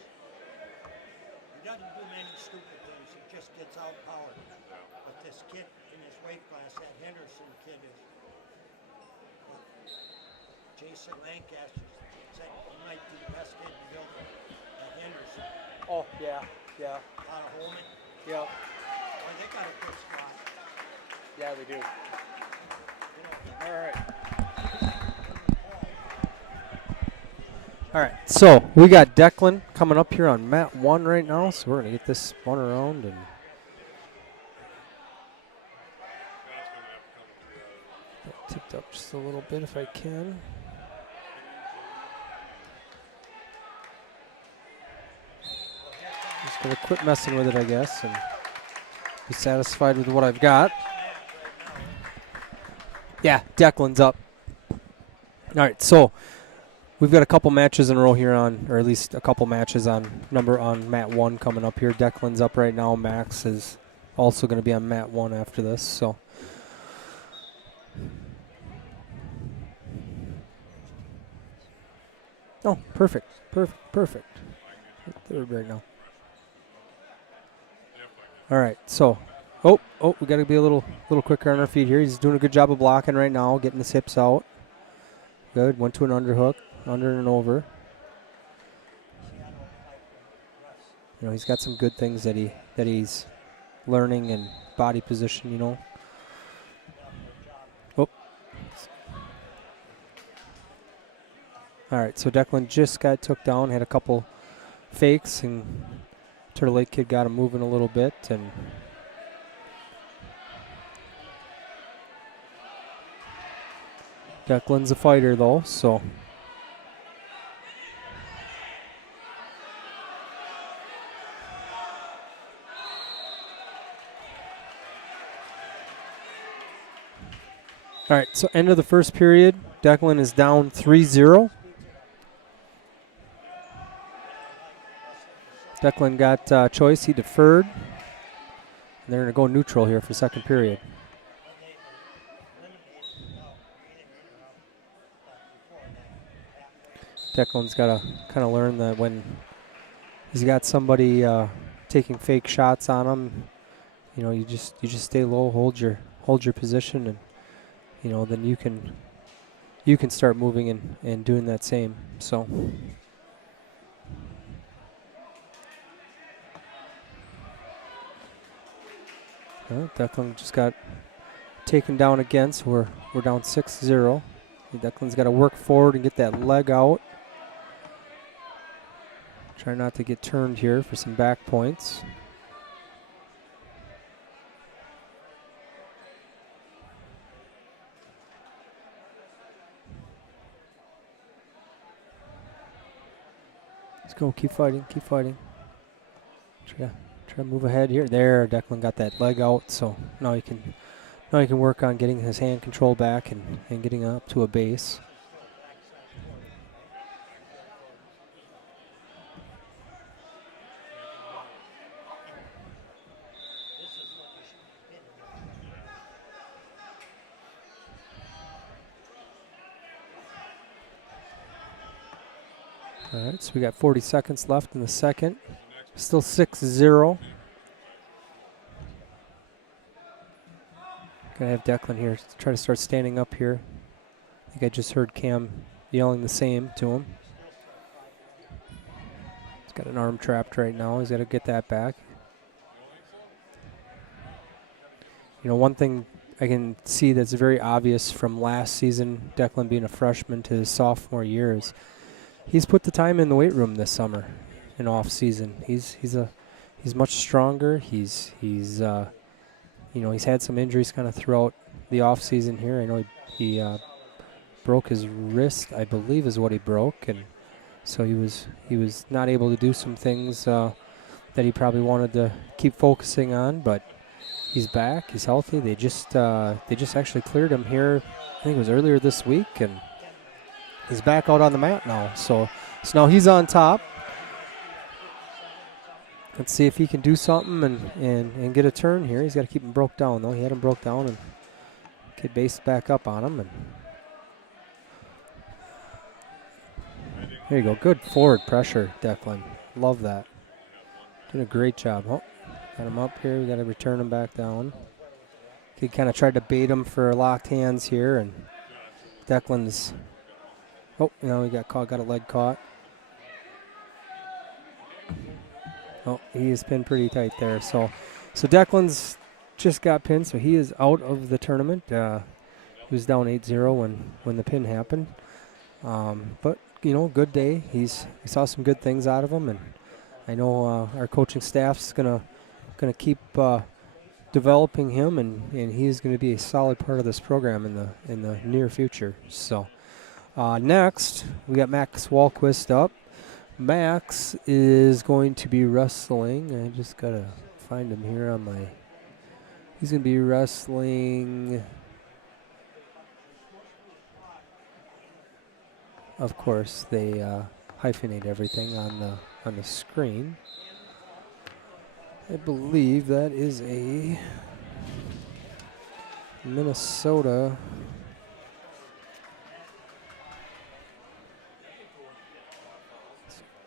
He doesn't do many stupid things. He just gets outpowered. But this kid in his weight class, that Henderson kid is. Jason Lancaster said he might be the best kid in the building. That Henderson. Oh, yeah, yeah. Out of Holmen. Yep. Well, they got a good squad. Yeah, they do. You know, All right. All right, so we got Declan coming up here on mat 1 right now, so we're going to get this spun around and get tipped up just a little bit if I can. Just going to quit messing with it, I guess, and be satisfied with what I've got. Yeah, Declan's up. All right, so we've got a couple matches in a row here on, or at least a couple matches on mat 1 coming up here. Declan's up right now. Max is also going to be on mat 1 after this. So oh, perfect. Third right now. All right, so oh, we got to be a little quicker on our feet here. He's doing a good job of blocking right now, getting his hips out. Good. Went to an underhook, under and over. You know, he's got some good things that he's learning in body position, you know. Oh. All right, so Declan just got took down, had a couple fakes, and Turtle Lake kid got him moving a little bit, and Declan's a fighter though, so All right, so end of the first period. Declan is down 3-0. Declan got choice. He deferred. And they're going to go neutral here for second period. Declan's got to kind of learn that when he's got somebody taking fake shots on him, you know, you just stay low, hold your position, and you know, then you can start moving and doing that same. So. Declan just got taken down again, so we're down 6-0. Declan's got to work forward and get that leg out. Try not to get turned here for some back points. Let's go, keep fighting, keep fighting. Try to move ahead here. There, Declan got that leg out, so now he can work on getting his hand control back and getting up to a base. All right, so we got 40 seconds left in the second. Still 6-0. Gonna have Declan here try to start standing up here. I think I just heard Cam yelling the same to him. He's got an arm trapped right now. He's got to get that back. You know, one thing I can see that's very obvious from last season, Declan being a freshman to his sophomore year, is he's put the time in the weight room this summer, in off season. He's much stronger. He's you know, he's had some injuries kind of throughout the off season here. I know he broke his wrist, I believe, is what he broke, and so he was not able to do some things that he probably wanted to keep focusing on. But he's back. He's healthy. They just actually cleared him here. I think it was earlier this week, and he's back out on the mat now. So now he's on top. Let's see if he can do something and get a turn here. He's got to keep him broke down, though. He had him broke down and get based back up on him. And there you go. Good forward pressure, Declan. Love that. Doing a great job. Oh, got him up here. We got to return him back down. Kid kind of tried to bait him for locked hands here, and Declan's. Oh, now he got caught. Got a leg caught. Oh, he has pinned pretty tight there. So Declan's just got pinned, so he is out of the tournament. He was down 8-0 when the pin happened. But, you know, good day. We saw some good things out of him, and I know our coaching staff's gonna keep developing him, and he's going to be a solid part of this program in the near future. So next, we got Max Walquist up. Max is going to be wrestling. I just got to find him here on my... He's going to be wrestling... Of course, they hyphenate everything on the screen. I believe that is a Minnesota...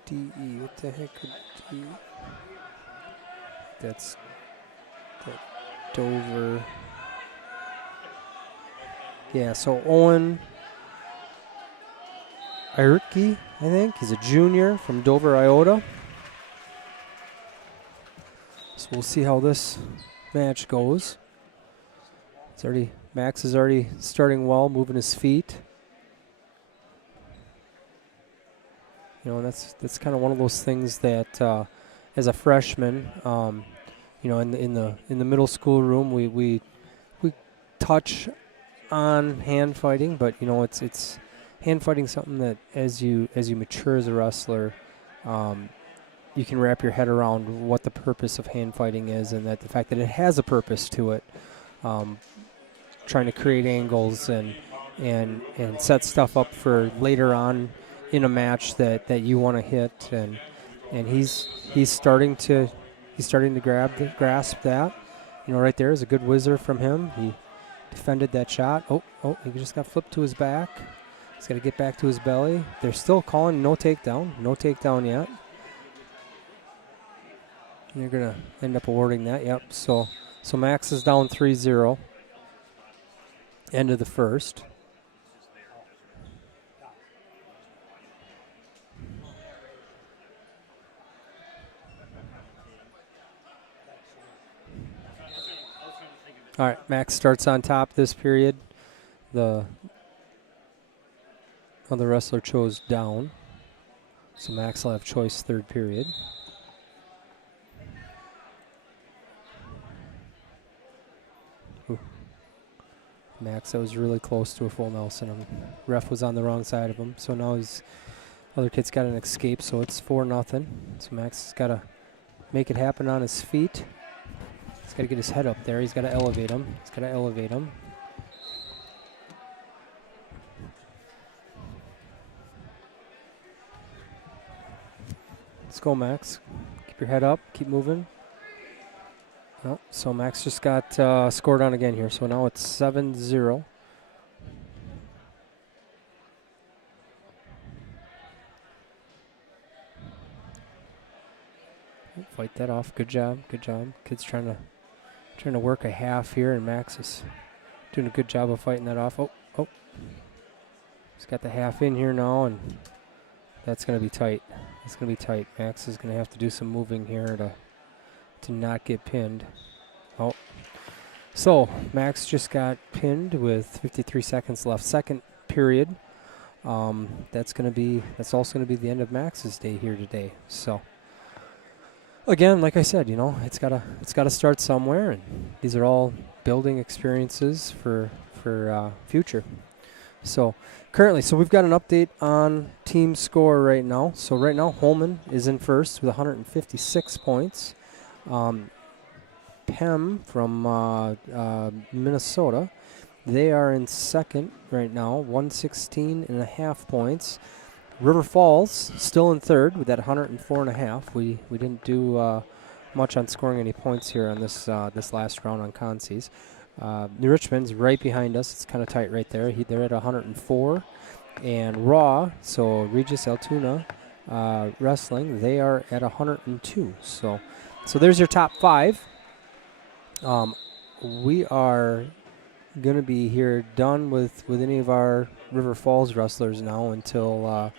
DE, what the heck could DE? That's that Dover. Yeah, so Owen Irki, I think. He's a junior from Dover-Eyota. So we'll see how this match goes. Max is already starting well, moving his feet. You know, and that's kind of one of those things that, as a freshman, you know, in the middle school room, we touch on hand fighting, but you know, it's hand fighting something that as you mature as a wrestler, you can wrap your head around what the purpose of hand fighting is, and that the fact that it has a purpose to it. trying to create angles and set stuff up for later on in a match that you want to hit, and he's starting to grasp that. Right there is a good whizzer from him. He defended that shot. Oh, he just got flipped to his back. He's got to get back to his belly. They're still calling no takedown yet. And they're going to end up awarding that. Yep. So Max is down 3-0. End of the first. All right, Max starts on top this period. The other wrestler chose down. So Max will have choice third period. Ooh. Max, that was really close to a full Nelson. Ref was on the wrong side of him. So now other kid's got an escape, so it's 4-0. So Max has got to make it happen on his feet. He's got to get his head up there. He's got to elevate him. Let's go, Max. Keep your head up. Keep moving. Oh, so Max just got scored on again here. So now it's 7-0. Fight that off. Good job. Kid's trying to work a half here, and Max is doing a good job of fighting that off. Oh. He's got the half in here now, and that's going to be tight. Max is going to have to do some moving here to not get pinned. Oh. So Max just got pinned with 53 seconds left. Second period. That's also going to be the end of Max's day here today. So again, like I said, it's gotta start somewhere, and these are all building experiences for future. So currently, we've got an update on team score right now. So right now, Holmen is in first with 156 points. Pem from Minnesota, they are in second right now, 116.5 points. River Falls still in third with that 104.5. We didn't do much on scoring any points here on this last round on Concies. New Richmond's right behind us. It's kind of tight right there. They're at 104. And Raw, so Regis Altoona Wrestling, they are at 102. So there's your top five. We are going to be here done with any of our River Falls wrestlers now until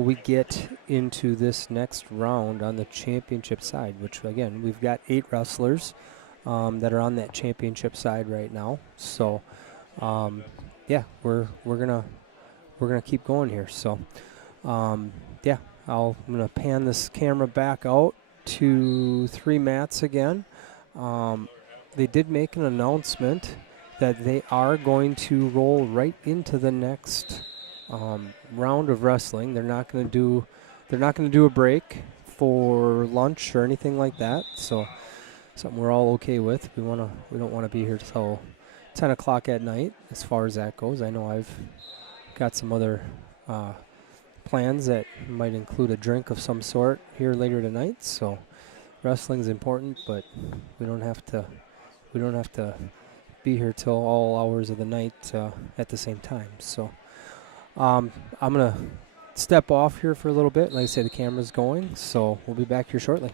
we get into this next round on the championship side, which again, we've got 8 wrestlers that are on that championship side right now. So yeah, we're gonna keep going here. So yeah, I'm gonna pan this camera back out to 3 mats again. They did make an announcement that they are going to roll right into the next round of wrestling. They're not going to do a break for lunch or anything like that. So something we're all okay with. We don't want to be here till 10 o'clock at night as far as that goes. I know I've got some other plans that might include a drink of some sort here later tonight. So wrestling's important, but we don't have to be here till all hours of the night at the same time. So I'm gonna step off here for a little bit. Like I say, the camera's going, so we'll be back here shortly.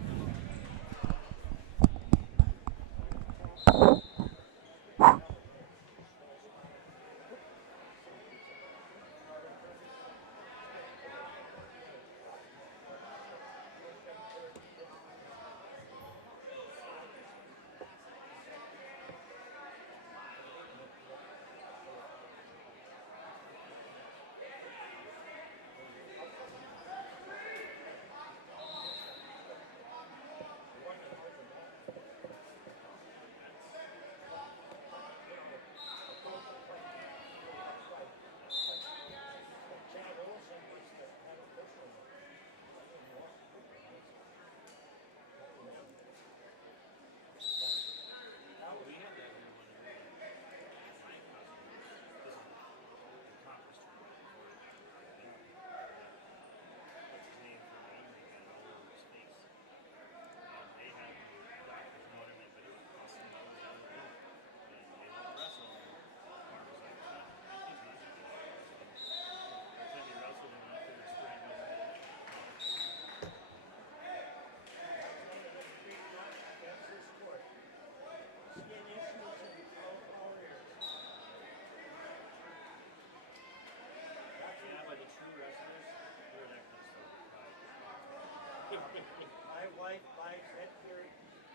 wife buys headgear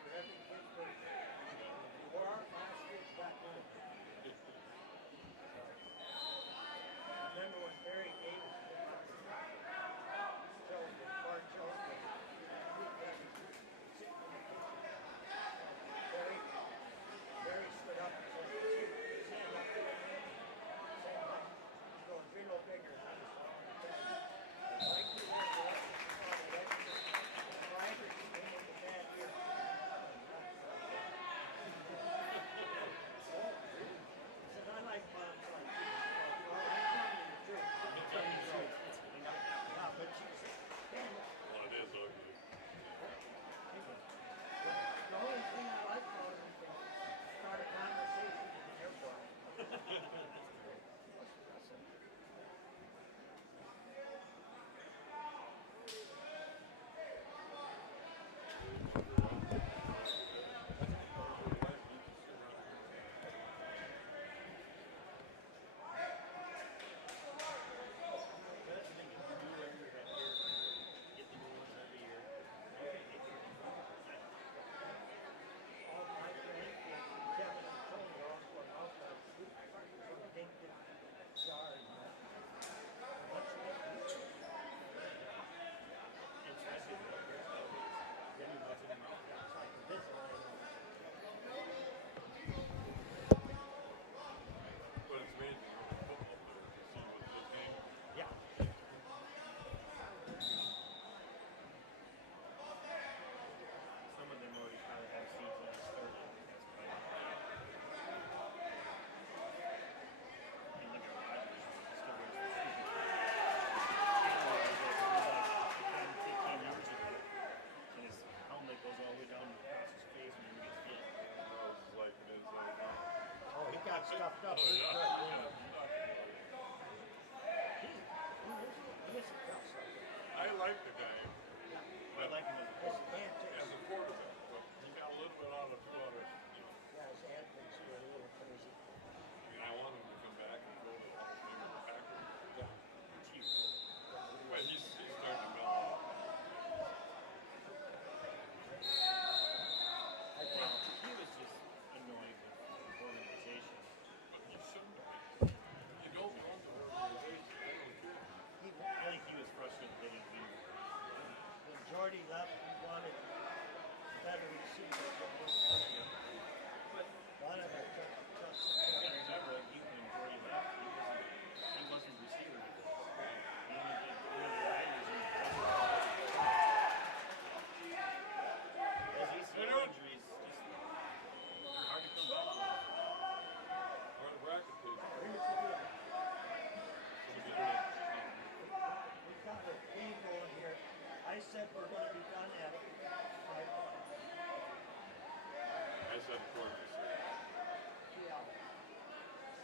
for every kid's birthday. For our last kids back then. Remember when Barry Davis did that? Bart Jones, Barry stood up and said, stand up. Stand up. He goes, you're no bigger than I was. Like you were, Ryder came with a bad year. He said, I like moms like you. Well, I'm telling you the truth. Yeah, but she's stand up. Well, it is ugly. The only thing I like about him is start a conversation in the airport. But it's amazing with the football players to see what the game. Yeah. Some of them already probably have seasons started. That's probably and look at Rodgers. He still wears the stupid 10, 15 years ago. And his helmet goes all the way down across his face when he gets hit. It's like it is like now. Oh, he got stuffed up. Oh, Pretty yeah. good. Yeah. I like the guy. I like him His antics. As a quarterback, but he got a little bit out of two other, Yeah, his antics were a little crazy. I mean, I want him to come back and go to the Hall of Fame with the Packers. Yeah. Chiefs. But he's starting to mellow out. I think he was just annoyed with the organization. But he shouldn't be. You don't own the organization. I don't care. I think he was frustrated that he didn't. when Jordy left, he wanted better receivers. One of them took You gotta remember, like, when Jordy left, he wasn't receiver. He only did one of the riders in the Those ACL injuries, just, they're hard to come back from. Or the bracket page. We've got a game going here. I said we're going to be done at 5 o'clock. I said quarter to 6. 3 hours.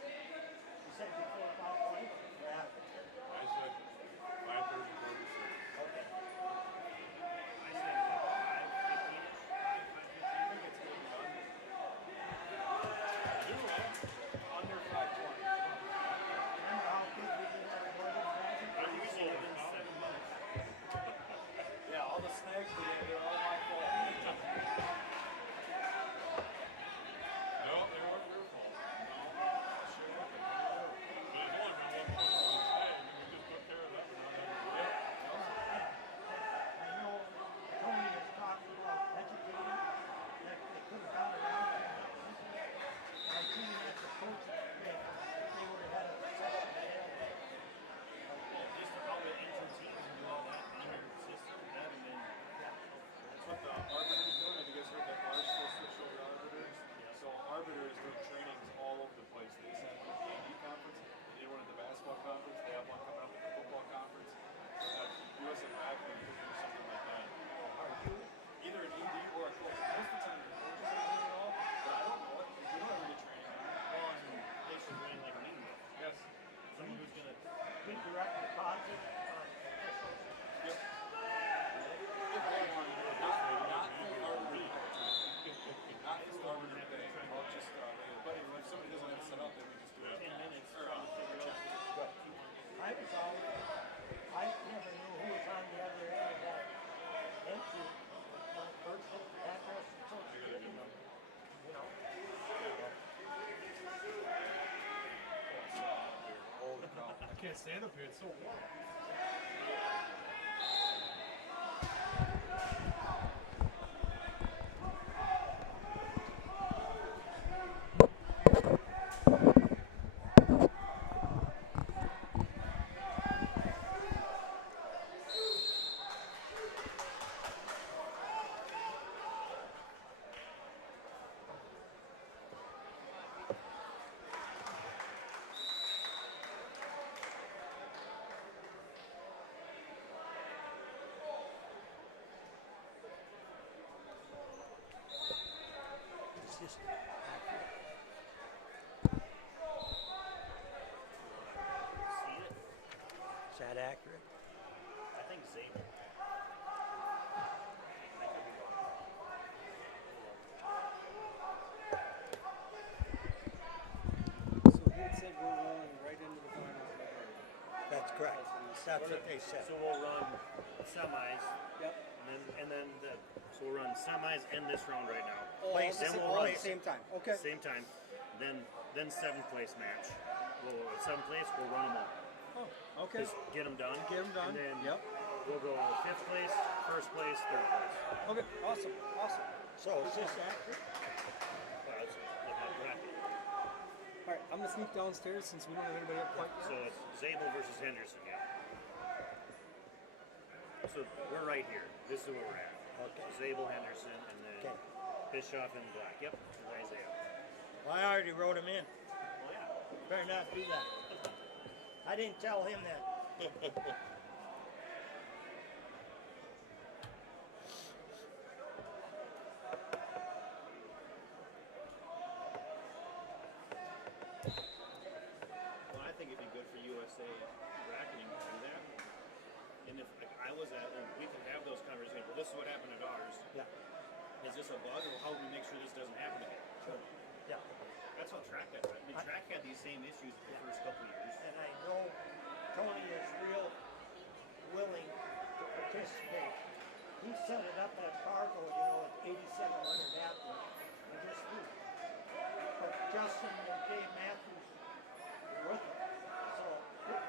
You said before 5:20 or after? I said 5:30, quarter to 6. Okay. I said like 5:15-ish. 5:15. Under 520. Remember how big we did our organization? I usually have been 7 months. Yeah, all the snags we did, they're all my fault. No, they weren't your fault. But can't stand up here. It's so warm. It's just See it? is that accurate? I think Zabel. I could be wrong. So he had said we're rolling right into the finals. That's correct. That's what they said. So we'll run semis. Yep. And then so we'll run semis and this round right now. Place, then we'll all run at the same time. Okay. Same time. Then seventh place match. Seventh place, we'll run them all. Oh, okay. Just get them done. Get 'em done. And then Yep. we'll go fifth place, first place, third place. Okay. Awesome. Awesome. So is this accurate? That's my bracket. All right. I'm gonna sneak downstairs since we don't have anybody up quite So yet. it's Zabel versus Henderson, yeah. So we're right here. This is where we're at. Okay. So Zabel, Henderson, and then Okay. Bischoff and Black. Yep, and Isaiah. Well, I already wrote him in. Well, yeah. Better not do that. I didn't tell him that. Well, I think it'd be good for USA bracketing to do that. And if like, I was at, and we can have those conversations. Well, this is what happened at ours. Yeah. Is this a bug, or how do we make sure this doesn't happen again? Sure. Yeah. That's how track had. I mean, track had these same issues the first couple of years. And I know Tony is real willing to participate. He set it up at Fargo, you know, at 8,700 athletes. And just flew. But Justin and Dave Matthews were with him. So, don't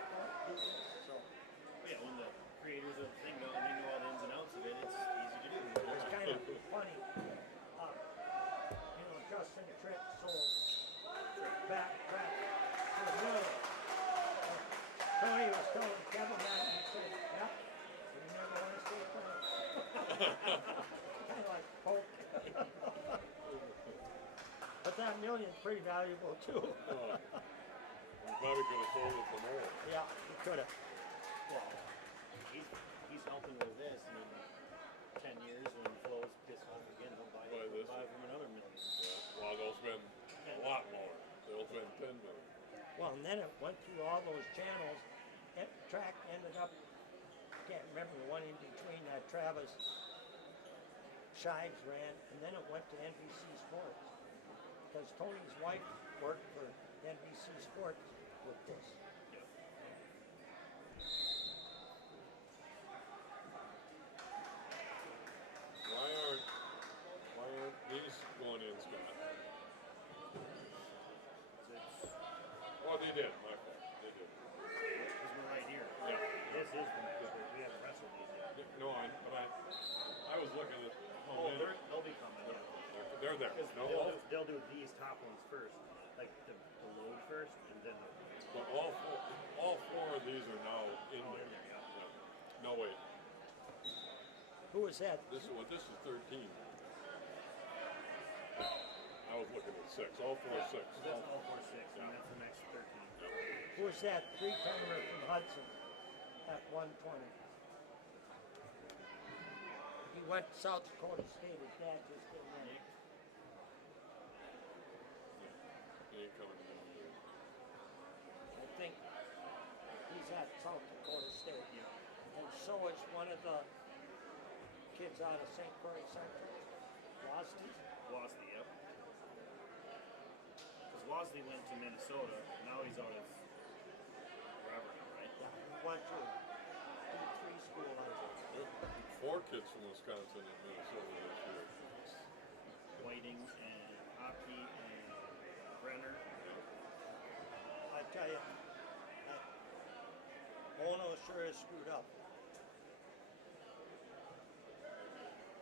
do this. So, Yeah, when the creators of the thing know and they know all the ins and outs of it, it's easy to do. it's kind of funny. You know, Justin Tripp sold back to the middle. Tony was telling Kevin that, and he said, "Yep, you never want to stay playing." Kind of like Pope. But that million's pretty valuable too. We probably could have sold it for more. Yeah, he could have. Well, he's helping with this, and in 10 years when Flo's pissed off again, he'll buy from another million. Yeah. Well, they'll spend a lot more. They'll spend 10 million. Well, and then it went through all those channels. And track ended up, can't remember the one in between that Travis Shives ran, and then it went to NBC Sports. Because Tony's wife worked for NBC Sports with this. Why aren't these going in, Scott? Well, they did. My fault. They did. Because we're right here. Yeah. This is the match. We haven't wrestled these yet. No, I was looking at. Oh, they'll be coming. Yeah. They're there. Because No, they'll do these top ones first, like the load first, and then but all four of these are now in there. yeah. Yeah. No, wait. Who was that? This is 13. I was looking at 6. All four are 6. So that's all 4, 6, and that's the next 13. Who was that three-timer from Hudson at 120? He went to South Dakota State. His dad just did that. He ain't coming down there. I think he's at South Dakota State. And so is one of the kids out of St. Croix Central. Wasley, yep. Because Wasley went to Minnesota, now he's out of wherever now, right? Yeah, he went to D3 school out there. 4 kids from Wisconsin and Minnesota this year. Whiting and Hockey and Brenner. I tell you, Ono sure is screwed up.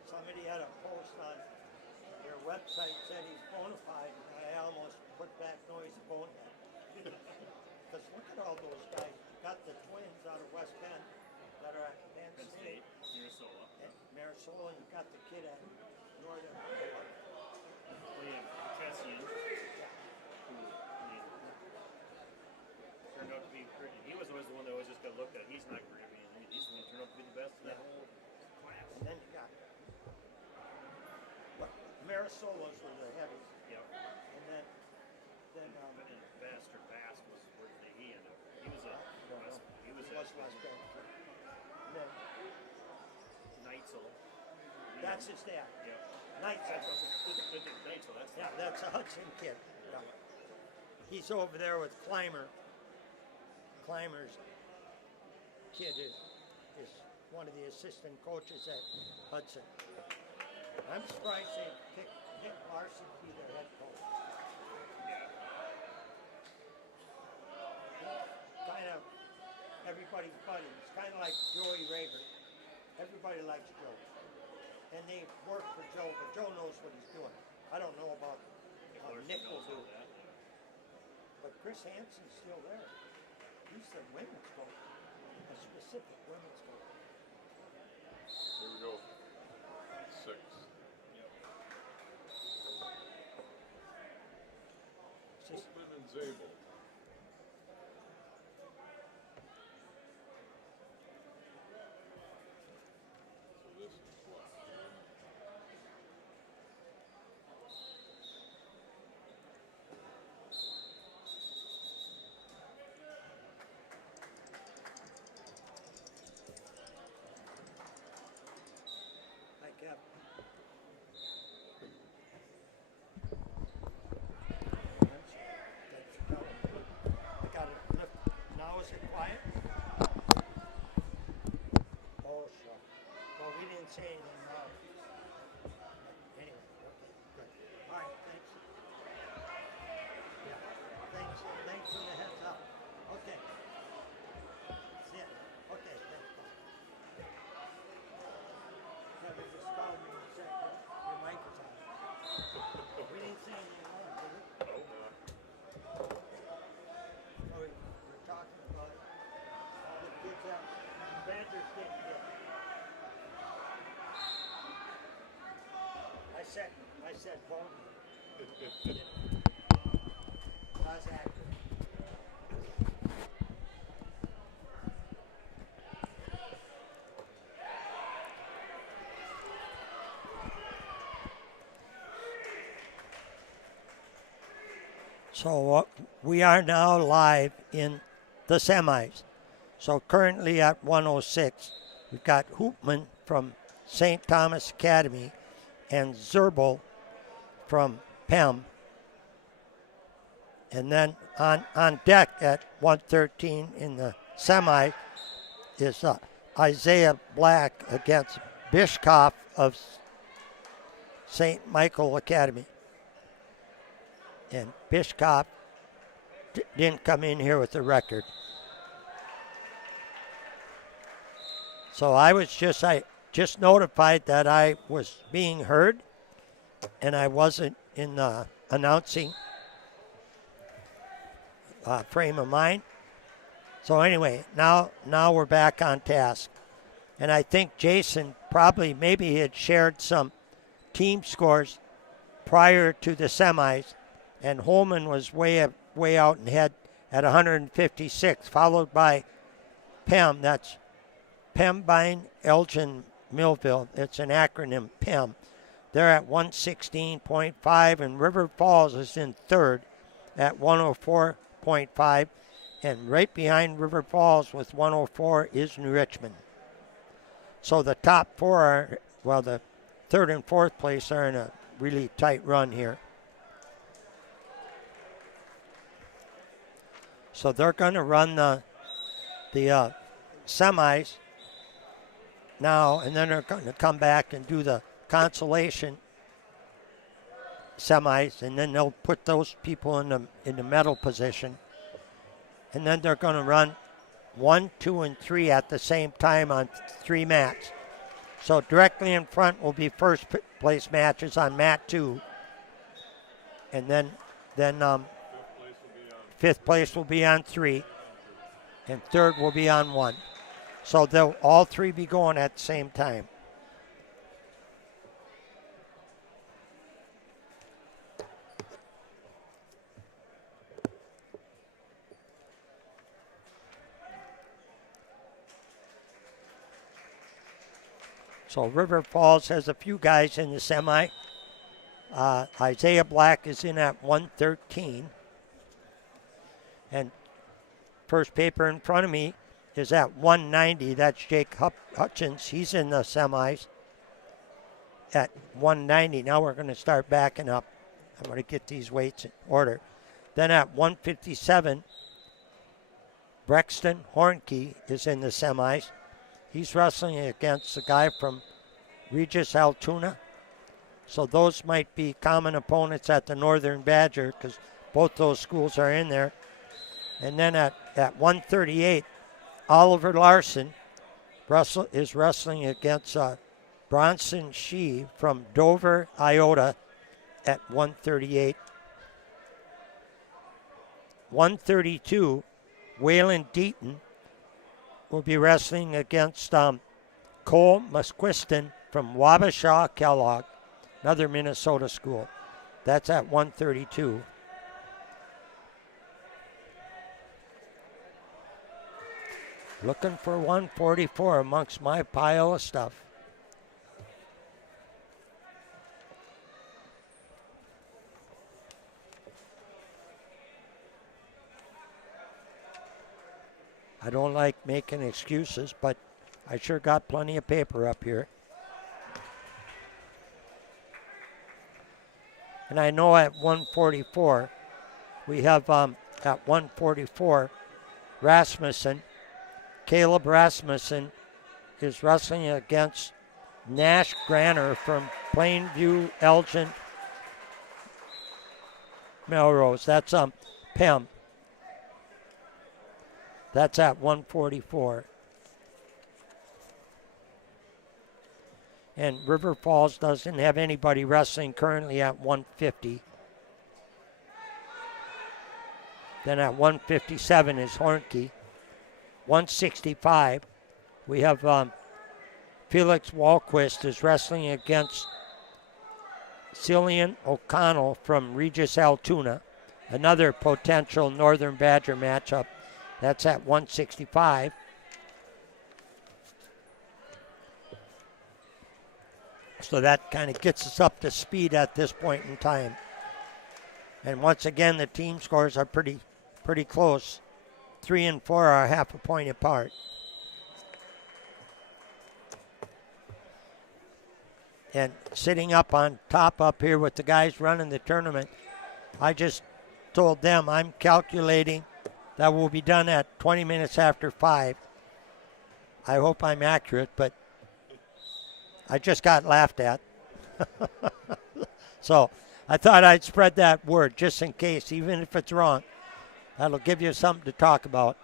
Somebody had a post on their website said he's bona fide. I almost put back noise bonehead. Because look at all those guys. Got the twins out of West Bend that are at Penn State. Marisola. And Marisola, and you got the kid at Northern. William Chessian, who turned out to be pretty. He was always the one that always just got looked at. He's not great. I mean, he's going to turn out to be the best in that whole class. And then you got Marisolas were the heavies. Yep. And then And Best was where he ended up. He was West Bend. And then Neitzel. that's his dad. Yep. Neitzel. Neitzel, that's Yeah, that's a Hudson kid. Yeah. He's over there with Clymer. Clymer's kid is one of the assistant coaches at Hudson. I'm surprised they picked Nick Larson to be their head coach. Kind of everybody's buddy. It's kind of like Joey Rager. Everybody likes Joe. And they work for Joe, but Joe knows what he's doing. I don't know about how Nick will do it. But Chris Hansen's still there. He's the women's coach, a specific women's coach. Here we go. 6. Holmen and Zabel. Hi, Cap. Now is it quiet? Oh, sure. Well, we didn't say anything now. Anyway, okay, good. All right, thanks. Yeah, thanks for the heads up. Okay. That's it. Okay, thanks. Kevin just called me and said your mic is on. We didn't say anything wrong, did we? Oh, we're talking about all the kids that Badgers didn't get. I said bone. How's that? So we are now live in the semis. So currently at 106, we've got Hoopman from St. Thomas Academy and Zerbel from PEM. And then on deck at 113 in the semi is Isaiah Black against Bishkoff of St. Michael Academy. And Bishkoff didn't come in here with a record. So I just notified that I was being heard, and I wasn't in the announcing frame of mind. So anyway, now we're back on task. And I think Jason maybe had shared some team scores prior to the semis, and Holmen was way out and head at 156, followed by PEM. That's Plainview-Elgin-Millville. It's an acronym, PEM. They're at 116.5, and River Falls is in third at 104.5. And right behind River Falls with 104 is New Richmond. So the top four the third and fourth place are in a really tight run here. So they're going to run the semis now, and then they're going to come back and do the consolation semis, and then they'll put those people in the medal position. And then they're going to run 1, 2, and 3 at the same time on 3 mats. So directly in front will be first place matches on mat 2. And then fifth place will be on 3. And third will be on 1. So they'll all 3 be going at the same time. So River Falls has a few guys in the semi. Isaiah Black is in at 113. And first paper in front of me is at 190. That's Jake Hutchins. He's in the semis at 190. Now we're going to start backing up. I'm going to get these weights in order. Then at 157, Brexton Hornkey is in the semis. He's wrestling against a guy from Regis, Altoona. So those might be common opponents at the Northern Badger because both those schools are in there. And then at 138, Oliver Larson is wrestling against Bronson Shee from Dover-Eyota at 138. 132, Waylon Deaton will be wrestling against Cole Musquiston from Wabasha-Kellogg, another Minnesota school. That's at 132. Looking for 144 amongst my pile of stuff. I don't like making excuses, but I sure got plenty of paper up here. And I know at 144, we have at 144, Rasmussen. Caleb Rasmussen is wrestling against Nash Granner from Plainview-Elgin-Millville. That's Pem. That's at 144. And River Falls doesn't have anybody wrestling currently at 150. Then at 157 is Hornkey. 165, we have Felix Walquist is wrestling against Cillian O'Connell from Regis, Altoona. Another potential Northern Badger matchup. That's at 165. So that kind of gets us up to speed at this point in time. And once again, the team scores are pretty close. 3 and 4 are half a point apart. And sitting up on top up here with the guys running the tournament, I just told them I'm calculating that we'll be done at 20 minutes after 5. I hope I'm accurate, but I just got laughed at. So I thought I'd spread that word just in case, even if it's wrong. That'll give you something to talk about.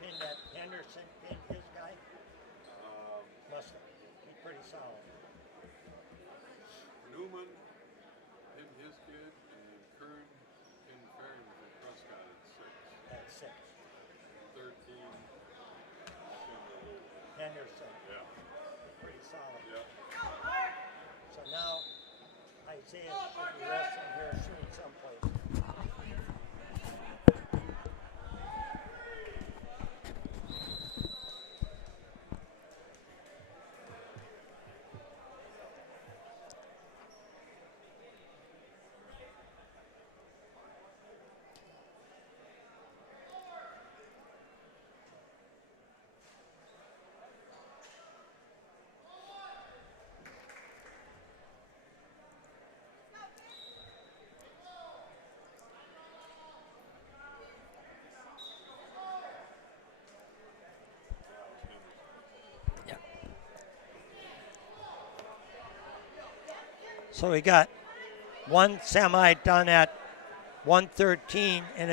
Pinned that Henderson, pinned his guy. Must have. He's pretty solid. Newman pinned his kid, and Isaiah should be wrestling here soon someplace. So we got one semi done at 1:13, and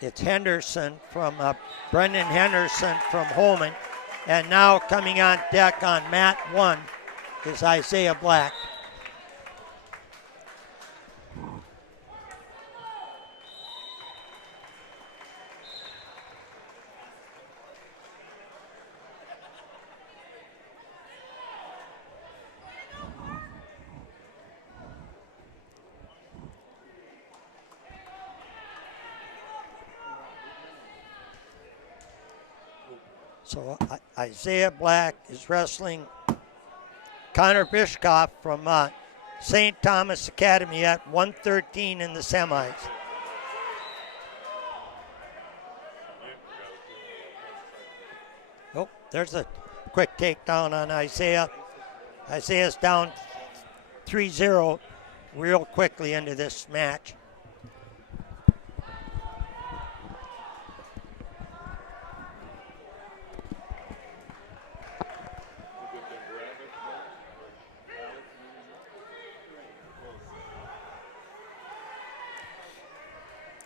it's Henderson from Brendan Henderson from Holmen, and now coming on deck on mat 1 is Isaiah Black. So Isaiah Black is wrestling Connor Bishkoff from St. Thomas Academy at 1:13 in the semis. Oh, there's a quick takedown on Isaiah. Isaiah's down 3-0 real quickly into this match.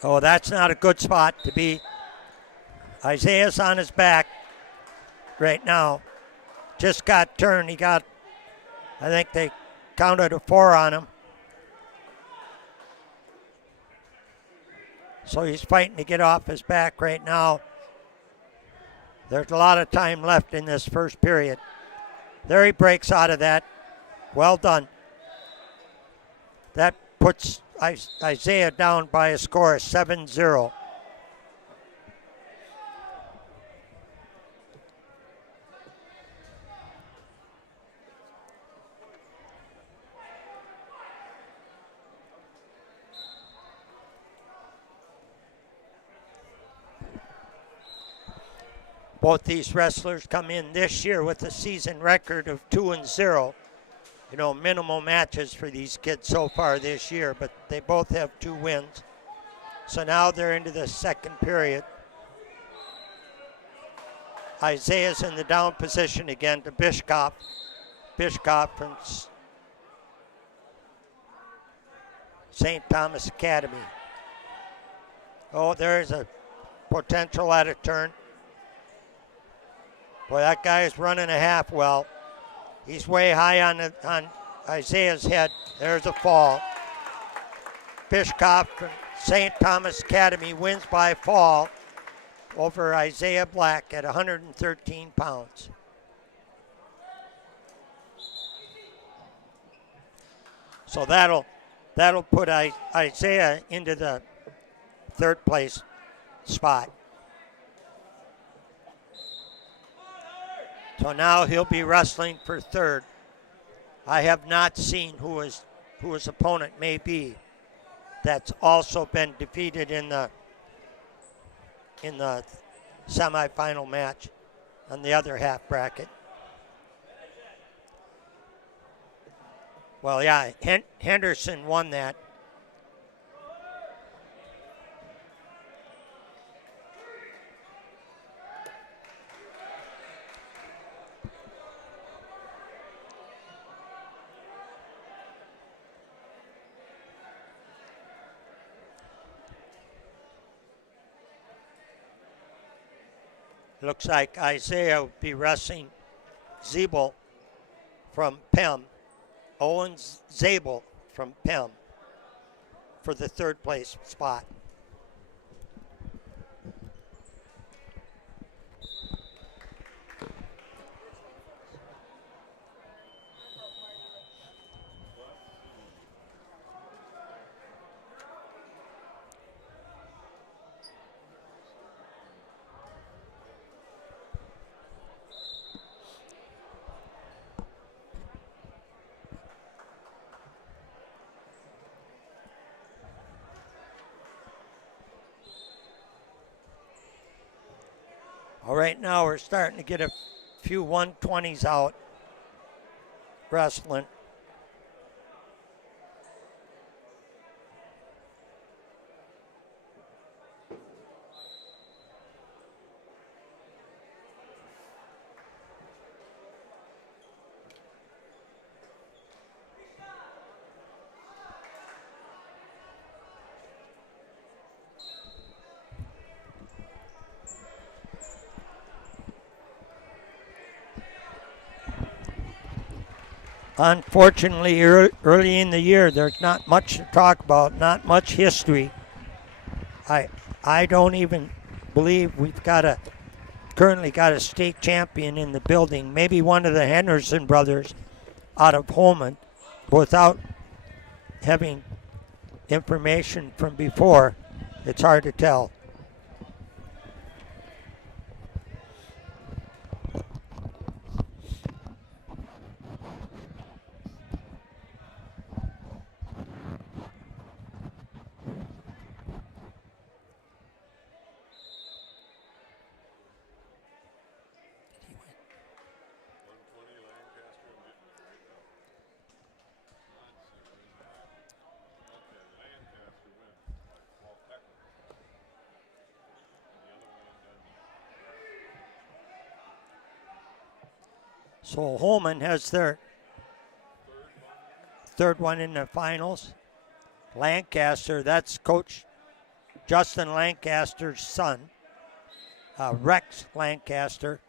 Oh, that's not a good spot to be. Isaiah's on his back right now. Just got turned. I think they counted a 4 on him. So he's fighting to get off his back right now. There's a lot of time left in this first period. There he breaks out of that. Well done. That puts Isaiah down by a score of 7-0. Both these wrestlers come in this year with a season record of 2-0. You know, minimal matches for these kids so far this year, but they both have 2 wins. So now they're into the second period. Isaiah's in the down position again to Bishkoff. Bishkoff from St. Thomas Academy. Oh, there's a potential at a turn. Boy, that guy is running a half well. He's way high on Isaiah's head. There's a fall. Bishkoff from St. Thomas Academy wins by fall over Isaiah Black at 113 pounds. So that'll put Isaiah into the third place spot. So now he'll be wrestling for third. I have not seen who his opponent may be. That's also been defeated in the semifinal match on the other half bracket. Well, yeah, Henderson won that. Looks like Isaiah will be wrestling Zabel from Pem. Owen Zabel from Pem for the third place spot. Well, right now we're starting to get a few 120s out wrestling. Unfortunately, early in the year, there's not much to talk about, not much history. I don't even believe we've currently got a state champion in the building. Maybe one of the Henderson brothers out of Holmen, without having information from before, it's hard to tell. So Holmen has their third one in the finals. Lancaster, that's Coach Justin Lancaster's son, Rex Lancaster.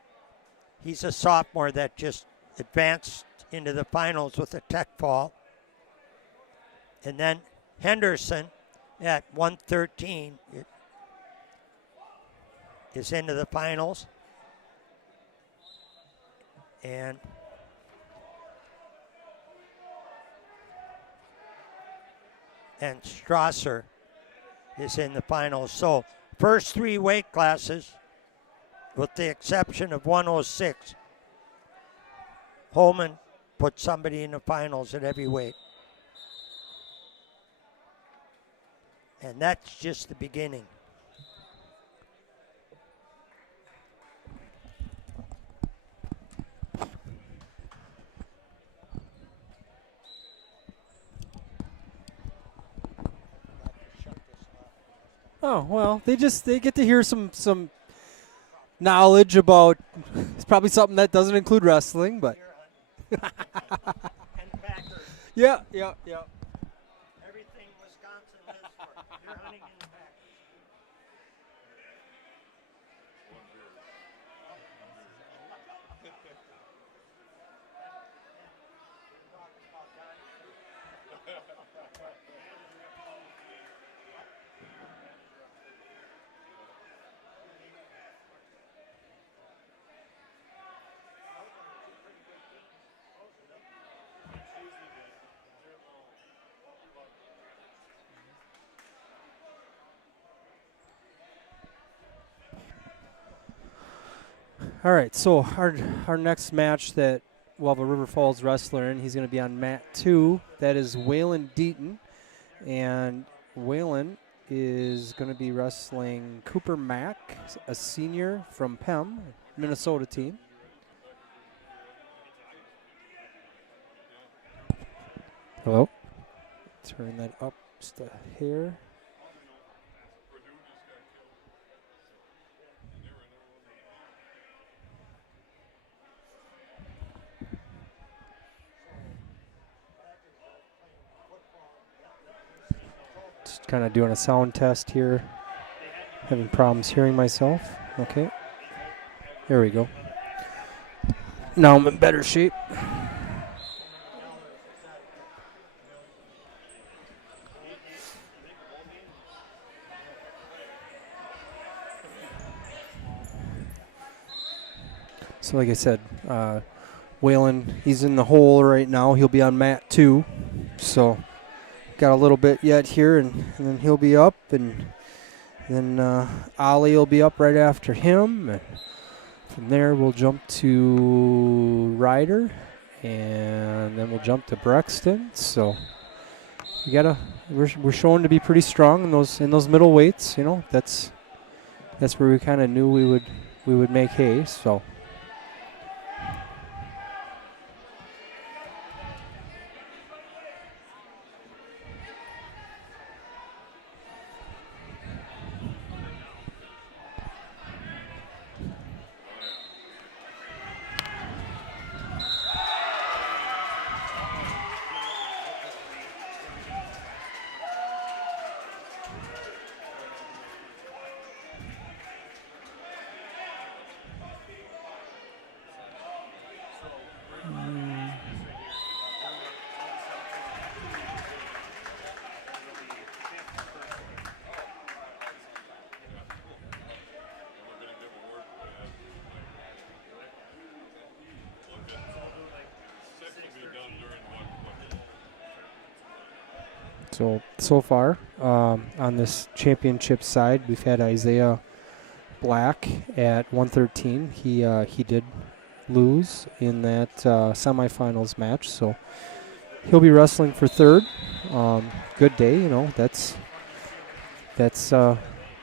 He's a sophomore that just advanced into the finals with a tech fall. And then Henderson at 113 is into the finals. And Strasser is in the finals. So first three weight classes, with the exception of 106, Holmen put somebody in the finals at every weight. And that's just the beginning. Oh, well, they get to hear some knowledge about, it's probably something that doesn't include wrestling, but yeah. Everything Wisconsin lives for. Deer hunting and packers. All right, so our next match that we'll have a River Falls wrestler in, he's going to be on mat 2. That is Waylon Deaton. And Waylon is going to be wrestling Cooper Mack, a senior from PEM, Minnesota team. Hello? Turn that up just a hair. Just kind of doing a sound test here. Having problems hearing myself. Okay. There we go. Now I'm in better shape. So like I said, Waylon, he's in the hole right now. He'll be on mat 2. So got a little bit yet here, and then he'll be up, and then Ollie will be up right after him. And from there, we'll jump to Ryder, and then we'll jump to Brexton. So we're showing to be pretty strong in those middle weights. You know, that's where we kind of knew we we would make hay. So. So far, on this championship side, we've had Isaiah Black at 113. He did lose in that semifinals match, so he'll be wrestling for third. Good day, you know. That's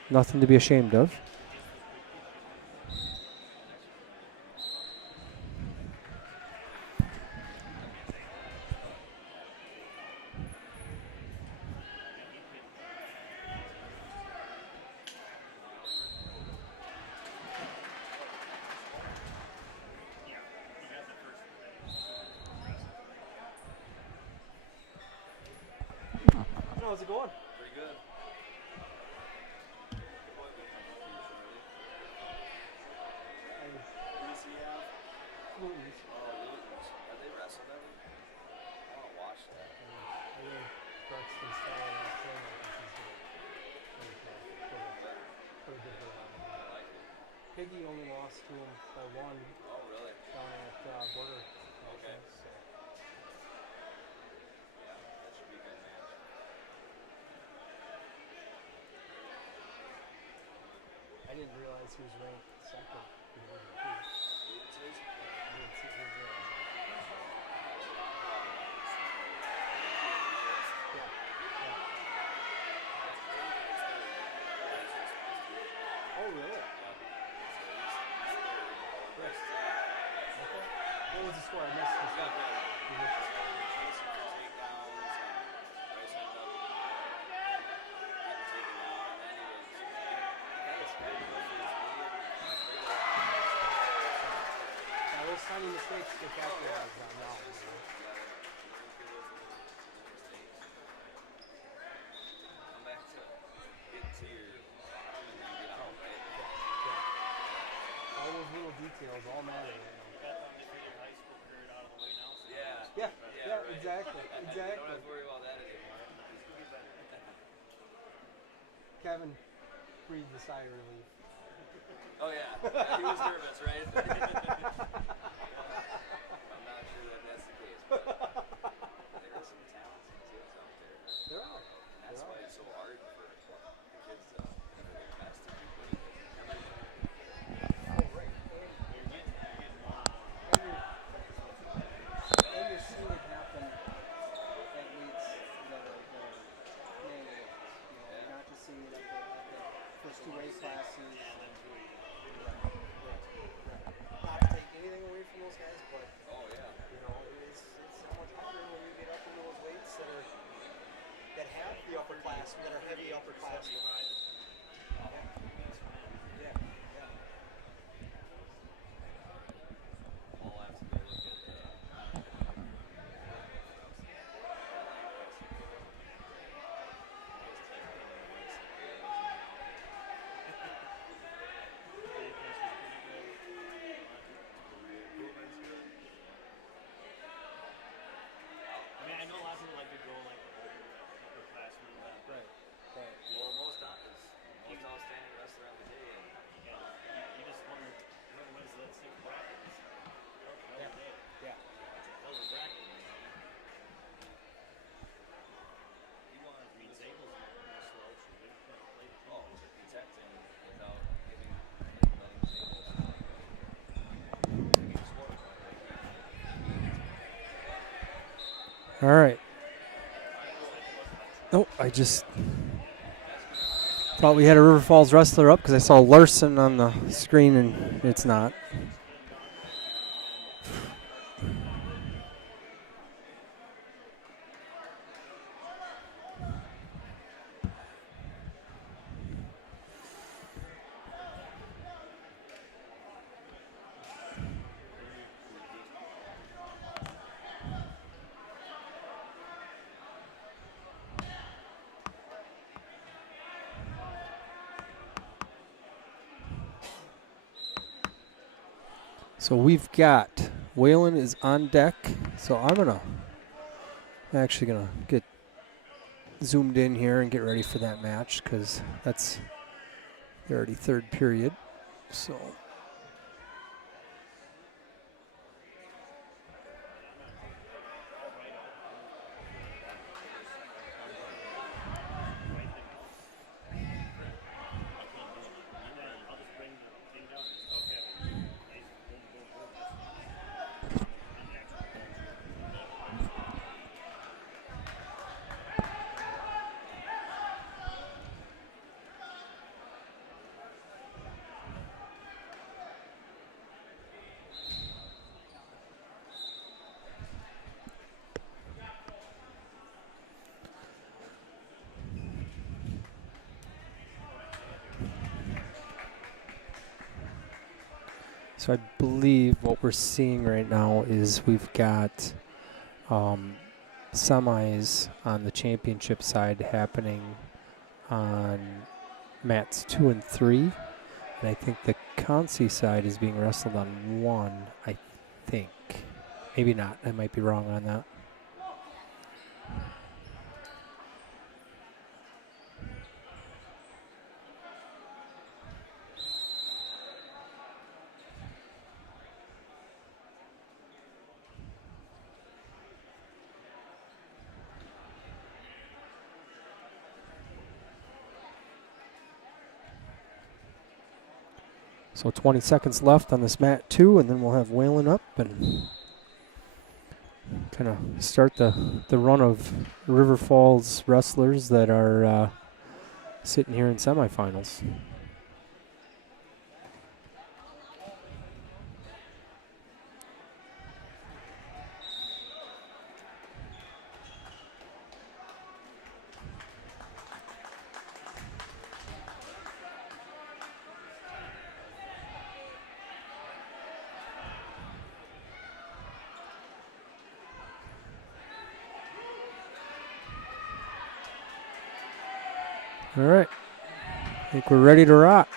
nothing to be ashamed of. How's it going? Pretty good. Who does he have? Louis. Oh, Louis. Have they wrestled ever? I want to watch that. I think Braxton Style last time. Pretty good for him. I like it. Piggy only lost to him by one. Oh, really? Down at Border. Okay. So. Yeah, that should be a good match. I didn't realize he was ranked second. In Division II. Louis is? I didn't see his rank. Yeah. Oh, really? Yes. Okay. What was the score? I missed the score. Those tiny mistakes get capitalized on now. Come back to get to your and then get out, right? All those little details all matter right now. Yeah, right. exactly. Don't have to worry about that anymore. Kevin breathed a sigh of relief. Oh yeah, he was nervous, right? I'm not sure that that's the case, but there are some talented kids out there. There are. And that's why it's so hard for the kids to do their best to do good. And you're seeing it happen at weights that are many, you're not just seeing it at the first two weight classes. Not to take anything away from those guys, but it's so much harder when you get up into those weights that have the upperclassmen, that are heavy upperclassmen. Yeah. All have to go look at I know a lot of people like to go like upperclassmen, but well, most outstanding wrestler on the day, and you just wonder who wins that six brackets. Yeah. Those are brackets. you want to I mean, Zabel's more slow, so they can't play the oh, team. to protect him without letting Zabel score. All right. Oh, I just. Thought we had a River Falls wrestler up because I saw Larson on the screen, and it's not. So we've got Whalen is on deck. So I'm actually gonna get zoomed in here and get ready for that match because that's already third period. So. So I believe what we're seeing right now is we've got semis on the championship side happening on mats 2 and 3. And I think the Consi side is being wrestled on 1, I think. Maybe not. I might be wrong on that. So 20 seconds left on this mat 2, and then we'll have Whalen up and kind of start the run of River Falls wrestlers that are sitting here in semifinals. All right, I think we're ready to rock.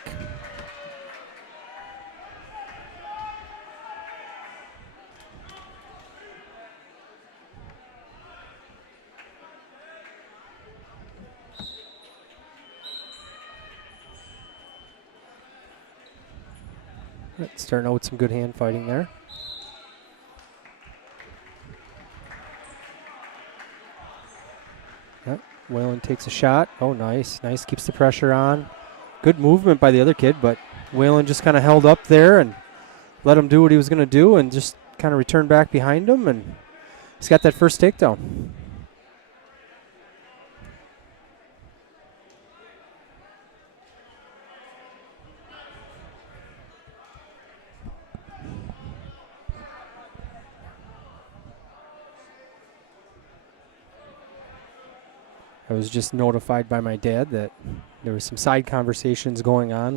Right, starting out with some good hand fighting there. Whalen takes a shot. Oh, nice. Nice. Keeps the pressure on. Good movement by the other kid, but Whalen just kind of held up there and let him do what he was going to do and just kind of returned back behind him, and he's got that first takedown. I was just notified by my dad that there was some side conversations going on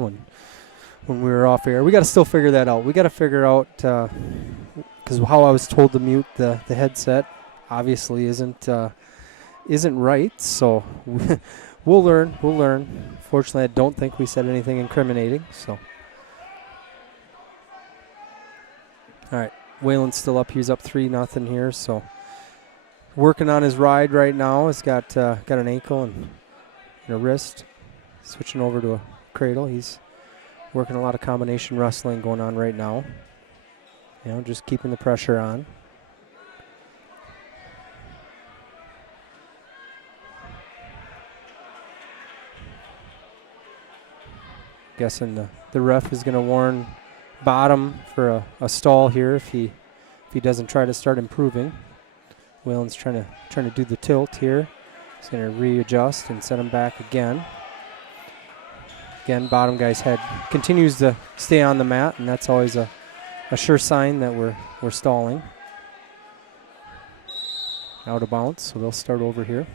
when we were off air. We got to still figure that out. We got to figure out because how I was told to mute the headset obviously isn't right. So we'll learn. We'll learn. Fortunately, I don't think we said anything incriminating. So all right, Whalen's still up. He's up 3-0 here. So. Working on his ride right now. He's got an ankle and a wrist. Switching over to a cradle. He's working a lot of combination wrestling going on right now. You know, just keeping the pressure on. Guessing the ref is going to warn Bottom for a stall here if he doesn't try to start improving. Whalen's trying to do the tilt here. He's going to readjust and set him back again. Again, bottom guy's head continues to stay on the mat, and that's always a sure sign that we're stalling. Out of bounds, so they'll start over here.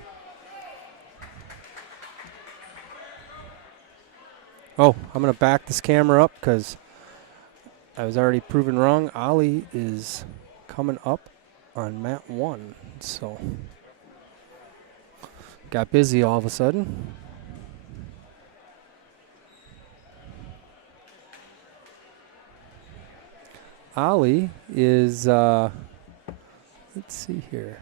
Oh, I'm going to back this camera up because I was already proven wrong. Ollie is coming up on mat 1, so got busy all of a sudden. Ollie is, let's see here,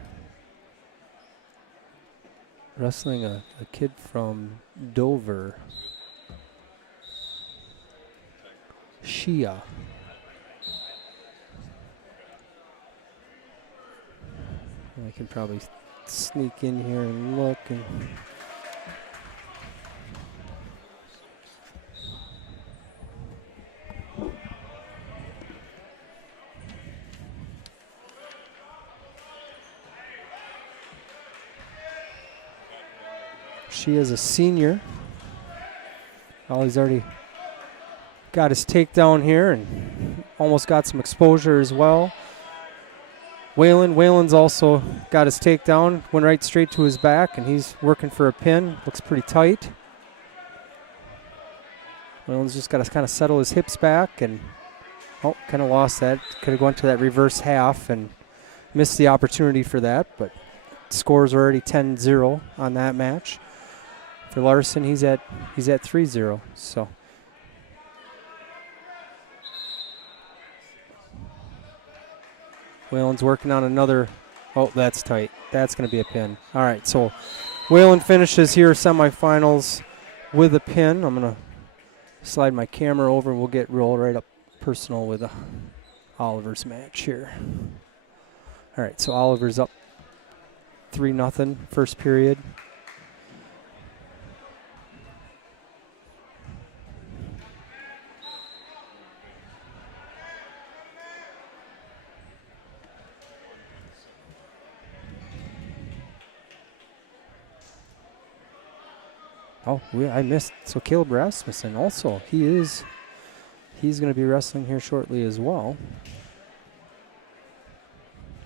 wrestling a kid from Dover. Shia. I can probably sneak in here and look. And she is a senior. Ollie's already got his takedown here and almost got some exposure as well. Whalen's also got his takedown, went right straight to his back, and he's working for a pin. Looks pretty tight. Whalen's just got to kind of settle his hips back, and kind of lost that. Could have gone to that reverse half and missed the opportunity for that, but scores are already 10-0 on that match. For Larson, he's at 3-0, so. Whalen's working on another. Oh, that's tight. That's going to be a pin. All right, so Whalen finishes here semifinals with a pin. I'm going to slide my camera over and we'll get rolled right up personal with Oliver's match here. All right, so Oliver's up 3-0 first period. Oh, I missed. So Caleb Rasmussen also, he's going to be wrestling here shortly as well.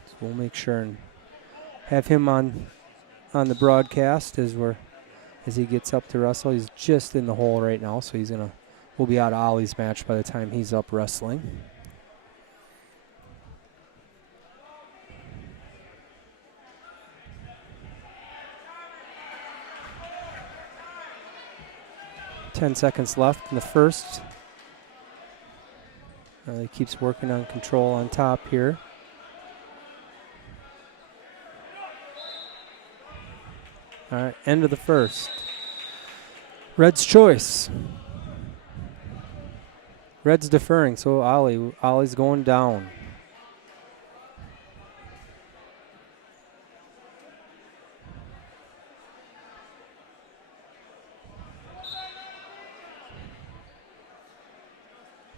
So we'll make sure and have him on the broadcast as he gets up to wrestle. He's just in the hole right now, so we'll be out of Ollie's match by the time he's up wrestling. Ten seconds left in the first. He keeps working on control on top here. All right, end of the first. Red's choice. Red's deferring, so Ollie's going down.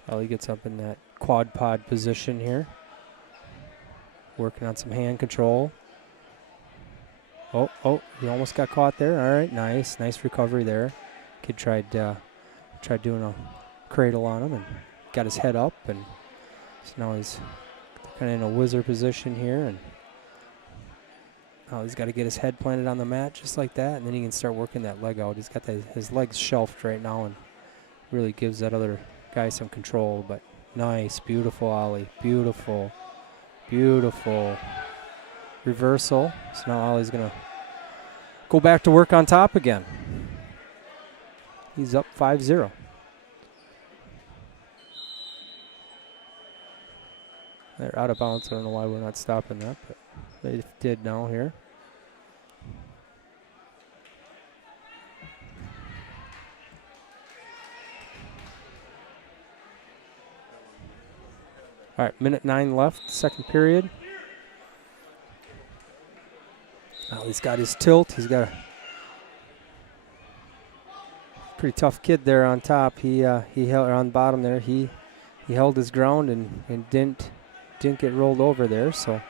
Ollie gets up in that quad pod position here. Working on some hand control. Oh, he almost got caught there. All right, nice recovery there. Kid tried doing a cradle on him and got his head up, and so now he's kind of in a whizzer position here, and he's got to get his head planted on the mat just like that, and then he can start working that leg out. He's got his legs shelved right now, and really gives that other guy some control. But nice, beautiful Ollie, beautiful reversal. So now Ollie's gonna go back to work on top again. He's up 5-0. They're out of bounds. I don't know why we're not stopping that, but they did now here. All right, minute 9 left, second period. He's got his tilt. He's got a pretty tough kid there on top. He held on the bottom there. He held his ground and didn't get rolled over there. So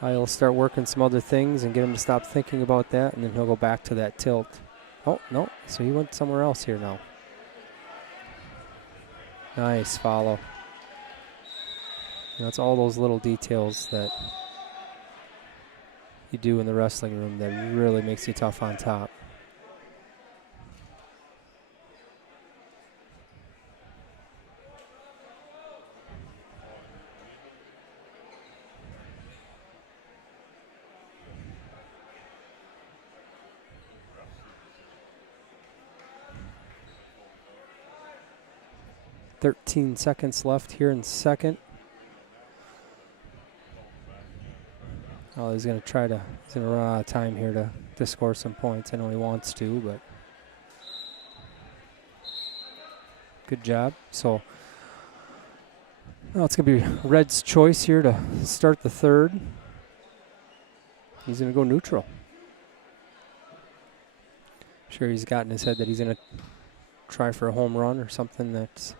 I'll start working some other things and get him to stop thinking about that, and then he'll go back to that tilt. Oh no! So he went somewhere else here now. Nice follow. That's all those little details that you do in the wrestling room that really makes you tough on top. .13 seconds left here in second. Oh, he's going to run out of time here to score some points. I know he wants to, but good job. So now it's going to be Red's choice here to start the third. He's going to go neutral. Sure, he's got in his head that he's going to try for a home run or something that's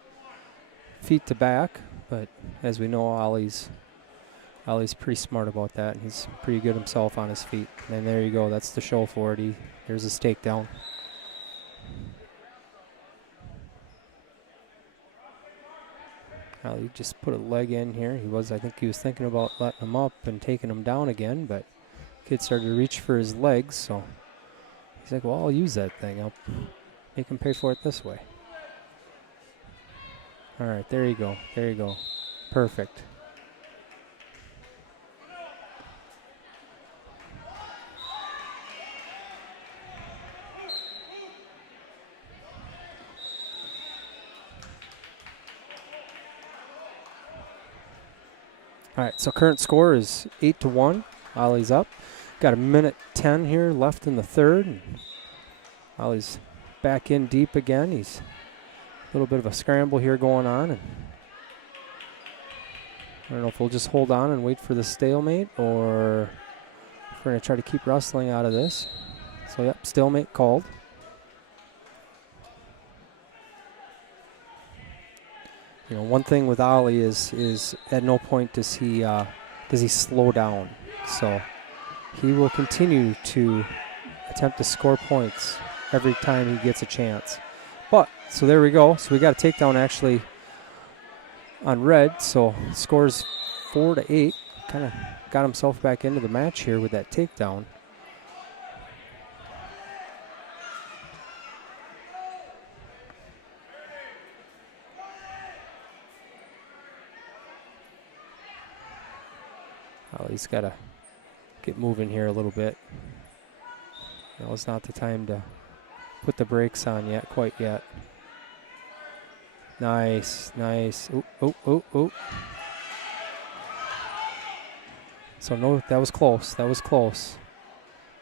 feet to back, but as we know, Ollie's pretty smart about that, and he's pretty good himself on his feet. And there you go, that's the show for it. Here's his takedown. Ollie just put a leg in here. I think he was thinking about letting him up and taking him down again, but kid started to reach for his legs, so he's like, well, I'll use that thing. I'll make him pay for it this way. All right, there you go. There you go. Perfect. All right, so current score is 8-1. Ollie's up. Got a minute 10 here left in the third. And Ollie's back in deep again. He's a little bit of a scramble here going on. And I don't know if we'll just hold on and wait for the stalemate or if we're going to try to keep wrestling out of this. So, yep, stalemate called. You know, one thing with Ollie is at no point does he slow down. So he will continue to attempt to score points every time he gets a chance. But, so there we go. So we got a takedown actually on Red. So scores 4-8. Kind of got himself back into the match here with that takedown. Oh, he's got to get moving here a little bit. Now it's not the time to put the brakes on yet, quite yet. Nice, nice. Ooh. So no, that was close. That was close.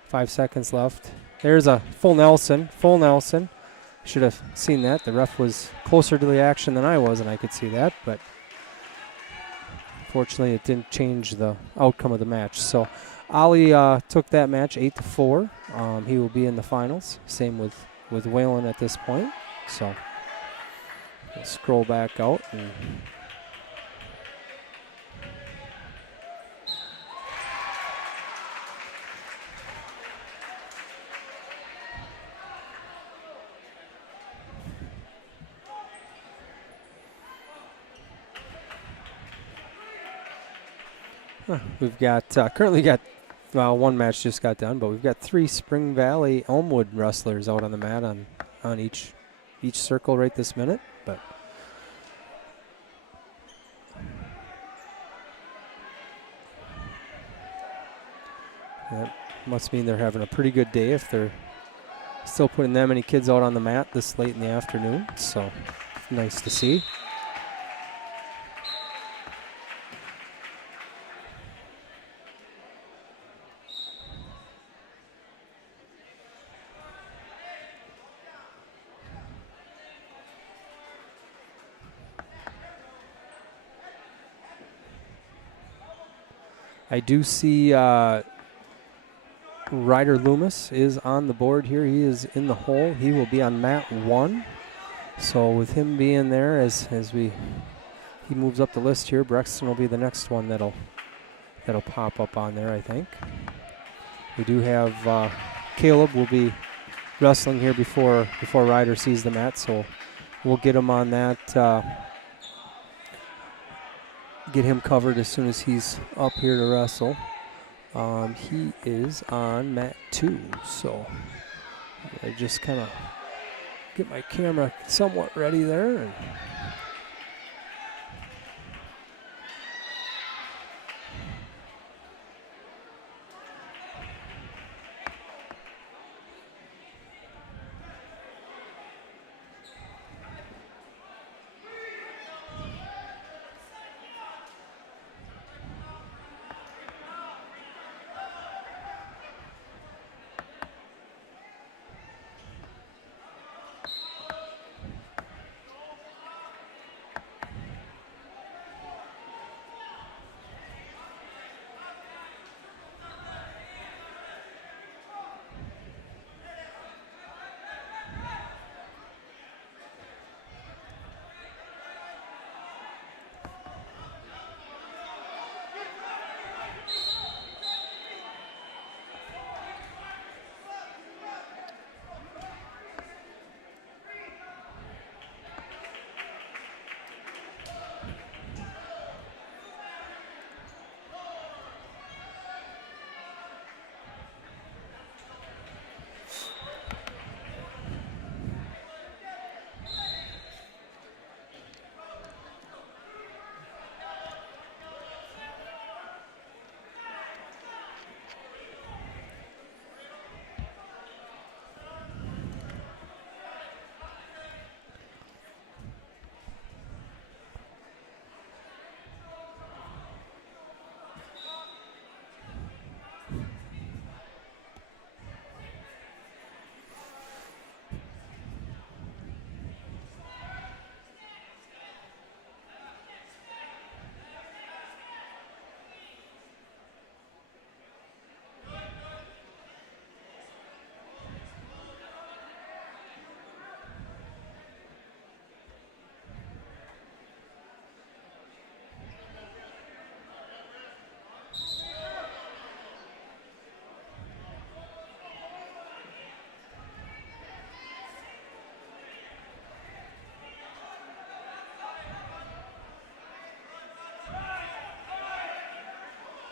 5 seconds left. There's a full Nelson. Full Nelson. Should have seen that. The ref was closer to the action than I was, and I could see that, but fortunately, it didn't change the outcome of the match. So Ollie took that match 8-4. He will be in the finals. Same with Waylon at this point. So we'll scroll back out. And we've got currently got one match just got done, but we've got 3 Spring Valley Elmwood wrestlers out on the mat on each circle right this minute. But that must mean they're having a pretty good day if they're still putting that many kids out on the mat this late in the afternoon. So nice to see. I do see Ryder Loomis is on the board here. He is in the hole. He will be on mat 1. So with him being there as he moves up the list here, Brexton will be the next one that'll pop up on there, I think. We do have Caleb will be wrestling here before Ryder sees the mat, so we'll get him on that get him covered as soon as he's up here to wrestle. He is on mat 2, so I just kind of get my camera somewhat ready there. And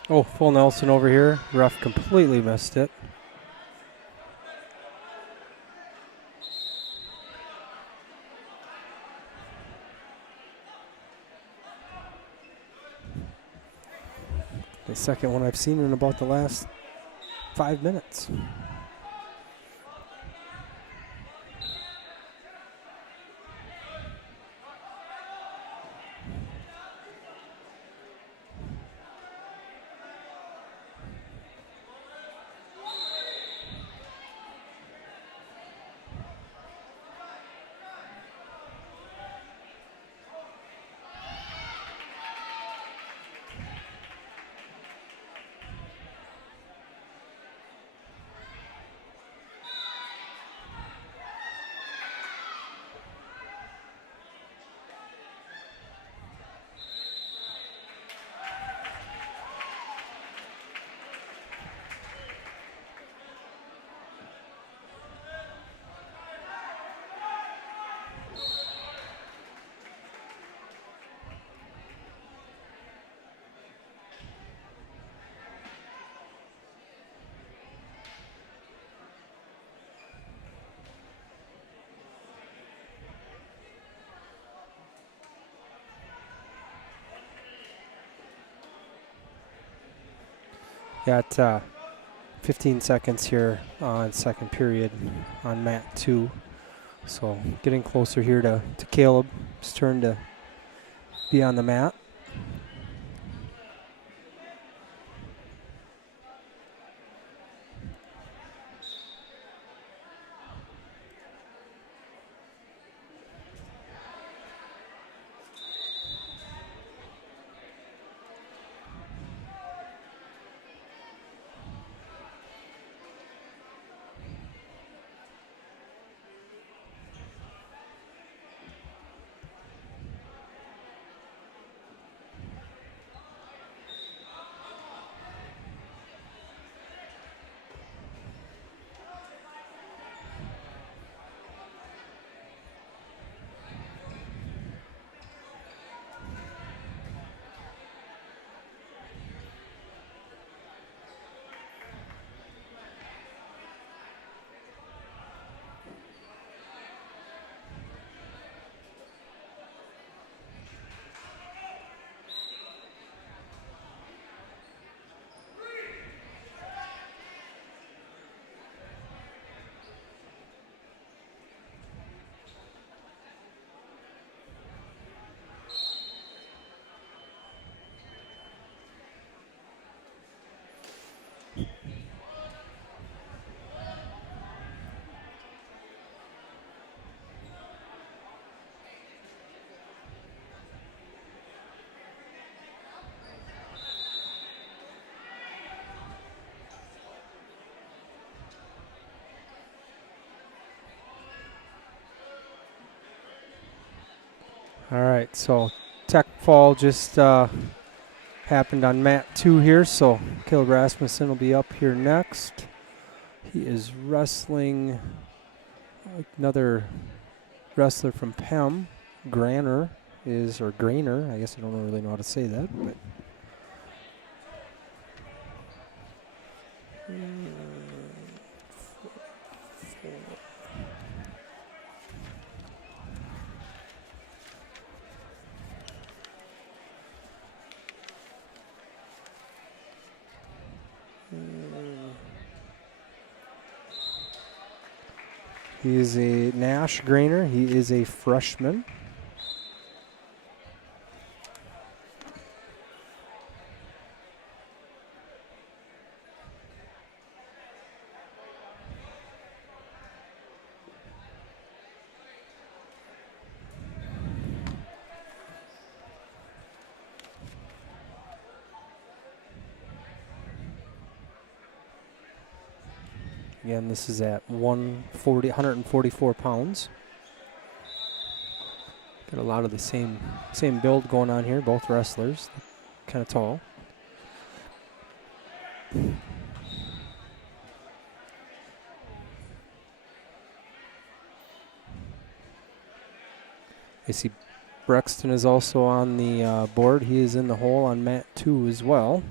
oh, full Nelson over here. Ref completely missed it. The second one I've seen in about the last 5 minutes. Got 15 seconds here on second period on mat 2. So getting closer here to Caleb's turn to be on the mat. All right, so tech fall just happened on mat 2 here, so Caleb Rasmussen will be up here next. He is wrestling another wrestler from PEM. Grainer, I guess I don't really know how to say that, but he is a Nash Grainer. He is a freshman. Again, this is at 144 pounds. Got a lot of the same build going on here, both wrestlers, kind of tall. I see Brexton is also on the board. He is in the hole on mat 2 as well.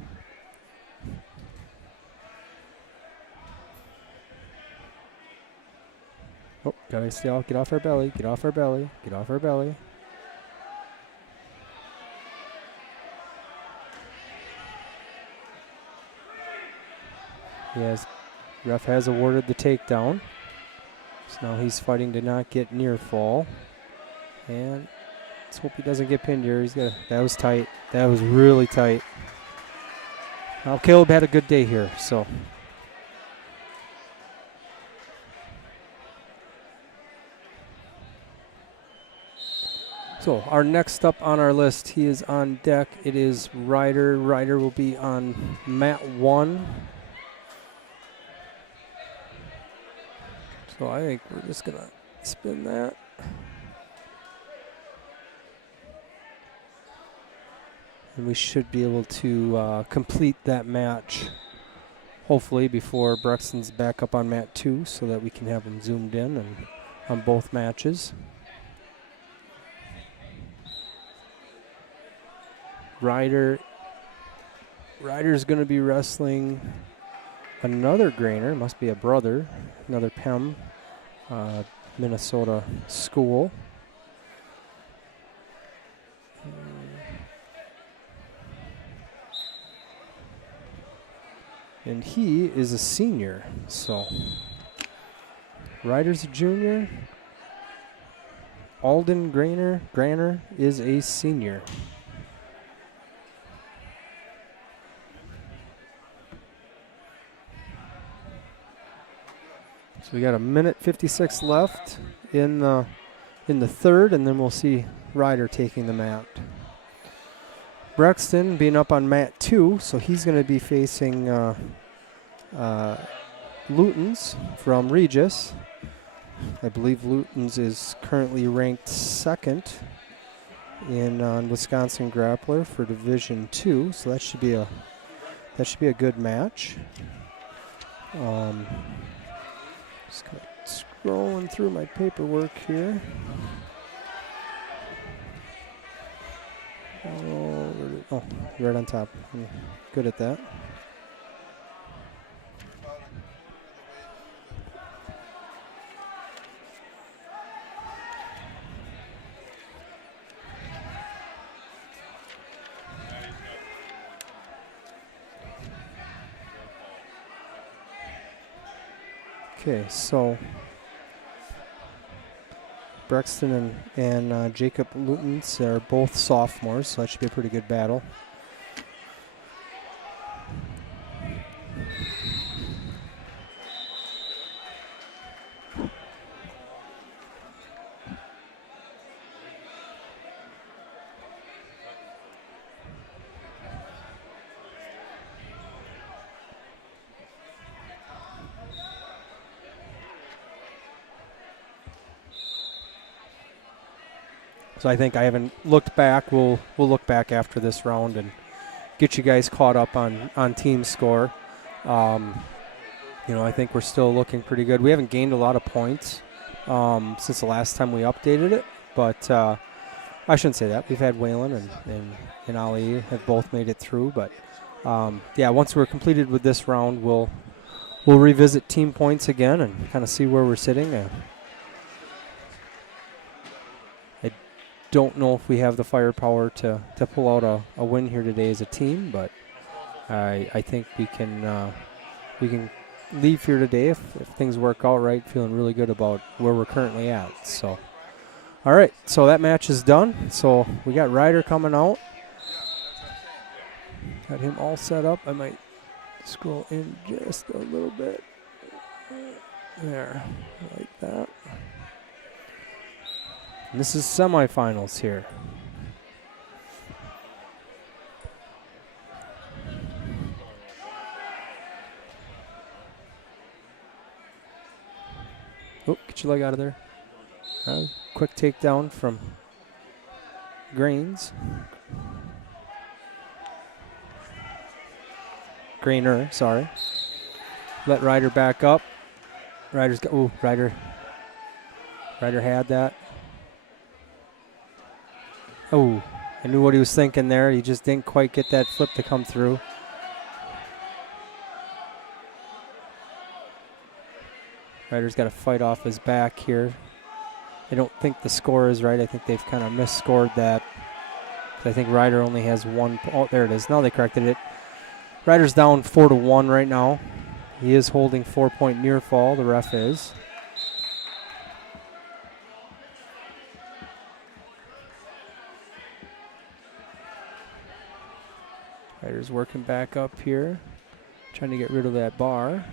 Oh, gotta stay off, get off our belly, get off our belly, get off our belly. Yes, ref has awarded the takedown. So now he's fighting to not get near fall. And let's hope he doesn't get pinned here. That was tight. That was really tight. Now Caleb had a good day here, so. So our next up on our list, he is on deck. It is Ryder. Ryder will be on mat 1. So I think we're just gonna spin that. And we should be able to complete that match, hopefully before Brexton's back up on mat 2, so that we can have him zoomed in and on both matches. Ryder's going to be wrestling another Grainer, must be a brother, another PEM, Minnesota school. And he is a senior, so Ryder's a junior. Alden Grainer is a senior. So we got a minute 56 left in the third, and then we'll see Ryder taking the mat. Brexton being up on mat 2, so he's going to be facing Lutens from Regis. I believe Lutens is currently ranked 2nd in Wisconsin Grappler for Division 2, so that should be a good match. Just kind of scrolling through my paperwork here. Oh, right on top. I'm good at that. Okay, so Brexton and Jacob Lutens are both sophomores, so that should be a pretty good battle. So I think I haven't looked back. We'll look back after this round and get you guys caught up on team score. I think we're still looking pretty good. We haven't gained a lot of points since the last time we updated it, but I shouldn't say that. We've had Waylon and Ali have both made it through, but once we're completed with this round, we'll revisit team points again and kind of see where we're sitting. I don't know if we have the firepower to pull out a win here today as a team, but I think we can leave here today if things work out right, feeling really good about where we're currently at. So, all right, so that match is done. So we got Ryder coming out. Got him all set up. I might scroll in just a little bit. There, like that. And this is semifinals here. Oh, get your leg out of there. Quick takedown from Grainer, sorry. Let Ryder back up. Ryder's got, Ryder had that. Oh, I knew what he was thinking there. He just didn't quite get that flip to come through. Ryder's got to fight off his back here. I don't think the score is right. I think they've kind of misscored that. I think Ryder only has one. Oh, there it is. Now they corrected it. Ryder's down 4-1 right now. He is holding 4-point near fall. The ref is. Ryder's working back up here, trying to get rid of that bar.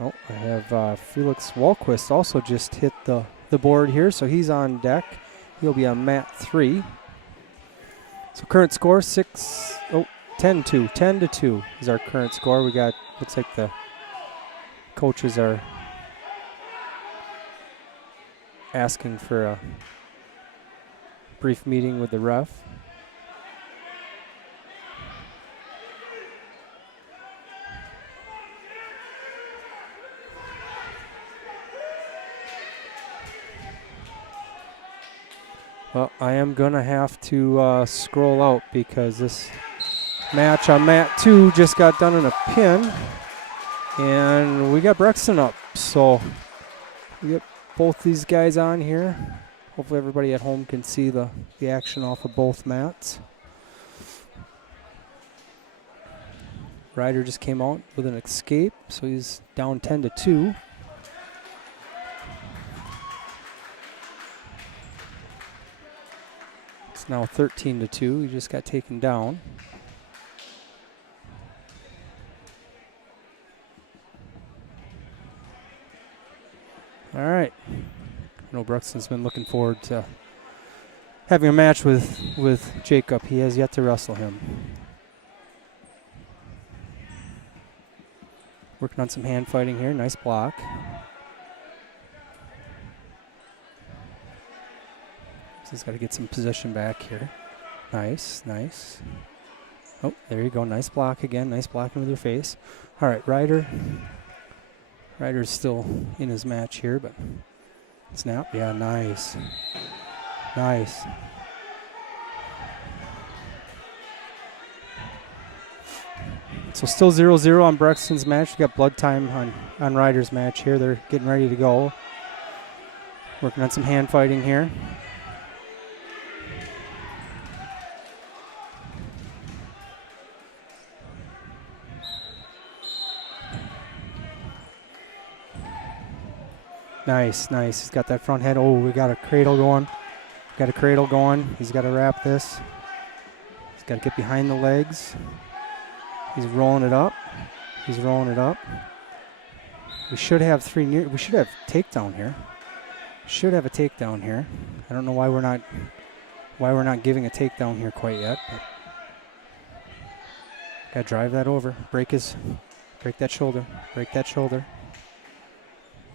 Oh, I have Felix Walquist also just hit the board here, so he's on deck. He'll be on mat 3. So current score 10-2 is our current score. We got, looks like the coaches are asking for a brief meeting with the ref. Well, I am going to have to scroll out because this match on mat 2 just got done in a pin. And we got Brexton up. So we get both these guys on here. Hopefully everybody at home can see the action off of both mats. Ryder just came out with an escape, so he's down 10-2. It's now 13-2. He just got taken down. All right. I know Bruxton's been looking forward to having a match with Jacob. He has yet to wrestle him. Working on some hand fighting here. Nice block. He's got to get some position back here. Nice, nice. Oh, there you go. Nice block again. Nice blocking with your face. All right, Ryder. Ryder's still in his match here, but snap. Yeah, nice. Nice. So still 0-0 on Brexton's match. We got blood time on Ryder's match here. They're getting ready to go. Working on some hand fighting here. Nice, nice. He's got that front head. Oh, we got a cradle going. Got a cradle going. He's got to wrap this. He's got to get behind the legs. He's rolling it up. He's rolling it up. We should have we should have takedown here. Should have a takedown here. I don't know why we're not giving a takedown here quite yet. But gotta drive that over. Break that shoulder. Break that shoulder.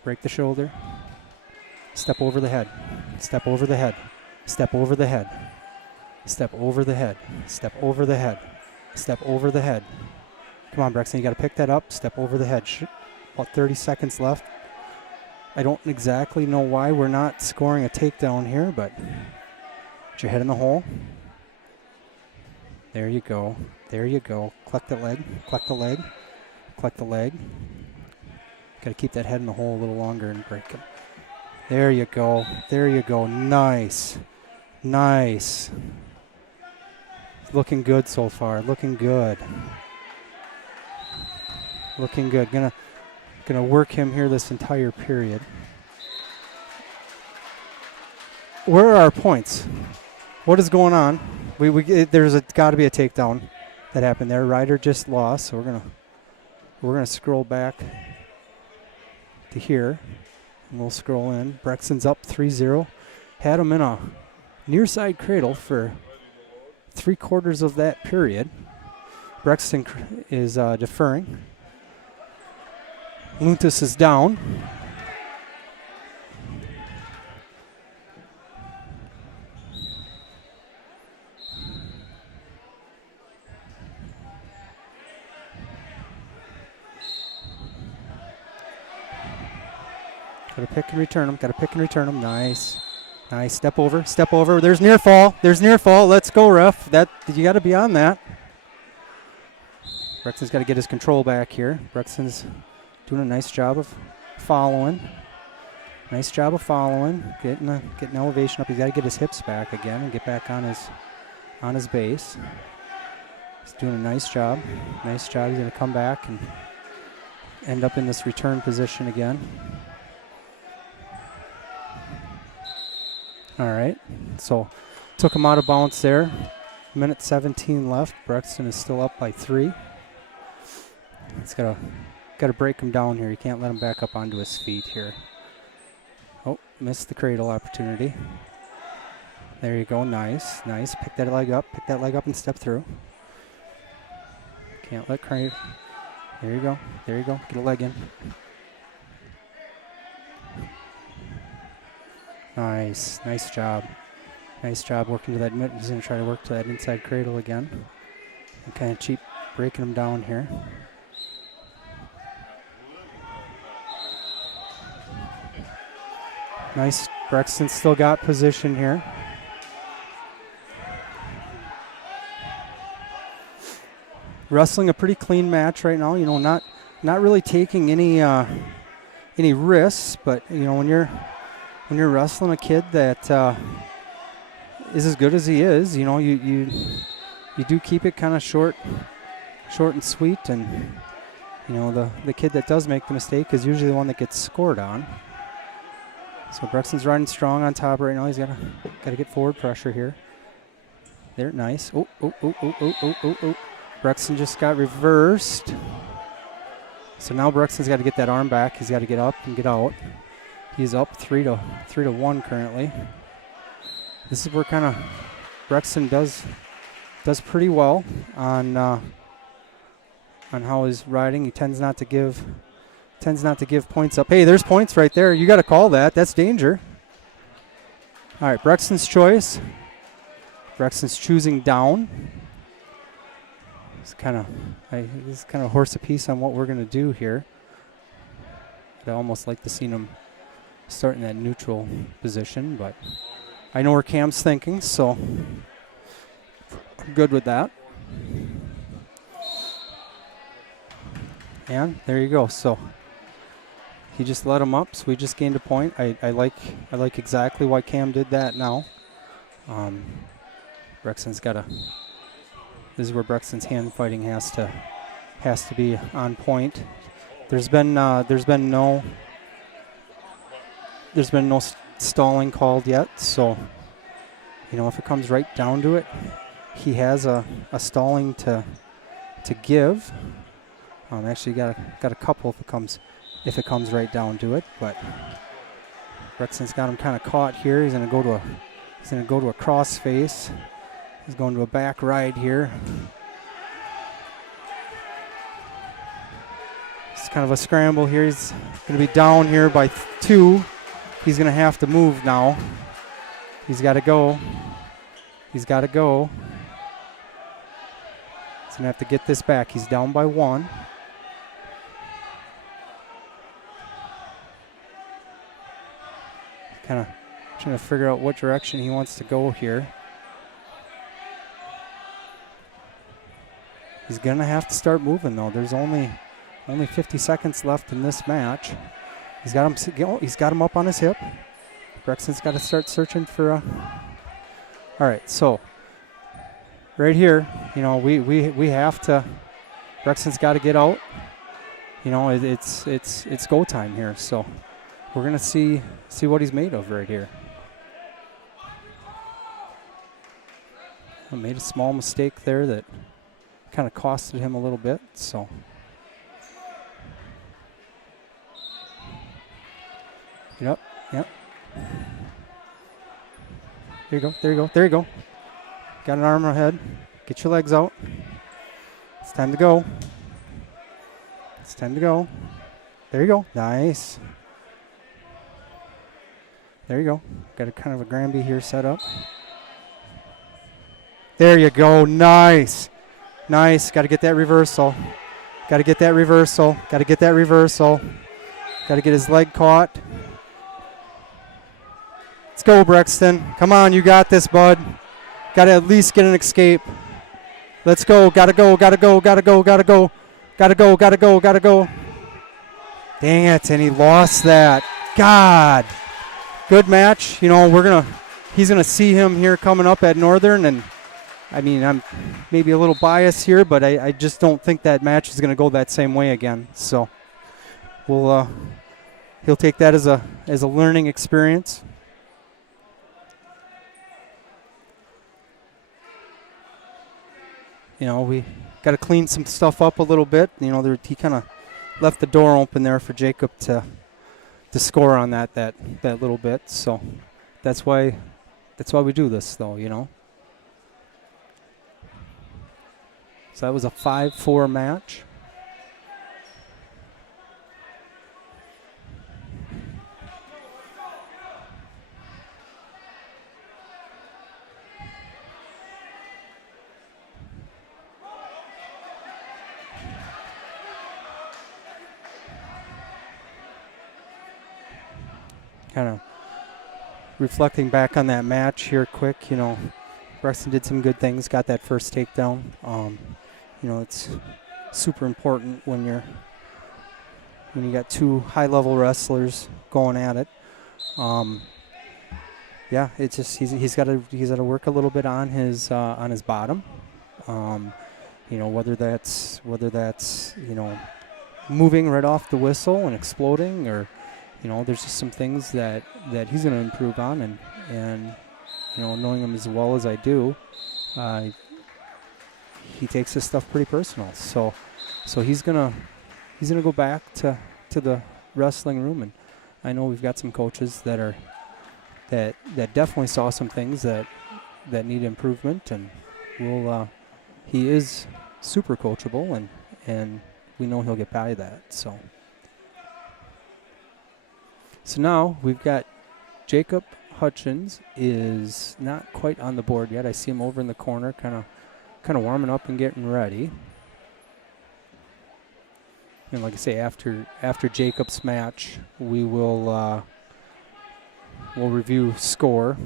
Break the shoulder. Step over the head. Step over the head. Step over the head. Step over the head. Step over the head. Step over the head. Come on, Brexton, you got to pick that up. Step over the head. About 30 seconds left. I don't exactly know why we're not scoring a takedown here, but put your head in the hole. There you go. There you go. Collect the leg. Collect the leg. Collect the leg. Got to keep that head in the hole a little longer and break it. There you go. There you go. Nice. Nice. Looking good so far. Looking good. Looking good. Gonna work him here this entire period. Where are our points? What is going on? There's got to be a takedown that happened there. Ryder just lost, so we're gonna scroll back to here, and we'll scroll in. Brexton's up 3-0. Had him in a near side cradle for 3/4 of that period. Brexton is deferring. Luntas is down. Got to pick and return him. Got to pick and return him. Nice. Nice. Step over. Step over. There's near fall. There's near fall. Let's go, ref. You got to be on that. Brexton's got to get his control back here. Brexton's doing a nice job of following. Nice job of following. Getting elevation up. He's got to get his hips back again and get back on his base. He's doing a nice job. Nice job. He's going to come back and end up in this return position again. All right, so took him out of bounds there. Minute 17 left. Brexton is still up by 3. It's got to break him down here. You can't let him back up onto his feet here. Oh, missed the cradle opportunity. There you go. Nice, nice. Pick that leg up. Pick that leg up and step through. Can't let cradle. There you go. There you go. Get a leg in. Nice, nice job. Nice job working to that mid. He's going to try to work to that inside cradle again. And kind of cheap breaking him down here. Nice. Brexton still got position here. Wrestling a pretty clean match right now. You know, not really taking any risks, but you know when you're wrestling a kid that is as good as he is, you know, you do keep it kind of short and sweet, and you know the kid that does make the mistake is usually the one that gets scored on. So Brexton's riding strong on top right now. He's got to get forward pressure here. There, nice. Oh. Brexton just got reversed. So now Brexton's got to get that arm back. He's got to get up and get out. He's up 3-1 currently. This is where kind of Brexton does pretty well on how he's riding. He tends not to give points up. Hey, there's points right there. You got to call that. That's danger. All right, Brexton's choice. Brexton's choosing down. It's kind of horse apiece on what we're going to do here. I'd almost like to see him start in that neutral position, but I know where Cam's thinking, so I'm good with that. And there you go. So he just let him up, so we just gained a point. I like exactly why Cam did that now. Brexton's got to. This is where Brexton's hand fighting has to be on point. There's been no stalling called yet, so you know if it comes right down to it, he has a stalling to give. Actually got a couple if it comes right down to it, but Brexton's got him kind of caught here. He's gonna go to a cross face. He's going to a back ride here. It's kind of a scramble here. He's gonna be down here by 2. He's gonna have to move now. He's got to go. He's got to go. He's gonna have to get this back. He's down by 1. Kind of trying to figure out what direction he wants to go here. He's gonna have to start moving though. There's only 50 seconds left in this match. He's got him up on his hip. Brexton's got to start searching for a. All right, so right here, you know, we have to. Brexton's got to get out. You know, it's go time here. So we're gonna see what he's made of right here. I made a small mistake there that kind of costed him a little bit. So. Yep. There you go. Got an arm ahead. Get your legs out. It's time to go. There you go. Nice. There you go. Got a kind of a Granby here set up. There you go. Nice. Got to get that reversal. Got to get his leg caught. Let's go, Brexton. Come on, you got this, bud. Got to at least get an escape. Let's go. Got to go. Dang it, and he lost that. God. Good match. You know, he's going to see him here coming up at Northern, and I mean, I'm maybe a little biased here, but I just don't think that match is going to go that same way again. So he'll take that as a learning experience. You know, we got to clean some stuff up a little bit. You know, he kind of left the door open there for Jacob to score on that little bit. So that's why we do this, though. You know. So that was a 5-4 match. Kind of reflecting back on that match here quick, you know, Brexton did some good things, got that first takedown. You know, it's super important when you got 2 high-level wrestlers going at it. Yeah, it's just he's got to work a little bit on his bottom. You know, whether that's you know, moving right off the whistle and exploding, or you know, there's just some things that he's going to improve on, and you know, knowing him as well as I do, he takes this stuff pretty personal. So he's gonna go back to the wrestling room, and I know we've got some coaches that definitely saw some things that need improvement, and he is super coachable, and we know he'll get by that. So now we've got Jacob Hutchins is not quite on the board yet. I see him over in the corner, kind of warming up and getting ready. And like I say, after Jacob's match, we'll review score.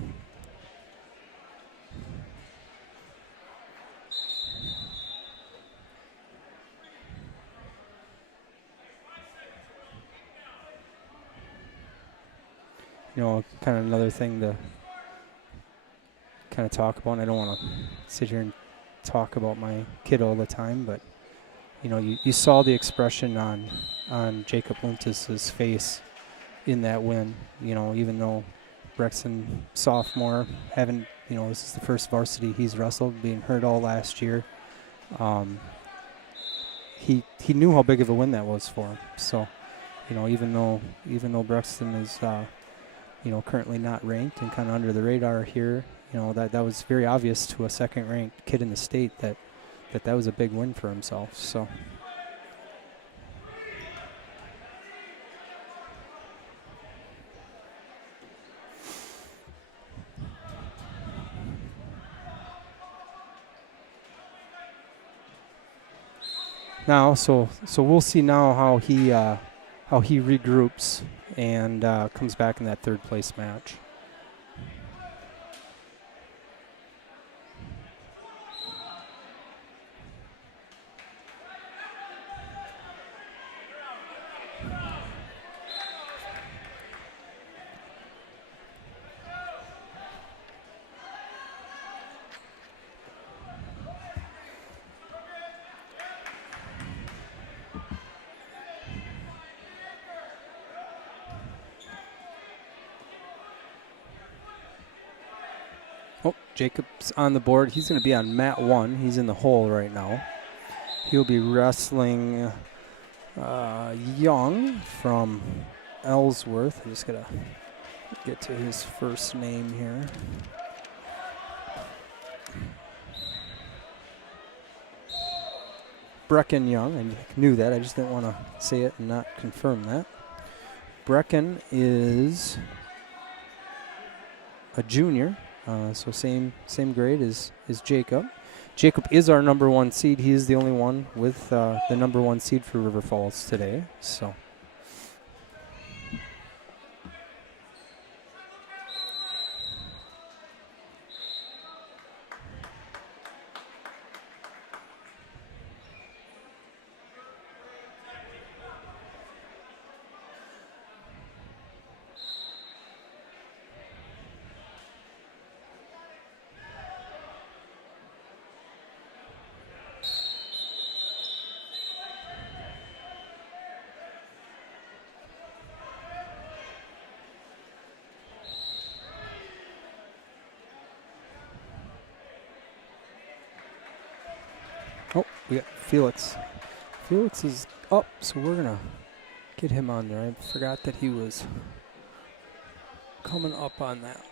You know, kind of another thing to kind of talk about, and I don't want to sit here and talk about my kid all the time, but you know, you saw the expression on Jacob Luntis's face in that win. You know, even though Brexton sophomore, you know, this is the first varsity he's wrestled, being hurt all last year. He knew how big of a win that was for him. So, you know, even though Brexton is currently not ranked and kind of under the radar here. That was very obvious to a second-ranked kid in the state that was a big win for himself. So. Now, so we'll see now how he regroups and comes back in that third place match. Oh, Jacob's on the board. He's going to be on mat 1. He's in the hole right now. He'll be wrestling Young from Ellsworth. I'm just going to get to his first name here. Brecken Young. I knew that. I just didn't want to say it and not confirm that. Brecken is a junior. So same grade as Jacob. Jacob is our number 1 seed. He is the only one with the number 1 seed for River Falls today. So. Oh, we got Felix. Felix is up, so we're going to get him on there. I forgot that he was coming up on that.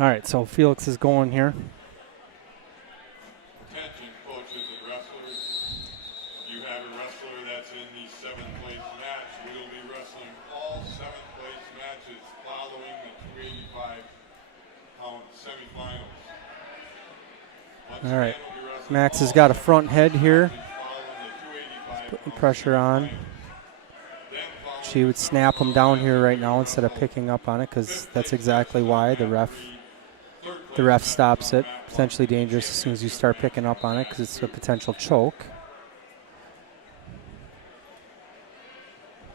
All right, so Felix is going here. Attention, coaches and wrestlers. You have a wrestler that's in the 7th place match. We will be wrestling all 7th place matches following the 285-pound semifinals. All right, Max has got a front head here. He's putting pressure on. She would snap him down here right now instead of picking up on it, because that's exactly why the ref stops it. Potentially dangerous as soon as you start picking up on it, because it's a potential choke.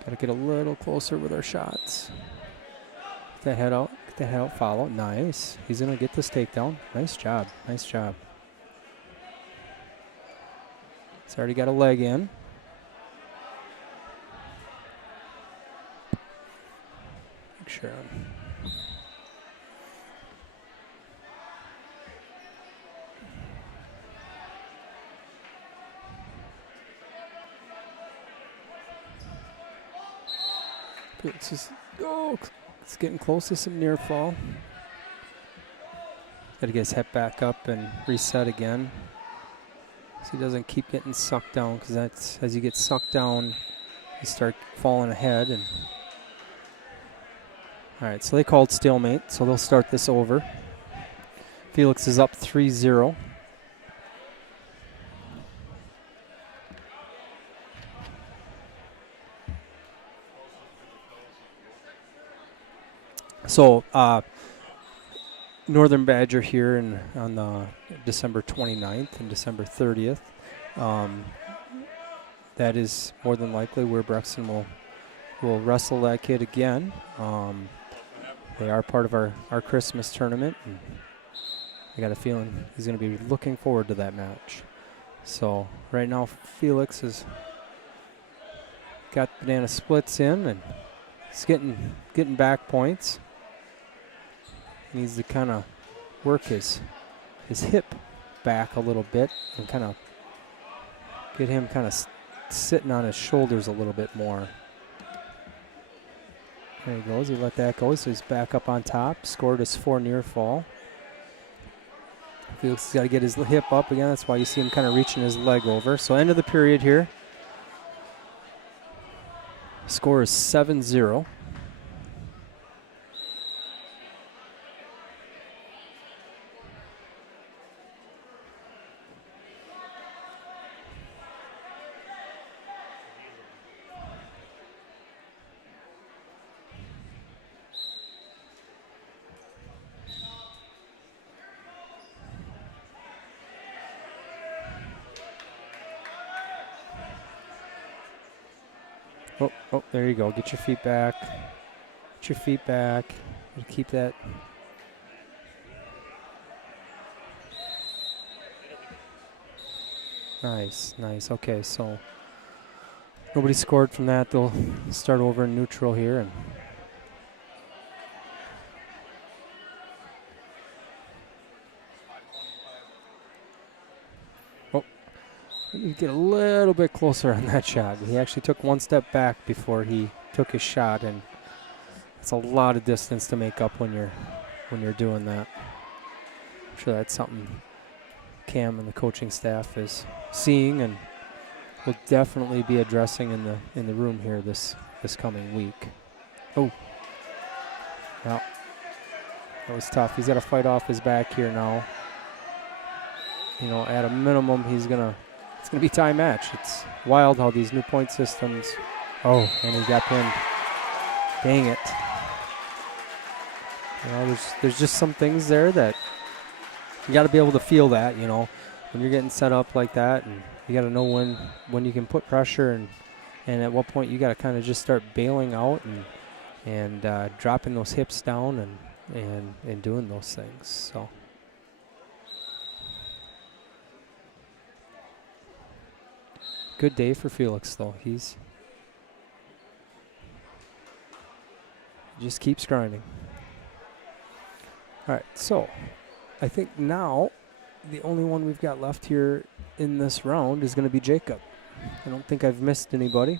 Got to get a little closer with our shots. Get that head out. Get that head out. Follow. Nice. He's going to get this takedown. Nice job. Nice job. He's already got a leg in. Make sure. It's just, oh, it's getting close to some near fall. Got to get his head back up and reset again, so he doesn't keep getting sucked down, because that's, as you get sucked down, you start falling ahead. And all right, so they called stalemate, so they'll start this over. Felix is up 3-0. So Northern Badger here on December 29th and December 30th. That is more than likely where Brexton will wrestle that kid again. They are part of our Christmas tournament, and I got a feeling he's going to be looking forward to that match. So right now Felix has got banana splits in, and he's getting back points. He needs to kind of work his hip back a little bit and kind of get him kind of sitting on his shoulders a little bit more. There he goes. He let that go, so he's back up on top. Scored his 4 near fall. Felix has got to get his hip up again. That's why you see him kind of reaching his leg over. So end of the period here. Score is 7-0. Oh, there you go. Get your feet back. Get your feet back. And keep that. Nice, nice. Okay, so nobody scored from that. They'll start over in neutral here. And you get a little bit closer on that shot. He actually took one step back before he took his shot, and it's a lot of distance to make up when you're doing that. I'm sure that's something Cam and the coaching staff is seeing and will definitely be addressing in the room here this coming week. Oh, yeah, that was tough. He's got to fight off his back here now. You know, at a minimum, it's going to be tie match. It's wild how these new point systems. Oh, and he got pinned. Dang it. You know, there's just some things there that you got to be able to feel that, you know, when you're getting set up like that, and you got to know when you can put pressure and at what point you got to kind of just start bailing out and dropping those hips down and doing those things. So. Good day for Felix, though. He just keeps grinding. All right, so I think now the only one we've got left here in this round is going to be Jacob. I don't think I've missed anybody.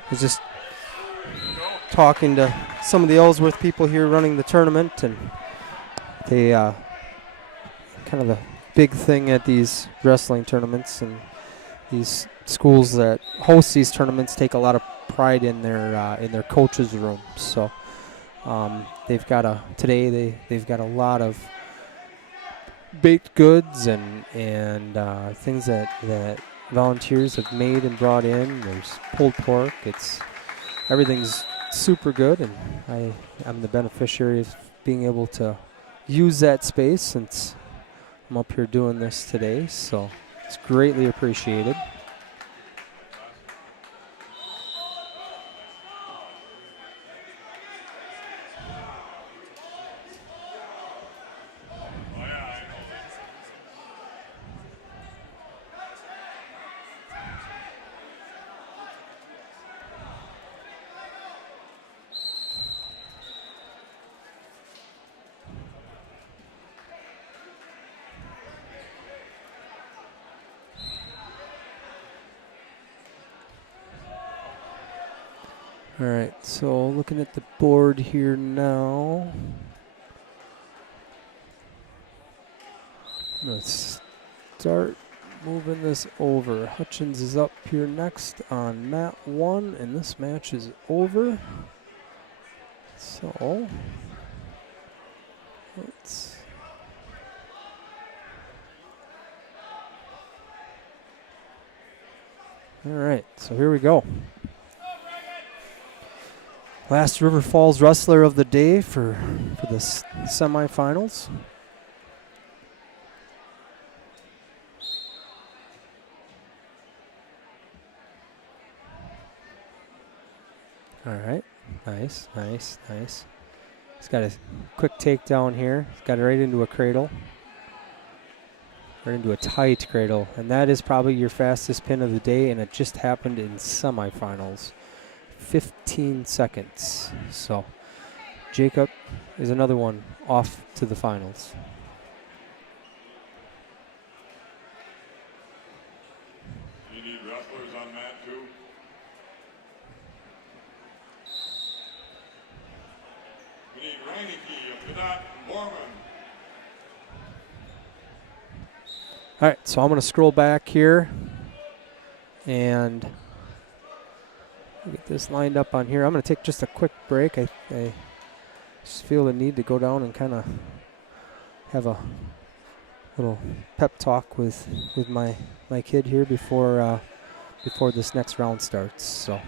I was just talking to some of the Ellsworth people here running the tournament, and they kind of the big thing at these wrestling tournaments, and these schools that host these tournaments take a lot of pride in their coaches' room. So they've got they've got a lot of baked goods and things that volunteers have made and brought in. There's pulled pork. Everything's super good, and I'm the beneficiary of being able to use that space since I'm up here doing this today. So it's greatly appreciated. All right, so looking at the board here now. Let's start moving this over. Hutchins is up here next on mat 1, and this match is over. So let's all right, so here we go. Last River Falls wrestler of the day for the semifinals. All right, nice. He's got a quick takedown here. He's got it right into a cradle. Right into a tight cradle. And that is probably your fastest pin of the day, and it just happened in semifinals. 15 seconds. So Jacob is another one off to the finals. You need wrestlers on mat 2. We need Reineke of Cadott and Holmen. All right, so I'm going to scroll back here and get this lined up on here. I'm going to take just a quick break. I just feel the need to go down and kind of have a little pep talk with my kid here before this next round starts. So.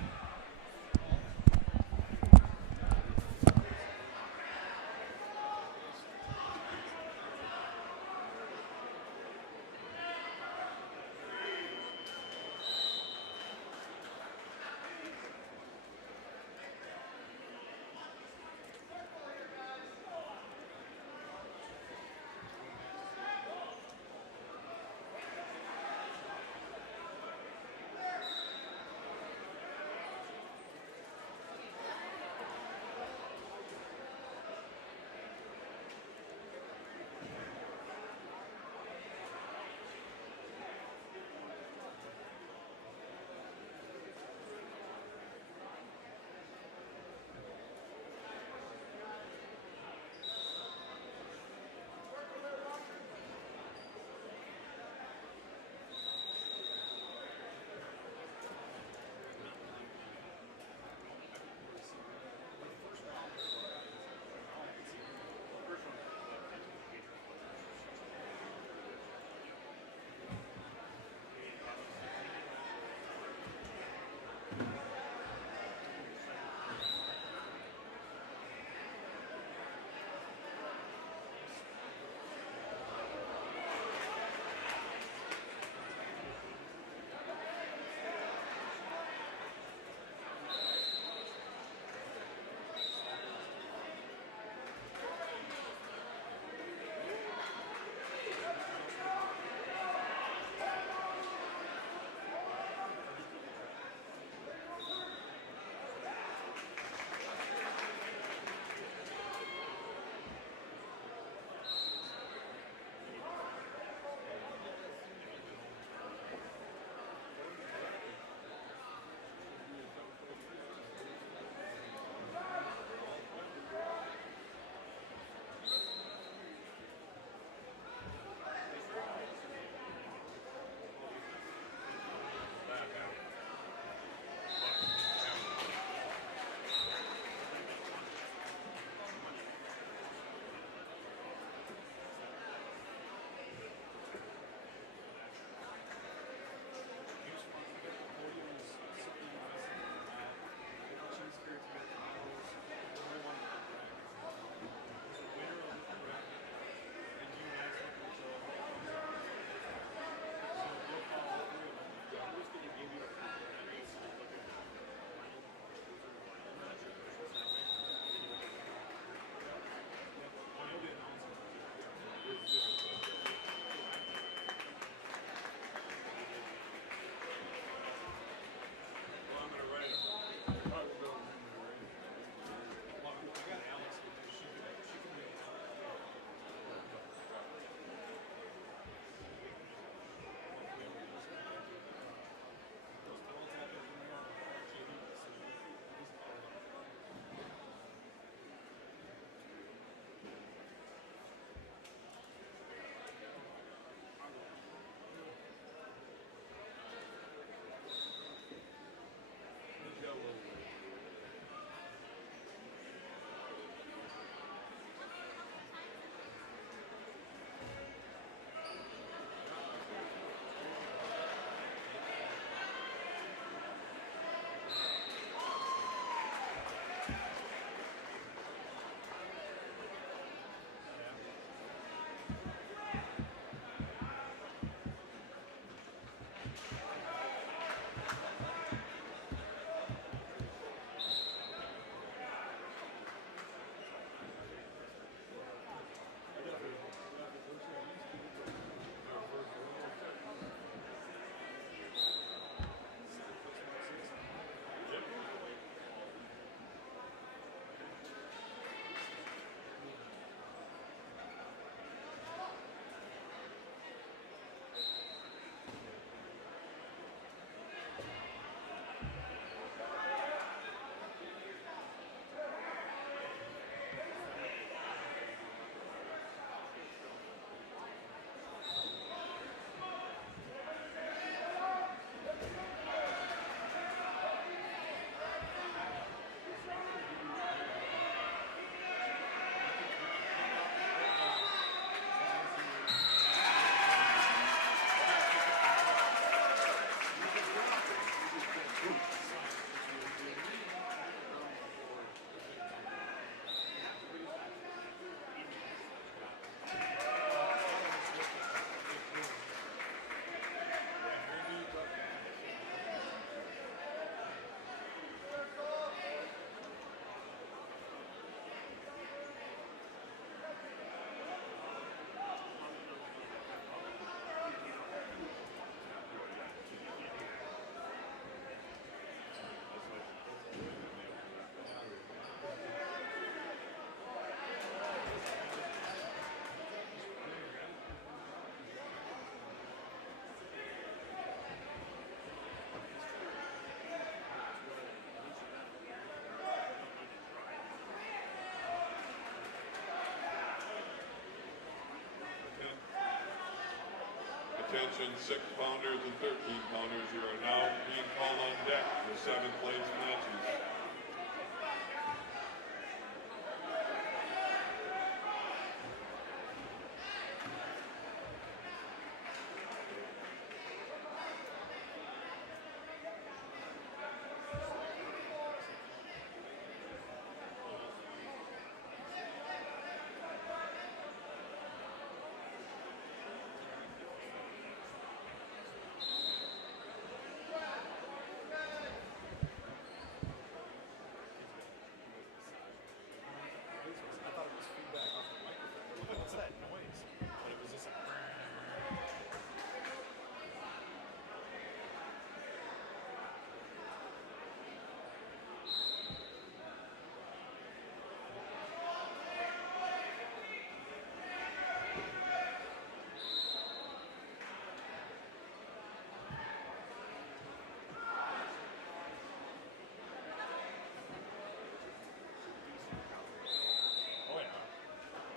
Attention 6-pounders and 13-pounders, you are now being called on deck for 7th place matches.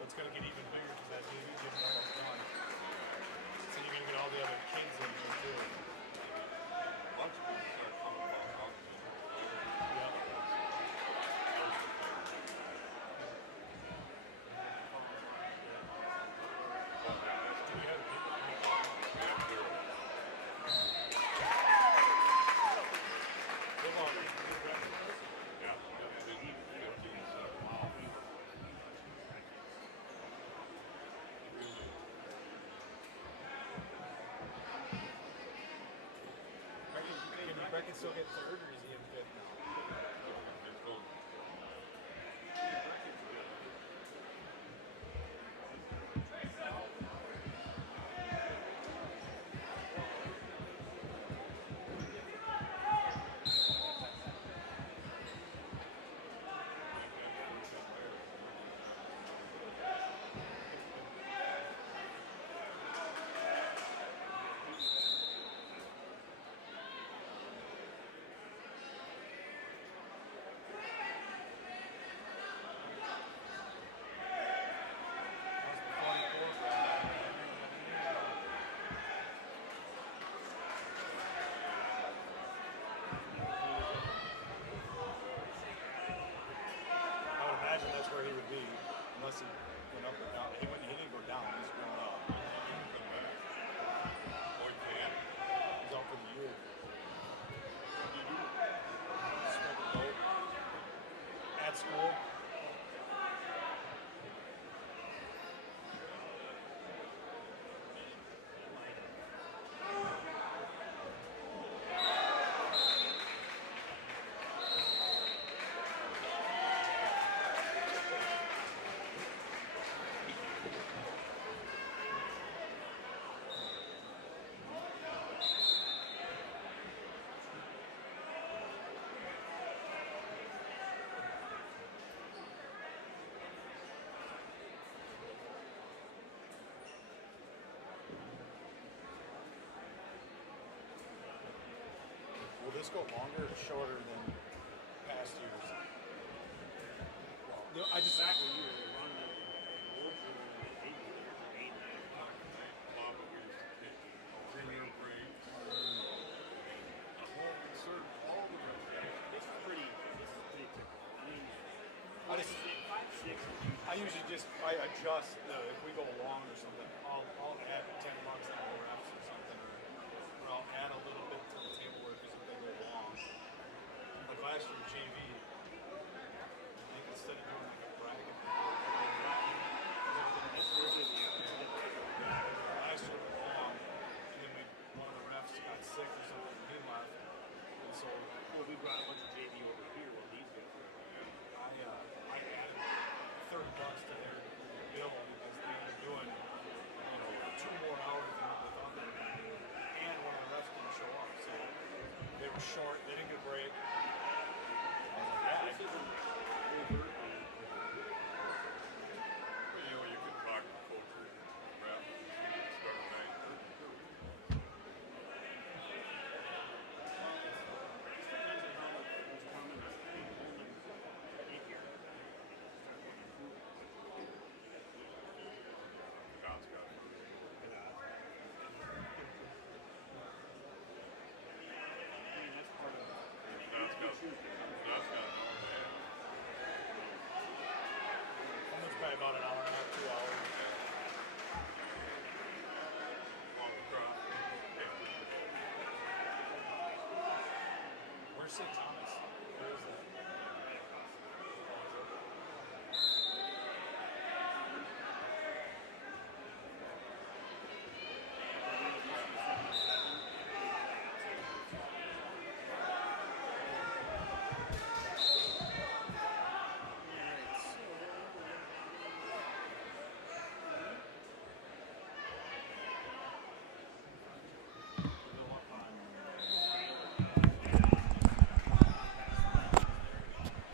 It's going to get even bigger because that JV gym's almost done. So you're going to get all the other kids in here too. Bunch of people start coming about. Yeah. Do we have a people? Can Brecken still get third, or is he in fifth now? Where he would be, unless he went up or down. He didn't go down, he's going up. He's out for the year. Smoke a dope. At school. Will this go longer or shorter than past years? No, I just exactly you run the Premier break. This is pretty typical. I usually just adjust if we go long or something. I'll add $10 on the reps or something, or I'll add a little bit to the table workers if they go long. Like last year JV, I think instead of doing like a bracket, last year we were long, and then one of the refs got sick or something, and he left, and so we brought a bunch of JV over here while these guys were. I added $30 to their bill because they were doing 2 more hours than what they thought they were going to do, and one of the refs didn't show up, so they were short. They didn't get a break. I was like, You can talk to coach rep, start at 9:30. I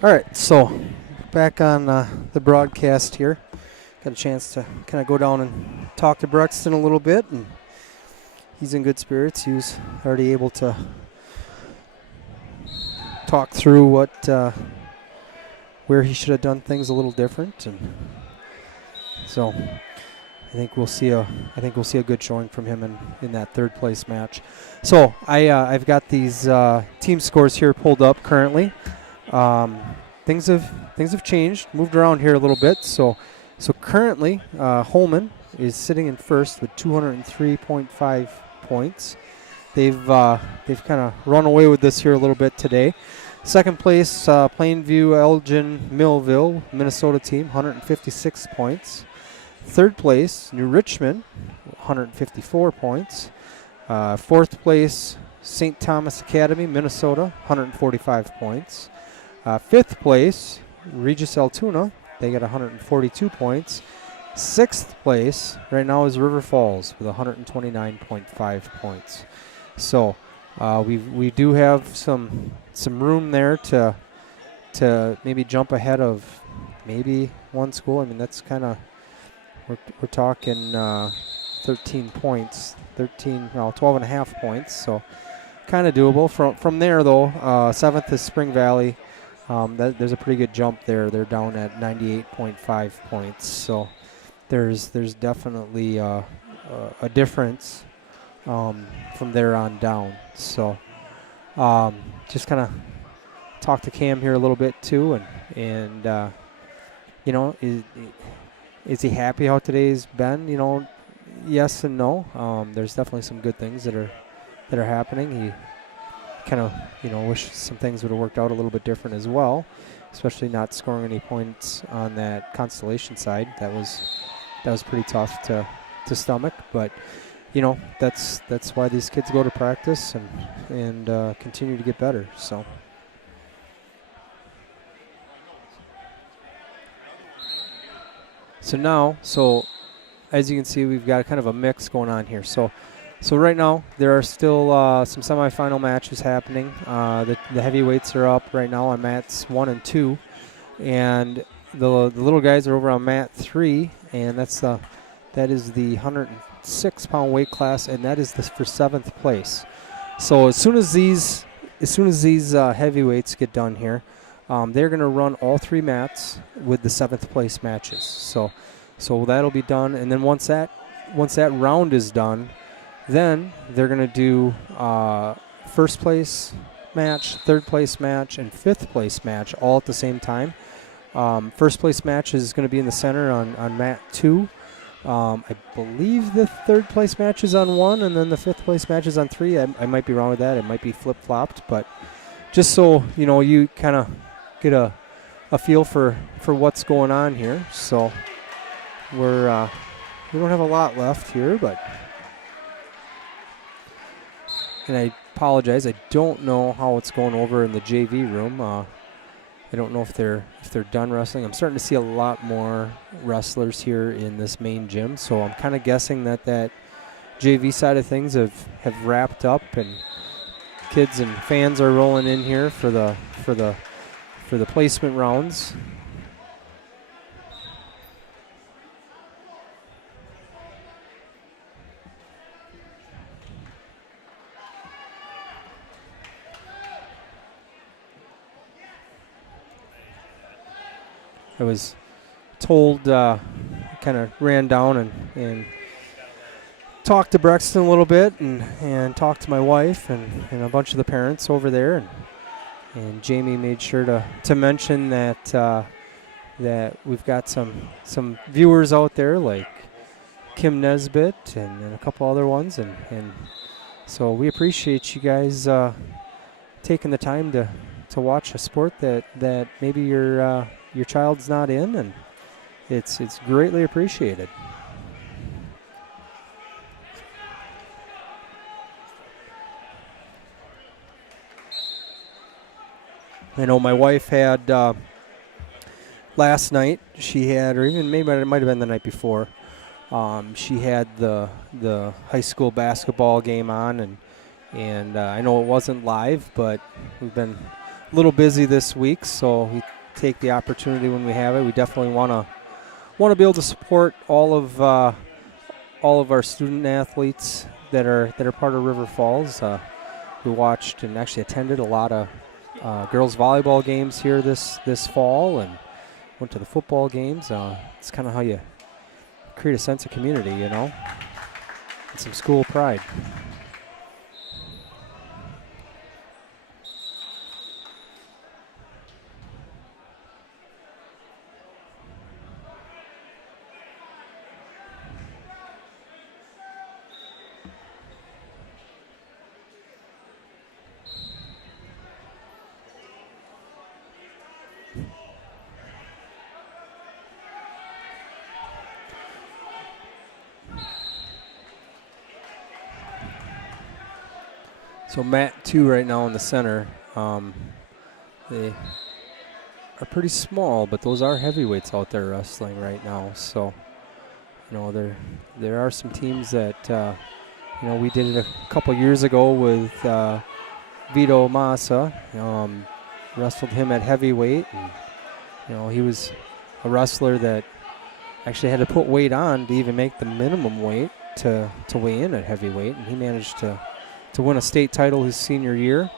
All right, so back on the broadcast here. Got a chance to kind of go down and talk to Brexton a little bit, and he's in good spirits. He was already able to talk through where he should have done things a little different, and so I think we'll see a good showing from him in that third place match. So I've got these team scores here pulled up currently. Things have changed, moved around here a little bit. So currently, Holmen is sitting in first with 203.5 points. They've kind of run away with this here a little bit today. Second place, Plainview-Elgin-Millville, Minnesota team, 156 points. Third place, New Richmond, 154 points. Fourth place, St. Thomas Academy, Minnesota, 145 points. Fifth place, Regis Altoona, they got 142 points. Sixth place right now is River Falls with 129.5 points. So we do have some room there to maybe jump ahead of maybe one school. I mean, that's kind of we're talking 13 points, 12 and a half points. So kind of doable. From there though, seventh is Spring Valley. There's a pretty good jump there. They're down at 98.5 points. So there's definitely a difference from there on down. So just kind of talk to Cam here a little bit too, and you know, is he happy how today's been? You know, yes and no. There's definitely some good things that are happening. He kind of, you know, wish some things would have worked out a little bit different as well, especially not scoring any points on that Constellation side. That was pretty tough to stomach, but you know, that's why these kids go to practice and continue to get better. So now, as you can see, we've got kind of a mix going on here. So right now, there are still some semifinal matches happening. The heavyweights are up right now on mats 1 and 2, and the little guys are over on mat 3, and that is the 106-pound weight class, and that is for 7th place. So as soon as these heavyweights get done here, they're going to run all 3 mats with the 7th place matches. So that'll be done, and then once that round is done, then they're going to do first place match, third place match, and 5th place match all at the same time. First place match is going to be in the center on mat 2. I believe the third place match is on 1, and then the 5th place match is on 3. I might be wrong with that. It might be flip-flopped, but just so you know, you kind of get a feel for what's going on here. So we don't have a lot left here, but. And I apologize. I don't know how it's going over in the JV room. I don't know if they're done wrestling. I'm starting to see a lot more wrestlers here in this main gym, so I'm kind of guessing that JV side of things have wrapped up, and kids and fans are rolling in here for the placement rounds. I was told, kind of ran down and talked to Brexton a little bit and talked to my wife and a bunch of the parents over there. And Jamie made sure to mention that we've got some viewers out there like Kim Nesbitt and a couple other ones. And so we appreciate you guys taking the time to watch a sport that maybe your child's not in, and it's greatly appreciated. I know my wife had last night. She had, or even maybe it might have been the night before. She had the high school basketball game on, and I know it wasn't live, but we've been a little busy this week, so we take the opportunity when we have it. We definitely want to be able to support all of our student athletes that are part of River Falls. We watched and actually attended a lot of girls volleyball games here this fall, and went to the football games. It's kind of how you create a sense of community, you know, and some school pride. So mat 2 right now in the center. They are pretty small, but those are heavyweights out there wrestling right now. So, you know, there are some teams that, you know, we did it a couple years ago with Vito Massa. Wrestled him at heavyweight, and you know, he was a wrestler that actually had to put weight on to even make the minimum weight to weigh in at heavyweight, and he managed to win a state title his senior year.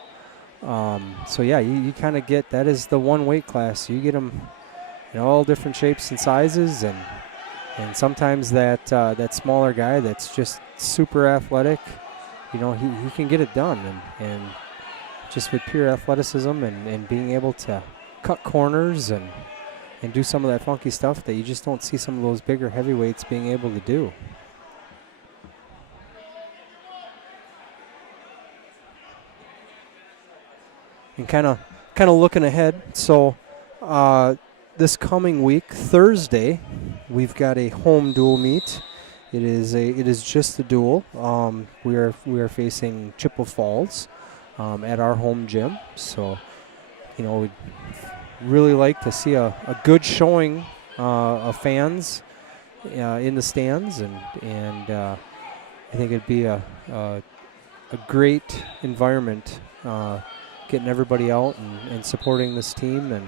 So yeah, you kind of get, that is the one weight class. You get them in all different shapes and sizes, and sometimes that smaller guy that's just super athletic, you know, he can get it done, and just with pure athleticism and being able to cut corners and do some of that funky stuff that you just don't see some of those bigger heavyweights being able to do. And kind of looking ahead, so this coming week, Thursday, we've got a home dual meet. It is just a duel. We are facing Chippewa Falls at our home gym. So, you know, we'd really like to see a good showing of fans in the stands, and I think it'd be a great environment. Getting everybody out and supporting this team, and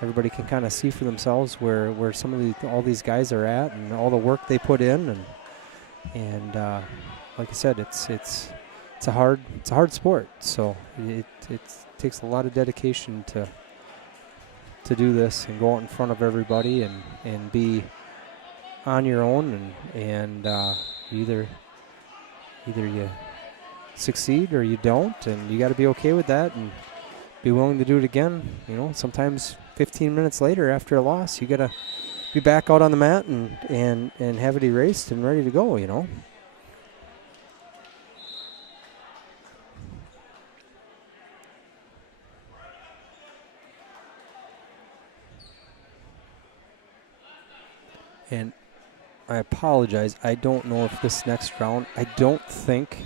everybody can kind of see for themselves where some of all these guys are at and all the work they put in, and like I said, it's a hard sport, so it takes a lot of dedication to do this and go out in front of everybody and be on your own, and either you succeed or you don't, and you got to be okay with that and be willing to do it again. You know, sometimes 15 minutes later after a loss, you got to be back out on the mat and have it erased and ready to go, you know. And I apologize, I don't know if this next round, I don't think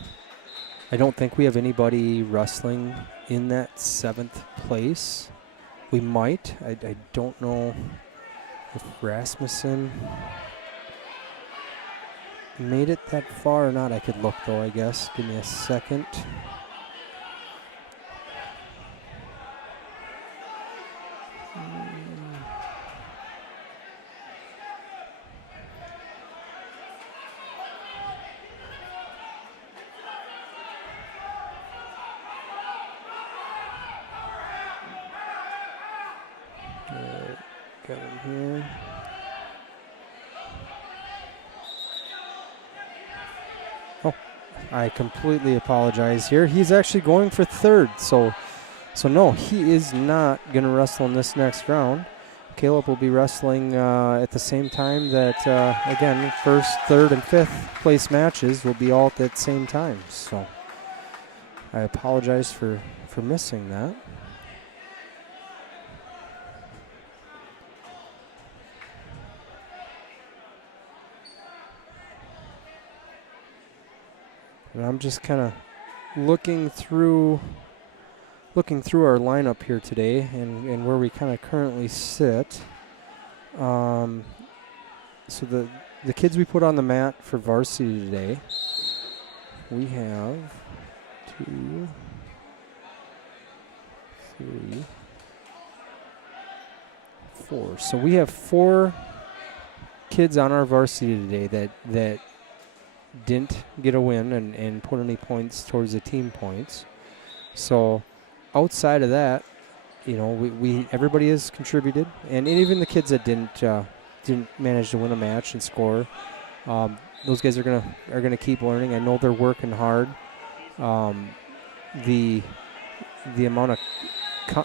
we have anybody wrestling in that 7th place. We might. I don't know if Rasmussen made it that far or not. I could look, though, I guess. Give me a second. Got him here. Oh, I completely apologize here. He's actually going for 3rd, so no, he is not going to wrestle in this next round. Caleb will be wrestling at the same time that, again, 1st, 3rd, and 5th place matches will be all at that same time. So I apologize for for missing that. And I'm just kind of looking through our lineup here today and where we kind of currently sit. So the kids we put on the mat for varsity today, we have 2, 3, 4. So we have 4 kids on our varsity today that didn't get a win and put any points towards the team points. So outside of that, you know, we everybody has contributed, and even the kids that didn't manage to win a match and score, those guys are gonna keep learning. I know they're working hard. The amount of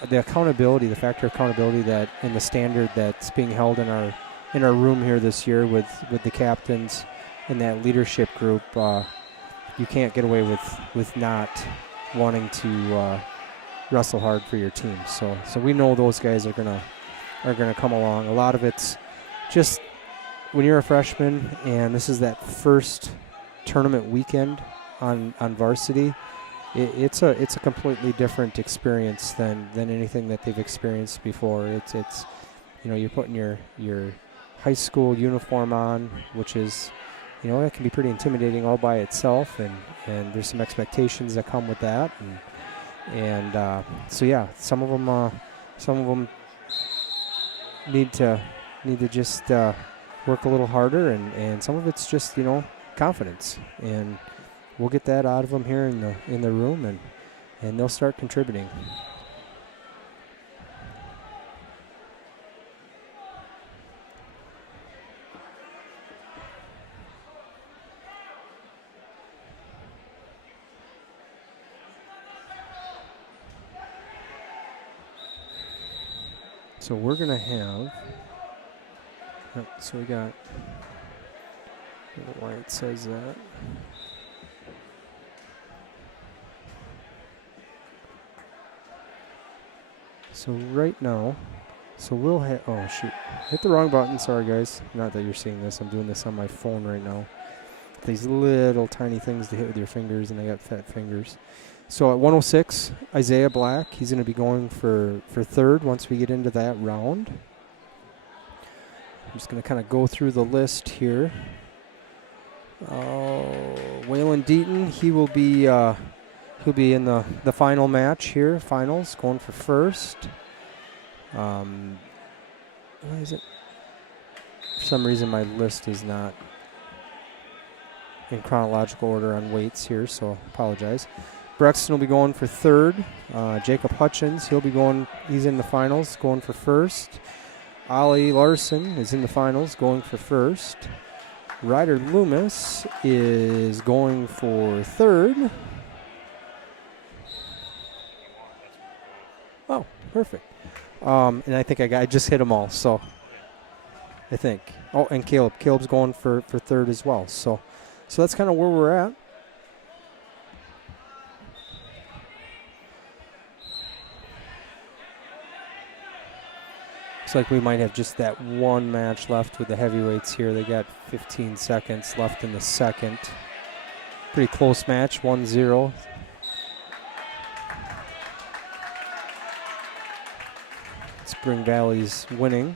the accountability, the factor of accountability that and the standard that's being held in our room here this year with the captains and that leadership group, you can't get away with not wanting to wrestle hard for your team. So we know those guys are gonna come along. A lot of it's just when you're a freshman and this is that first tournament weekend on varsity. It's a completely different experience than anything that they've experienced before. It's you know, you're putting your high school uniform on, which is, you know, that can be pretty intimidating all by itself, and there's some expectations that come with that, and so yeah, some of them need to just work a little harder, and some of it's just, you know, confidence, and we'll get that out of them here in the room, and they'll start contributing. So we're gonna have. So we got. I don't know why it says that. So right now, we'll have, oh shoot, hit the wrong button, sorry guys. Not that you're seeing this, I'm doing this on my phone right now. These little tiny things to hit with your fingers, and I got fat fingers. So at 106, Isaiah Black, he's gonna be going for third once we get into that round. I'm just gonna kind of go through the list here. Waylon Deaton, he'll be in the final match here, finals, going for first. Why is it? For some reason my list is not in chronological order on weights here, so apologize. Brexton will be going for third. Jacob Hutchins, he's in the finals, going for first. Ollie Larson is in the finals, going for first. Ryder Loomis is going for third. Oh, perfect. And I think I just hit them all, so I think. Oh, and Caleb. Caleb's going for third as well. So that's kind of where we're at. Looks like we might have just that one match left with the heavyweights here. They got 15 seconds left in the second. Pretty close match, 1-0. Spring Valley's winning.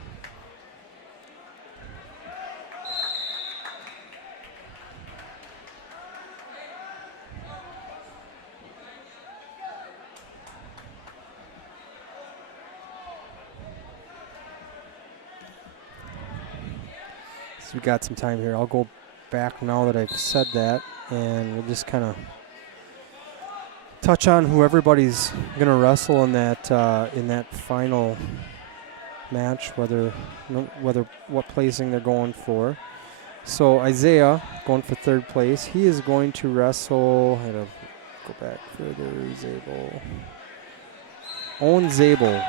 So we got some time here. I'll go back now that I've said that, and we'll just kind of touch on who everybody's going to wrestle in that final match, whether what placing they're going for. So Isaiah going for third place. He is going to wrestle. I had to go back further. Zabel. Owen Zabel,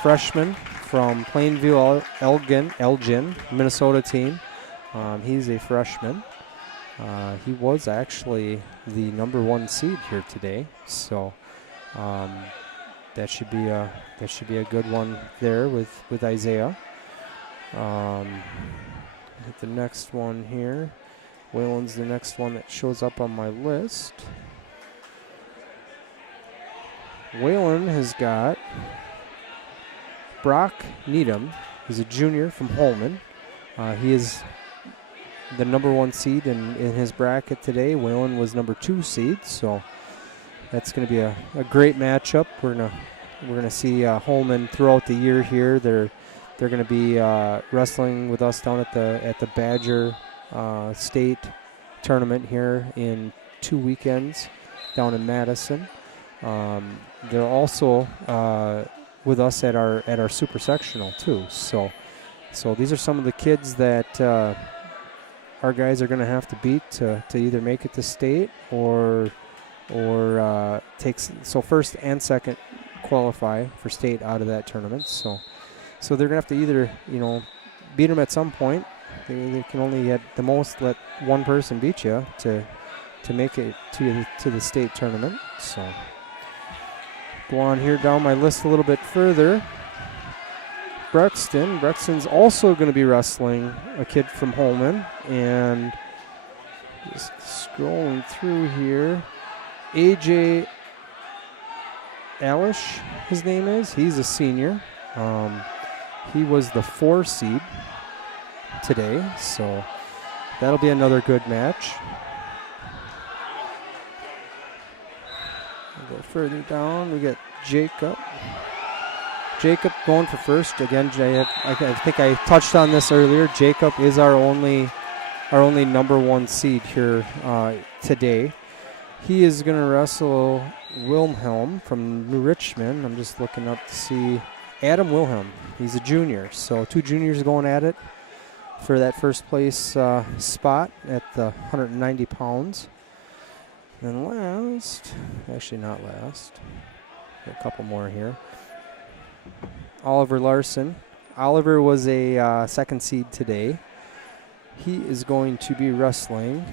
freshman from Plainview-Elgin, Minnesota team. He's a freshman. He was actually the #1 seed here today. So that should be a good one there with Isaiah. Hit the next one here. Whalen's the next one that shows up on my list. Whalen has got Brock Needham. He's a junior from Holmen. He is the number 1 seed in his bracket today. Whalen was number 2 seed, so that's going to be a great matchup. We're gonna see Holmen throughout the year here. They're going to be wrestling with us down at the Badger State tournament here in 2 weekends down in Madison. They're also with us at our super sectional too. So these are some of the kids that our guys are going to have to beat to either make it to state or first and second qualify for state out of that tournament. So they're going to have to either beat them at some point. They can only at the most let one person beat you to make it to the state tournament. So go on here down my list a little bit further. Brexton's also going to be wrestling a kid from Holmen, and just scrolling through here, AJ Alish, his name is. He's a senior. He was the 4 seed today, so that'll be another good match. We'll go further down. We got Jacob going for first again. I think I touched on this earlier. Jacob is our only number 1 seed here today. He is going to wrestle Wilhelm from New Richmond. I'm just looking up to see Adam Wilhelm. He's a junior, so 2 juniors going at it for that first place spot at the 190 pounds. And not last, a couple more here. Oliver Larson. Oliver was a 2nd seed today. He is going to be wrestling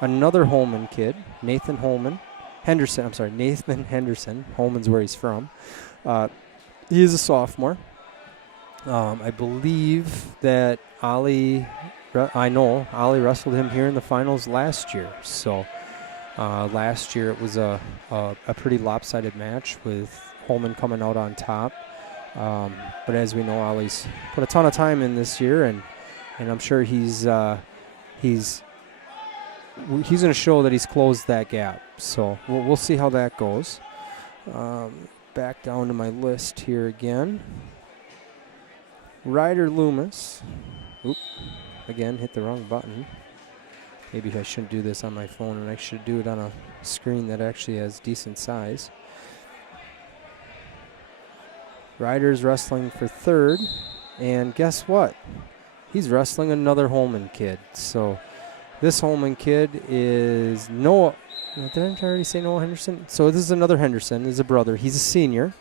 another Holmen kid, Nathan Henderson. Holmen's where he's from. He is a sophomore. I believe that Ollie wrestled him here in the finals last year. So last year it was a pretty lopsided match with Holmen coming out on top. But as we know, Ollie's put a ton of time in this year, and I'm sure he's going to show that he's closed that gap. So we'll see how that goes. Back down to my list here again. Ryder Loomis. Again, hit the wrong button. Maybe I shouldn't do this on my phone, and I should do it on a screen that actually has decent size. Ryder's wrestling for 3rd, and guess what? He's wrestling another Holmen kid. So this Holmen kid is Noah. Did I already say Noah Henderson? So this is another Henderson. This is a brother. He's a senior.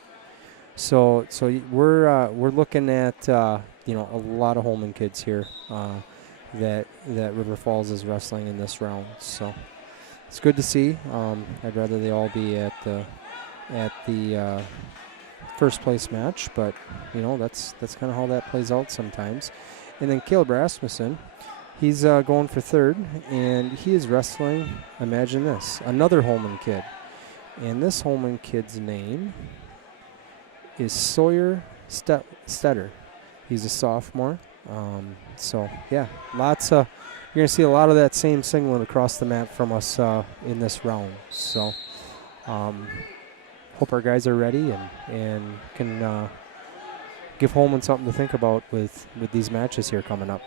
So we're looking at a lot of Holmen kids here that River Falls is wrestling in this round. So it's good to see. I'd rather they all be at the first place match, but that's kind of how that plays out sometimes. And then Caleb Rasmussen, he's going for 3rd, and he is wrestling, imagine this, another Holmen kid. And this Holmen kid's name is Sawyer Stetter. He's a sophomore. So yeah, you're going to see a lot of that same singlet across the map from us in this round. So hope our guys are ready and can give Holmen something to think about with these matches here coming up.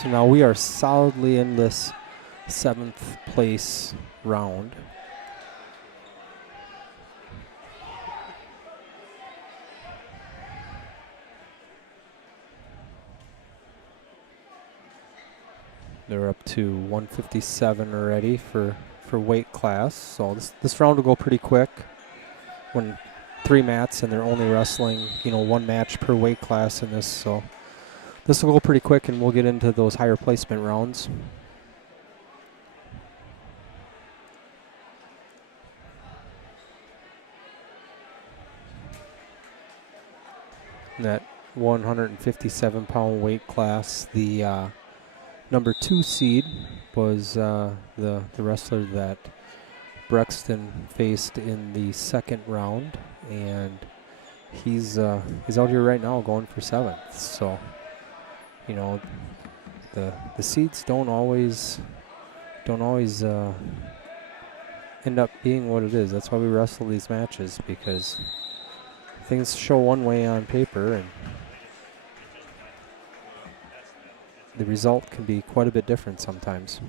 So now we are solidly in this 7th place round. They're up to 157 already for weight class. So this round will go pretty quick. When 3 mats and they're only wrestling, 1 match per weight class in this. So this will go pretty quick, and we'll get into those higher placement rounds. In that 157-pound weight class, the number 2 seed was the wrestler that Brexton faced in the 2nd round, and he's out here right now going for 7th. So, the seeds don't always end up being what it is. That's why we wrestle these matches, because things show one way on paper, and the result can be quite a bit different sometimes.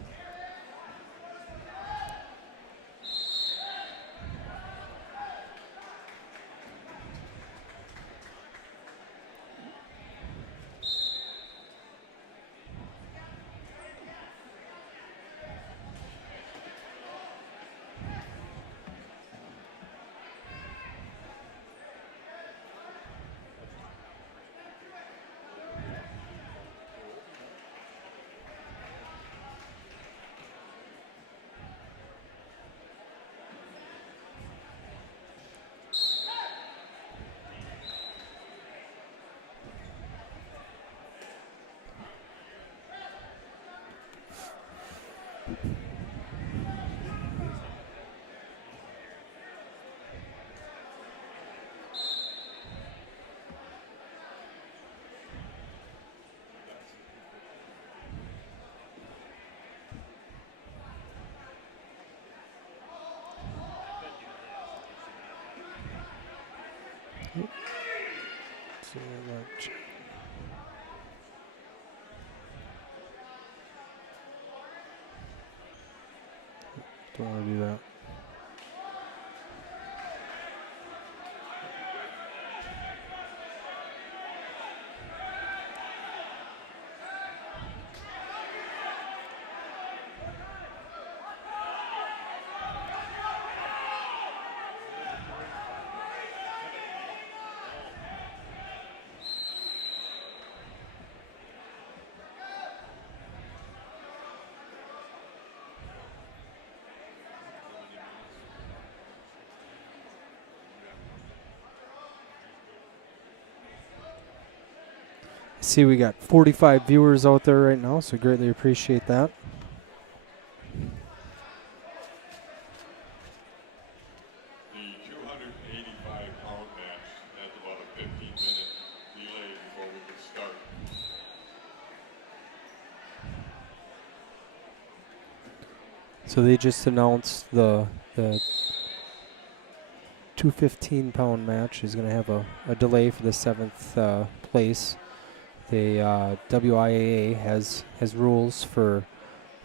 So much. Don't want to do that. See, we got 45 viewers out there right now, so greatly appreciate that. The 285-pound match has about a 15-minute delay before we can start. So they just announced the 215-pound match is going to have a delay for the 7th place. The WIAA has rules for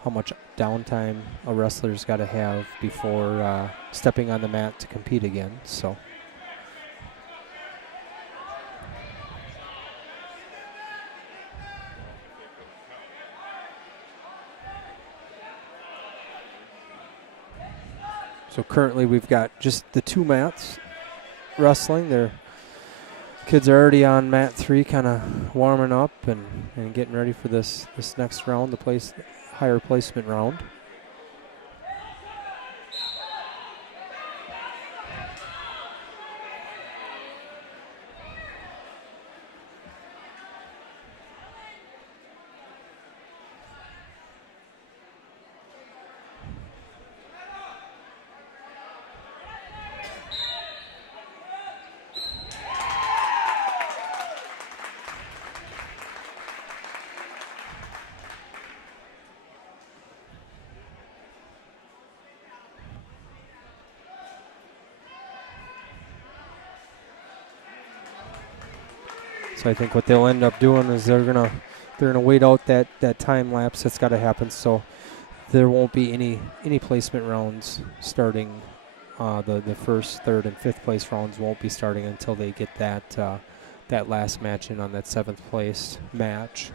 how much downtime a wrestler's got to have before stepping on the mat to compete again. So currently we've got just the 2 mats wrestling. They're kids are already on mat 3, kind of warming up and getting ready for this next round, the higher placement round. So I think what they'll end up doing is they're going to they're going to wait out that time lapse that's got to happen. So there won't be any placement rounds starting. The first, third, and fifth place rounds won't be starting until they get that last match in on that seventh place match.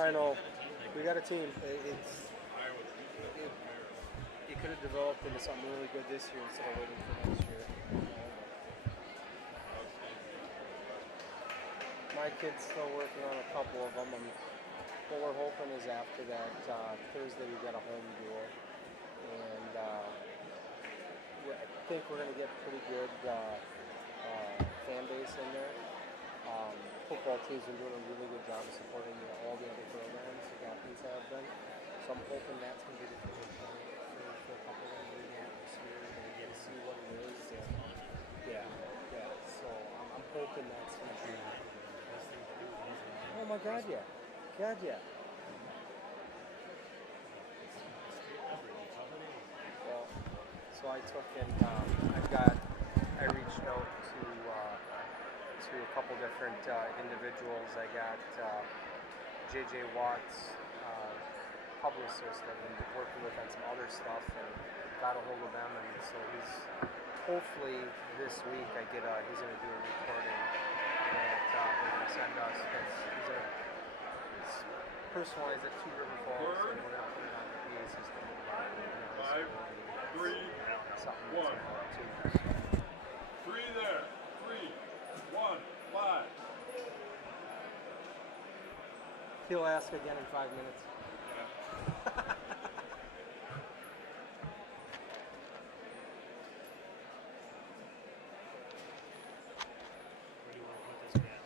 I know. We got a team. It could have developed into something really good this year instead of waiting for next year. My kid's still working on a couple of them. What we're hoping is after that Thursday we get a home duel, and I think we're going to get pretty good fan base in there. Football team's been doing a really good job of supporting all the other programs the athletes have been. So I'm hoping that's going to be the finish for a couple of them in the atmosphere and get to see what it is. And yeah. So I'm hoping that's going to be. Oh my God, yeah. Well, so I took and I reached out to a couple different individuals. I got J.J. Watts, publicist that I've been working with on some other stuff, and got a hold of them, and so he's hopefully this week he's going to do a recording that they're going to send us. It's personalized at Two River Falls, and we're going to put it on the PA system. 5, 3, something 1. 3 there. 3, 1. He'll ask again in 5 minutes. Where do you want to put this mat?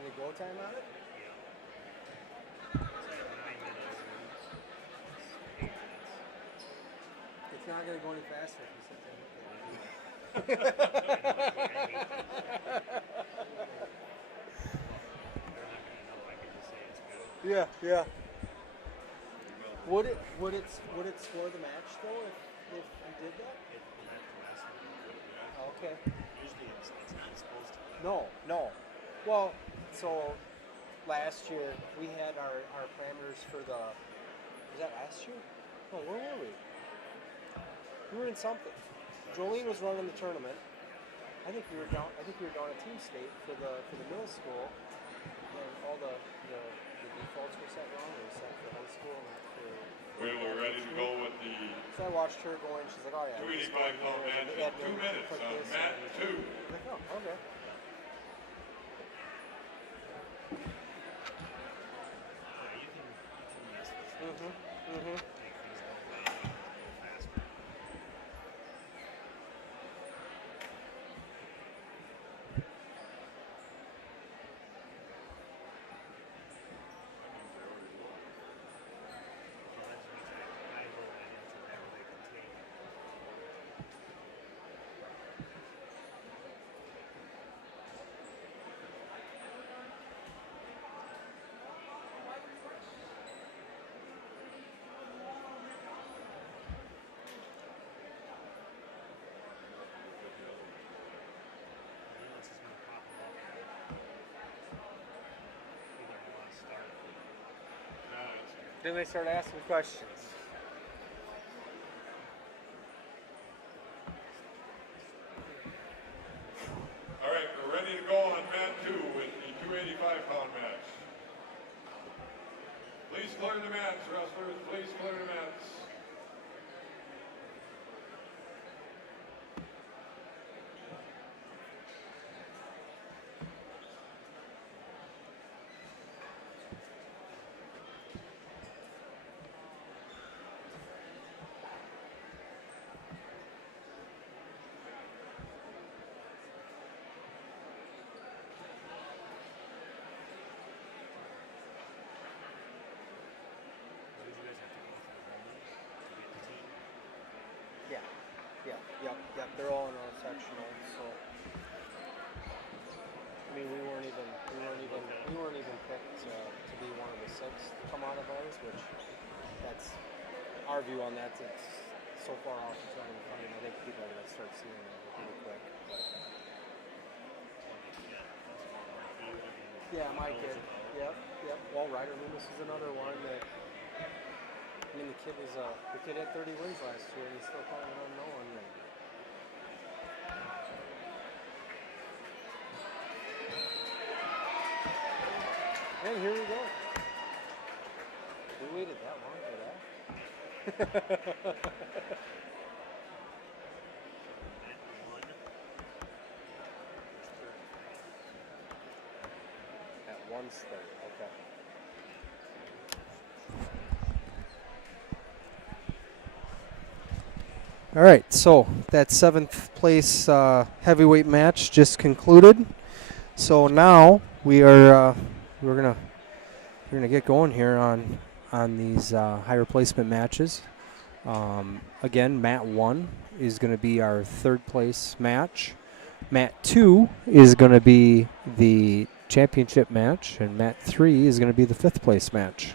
Any go time on it? It's not going to go any faster if you sit there. Yeah, yeah. Would it score the match though if you did that? Okay. Usually it's not supposed to. No. Well, so last year we had our parameters for the. Was that last year? No, where were we? We were in something. Jolene was running the tournament. I think we were down at Team State for the middle school, and all the defaults were set wrong. They were set for high school, not for. We were ready to go with the So I watched her go, and she's like, "Oh yeah." 285-pound match in 2 minutes on mat 2. I'm like, oh, okay. You can mess with it. Mm-hmm. Make things go away a little faster. Then they start asking questions. All right, we're ready to go on mat 2 with the 285-pound match. Please clear the mats, wrestlers. Please clear the mats. Yep. They're all in our sectional, so. I mean, we weren't even picked to be one of the 6 to come out of ours, which that's our view on that. It's so far off it's not even funny. I think people are gonna start seeing that pretty quick. Yeah, my kid. Yep. Well, Ryder Loomis is another one that. I mean, the kid had 30 wins last year, and he's still kind of unknown. And here we go. We waited that long for that. At 1:30, okay. All right, so that 7th place heavyweight match just concluded. So now we're gonna get going here on these high replacement matches. Again, mat 1 is going to be our 3rd place match. Mat 2 is going to be the championship match, and mat 3 is going to be the 5th place match.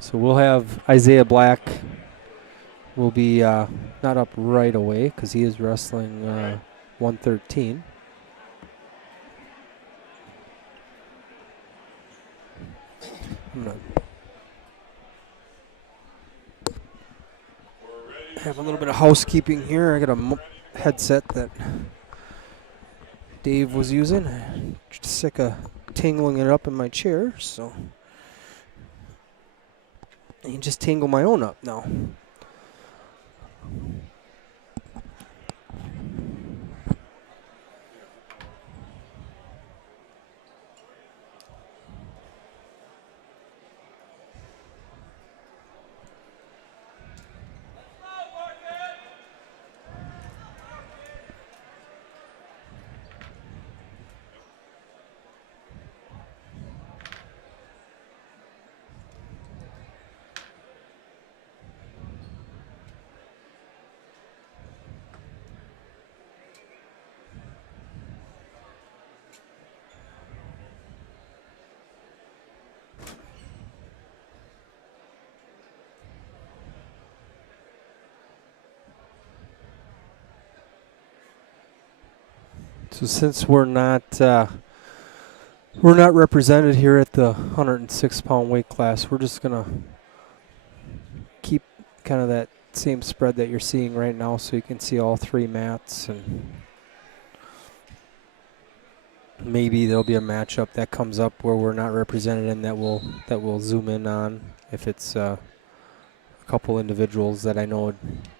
So we'll have Isaiah Black will be not up right away because he is wrestling 113. have a little bit of housekeeping here. I got a headset that Dave was using. Just sick of tingling it up in my chair, so I can just tingle my own up now. So since we're not represented here at the 106-pound weight class, we're just gonna keep kind of that same spread that you're seeing right now, so you can see all three mats, and maybe there'll be a matchup that comes up where we're not represented and that we'll zoom in on if it's a couple individuals that I know would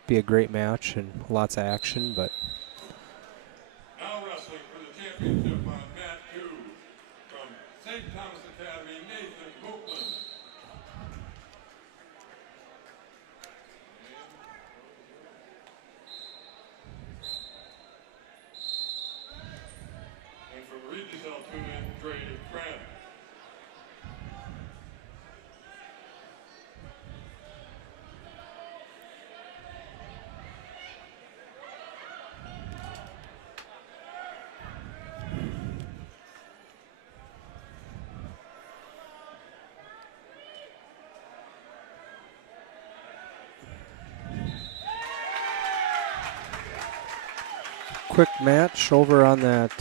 be a great match and lots of action, but. Now wrestling for the championship on mat 2 from St. Thomas Academy, Nathan Holmen. And from Regis Altoona, Dre Grant. Quick match over on that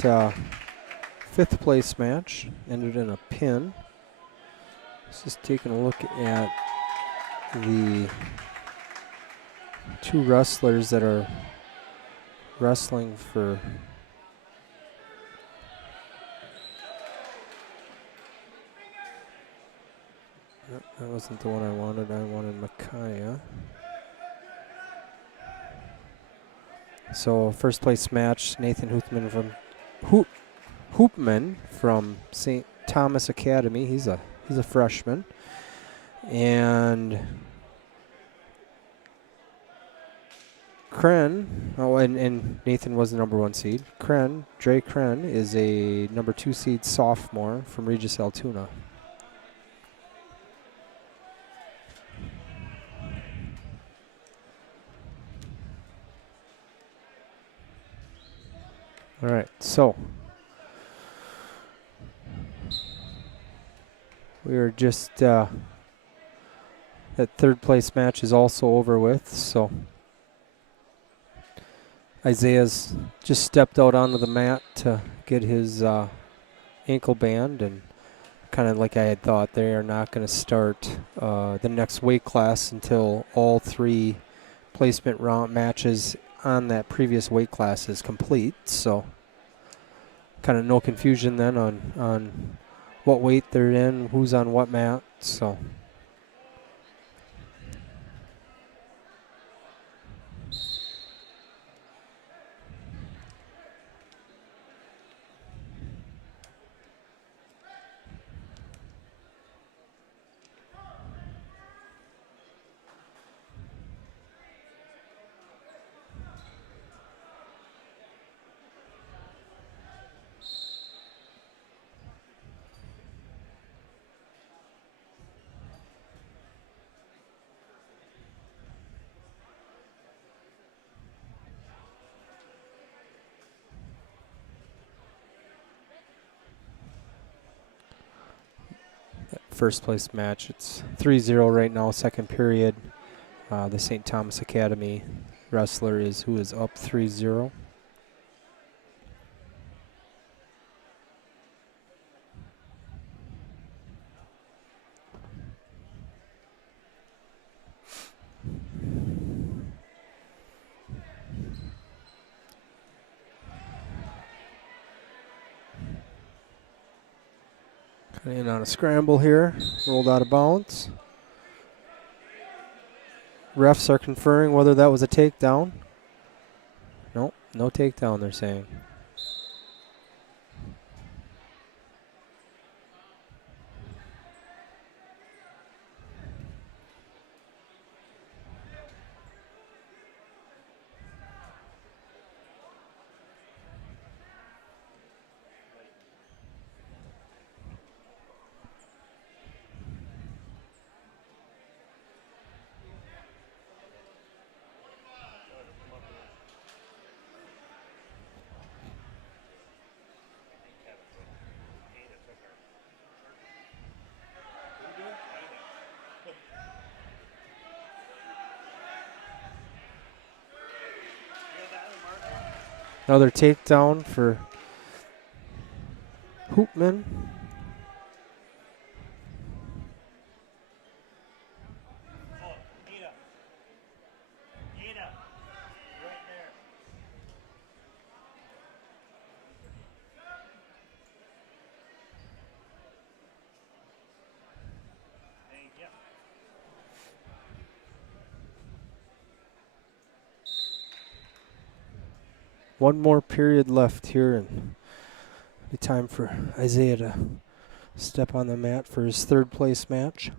fifth place match. Ended in a pin. Just taking a look at the two wrestlers that are wrestling for that wasn't the one I wanted. I wanted Micaiah. So first place match, Nathan Hoopman from St. Thomas Academy. He's a freshman. And Kren, and Nathan was the number 1 seed. Dre Kren is a number 2 seed sophomore from Regis Altoona. All right, so we are just that third place match is also over with. So Isaiah's just stepped out onto the mat to get his ankle band, and kind of like I had thought, they are not going to start the next weight class until all 3 placement round matches on that previous weight class is complete. So kind of no confusion then on what weight they're in, who's on what mat. So first place match, it's 3-0 right now, second period. The St. Thomas Academy wrestler is up 3-0. In on a scramble here. Rolled out of bounds. Refs are conferring whether that was a takedown. Nope, no takedown, they're saying. Another takedown for Hoopman. One more period left here, and it'll be time for Isaiah to step on the mat for his third place match.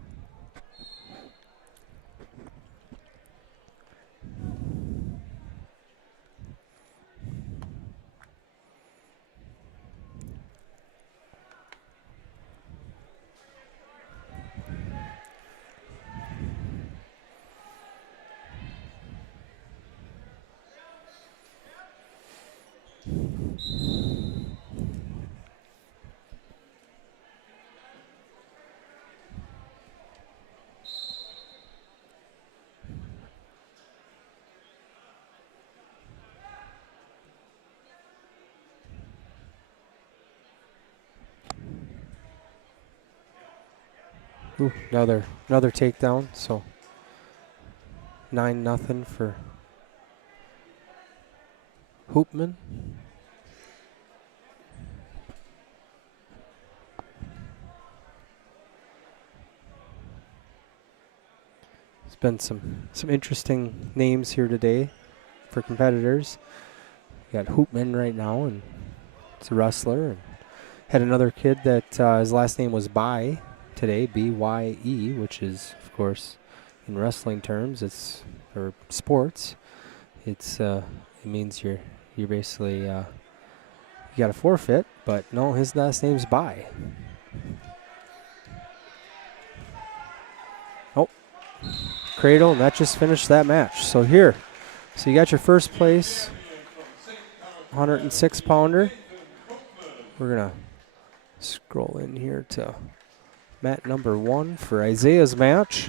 Ooh, another takedown, so 9-0 for Hoopman. There's been some interesting names here today for competitors. We got Hoopman right now, and it's a wrestler. And had another kid that his last name was Bye today, B-Y-E, which is, of course, in wrestling terms, it's or sports. It means you're basically you got to forfeit. But no, his last name's Bye. Oh, cradle, and that just finished that match. So here, so you got your first place 106 pounder. We're gonna scroll in here to mat number 1 for Isaiah's match.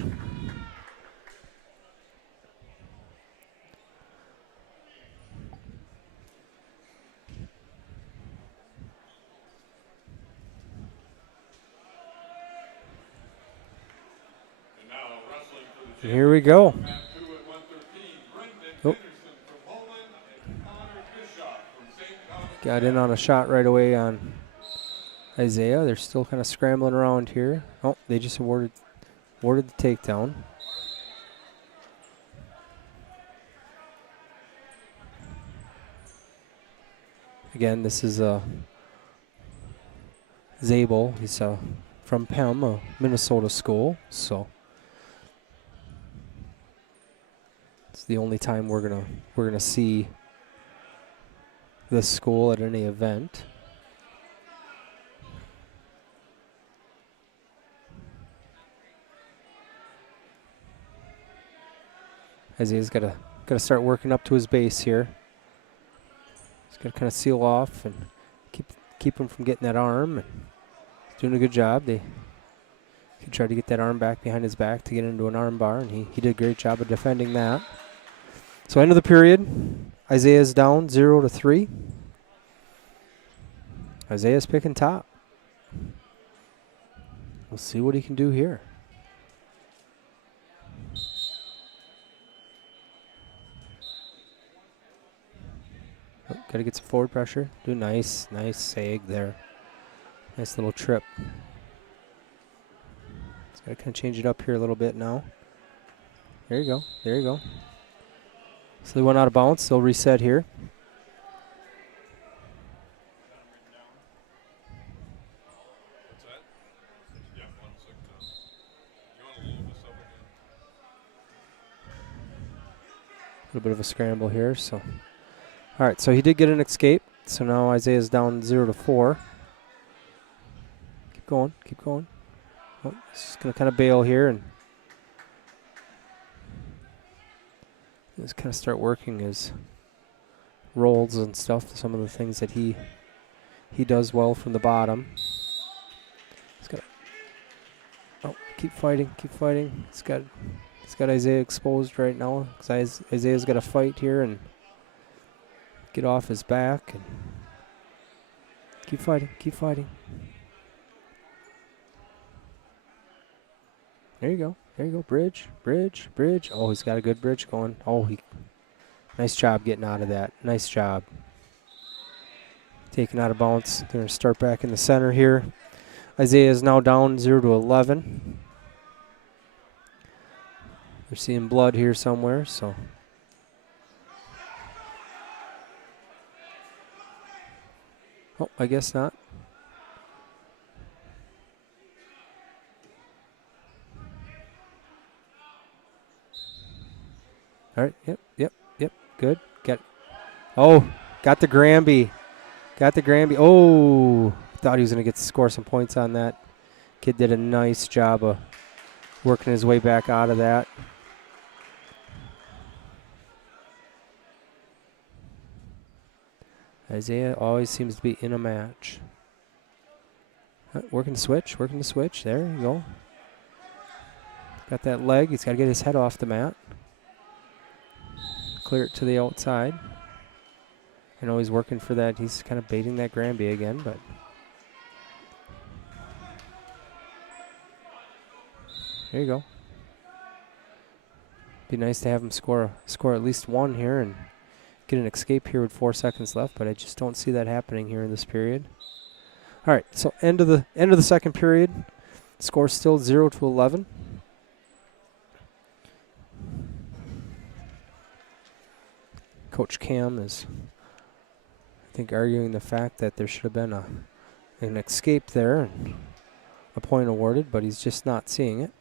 And here we go. Oh. Got in on a shot right away on Isaiah. They're still kind of scrambling around here. Oh, they just awarded the takedown. Again, this is Zabel. He's from Penn, a Minnesota school. So it's the only time we're gonna see this school at any event. Isaiah's got to start working up to his base here. He's got to kind of seal off and keep him from getting that arm. And he's doing a good job. He tried to get that arm back behind his back to get into an arm bar, and he did a great job of defending that. So end of the period, Isaiah's down 0-3. Isaiah's picking top. We'll see what he can do here. Oh, got to get some forward pressure. Do nice sag there. Nice little trip. Got to kind of change it up here a little bit now. There you go. There you go. So they went out of bounds. They'll reset here. What's that? Yeah, 1-6 down. You want to load this up again? A little bit of a scramble here. So, all right. So he did get an escape. So now Isaiah's down 0-4. Keep going. Keep going. Oh, he's going to kind of bail here and just kind of start working his rolls and stuff. Some of the things that he does well from the bottom. He's got. Oh, keep fighting. Keep fighting. He's got Isaiah exposed right now. 'Cause Isaiah's got to fight here and get off his back and keep fighting. Keep fighting. There you go. There you go. Bridge, bridge, bridge. Oh, he's got a good bridge going. Oh, nice job getting out of that. Nice job. Taken out of bounds. They're going to start back in the center here. Isaiah is now down 0-11. They're seeing blood here somewhere, so. Oh, I guess not. All right, yep, good. Got the Granby. Oh, thought he was going to score some points on that. Kid did a nice job of working his way back out of that. Isaiah always seems to be in a match. Working the switch. There you go. Got that leg. He's got to get his head off the mat. Clear it to the outside. I know he's working for that. He's kind of baiting that Granby again, but there you go. Be nice to have him score at least one here and get an escape here with 4 seconds left, but I just don't see that happening here in this period. All right, so end of the second period. Score still 0-11. Coach Cam is, I think, arguing the fact that there should have been an escape there and a point awarded, but he's just not seeing it.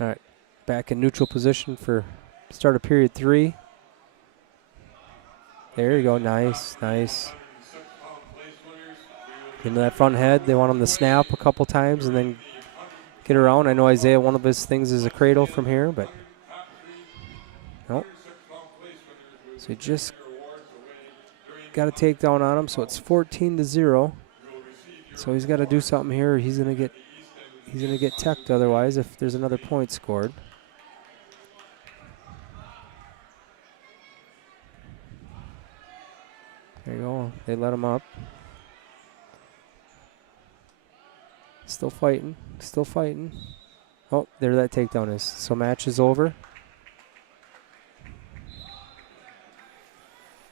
All right, back in neutral position for start of period 3. There you go, nice. Into that front head, they want him to snap a couple times and then get around. I know Isaiah, one of his things is a cradle from here, but nope. So he just got a takedown on him, so it's 14-0. So he's got to do something here. He's gonna get teched otherwise if there's another point scored. There you go. They let him up. Still fighting. Oh, there that takedown is. So match is over.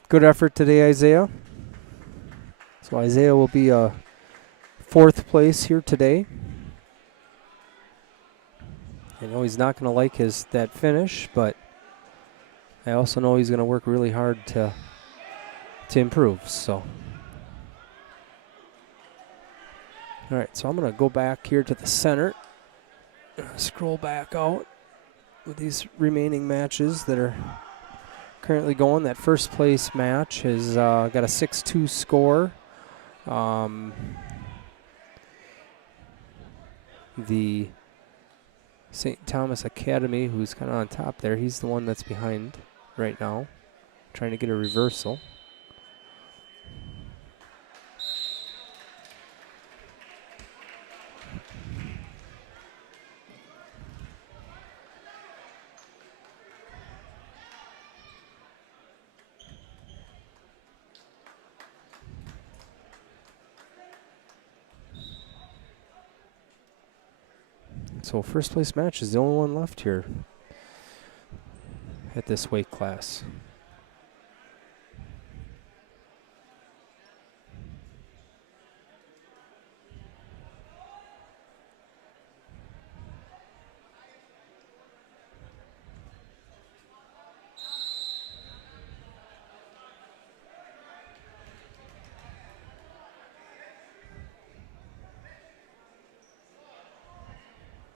Good effort today, Isaiah. So Isaiah will be 4th place here today. I know he's not going to like that finish, but I also know he's going to work really hard to improve. So. All right, so I'm going to go back here to the center, scroll back out with these remaining matches that are currently going. That first place match has got a 6-2 score. The St. Thomas Academy, who's kind of on top there, he's the one that's behind right now, trying to get a reversal. So first place match is the only one left here at this weight class.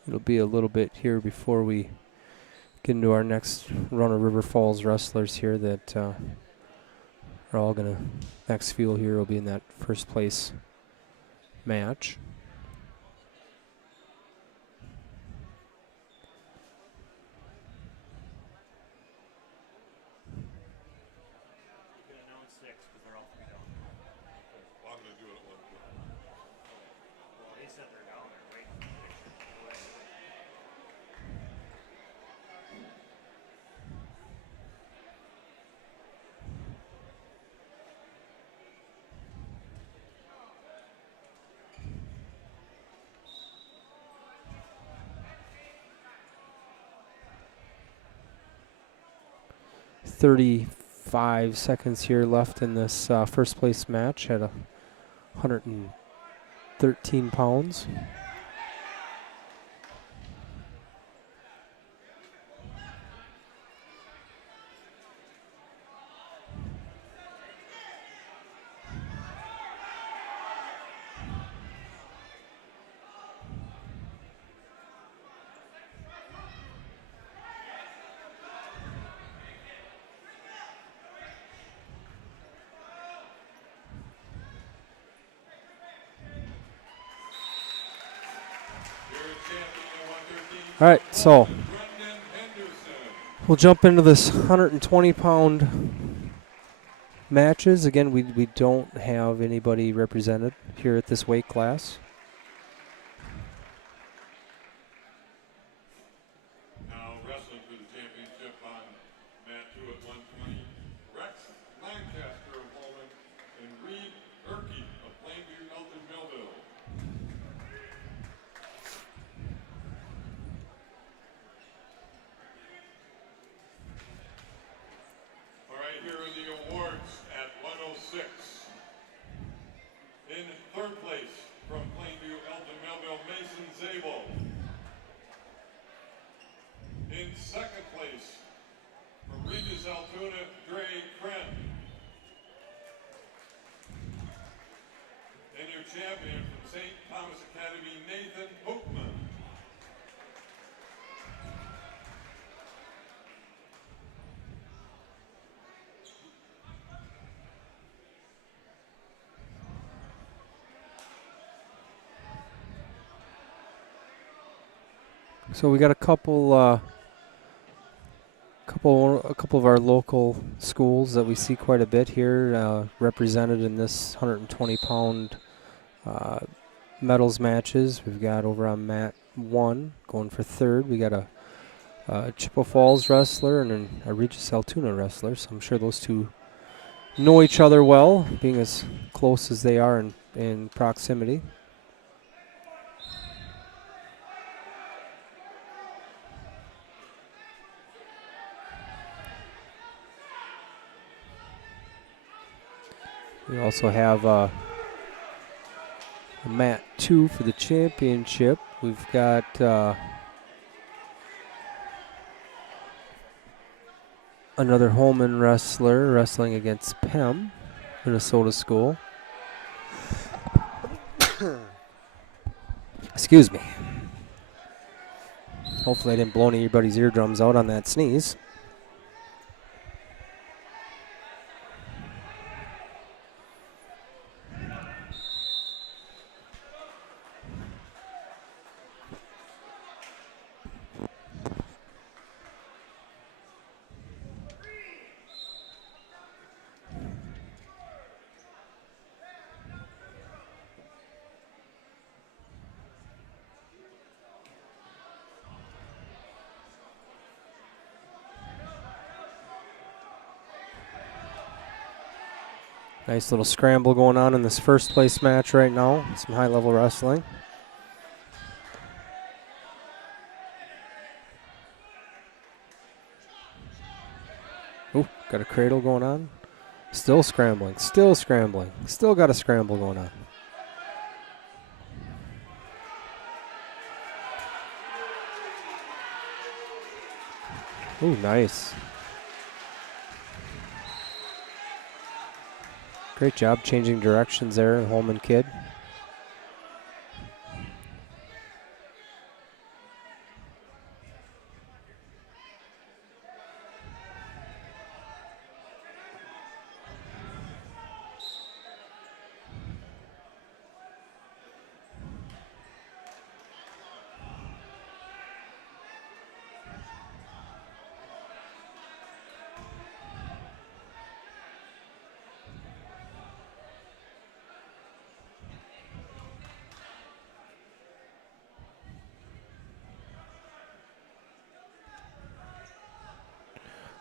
It'll be a little bit here before we get into our next run of River Falls wrestlers here that are all going to, next fuel here will be in that first place match. You can announce 6 because they're all 3 down. Well, I'm going to do it at one point. Well, they said they're down there waiting for the picture. .35 seconds here left in this first place match at 113 pounds. All right, so we'll jump into this 120-pound matches. Again, we don't have anybody represented here at this weight class. Now wrestling for the championship on mat 2 at 120, Rex Lancaster of Holmen and Reed Erkey of Plainview-Elgin-Millville. All right, here are the awards at 106. In third place from Plainview-Elgin-Millville, Mason Zabel. In second place from Regis Altoona, Dre Kren. And your champion from St. Thomas Academy, Nathan Hoopman. So we got a couple of our local schools that we see quite a bit here represented in this 120-pound medals matches. We've got over on mat 1 going for third. We got a Chippewa Falls wrestler and then a Regis Altoona wrestler. So I'm sure those two know each other well, being as close as they are in proximity. We also have a mat 2 for the championship. We've got another Holmen wrestler wrestling against Pem, Minnesota school. Excuse me. Hopefully I didn't blow anybody's eardrums out on that sneeze. Nice little scramble going on in this first place match right now. Some high level wrestling. Ooh, got a cradle going on. Still scrambling, still scrambling. Still got a scramble going on. Ooh, nice. Great job changing directions there, the Holmen kid.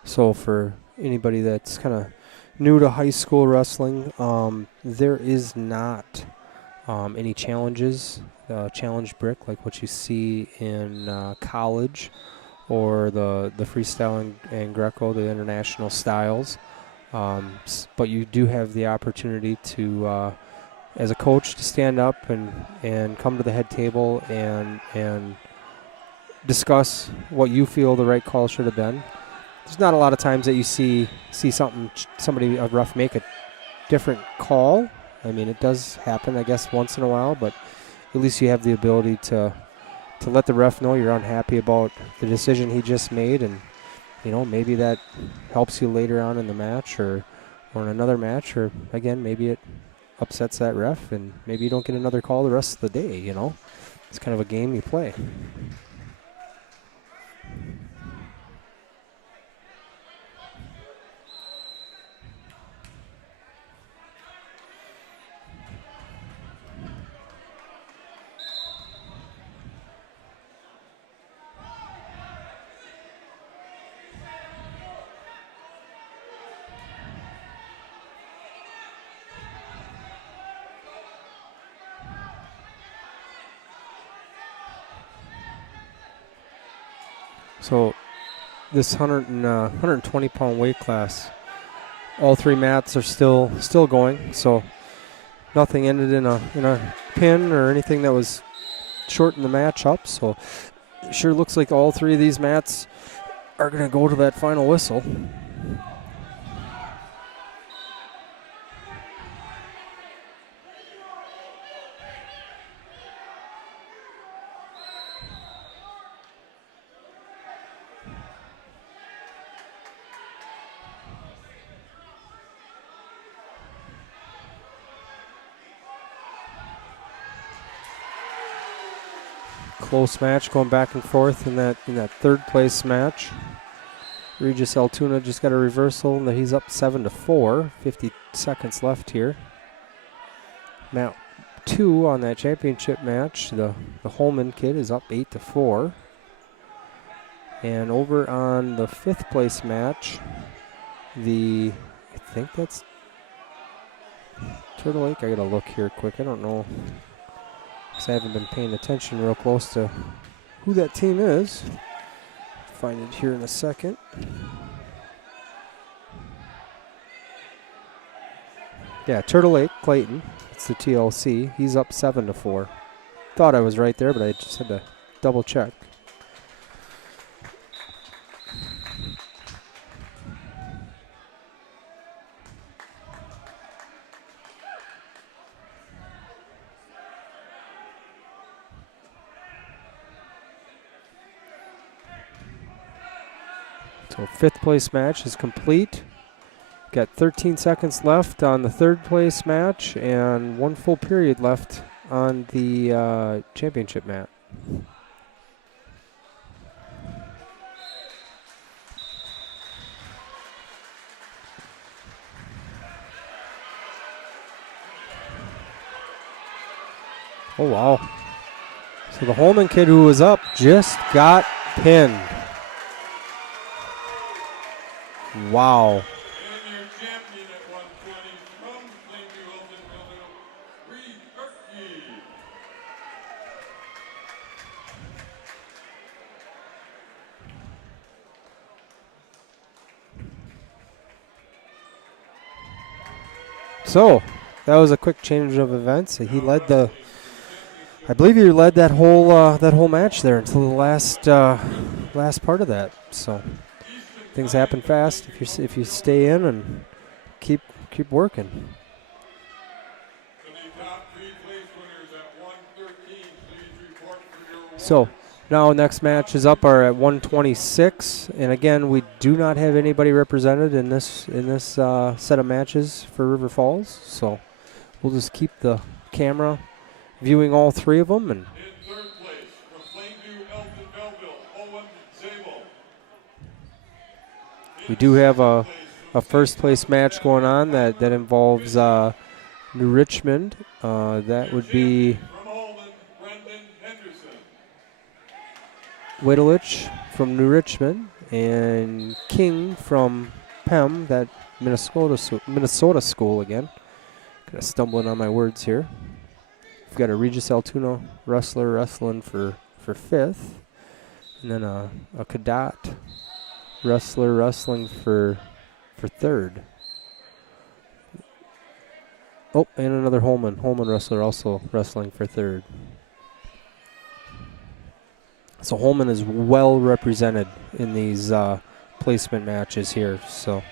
So for anybody that's kind of new to high school wrestling, there is not any challenges, challenge brick like what you see in college or the freestyle and Greco, the international styles. But you do have the opportunity to, as a coach, to stand up and come to the head table and discuss what you feel the right call should have been. There's not a lot of times that you see somebody, a ref, make a different call. I mean, it does happen, I guess, once in a while, but at least you have the ability to let the ref know you're unhappy about the decision he just made, and maybe that helps you later on in the match or in another match, or again, maybe it upsets that ref and maybe you don't get another call the rest of the day. It's kind of a game you play. So this 120-pound weight class, all three mats are still going. So nothing ended in a pin or anything that was shorten the match up. So it sure looks like all three of these mats are going to go to that final whistle. Close match going back and forth in that third place match. Regis Altoona just got a reversal and he's up 7-4. 50 seconds left here. Mat 2 on that championship match. The Holmen kid is up 8-4. And over on the 5th place match, I think that's Turtle Lake. I gotta look here quick. I don't know. I haven't been paying attention real close to who that team is. Find it here in a second. Yeah, Turtle Lake, Clayton. It's the TLC. He's up 7-4. Thought I was right there, but I just had to double check. So 5th place match is complete. Got 13 seconds left on the 3rd place match and 1 full period left on the championship mat. Oh, wow. So the Holmen kid who was up just got pinned. Wow. And your champion at 120 from Plainview-Elgin-Millville, Regis. So that was a quick change of events. He led I believe he led that whole match there until the last part of that. So things happen fast if you stay in and keep working. So now next matches up are at 126, and again we do not have anybody represented in this set of matches for River Falls. So we'll just keep the camera viewing all three of them. And In 3rd place from Plainview-Elgin-Millville, Owen Zabel. we do have a first place match going on that involves New Richmond. That would be From Holmen, Brendan Henderson. Whittelich from New Richmond And King from PEM, that Minnesota school again. Kind of stumbling on my words here. We've got a Regis Altoona wrestler wrestling for 5th. And then a Cadott wrestler wrestling for 3rd. Oh, and another Holmen wrestler also wrestling for 3rd. So Holmen is well represented in these placement matches here. So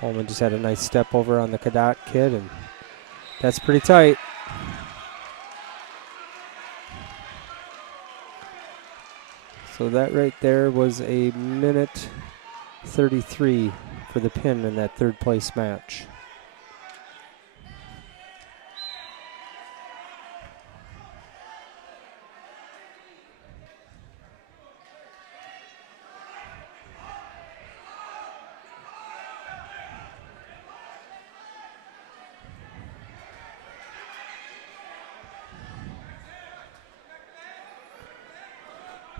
Holmen just had a nice step over on the Cadott kid, and that's pretty tight. So that right there was a minute 33 for the pin in that 3rd place match.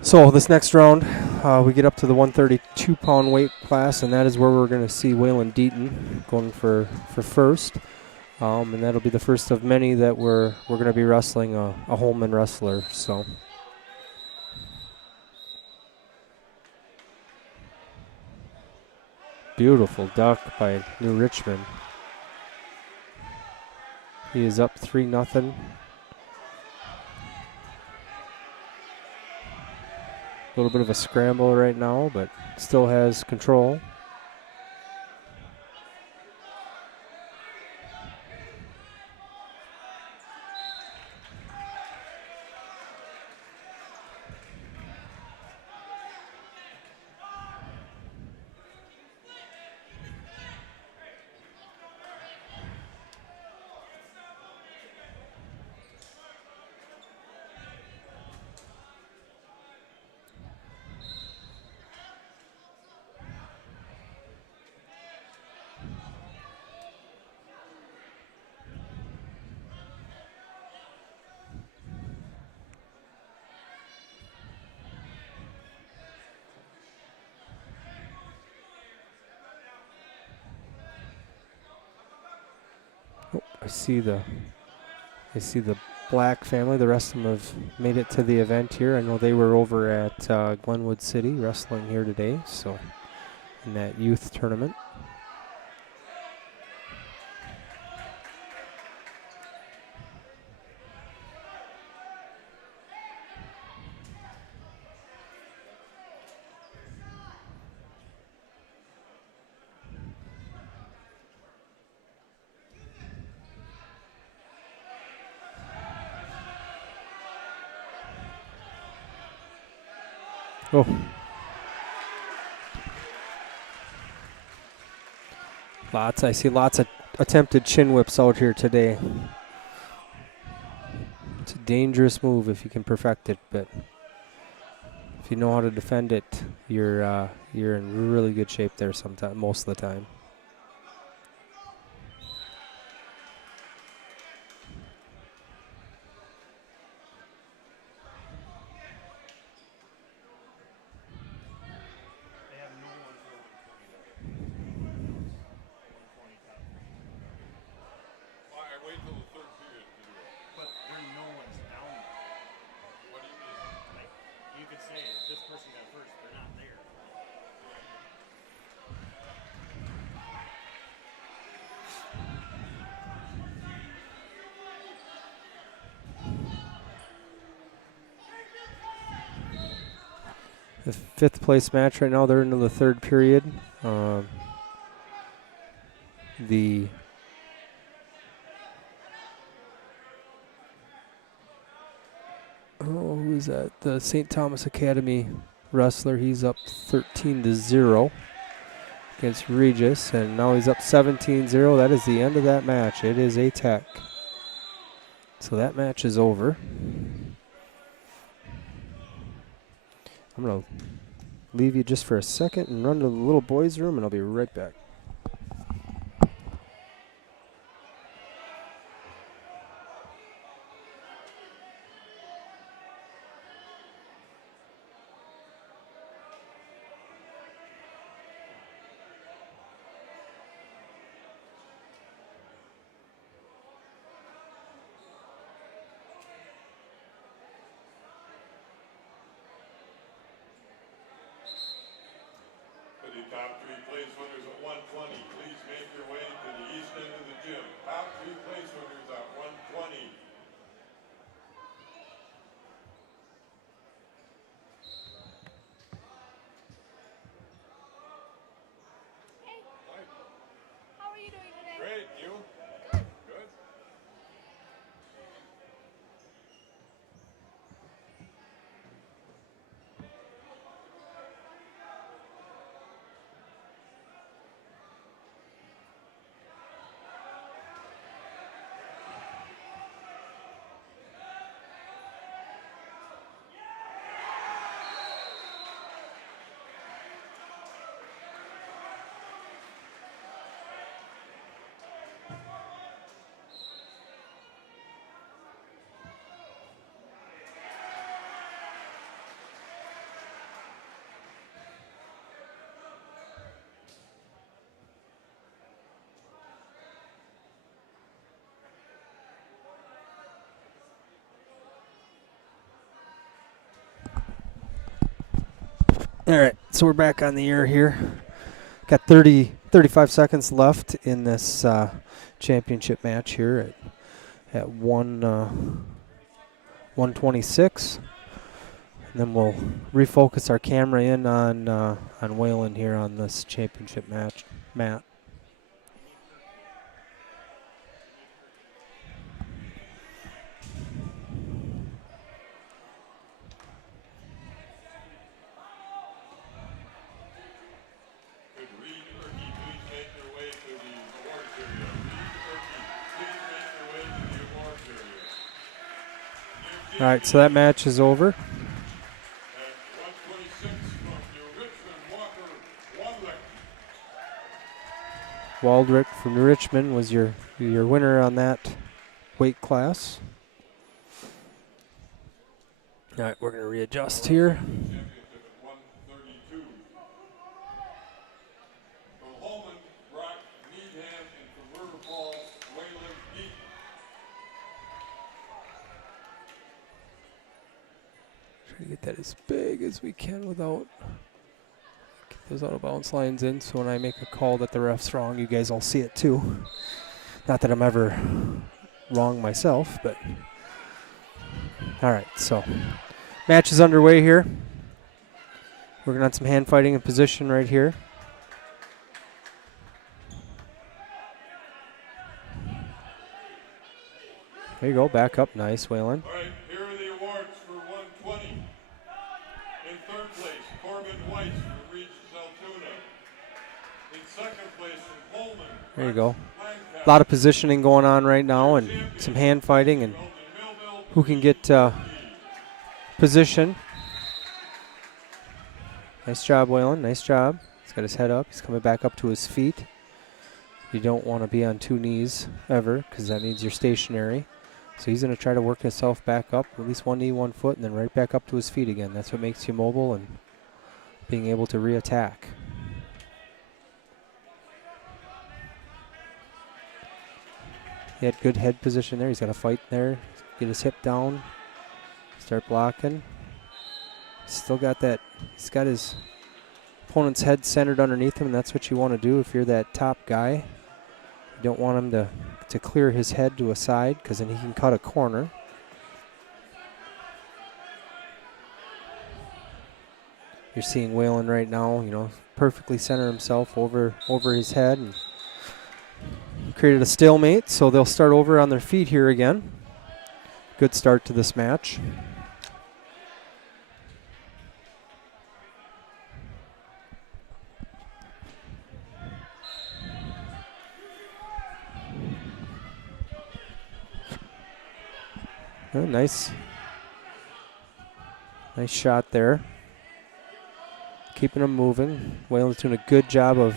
So this next round, we get up to the 132-pound weight class, and that is where we're going to see Waylon Deaton going for first. And that'll be the first of many that we're going to be wrestling a Holmen wrestler. So beautiful duck by New Richmond. He is up 3-0. A little bit of a scramble right now, but still has control. I see the Black family. The rest of them have made it to the event here. I know they were over at Glenwood City wrestling here today, so in that youth tournament. Oh. I see lots of attempted chin whips out here today. It's a dangerous move if you can perfect it, but if you know how to defend it, you're in really good shape there most of the time. The 5th place match right now, they're into the 3rd period. Who's that? The St. Thomas Academy wrestler. He's up 13-0 against Regis, and now he's up 17-0. That is the end of that match. It is a tech. So that match is over. I'm going to leave you just for a second and run to the little boys' room, and I'll be right back. Top three place winners at 120, please make your way to the east end of the gym. Top three place winners at 120. How are you doing today? Great, you? Good. Good. All right, so we're back on the air here. Got 35 seconds left in this championship match here at 126. And then we'll refocus our camera in on Whalen here on this championship match. Matt. All right, so that match is over. Waldrick from Richmond was your winner on that weight class. All right, we're going to readjust here. Try to get that as big as we can without get those out of bounds lines in, so when I make a call that the ref's wrong, you guys all see it too. Not that I'm ever wrong myself, but all right, so match is underway here. Working on some hand fighting in position right here. There you go, back up, nice, Whalen. All right, here are the awards for 120. In third place, Corbin Weiss from Regis, Altoona. In second place from Holmen. There you go. A lot of positioning going on right now and some hand fighting and who can get position. Nice job, Whalen, nice job. He's got his head up, he's coming back up to his feet. You don't want to be on two knees ever because that means you're stationary. So he's going to try to work himself back up, at least one knee, 1 foot, and then right back up to his feet again. That's what makes you mobile and being able to re-attack. He had good head position there. He's got to fight there, get his hip down, start blocking. Still got that, he's got his opponent's head centered underneath him, and that's what you want to do if you're that top guy. You don't want him to clear his head to a side because then he can cut a corner. You're seeing Whalen right now, you know, perfectly center himself over his head and created a stalemate, so they'll start over on their feet here again. Good start to this match. Oh, nice shot there. Keeping him moving. Whalen's doing a good job of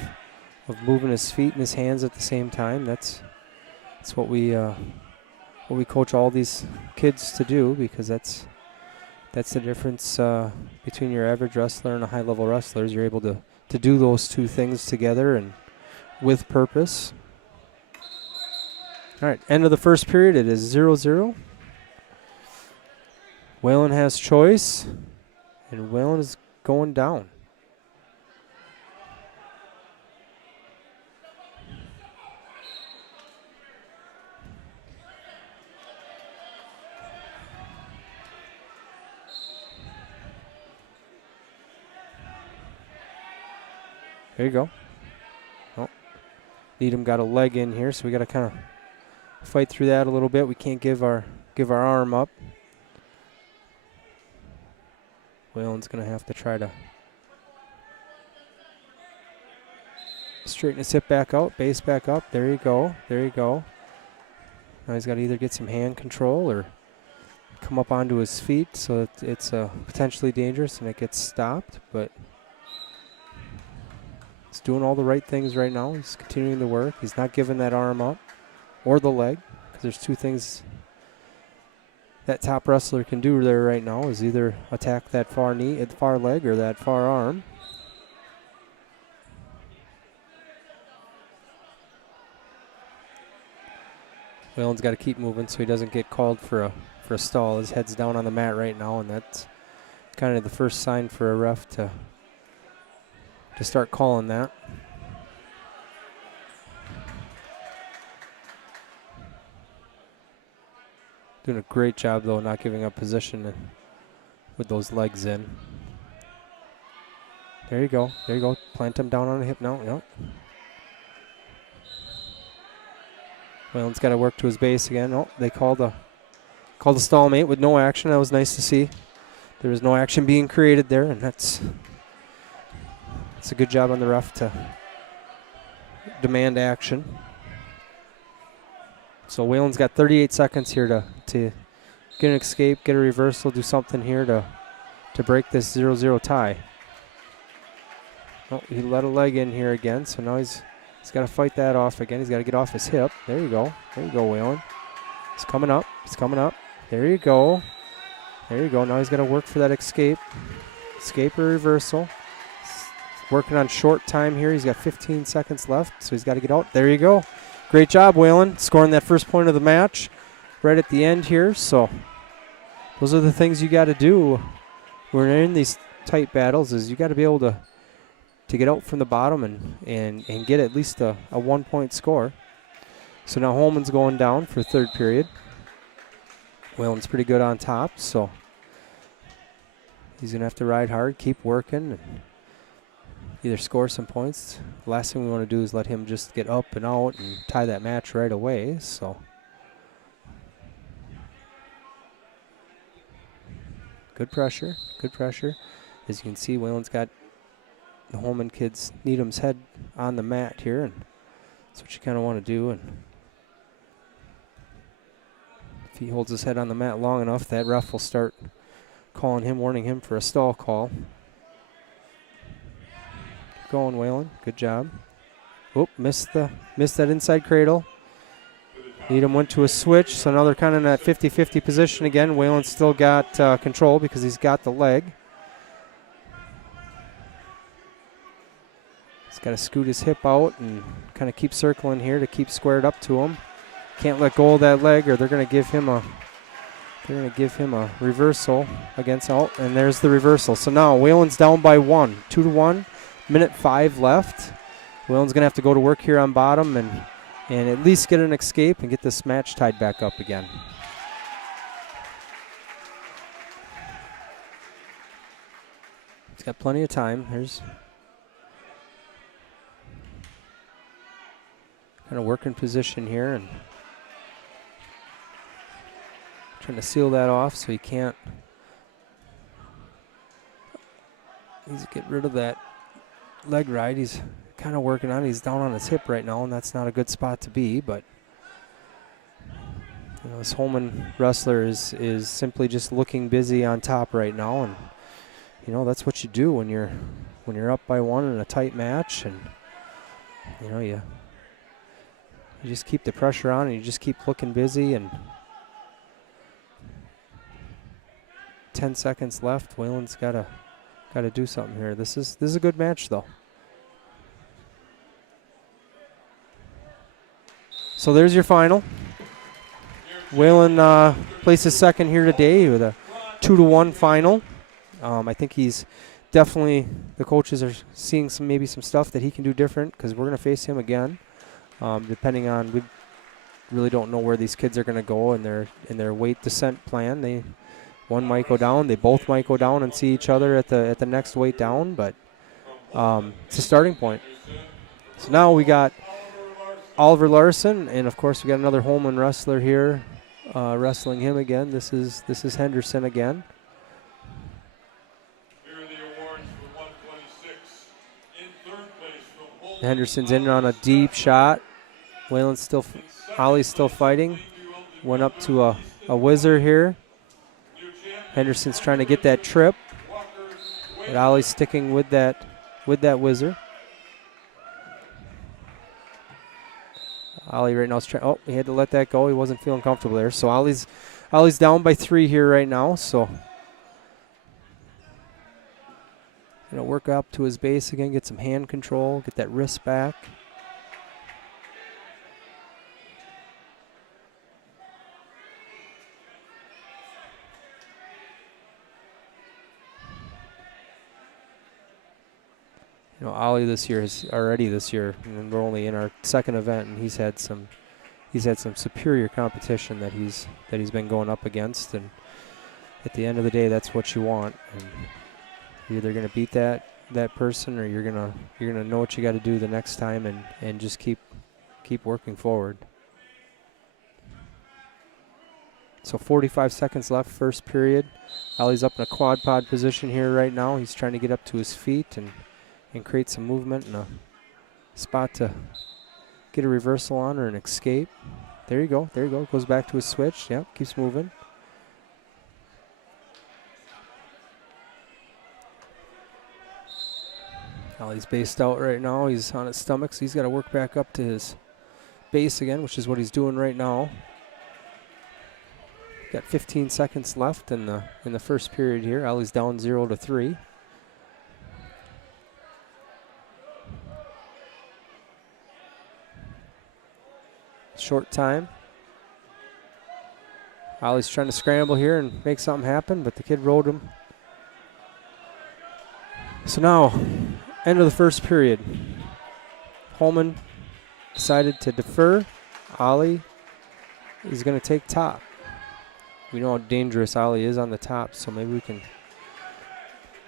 moving his feet and his hands at the same time. That's what we coach all these kids to do, because that's the difference between your average wrestler and a high-level wrestler. Is you're able to do those two things together and with purpose. All right, end of the first period. It is 0-0. Whalen has choice, and Whalen is going down. There you go. Oh, Needham got a leg in here, so we got to kind of fight through that a little bit. We can't give our arm up. Whalen's going to have to try to straighten his hip back out, base back up. There you go. There you go. Now he's got to either get some hand control or come up onto his feet, so it's potentially dangerous and it gets stopped, but he's doing all the right things right now. He's continuing to work. He's not giving that arm up or the leg, because there's two things that top wrestler can do there right now, is either attack that far knee, far leg, or that far arm. Whalen's got to keep moving so he doesn't get called for a stall. His head's down on the mat right now, and that's kind of the first sign for a ref to start calling that. Doing a great job, though, not giving up position with those legs in. There you go. There you go. Plant him down on the hip now. Yep. Whalen's got to work to his base again. Oh, they called the stalemate with no action. That was nice to see. There was no action being created there, and that's a good job on the ref to demand action. So Whalen's got 38 seconds here to get an escape, get a reversal, do something here to break this 0-0 tie. Oh, he let a leg in here again, so now he's got to fight that off again. He's got to get off his hip. There you go. There you go, Whalen. He's coming up. He's coming up. There you go. There you go. Now he's got to work for that escape. Escape or reversal. He's working on short time here. He's got 15 seconds left, so he's got to get out. There you go. Great job, Whalen, scoring that first point of the match right at the end here. So those are the things you got to do when you're in these tight battles, is you got to be able to get out from the bottom and get at least a 1-point score. So now Holmen's going down for third period. Whalen's pretty good on top, so he's going to have to ride hard, keep working, and either score some points. The last thing we want to do is let him just get up and out and tie that match right away. So good pressure, good pressure. As you can see, Whalen's got the Holmen kids, Needham's head on the mat here, and that's what you kind of want to do. And if he holds his head on the mat long enough, that ref will start calling him, warning him for a stall call. Keep going, Whalen. Good job. Oop, missed that inside cradle. Needham went to a switch, so now they're kind of in that 50-50 position again. Whalen's still got control because he's got the leg. He's got to scoot his hip out and kind of keep circling here to keep squared up to him. Can't let go of that leg, or they're going to give him a reversal against out, and there's the reversal. So now Whalen's down by 1, 2-1, minute 5 left. Whalen's going to have to go to work here on bottom and at least get an escape and get this match tied back up again. He's got plenty of time. Here's kind of working position here and trying to seal that off so he can't. Needs to get rid of that leg ride. He's kind of working on it. He's down on his hip right now, and that's not a good spot to be, but you know, this Holmen wrestler is simply just looking busy on top right now, and you know, that's what you do when you're up by 1 in a tight match, and you know, you just keep the pressure on and you just keep looking busy. And 10 seconds left. Whalen's got to do something here. This is a good match though. So there's your final. Whalen places second here today with a 2-1 final. I think he's definitely, the coaches are seeing maybe some stuff that he can do different, because we're going to face him again. Depending on, we really don't know where these kids are going to go in their weight descent plan. One might go down, they both might go down and see each other at the next weight down, but it's a starting point. So now we got Oliver Larson, and of course we got another Holmen wrestler here, wrestling him again. This is Henderson again. Here are the awards for 126. In third place from Holmen, Henderson's in on a deep shot. Whalen's still, Ollie's still fighting. Went up to a whizzer here. Henderson's trying to get that trip, but Ollie's sticking with that whizzer. Ollie right now is trying. Oh, he had to let that go. He wasn't feeling comfortable there. So Ollie's down by 3 here right now. So work up to his base again, get some hand control, get that wrist back. Ollie this year and we're only in our second event, and he's had some superior competition that he's been going up against, and at the end of the day, that's what you want. And you're either going to beat that person, or you're gonna know what you got to do the next time, and just keep working forward. So 45 seconds left, first period. Ollie's up in a quad pod position here right now. He's trying to get up to his feet and create some movement and a spot to get a reversal on or an escape. There you go. Goes back to his switch. Yep, keeps moving. Ollie's based out right now. He's on his stomach, so he's got to work back up to his base again, which is what he's doing right now. Got 15 seconds left in the first period here. Ollie's down 0-3. Short time. Ollie's trying to scramble here and make something happen, but the kid rode him. So now, end of the first period. Holmen decided to defer. Ollie is going to take top. We know how dangerous Ollie is on the top, so maybe we can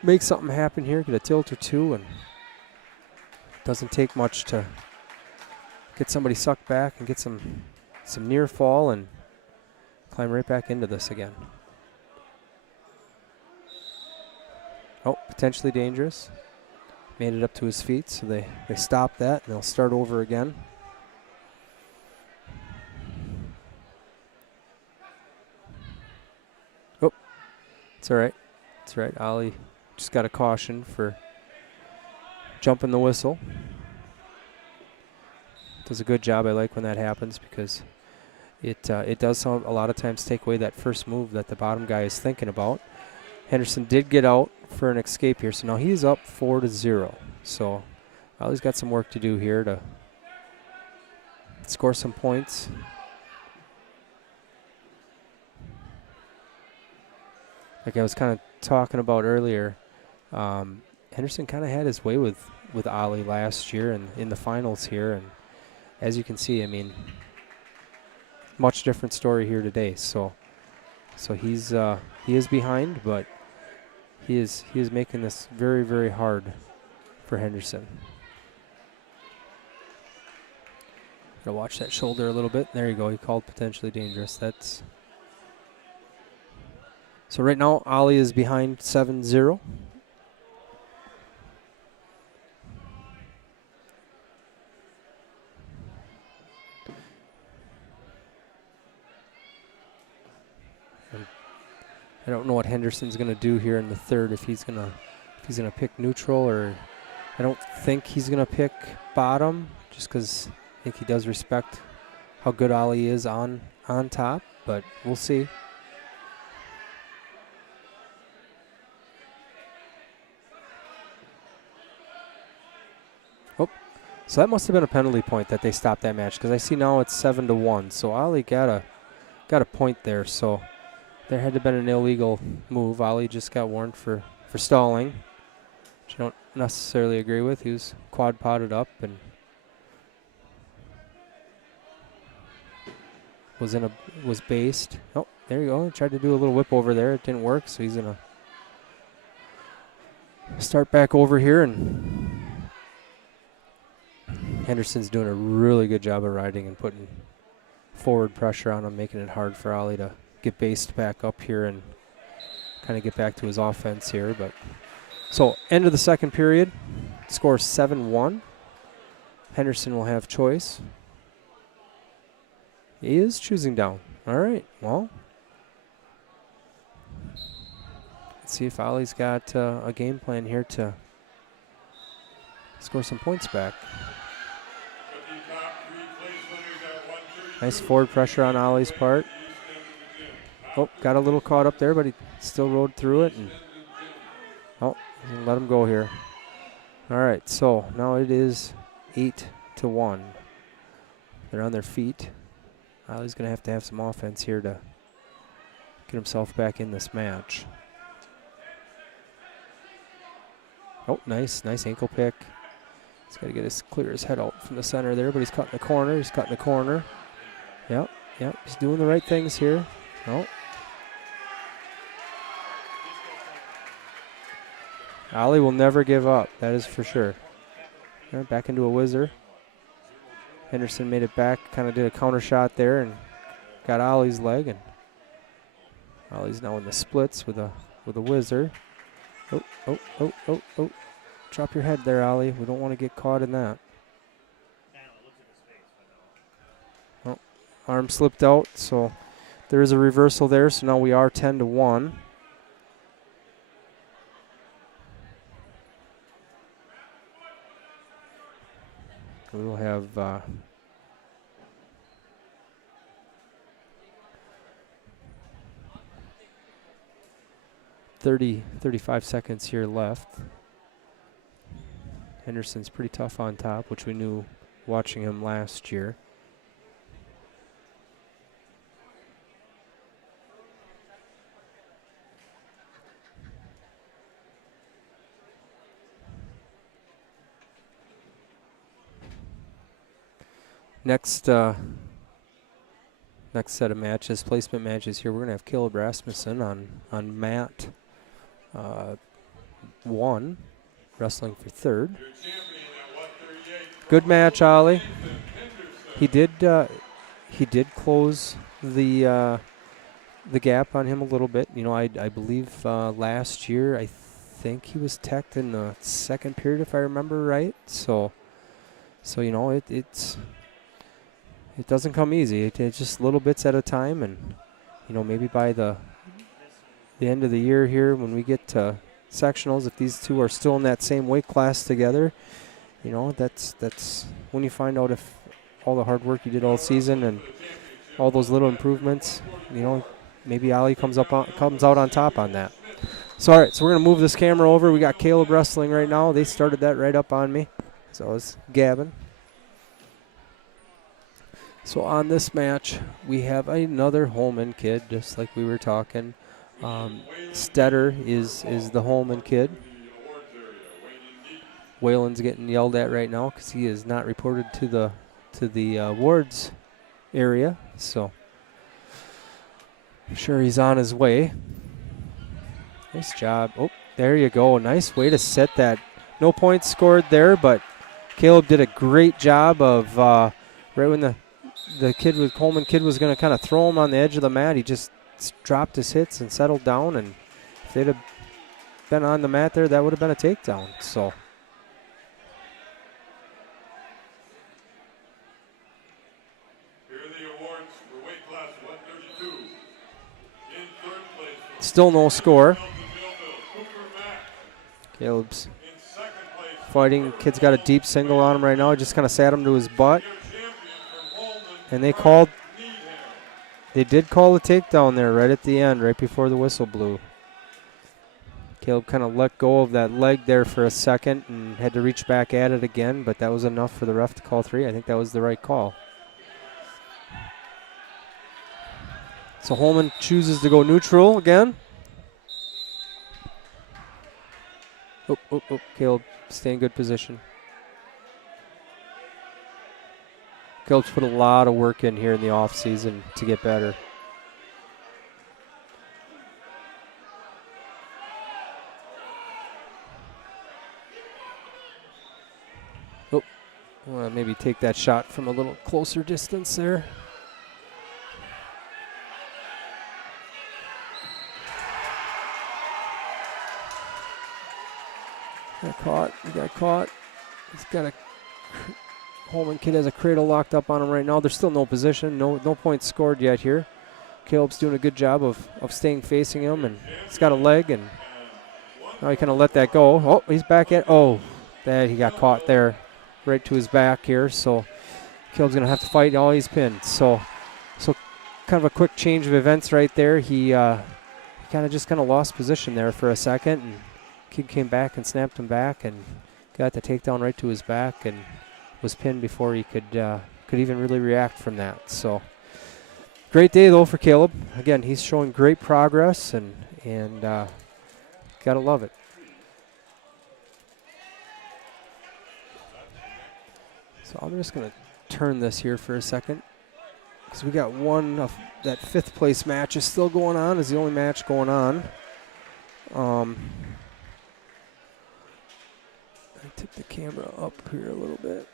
make something happen here, get a tilt or two, and it doesn't take much to get somebody sucked back and get some near fall and climb right back into this again. Oh, potentially dangerous. Made it up to his feet, so they stop that, and they'll start over again. Oh, it's all right. It's all right. Ollie just got a caution for jumping the whistle. Does a good job. I like when that happens, because it does a lot of times take away that first move that the bottom guy is thinking about. Henderson did get out for an escape here, so now he's up 4-0. So Ollie's got some work to do here to score some points. Like I was kind of talking about earlier, Henderson kind of had his way with Ollie last year and in the finals here, and as you can see, I mean, much different story here today. So he is behind, but he is making this very, very hard for Henderson. Gotta watch that shoulder a little bit. There you go. He called potentially dangerous. That's so right now Ollie is behind 7-0. I don't know what Henderson's going to do here in the third, if he's going to pick neutral, or I don't think he's going to pick bottom, just because I think he does respect how good Ollie is on top, but we'll see. Oh, so that must have been a penalty point that they stopped that match, because I see now it's 7-1. So Ollie got a point there. So there had to have been an illegal move. Ollie just got warned for stalling, which I don't necessarily agree with. He was quad potted up and was based. Oh, there you go. He tried to do a little whip over there. It didn't work, so he's gonna start back over here and Henderson's doing a really good job of riding and putting forward pressure on him, making it hard for Ollie to get based back up here and kind of get back to his offense here. But so end of the second period, score 7-1. Henderson will have choice. He is choosing down. All right, well, let's see if Ollie's got a game plan here to score some points back. Nice forward pressure on Ollie's part. Oh, got a little caught up there, but he still rode through it. And oh, let him go here. All right, so now it is 8-1. They're on their feet. Ollie's going to have some offense here to get himself back in this match. Oh, nice ankle pick. He's got to get clear his head out from the center there, but he's caught in the corner. Yep, he's doing the right things here. Oh. Ollie will never give up, that is for sure. All right, back into a whizzer. Henderson made it back, kind of did a counter shot there and got Ollie's leg, and Ollie's now in the splits with a whizzer. Oh. Drop your head there, Ollie. We don't want to get caught in that. Oh, arm slipped out, so there is a reversal there, so now we are 10-1. We will have 35 seconds here left. Henderson's pretty tough on top, which we knew watching him last year. Next set of matches, placement matches here, we're going to have Caleb Rasmussen on mat 1, wrestling for third. Good match, Ollie. He did close the gap on him a little bit. You know, I believe last year, I think he was teched in the second period, if I remember right. So you know, it doesn't come easy. It's just little bits at a time, and you know, maybe by the end of the year here, when we get to sectionals, if these two are still in that same weight class together, you know, that's when you find out if all the hard work you did all season and all those little improvements, you know, maybe Ollie comes out on top on that. So all right, so we're gonna move this camera over. We got Caleb wrestling right now. They started that right up on me, so it's Gavin. So on this match, we have another Holmen kid, just like we were talking. Stetter is the Holmen kid. Whalen's getting yelled at right now because he is not reported to the wards area. So I'm sure he's on his way. Nice job. Oh, there you go. Nice way to set that. No points scored there, but Caleb did a great job of right when the Holmen kid was going to kind of throw him on the edge of the mat, he just dropped his hits and settled down, and if they'd have been on the mat there, that would have been a takedown. So here are the awards for weight class 132. In third place, still no score. Caleb's fighting. Kid's got a deep single on him right now. He just kind of sat him to his butt. And they did call a takedown there right at the end, right before the whistle blew. Caleb kind of let go of that leg there for a second and had to reach back at it again, but that was enough for the ref to call 3. I think that was the right call. So Holmen chooses to go neutral again. Oh, Caleb, stay in good position. Caleb's put a lot of work in here in the off season to get better. Oh, Maybe take that shot from a little closer distance there. Got caught. He got caught. He's got a Holmen kid has a cradle locked up on him right now. There's still no position. No points scored yet here. Caleb's doing a good job of staying facing him, and he's got a leg, and now he kind of let that go. Oh, he's back at. Oh, that he got caught there, right to his back here. So Caleb's gonna have to fight all these pins. So kind of a quick change of events right there. He kind of lost position there for a second, and kid came back and snapped him back and got the takedown right to his back and was pinned before he could even really react from that. So great day though for Caleb. Again, he's showing great progress and gotta love it. So I'm just gonna turn this here for a second because we got one of that 5th place match is still going on. Is the only match going on. I tip the camera up here a little bit.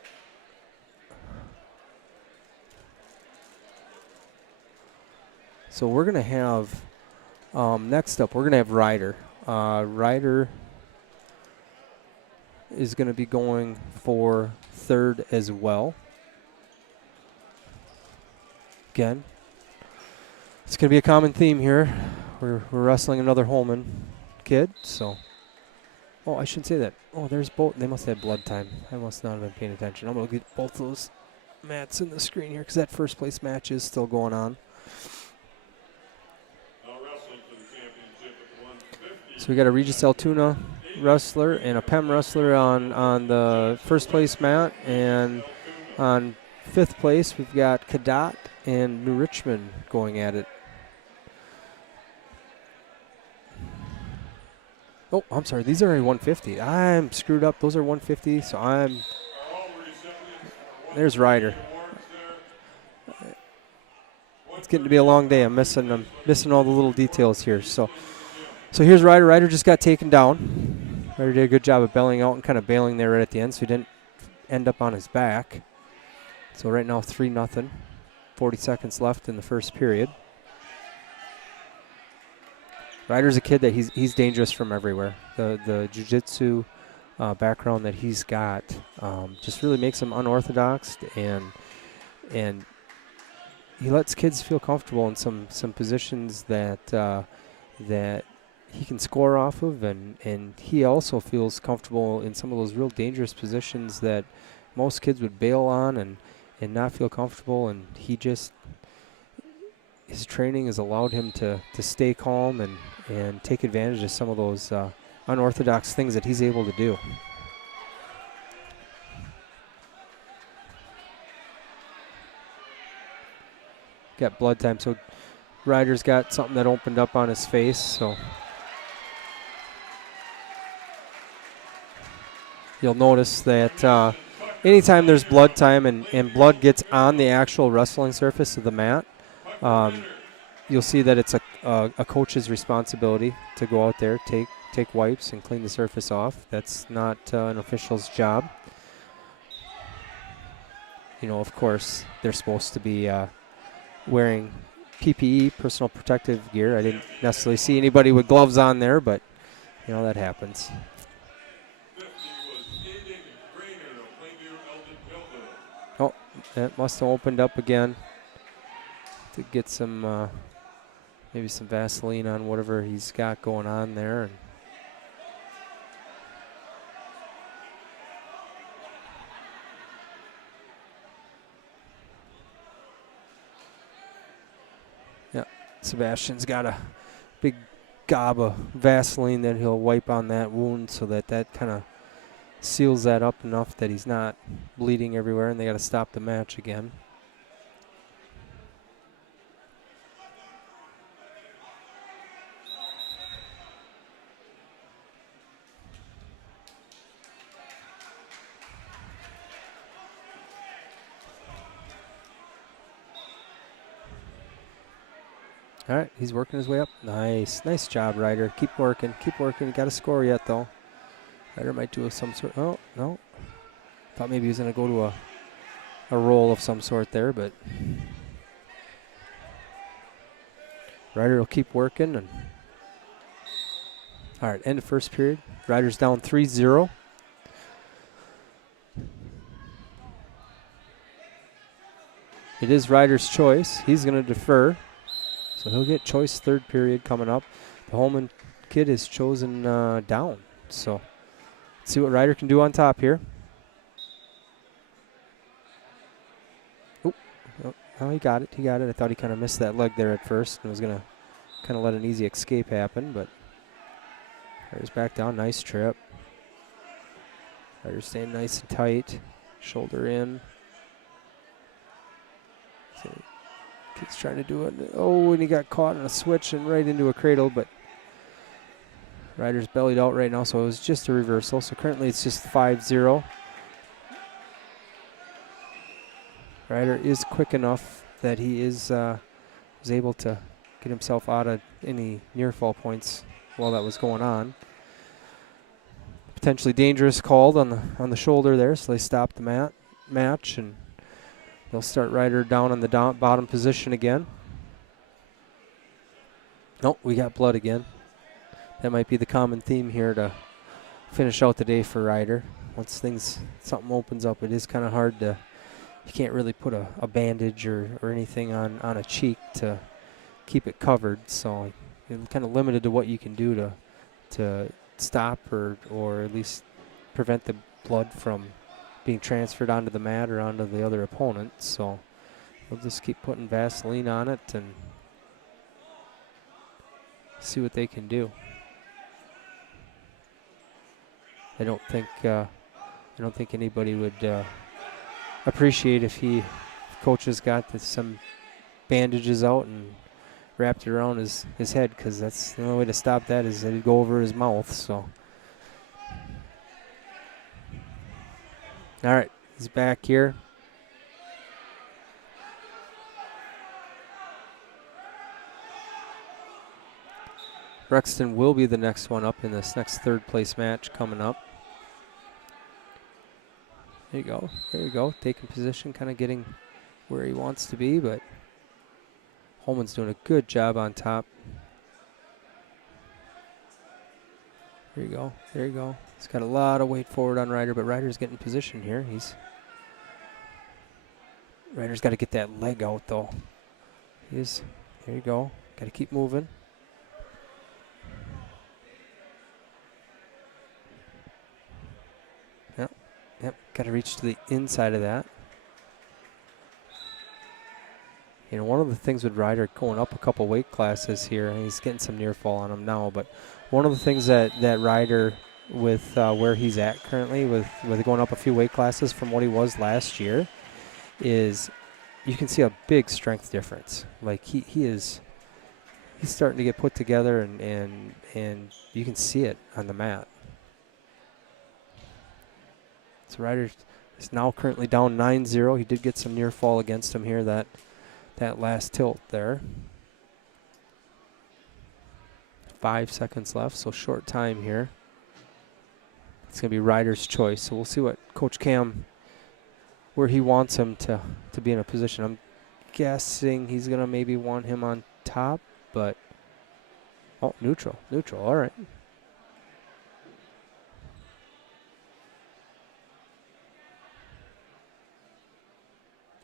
So we're going to have, next up, we're going to have Ryder. Ryder is going to be going for 3rd as well. Again, it's going to be a common theme here. We're wrestling another Holmen kid, so. Oh, I shouldn't say that. Oh, there's both. They must have blood time. I must not have been paying attention. I'm going to get both those mats in the screen here because that 1st place match is still going on. So we got a Regis Altoona wrestler and a PEM wrestler on the 1st place mat, and on 5th place we've got Cadott and New Richmond going at it. Oh, I'm sorry. These are already 150. I'm screwed up. Those are 150. So there's Ryder. It's getting to be a long day. I'm missing all the little details here. So here's Ryder. Ryder just got taken down. Ryder did a good job of bailing out and kind of bailing there right at the end, so he didn't end up on his back. So right now 3-0. 40 seconds left in the 1st period. Ryder's a kid that he's dangerous from everywhere. The jiu-jitsu background that he's got just really makes him unorthodox, and he lets kids feel comfortable in some positions that he can score off of, and he also feels comfortable in some of those real dangerous positions that most kids would bail on and not feel comfortable, and his training has allowed him to stay calm and take advantage of some of those unorthodox things that he's able to do. Got blood time, so Ryder's got something that opened up on his face, so you'll notice that anytime there's blood time and blood gets on the actual wrestling surface of the mat, you'll see that it's a coach's responsibility to go out there, take wipes and clean the surface off. That's not an official's job. You know, of course, they're supposed to be wearing PPE, personal protective gear. I didn't necessarily see anybody with gloves on there, but, you know, that happens. Oh, that must have opened up again to get some, maybe some Vaseline on whatever he's got going on there. And yeah, Sebastian's got a big gob of Vaseline that he'll wipe on that wound so that kind of seals that up enough that he's not bleeding everywhere, and they got to stop the match again. All right, he's working his way up. Nice job, Ryder. Keep working. You got to score yet, though. Ryder might do some sort. Oh no, Thought maybe he was going to go to a roll of some sort there, but Ryder will keep working. And all right, end of first period. Ryder's down 3-0. It is Ryder's choice. He's going to defer, so he'll get choice third period coming up. The Holmen kid is chosen down, so let's see what Ryder can do on top here. Oh, he got it. He got it. I thought he kind of missed that leg there at first and was going to kind of let an easy escape happen, but Ryder's back down. Nice trip. Ryder's staying nice and tight. Shoulder in. So kid's trying to do it. Oh, and he got caught in a switch and right into a cradle, but Ryder's bellied out right now, so it was just a reversal. So currently it's just 5-0. Ryder is quick enough that he is was able to get himself out of any near fall points while that was going on. Potentially dangerous called on the shoulder there, so they stopped the match, and they'll start Ryder down on the bottom position again. Nope, we got blood again. That might be the common theme here to finish out the day for Ryder. Once something opens up, it is kind of hard to. You can't really put a bandage or anything on a cheek to keep it covered, so you're kind of limited to what you can do to stop or at least prevent the blood from being transferred onto the mat or onto the other opponent. So we'll just keep putting Vaseline on it and see what they can do. I don't think anybody would appreciate if coaches got some bandages out and wrapped it around his head, because that's the only way to stop that is that it'd go over his mouth. So all right, he's back here. Rexton will be the next one up in this next third place match coming up. There you go. There you go. Taking position, kind of getting where he wants to be, but Holmen's doing a good job on top. There you go. There you go. He's got a lot of weight forward on Ryder, but Ryder's getting position here. Ryder's got to get that leg out, though. There you go. Got to keep moving. Yep, got to reach to the inside of that. You know, one of the things with Ryder going up a couple weight classes here, and he's getting some near fall on him now, but one of the things that Ryder, with where he's at currently, with going up a few weight classes from what he was last year, is you can see a big strength difference. Like he's starting to get put together, and you can see it on the mat. So Ryder is now currently down 9-0. He did get some near fall against him here that last tilt there. 5 seconds left, so short time here. It's going to be Ryder's choice. So we'll see what Coach Cam, where he wants him to be in a position. I'm guessing he's going to maybe want him on top, but neutral. All right.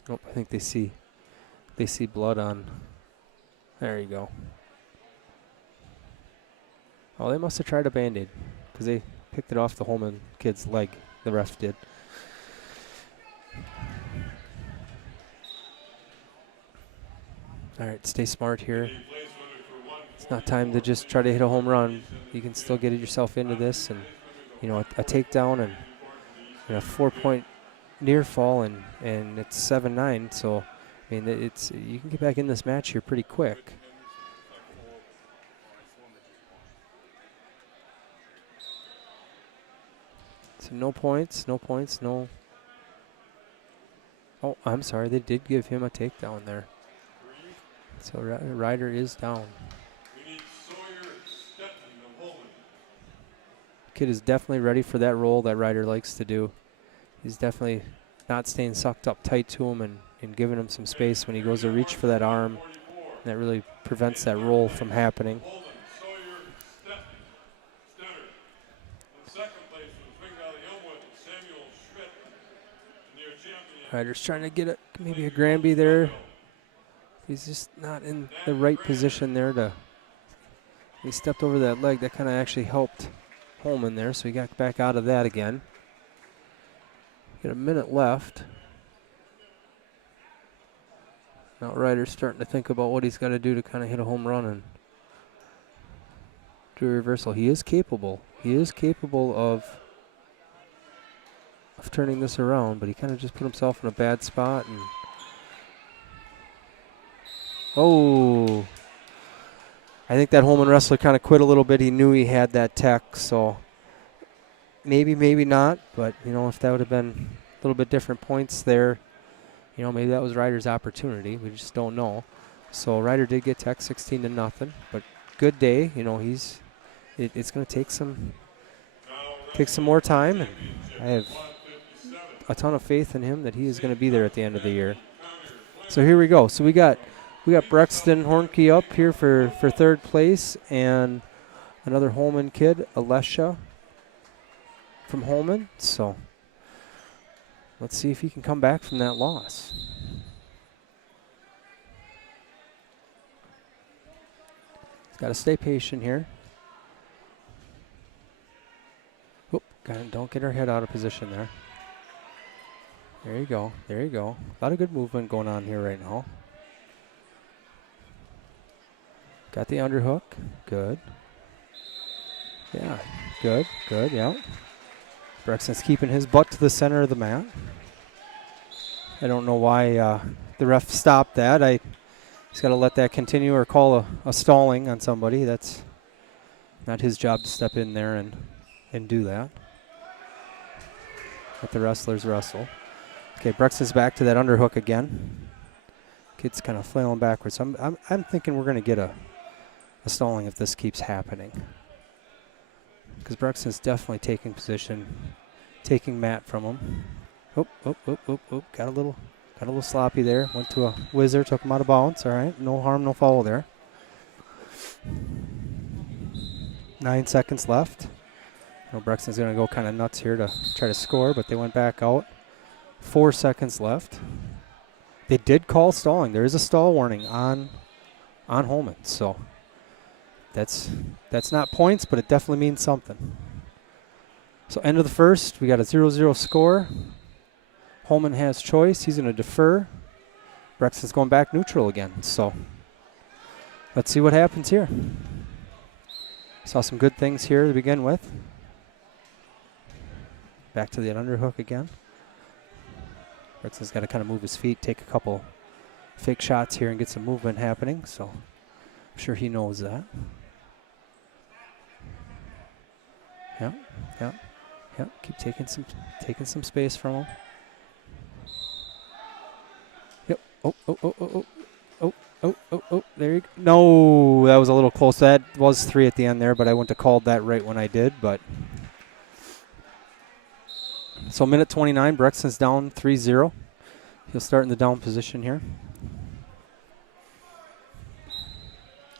Nope, I think they see blood on. There you go. Oh, they must have tried a Band-Aid because they picked it off the Holmen kid's leg. The ref did. All right, stay smart here. It's not time to just try to hit a home run. You can still get yourself into this, and a takedown and a 4-point near fall, and it's 7-9. So I mean, you can get back in this match here pretty quick. So no points. Oh, I'm sorry, they did give him a takedown there. So Ryder is down. Kid is definitely ready for that roll that Ryder likes to do. He's definitely not staying sucked up tight to him and giving him some space when he goes to reach for that arm. That really prevents that roll from happening. Ryder's trying to get maybe a Granby there. He's just not in the right position there to. He stepped over that leg. That kind of actually helped Holmen there, so he got back out of that again. Got a minute left. Now Ryder's starting to think about what he's got to do to kind of hit a home run and do a reversal. He is capable. He is capable of turning this around, but he kind of just put himself in a bad spot. And oh, I think that Holmen wrestler kind of quit a little bit. He knew he had that tech, so maybe, maybe not. But, you know, if that would have been a little bit different points there, you know, maybe that was Ryder's opportunity. We just don't know. So Ryder did get tech 16-0, but good day. You know, it's going to take some more time, and I have a ton of faith in him that he is going to be there at the end of the year. So here we go. So we got Brexton Hornke up here for third place, and another Holmen kid, Alessia from Holmen. So let's see if he can come back from that loss. He's got to stay patient here. Oop, don't get her head out of position there. There you go. There you go. A lot of good movement going on here right now. Got the underhook. Good. Yeah. Good. Good. Yeah. Brexton's keeping his butt to the center of the mat. I don't know why the ref stopped that. He's got to let that continue or call a stalling on somebody. That's not his job to step in there and do that. Let the wrestlers wrestle. Okay, Brexton's back to that underhook again. Kid's kind of flailing backwards. I'm thinking we're going to get a stalling if this keeps happening, because Brexton's definitely taking position, taking mat from him. Got a little sloppy there. Went to a whizzer, took him out of bounds. All right, no harm, no foul there. 9 seconds left. I know Brexton's going to go kind of nuts here to try to score, but they went back out. 4 seconds left. They did call stalling. There is a stall warning on Holmen, so that's not points, but it definitely means something. So end of the first, we got a 0-0 score. Holmen has choice. He's going to defer. Brexton's going back neutral again. So let's see what happens here. Saw some good things here to begin with. Back to the underhook again. Brexton's got to kind of move his feet, take a couple fake shots here and get some movement happening. So I'm sure he knows that. Yep. Keep taking some space from him. Yep. Oh. There you go. No, that was a little close. That was 3 at the end there, but I wouldn't have called that right when I did. But so minute 29, Brexton's down 3-0. He'll start in the down position here.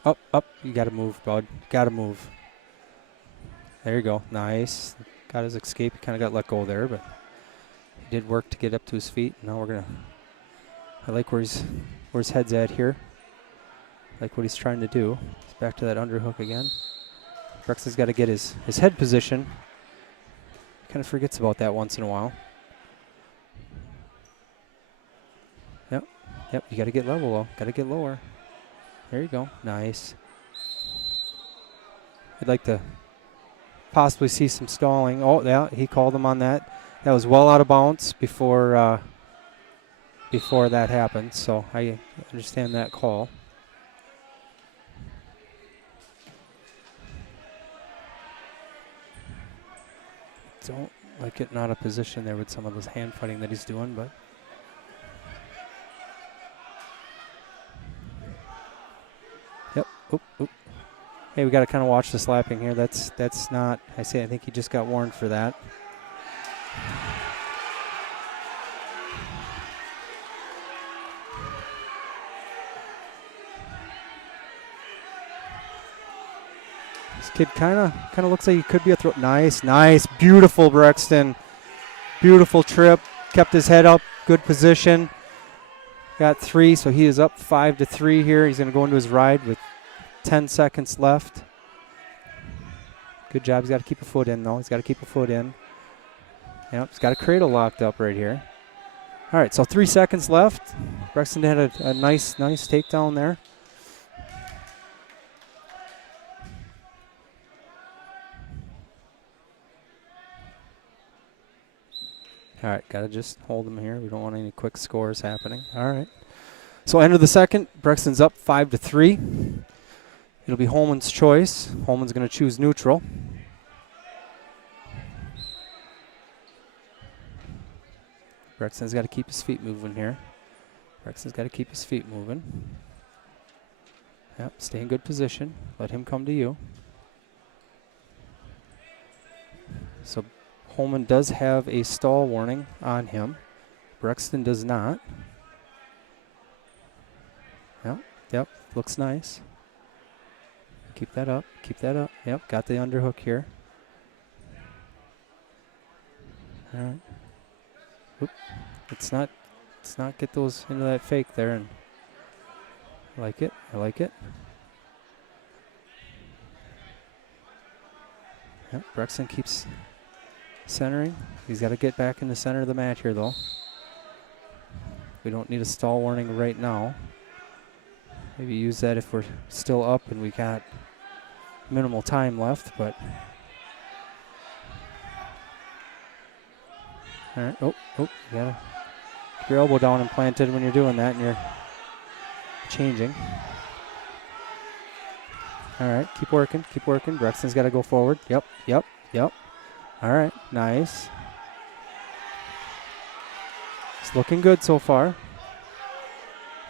Up. You got to move, bud. Got to move. There you go. Nice. Got his escape. He kind of got let go there, but he did work to get up to his feet. Now we're going to, I like where his head's at here. Like what he's trying to do. He's back to that underhook again. Brexton's got to get his head position. Kind of forgets about that once in a while. Yep, you got to get level though. Got to get lower. There you go. Nice. I'd like to possibly see some stalling. Oh, yeah, he called him on that. That was well out of bounds before that happened, so I understand that call. Don't like getting out of position there with some of this hand fighting that he's doing, but yep. Oop. Hey, we got to kind of watch the slapping here. That's not. I think he just got warned for that. This kid kind of looks like he could be a throw. Nice, beautiful Brexton. Beautiful trip. Kept his head up. Good position. Got 3, so he is up 5-3 here. He's going to go into his ride with 10 seconds left. Good job. He's got to keep a foot in, though. He's got to keep a foot in. Yep, he's got a cradle locked up right here. All right, so 3 seconds left. Brexton had a nice takedown there. All right, got to just hold him here. We don't want any quick scores happening. All right. So end of the second, Brexton's up 5-3. It'll be Holmen's choice. Holmen's going to choose neutral. Brexton's got to keep his feet moving here. Brexton's got to keep his feet moving. Yep, stay in good position. Let him come to you. So Holmen does have a stall warning on him. Brexton does not. Yep, looks nice. Keep that up, Yep, got the underhook here. All right. Oop. Let's not get those into that fake there. And I like it. Yep, Brexton keeps centering. He's got to get back in the center of the mat here, though. We don't need a stall warning right now. Maybe use that if we're still up and we got minimal time left, but. All right, you gotta keep your elbow down and planted when you're doing that and you're changing. All right, keep working. Brexton's got to go forward. Yep. All right, nice. It's looking good so far.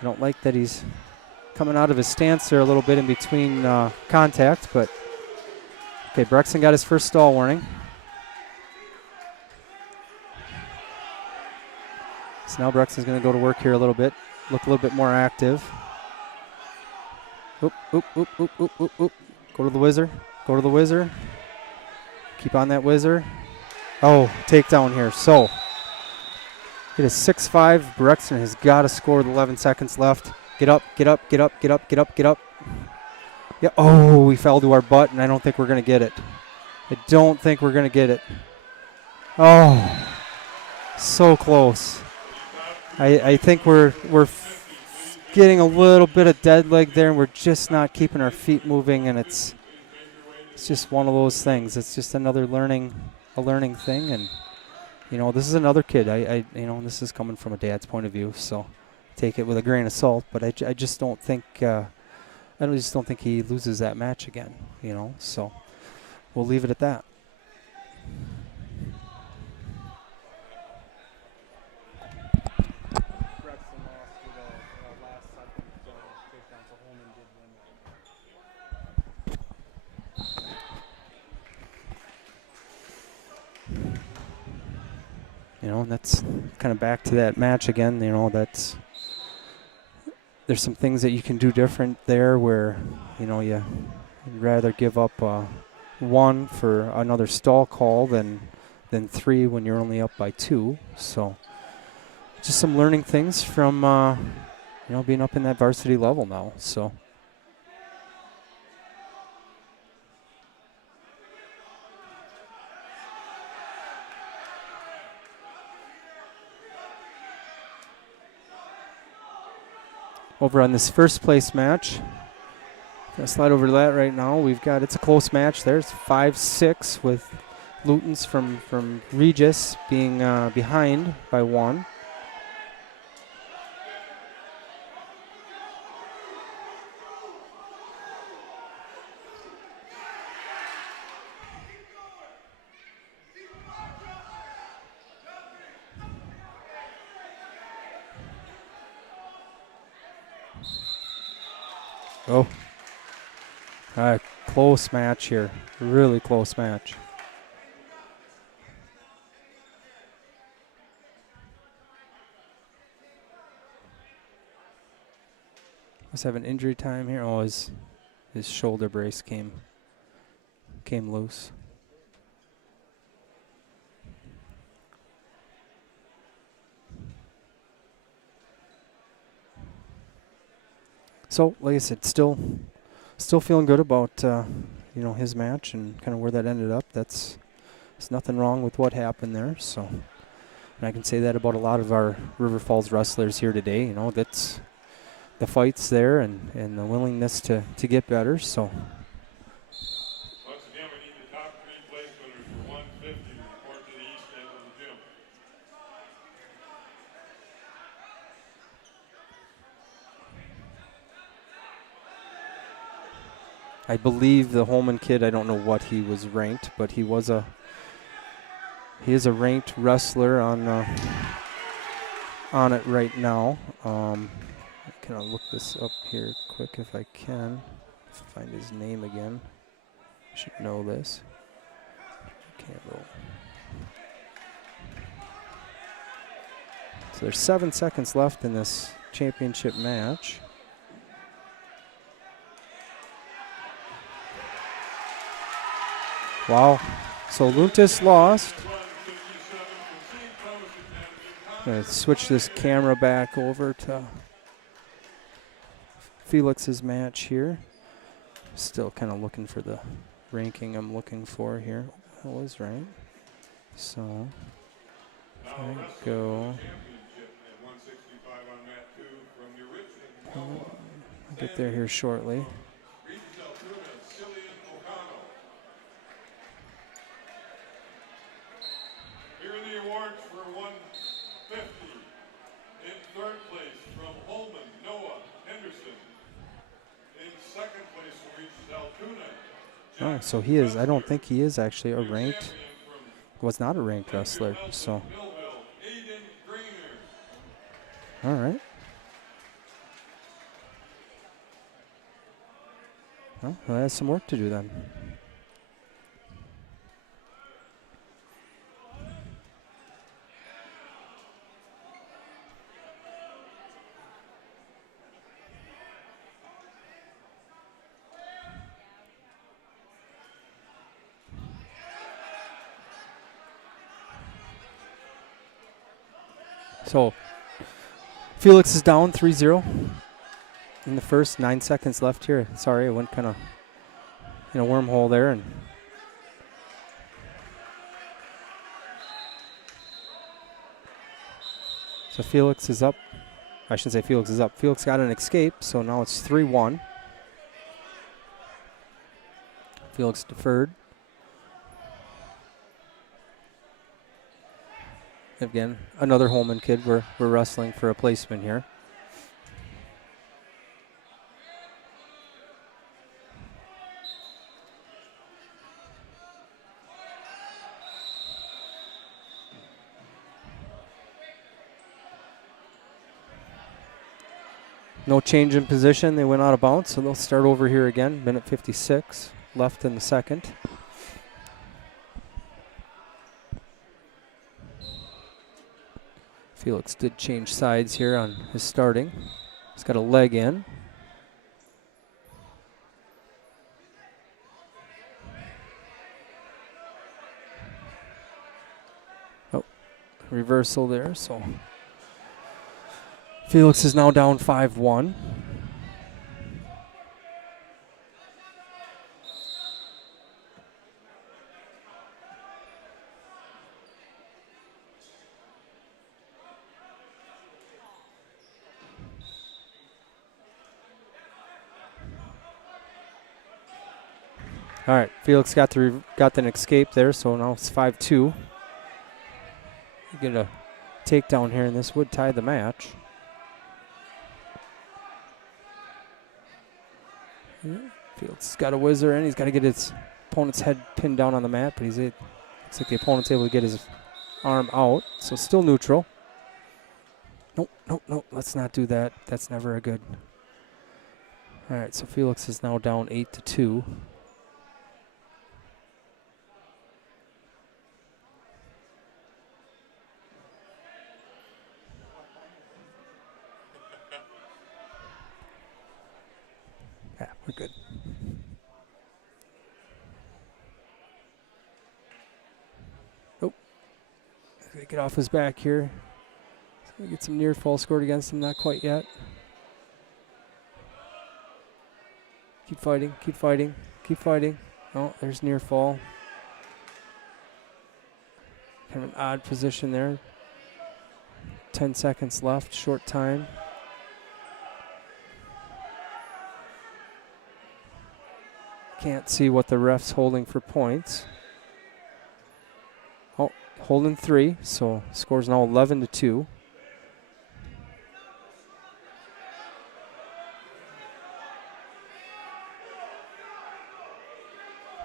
I don't like that he's coming out of his stance there a little bit in between contact, but okay, Brexton got his first stall warning. So now Brexton's going to go to work here a little bit, look a little bit more active. Oop. Go to the whizzer. Keep on that whizzer. Oh, takedown here. So it is 6-5. Brexton has got to score with 11 seconds left. Get up. Yeah, oh, we fell to our butt, and I don't think we're going to get it. Oh, so close. I think we're getting a little bit of dead leg there, and we're just not keeping our feet moving, and it's just one of those things. It's just another learning thing, and this is another kid. This is coming from a dad's point of view, so take it with a grain of salt. But I just don't think he loses that match again. So we'll leave it at that. And that's kind of back to that match again. There's some things that you can do different there where, you'd rather give up 1 for another stall call than 3 when you're only up by 2. So just some learning things from, being up in that varsity level now. So. Over on this first place match, gonna slide over to that right now. It's a close match there. It's 5-6 with Lutens from Regis being behind by 1. Oh, all right, close match here. Really close match. Must have an injury time here. Oh, his shoulder brace came came loose. So, like I said, still feeling good about his match and kind of where that ended up. There's nothing wrong with what happened there. So, and I can say that about a lot of our River Falls wrestlers here today. You know, that's the fight's there and the willingness to get better. So. Once again, we need the top 3 place winners for 150 to report to the east end of the gym. I believe the Holmen kid, I don't know what he was ranked, but he is a ranked wrestler on it right now. Can I look this up here quick if I can? Find his name again. I should know this. Campbell. So there's 7 seconds left in this championship match. Wow. So Luntis lost. I'm going to switch this camera back over to Felix's match here. Still kind of looking for the ranking I'm looking for here. I was right. So, if I go. I'll get there here shortly. Here are the awards for 150. In third place from Holmen, Noah Henderson. In second place from Regis Altoona. Oh, so he is. I don't think he is actually a ranked. Was not a ranked wrestler. So. All right. Well, he has some work to do then. So, Felix is down 3-0 in the first. 9 seconds left here. Sorry, I went kind of in a wormhole there. And so Felix is up. I shouldn't say Felix is up. Felix got an escape, so now it's 3-1. Felix deferred. Again, another Holmen kid. We're wrestling for a placement here. No change in position. They went out of bounds, so they'll start over here again. Minute 56 left in the second. Felix did change sides here on his starting. He's got a leg in. Oh, reversal there, so Felix is now down 5-1. All right, Felix got an escape there, so now it's 5-2. You get a takedown here, and this would tie the match. Felix got a whizzer in. He's got to get his opponent's head pinned down on the mat, but looks like the opponent's able to get his arm out, so still neutral. Nope, let's not do that. That's never a good. All right, so Felix is now down 8-2. Yeah, we're good. get off his back here. Get some near fall scored against him, not quite yet. Keep fighting, keep fighting, keep fighting. Oh, there's near fall. Kind of an odd position there. 10 seconds left, short time. Can't see what the ref's holding for points. Oh, holding 3, so score's now 11-2.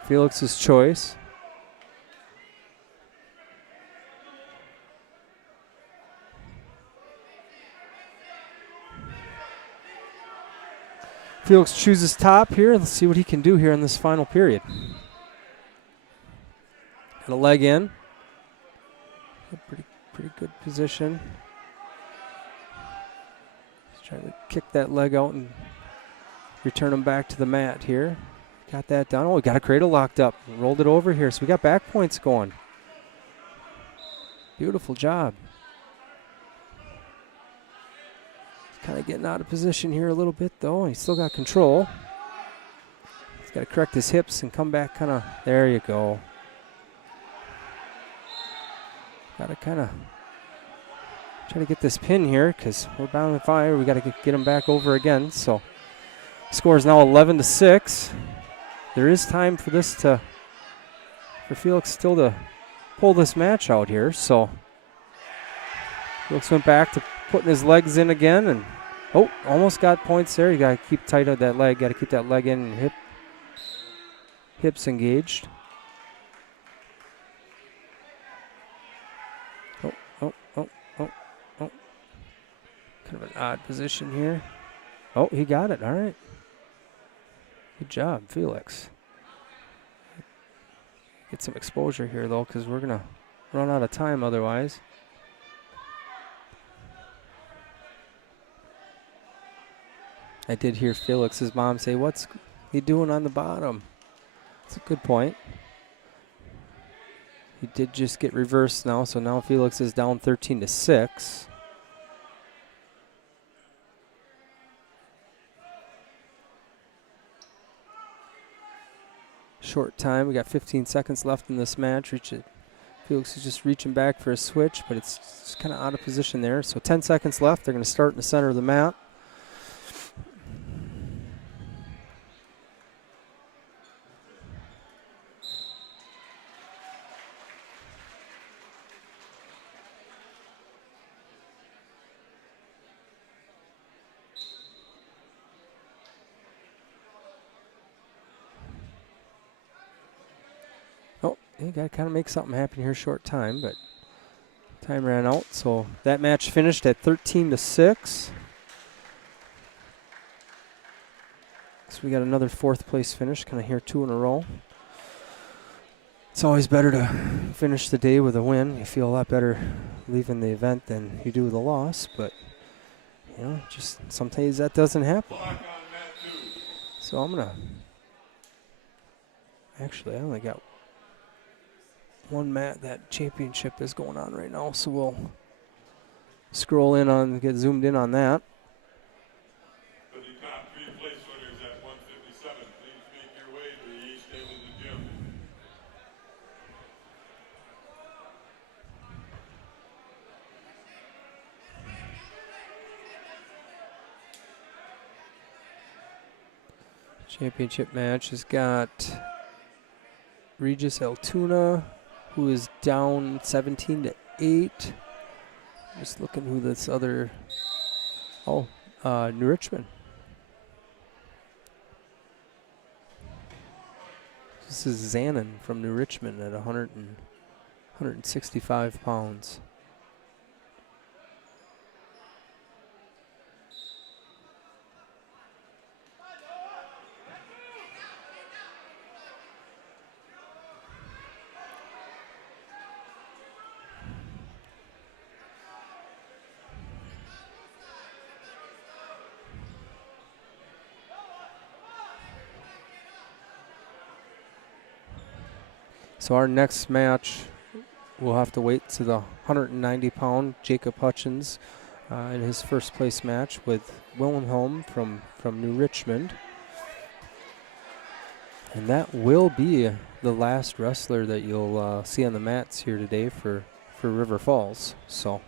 Felix's choice. Felix chooses top here. Let's see what he can do here in this final period. Got a leg in. A pretty good position. He's trying to kick that leg out and return him back to the mat here. Got that done. Oh, we got a cradle locked up. Rolled it over here, so we got back points going. Beautiful job. Kind of getting out of position here a little bit, though. He's still got control. He's got to correct his hips and come back kind of. There you go. Got to kind of try to get this pin here because we're bound to fire. We got to get him back over again. So, score is now 11-6. There is time for this for Felix still to pull this match out here. So, Felix went back to putting his legs in again, and oh, almost got points there. You got to keep tight on that leg. Got to keep that leg in and hips engaged. Oh. Kind of an odd position here. Oh, he got it. All right. Good job, Felix. Get some exposure here, though, because we're going to run out of time otherwise. I did hear Felix's mom say, "What's he doing on the bottom?" That's a good point. He did just get reversed now, so now Felix is down 13-6. Short time. We got 15 seconds left in this match. Felix is just reaching back for a switch, but it's kind of out of position there. So 10 seconds left. They're going to start in the center of the mat. You got to kind of make something happen here short time, but time ran out. So that match finished at 13-6. So we got another 4th place finish, kind of here 2 in a row. It's always better to finish the day with a win. You feel a lot better leaving the event than you do with a loss, but you know, just sometimes that doesn't happen. So I'm gonna, actually I only got one mat. That championship is going on right now, so we'll scroll in on, get zoomed in on that. For the top 3 place winners at 157, please make your way to the east end of the gym. Championship match has got Regis Altoona, who is down 17-8. Just looking who this other, New Richmond. This is Zanin from New Richmond at 165 pounds. So our next match we'll have to wait to the 190-pound Jacob Hutchins in his first place match with Wilhelm from New Richmond. And that will be the last wrestler that you'll see on the mats here today for River Falls. So.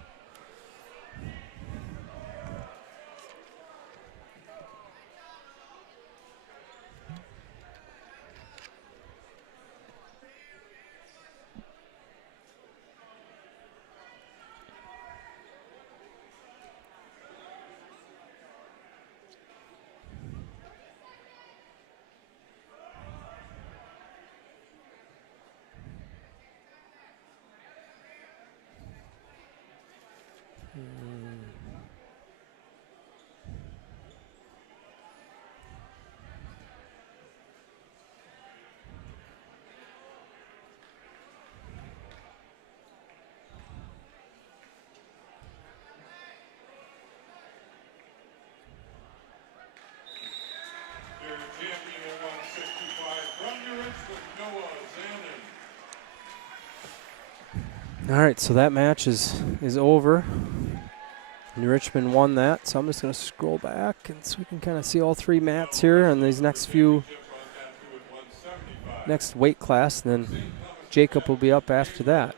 Champion at 165 from New Richmond, Noah Zanin. All right, so that match is over. New Richmond won that, so I'm just going to scroll back and so we can kind of see all three mats here and these next weight class. And then Jacob will be up after that.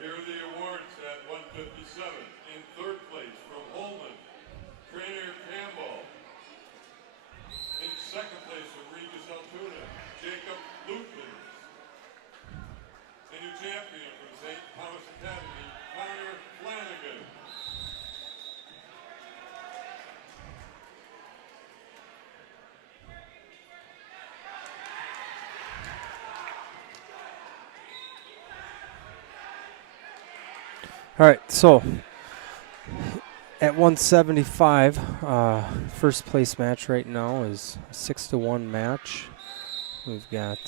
Here are the awards at 157. In third place from Holmen, Trainer Campbell. In second place from Regis, Jacob Lutman. And your champion from St. Thomas Academy, Connor Flanagan. All right, so at 175, first place match right now is a 6-1 match. We've got,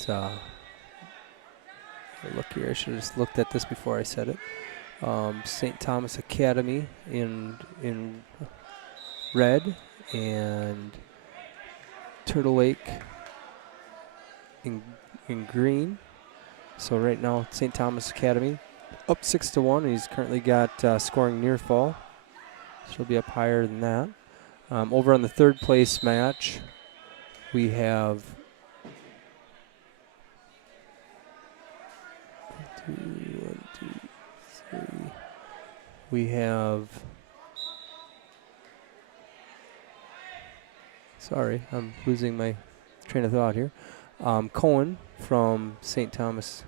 look here, I should have just looked at this before I said it. St. Thomas Academy in red and Turtle Lake in green. So right now, St. Thomas Academy up 6-1. He's currently got scoring near fall. So he'll be up higher than that. Over on the third place match, we have sorry, I'm losing my train of thought here. Cohen from St. Thomas.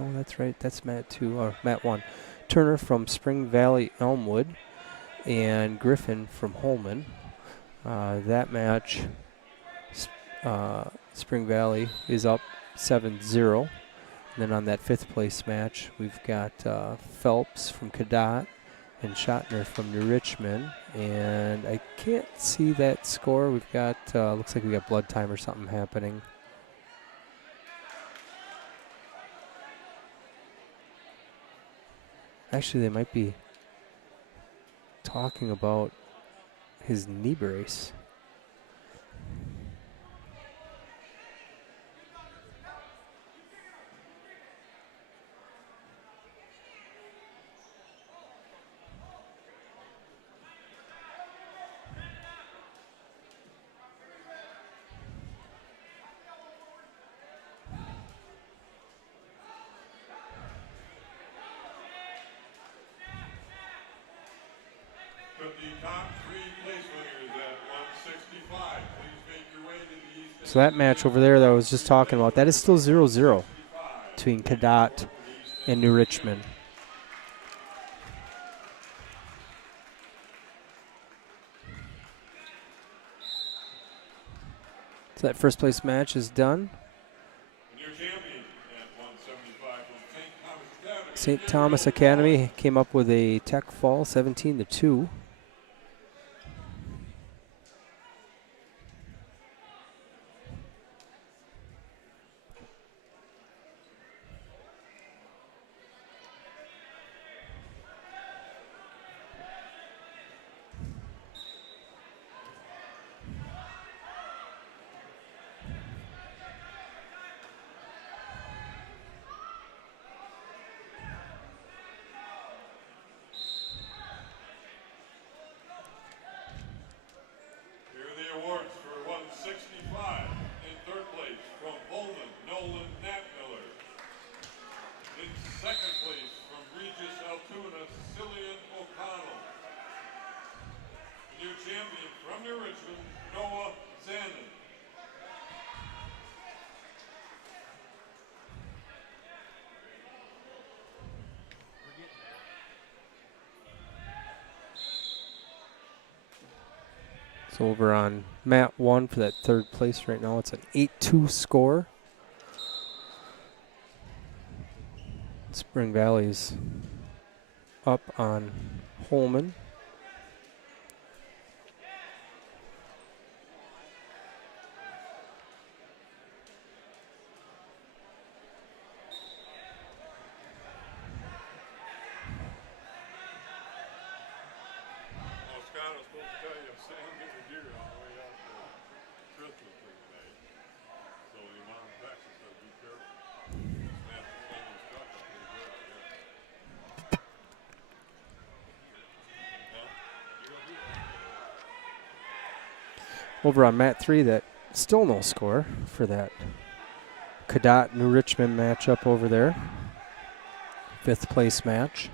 Oh, that's right. That's Mat 2, or Mat 1. Turner from Spring Valley Elmwood and Griffin from Holmen. That match, Spring Valley is up 7-0. And then on that fifth place match, we've got Phelps from Cadott and Schottner from New Richmond. And I can't see that score. We've got, looks like we got blood time or something happening. Actually, they might be talking about his knee brace. The top three place winners at So that match over there that I was just talking about, that is still 0-0 between Cadott and New Richmond. So that first place match is done. St. Thomas Academy came up with a tech fall, 17-2. Here are the awards for 165. In third place from Holmen, Nolan Natmiller. In second place from Regis, Altoona, Cillian O'Connell. New champion from New Richmond, Noah Zanin. So over on mat 1 for that third place right now, it's an 8-2 score. Spring Valley's up on Holmen. Oh, Scott, I was supposed to tell you, Sam getting a deer on the way out to Christmas tree today. So your mom texted said, be careful. Snap the phone and struck up pretty good, I guess. Huh? You gonna do that? Over on mat 3, that still no score for that Cadott New Richmond matchup over there. 5th place match.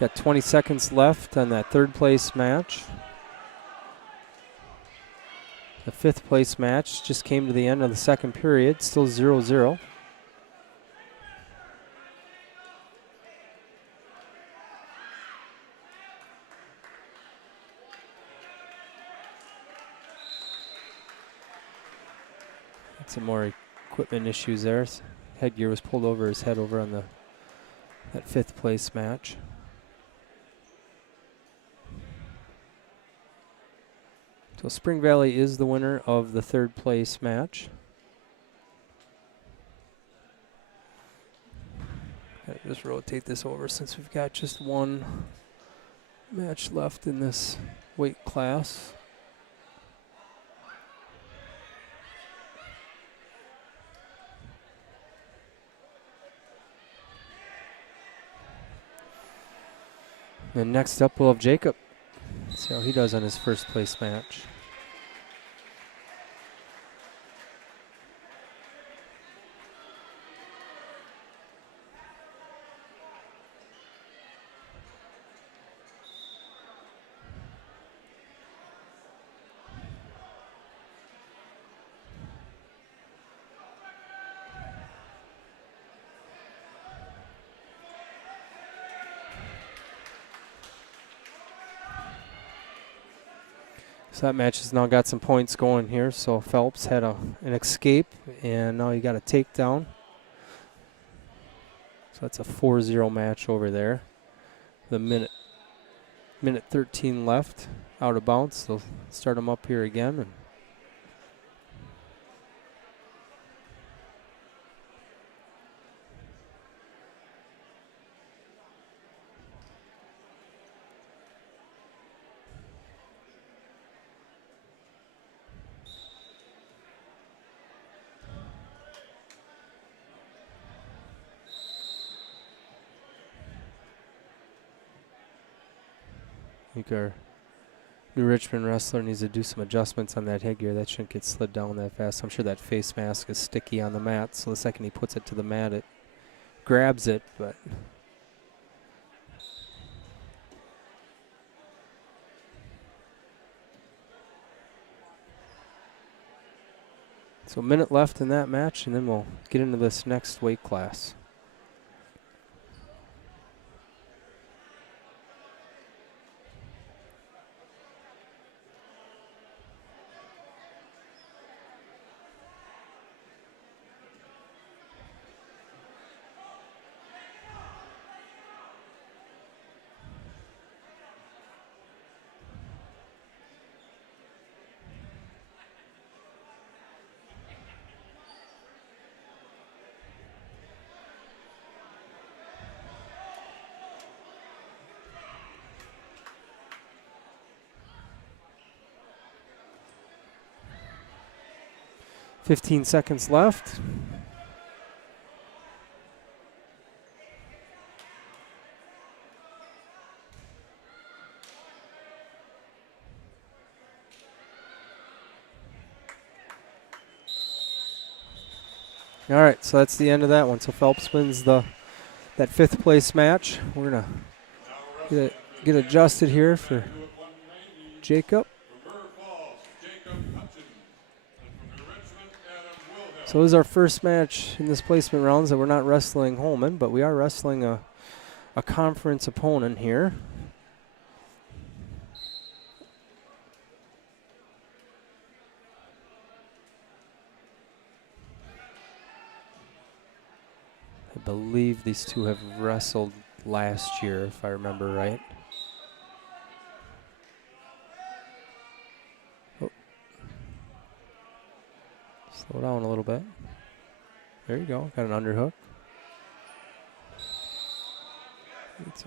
Got 20 seconds left on that third place match. The 5th place match just came to the end of the second period, still 0-0. Some more equipment issues there. Headgear was pulled over his head over on that 5th place match. So Spring Valley is the winner of the 3rd place match. Gotta just rotate this over since we've got just one match left in this weight class. And next up we'll have Jacob. See how he does on his 1st place match. So that match has now got some points going here. So Phelps had an escape, and now he got a takedown. So that's a 4-0 match over there. The minute 13 left, out of bounds. They'll start him up here again. And I think our new Richmond wrestler needs to do some adjustments on that headgear. That shouldn't get slid down that fast. I'm sure that face mask is sticky on the mat, so the second he puts it to the mat, it grabs it, but so a minute left in that match, and then we'll get into this next weight class. $15 seconds left. All right, so that's the end of that one. So Phelps wins that 5th place match. We're gonna get adjusted here for Jacob. So this is our first match in this placement rounds that we're not wrestling Holmen, but we are wrestling a conference opponent here. I believe these two have wrestled last year, if I remember right. Slow down a little bit. There you go. Got an underhook. He's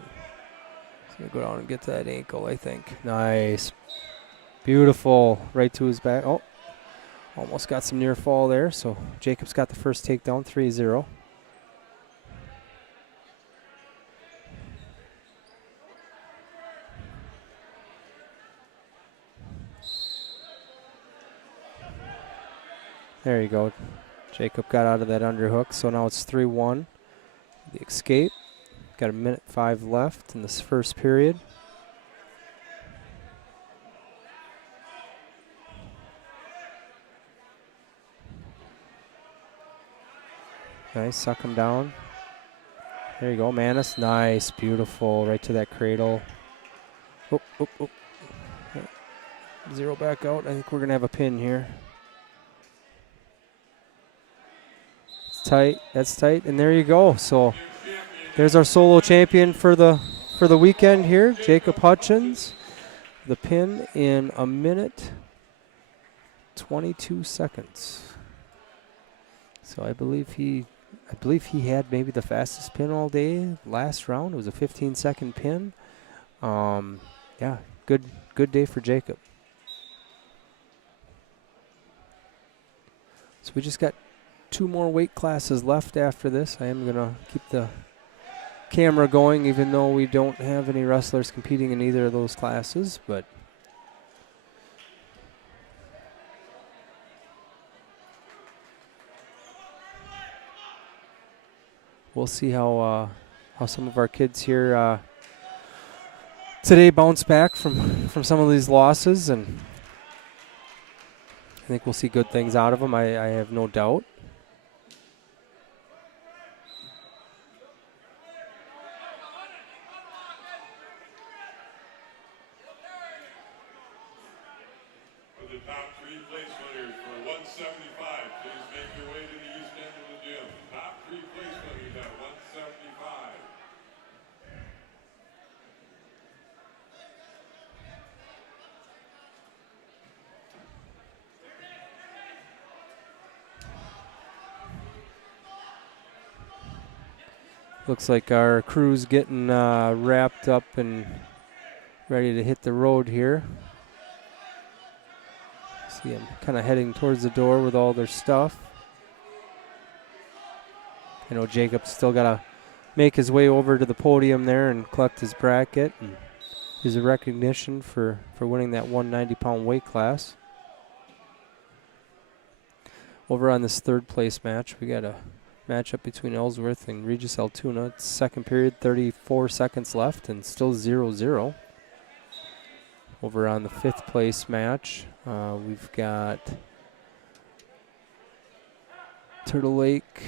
going to go down and get to that ankle, I think. Nice. Beautiful. Right to his back. Oh, almost got some near fall there. So Jacob's got the first takedown, 3-0. There you go. Jacob got out of that underhook, so now it's 3-1. The escape. Got 1:05 left in this first period. Nice, suck him down. There you go, Manis. Nice, beautiful. Right to that cradle. Oh, oh, oh. Zero back out. I think we're going to have a pin here. Tight, that's tight, and there you go. So there's our solo champion for the weekend here, Jacob Hutchins. The pin in 1:22 seconds. So I believe he had maybe the fastest pin all day last round. It was a 15-second pin. Yeah, good day for Jacob. So we just got 2 more weight classes left after this. I am going to keep the camera going even though we don't have any wrestlers competing in either of those classes, but we'll see how some of our kids here today bounce back from some of these losses, and I think we'll see good things out of them. I have no doubt. The top 3 place winners for 175. Please make your way to the east end of the gym. Top 3 place winners at 175. Looks like our crew's getting wrapped up and ready to hit the road here. See them kind of heading towards the door with all their stuff. I know Jacob's still got to make his way over to the podium there and collect his bracket. And is a recognition for winning that 190-pound weight class. Over on this third place match, we got a matchup between Ellsworth and Regis Altoona. It's second period, 34 seconds left, and still 0-0. Over on the fifth place match, we've got Turtle Lake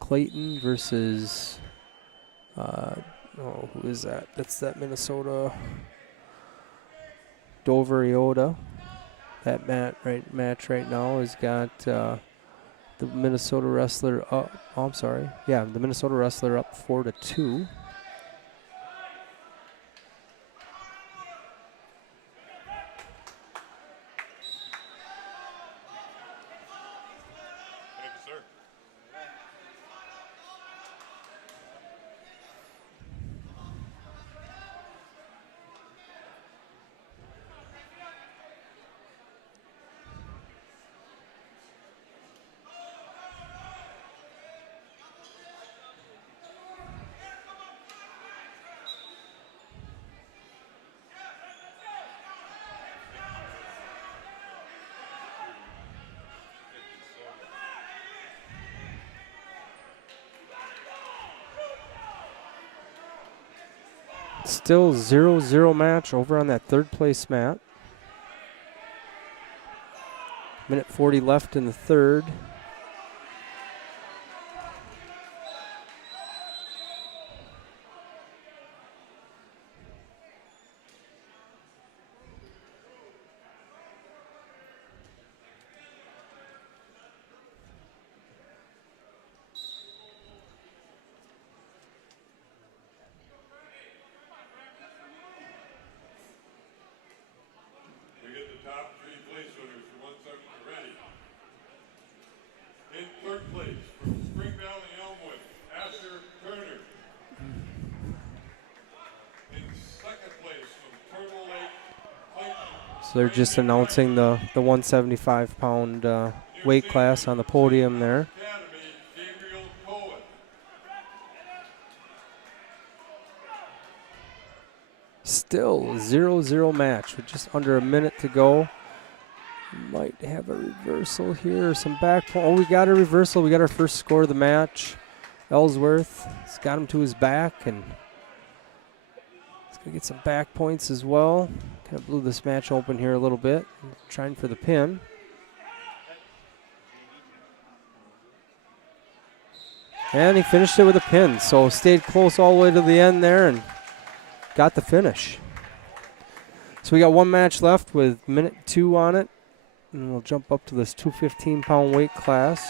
Clayton versus, who is that? That's that Minnesota Dover-Eyota. That match right now has got the Minnesota wrestler up. Oh, I'm sorry. Yeah, the Minnesota wrestler up 4-2. Still 0-0 match over on that third place mat. Minute 40 left in the third. So they're just announcing the 175-pound weight class on the podium there. Still 0-0 match with just under a minute to go. Might have a reversal here or some back. Oh, we got a reversal. We got our first score of the match. Ellsworth has got him to his back, and he's going to get some back points as well. Kind of blew this match open here a little bit. Trying for the pin. And he finished it with a pin, so stayed close all the way to the end there and got the finish. So we got one match left with minute 2 on it. And we'll jump up to this 215-pound weight class.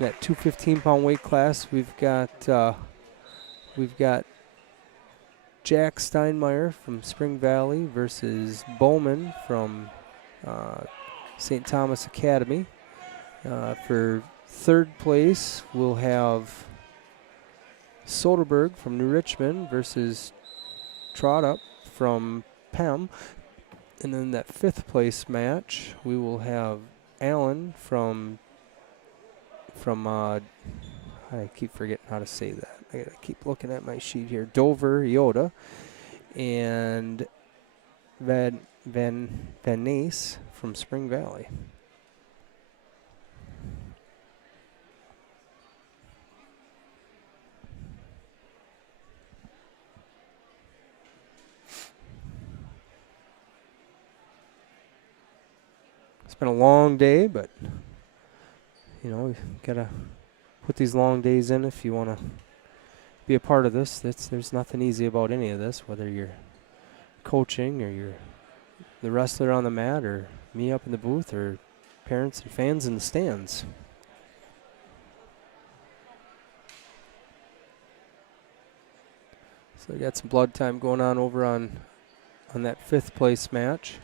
That 215-pound weight class, we've got Jack Steinmeier from Spring Valley versus Bowman from St. Thomas Academy. For third place, we'll have Soderberg from New Richmond versus Trottup from Penn. And then that fifth place match, we will have Allen from I keep forgetting how to say that. I gotta keep looking at my sheet here. Dover-Eyota and Van Ness from Spring Valley. It's been a long day, but you know, you gotta put these long days in if you want to be a part of this. There's nothing easy about any of this, whether you're coaching or you're the wrestler on the mat or me up in the booth or parents and fans in the stands. So we got some blood time going on over on that fifth place match.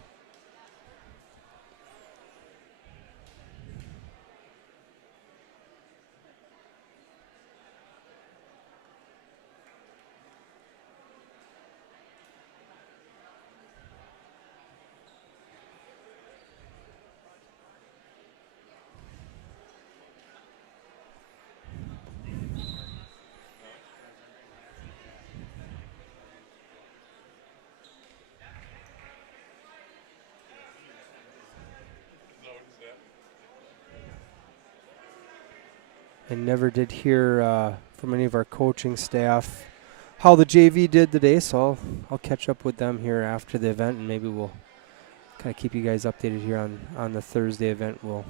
and never did hear from any of our coaching staff how the JV did today, so I'll catch up with them here after the event, and maybe we'll kind of keep you guys updated here on the Thursday event. We'll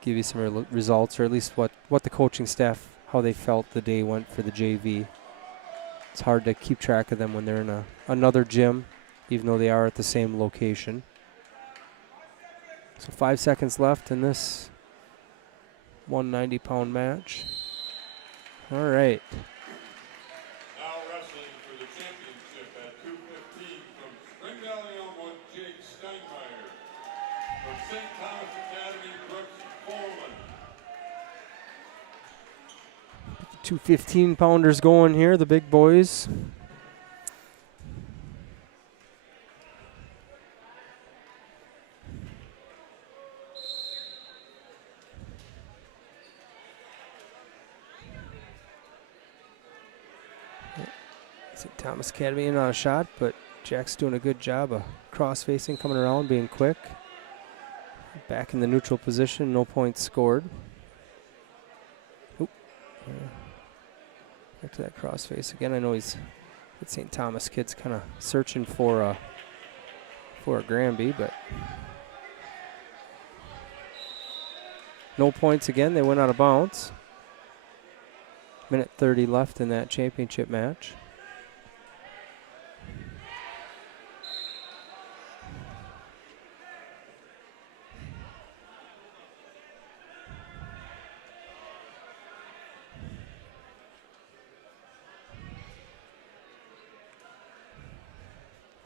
give you some results, or at least what the coaching staff, how they felt the day went for the JV. It's hard to keep track of them when they're in another gym, even though they are at the same location. So 5 seconds left in this 190-pound match. All right. Now wrestling for the championship at 215 from Springdale, Illinois, Jake Steinmeier. From St. Thomas Academy, Brooks Holmen. 2 15-pounders going here, the big boys. St. Thomas Academy in on a shot, but Jack's doing a good job of cross-facing, coming around, being quick. Back in the neutral position, no points scored. Oop. Back to that cross-face again. I know he's the St. Thomas kid's kind of searching for a Granby, but no points again. They went out of bounds. Minute 30 left in that championship match.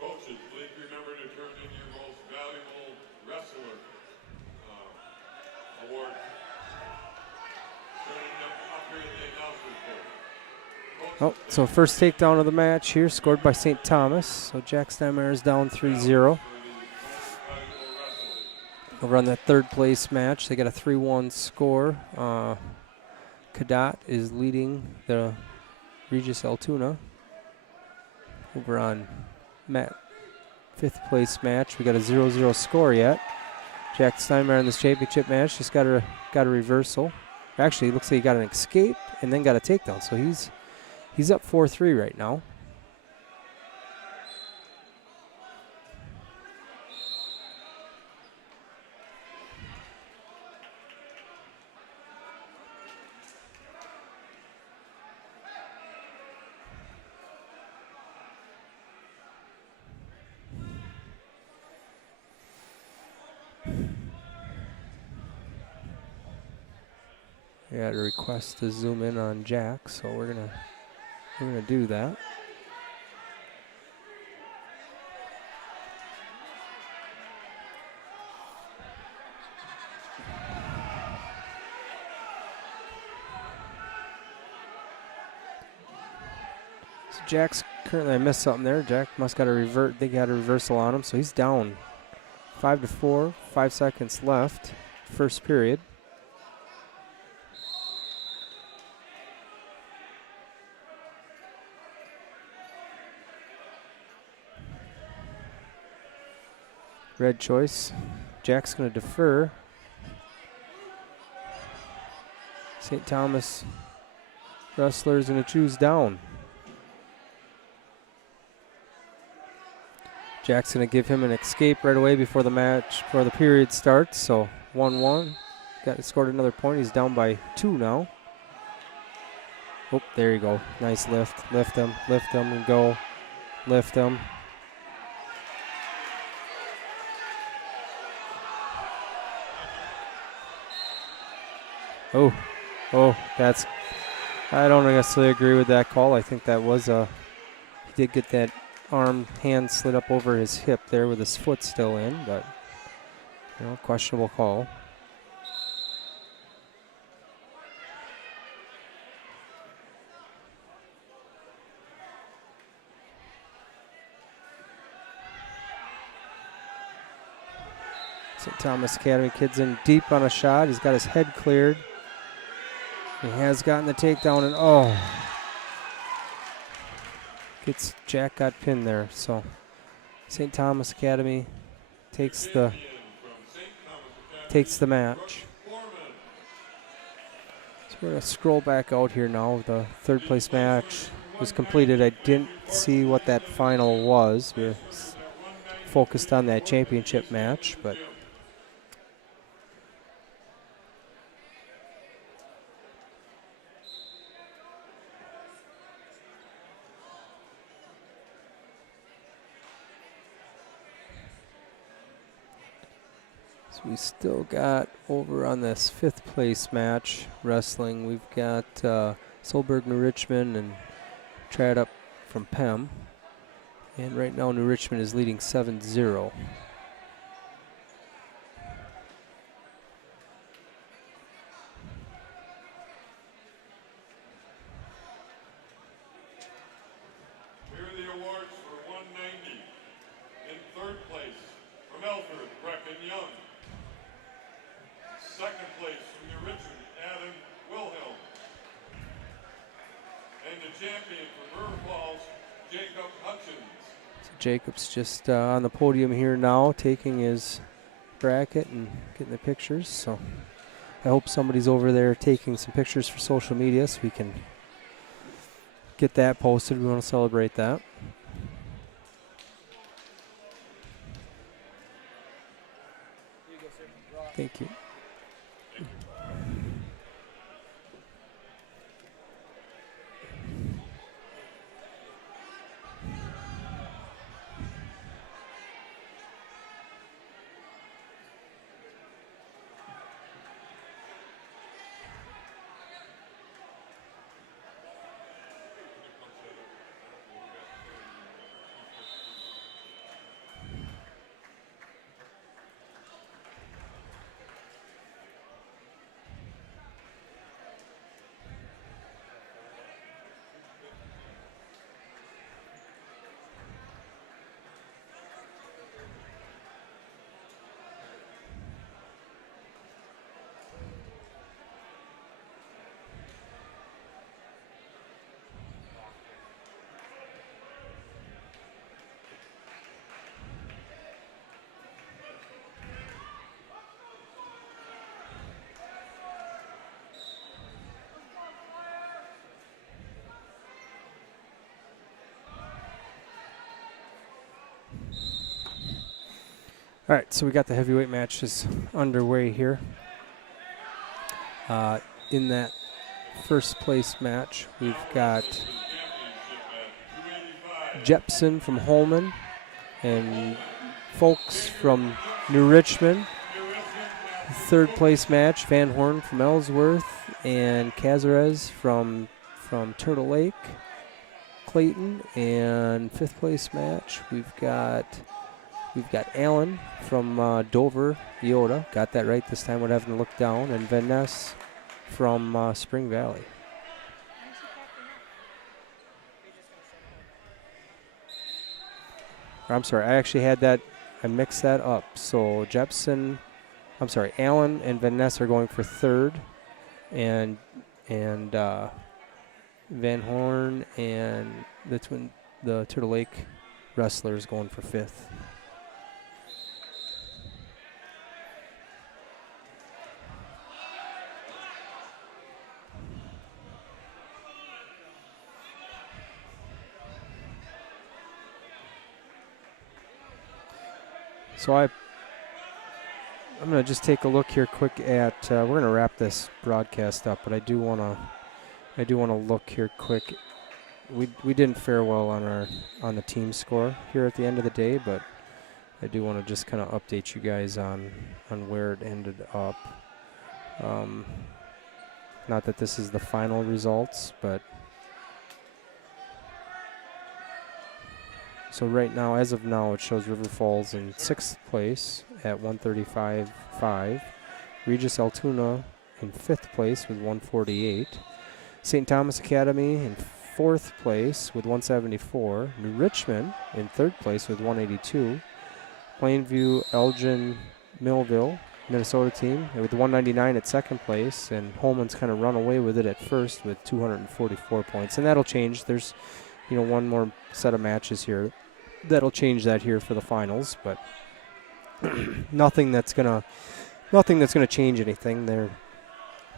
Coaches, please remember to turn in your most valuable wrestler award. Turning them up here at the announcers board. Oh, so first takedown of the match here, scored by St. Thomas. So Jack Steinmeier is down 3-0. Over on that third place match, they got a 3-1 score. Cadott is leading the Regis Altoona. Over on Matt, fifth place match, we got a 0-0 score yet. Jack Steinmeier in this championship match just got a reversal. Actually, it looks like he got an escape and then got a takedown. So he's up 4-3 right now. I got a request to zoom in on Jack, so we're gonna do that. So Jack's currently, I missed something there. Jack must got a revert. They got a reversal on him, so he's down 5-4. 5 seconds left, first period. Red choice. Jack's going to defer. St. Thomas wrestler is going to choose down. Jack's going to give him an escape right away before the match, before the period starts. So 1-1. Scored another point. He's down by 2 now. Oh, there you go. Nice lift. Lift him and go. Lift him. Oh, that's, I don't necessarily agree with that call. I think that was he did get that hand slid up over his hip there with his foot still in, but, questionable call. St. Thomas Academy kid's in deep on a shot. He's got his head cleared. He has gotten the takedown, and Jack got pinned there. So St. Thomas Academy takes the match. We're going to scroll back out here now. The third place match was completed. I didn't see what that final was. We're focused on that championship match, but so we still got over on this fifth place match wrestling. We've got Solberg, New Richmond, and Cadott from Pem. And right now New Richmond is leading 7-0. Here are the awards for 190. In third place from Ellsworth, Brecken Young. Second place from New Richmond, Adam Wilhelm. And the champion from River Falls, Jacob Hutchins. So Jacob's just on the podium here now, taking his bracket and getting the pictures. So I hope somebody's over there taking some pictures for social media so we can get that posted. We want to celebrate that. Thank you. All right, so we got the heavyweight matches underway here. In that first place match, we've got Jepson from Holmen and Folks from New Richmond. Third place match, Van Horn from Ellsworth and Cazares from Turtle Lake, Clayton. And fifth place match, we've got Allen from Dover-Eyota. Got that right this time without having to look down. And Van Ness from Spring Valley. I'm sorry, I actually had that, I mixed that up. So Allen and Van Ness are going for third. And Van Horn and the Turtle Lake wrestlers going for fifth. So I'm going to just take a look here quick at, we're going to wrap this broadcast up, but I do want to look here quick. We didn't fare well on the team score here at the end of the day, but I do want to just kind of update you guys on where it ended up. Not that this is the final results, but so right now, as of now, it shows River Falls in 6th place at 135.5. Regis Altoona in 5th place with 148. St. Thomas Academy in 4th place with 174. New Richmond in 3rd place with 182. Plainview-Elgin-Millville, Minnesota team, with 199 at 2nd place. And Holmen's kind of run away with it at 1st with 244 points. And that'll change. There's, one more set of matches here. That'll change that here for the finals, but nothing that's gonna change anything.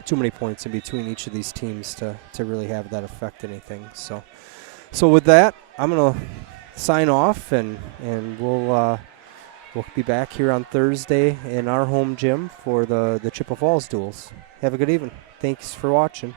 too many points in between each of these teams to really have that affect anything. So with that, I'm gonna sign off, and we'll be back here on Thursday in our home gym for the Chippewa Falls duels. Have a good evening. Thanks for watching.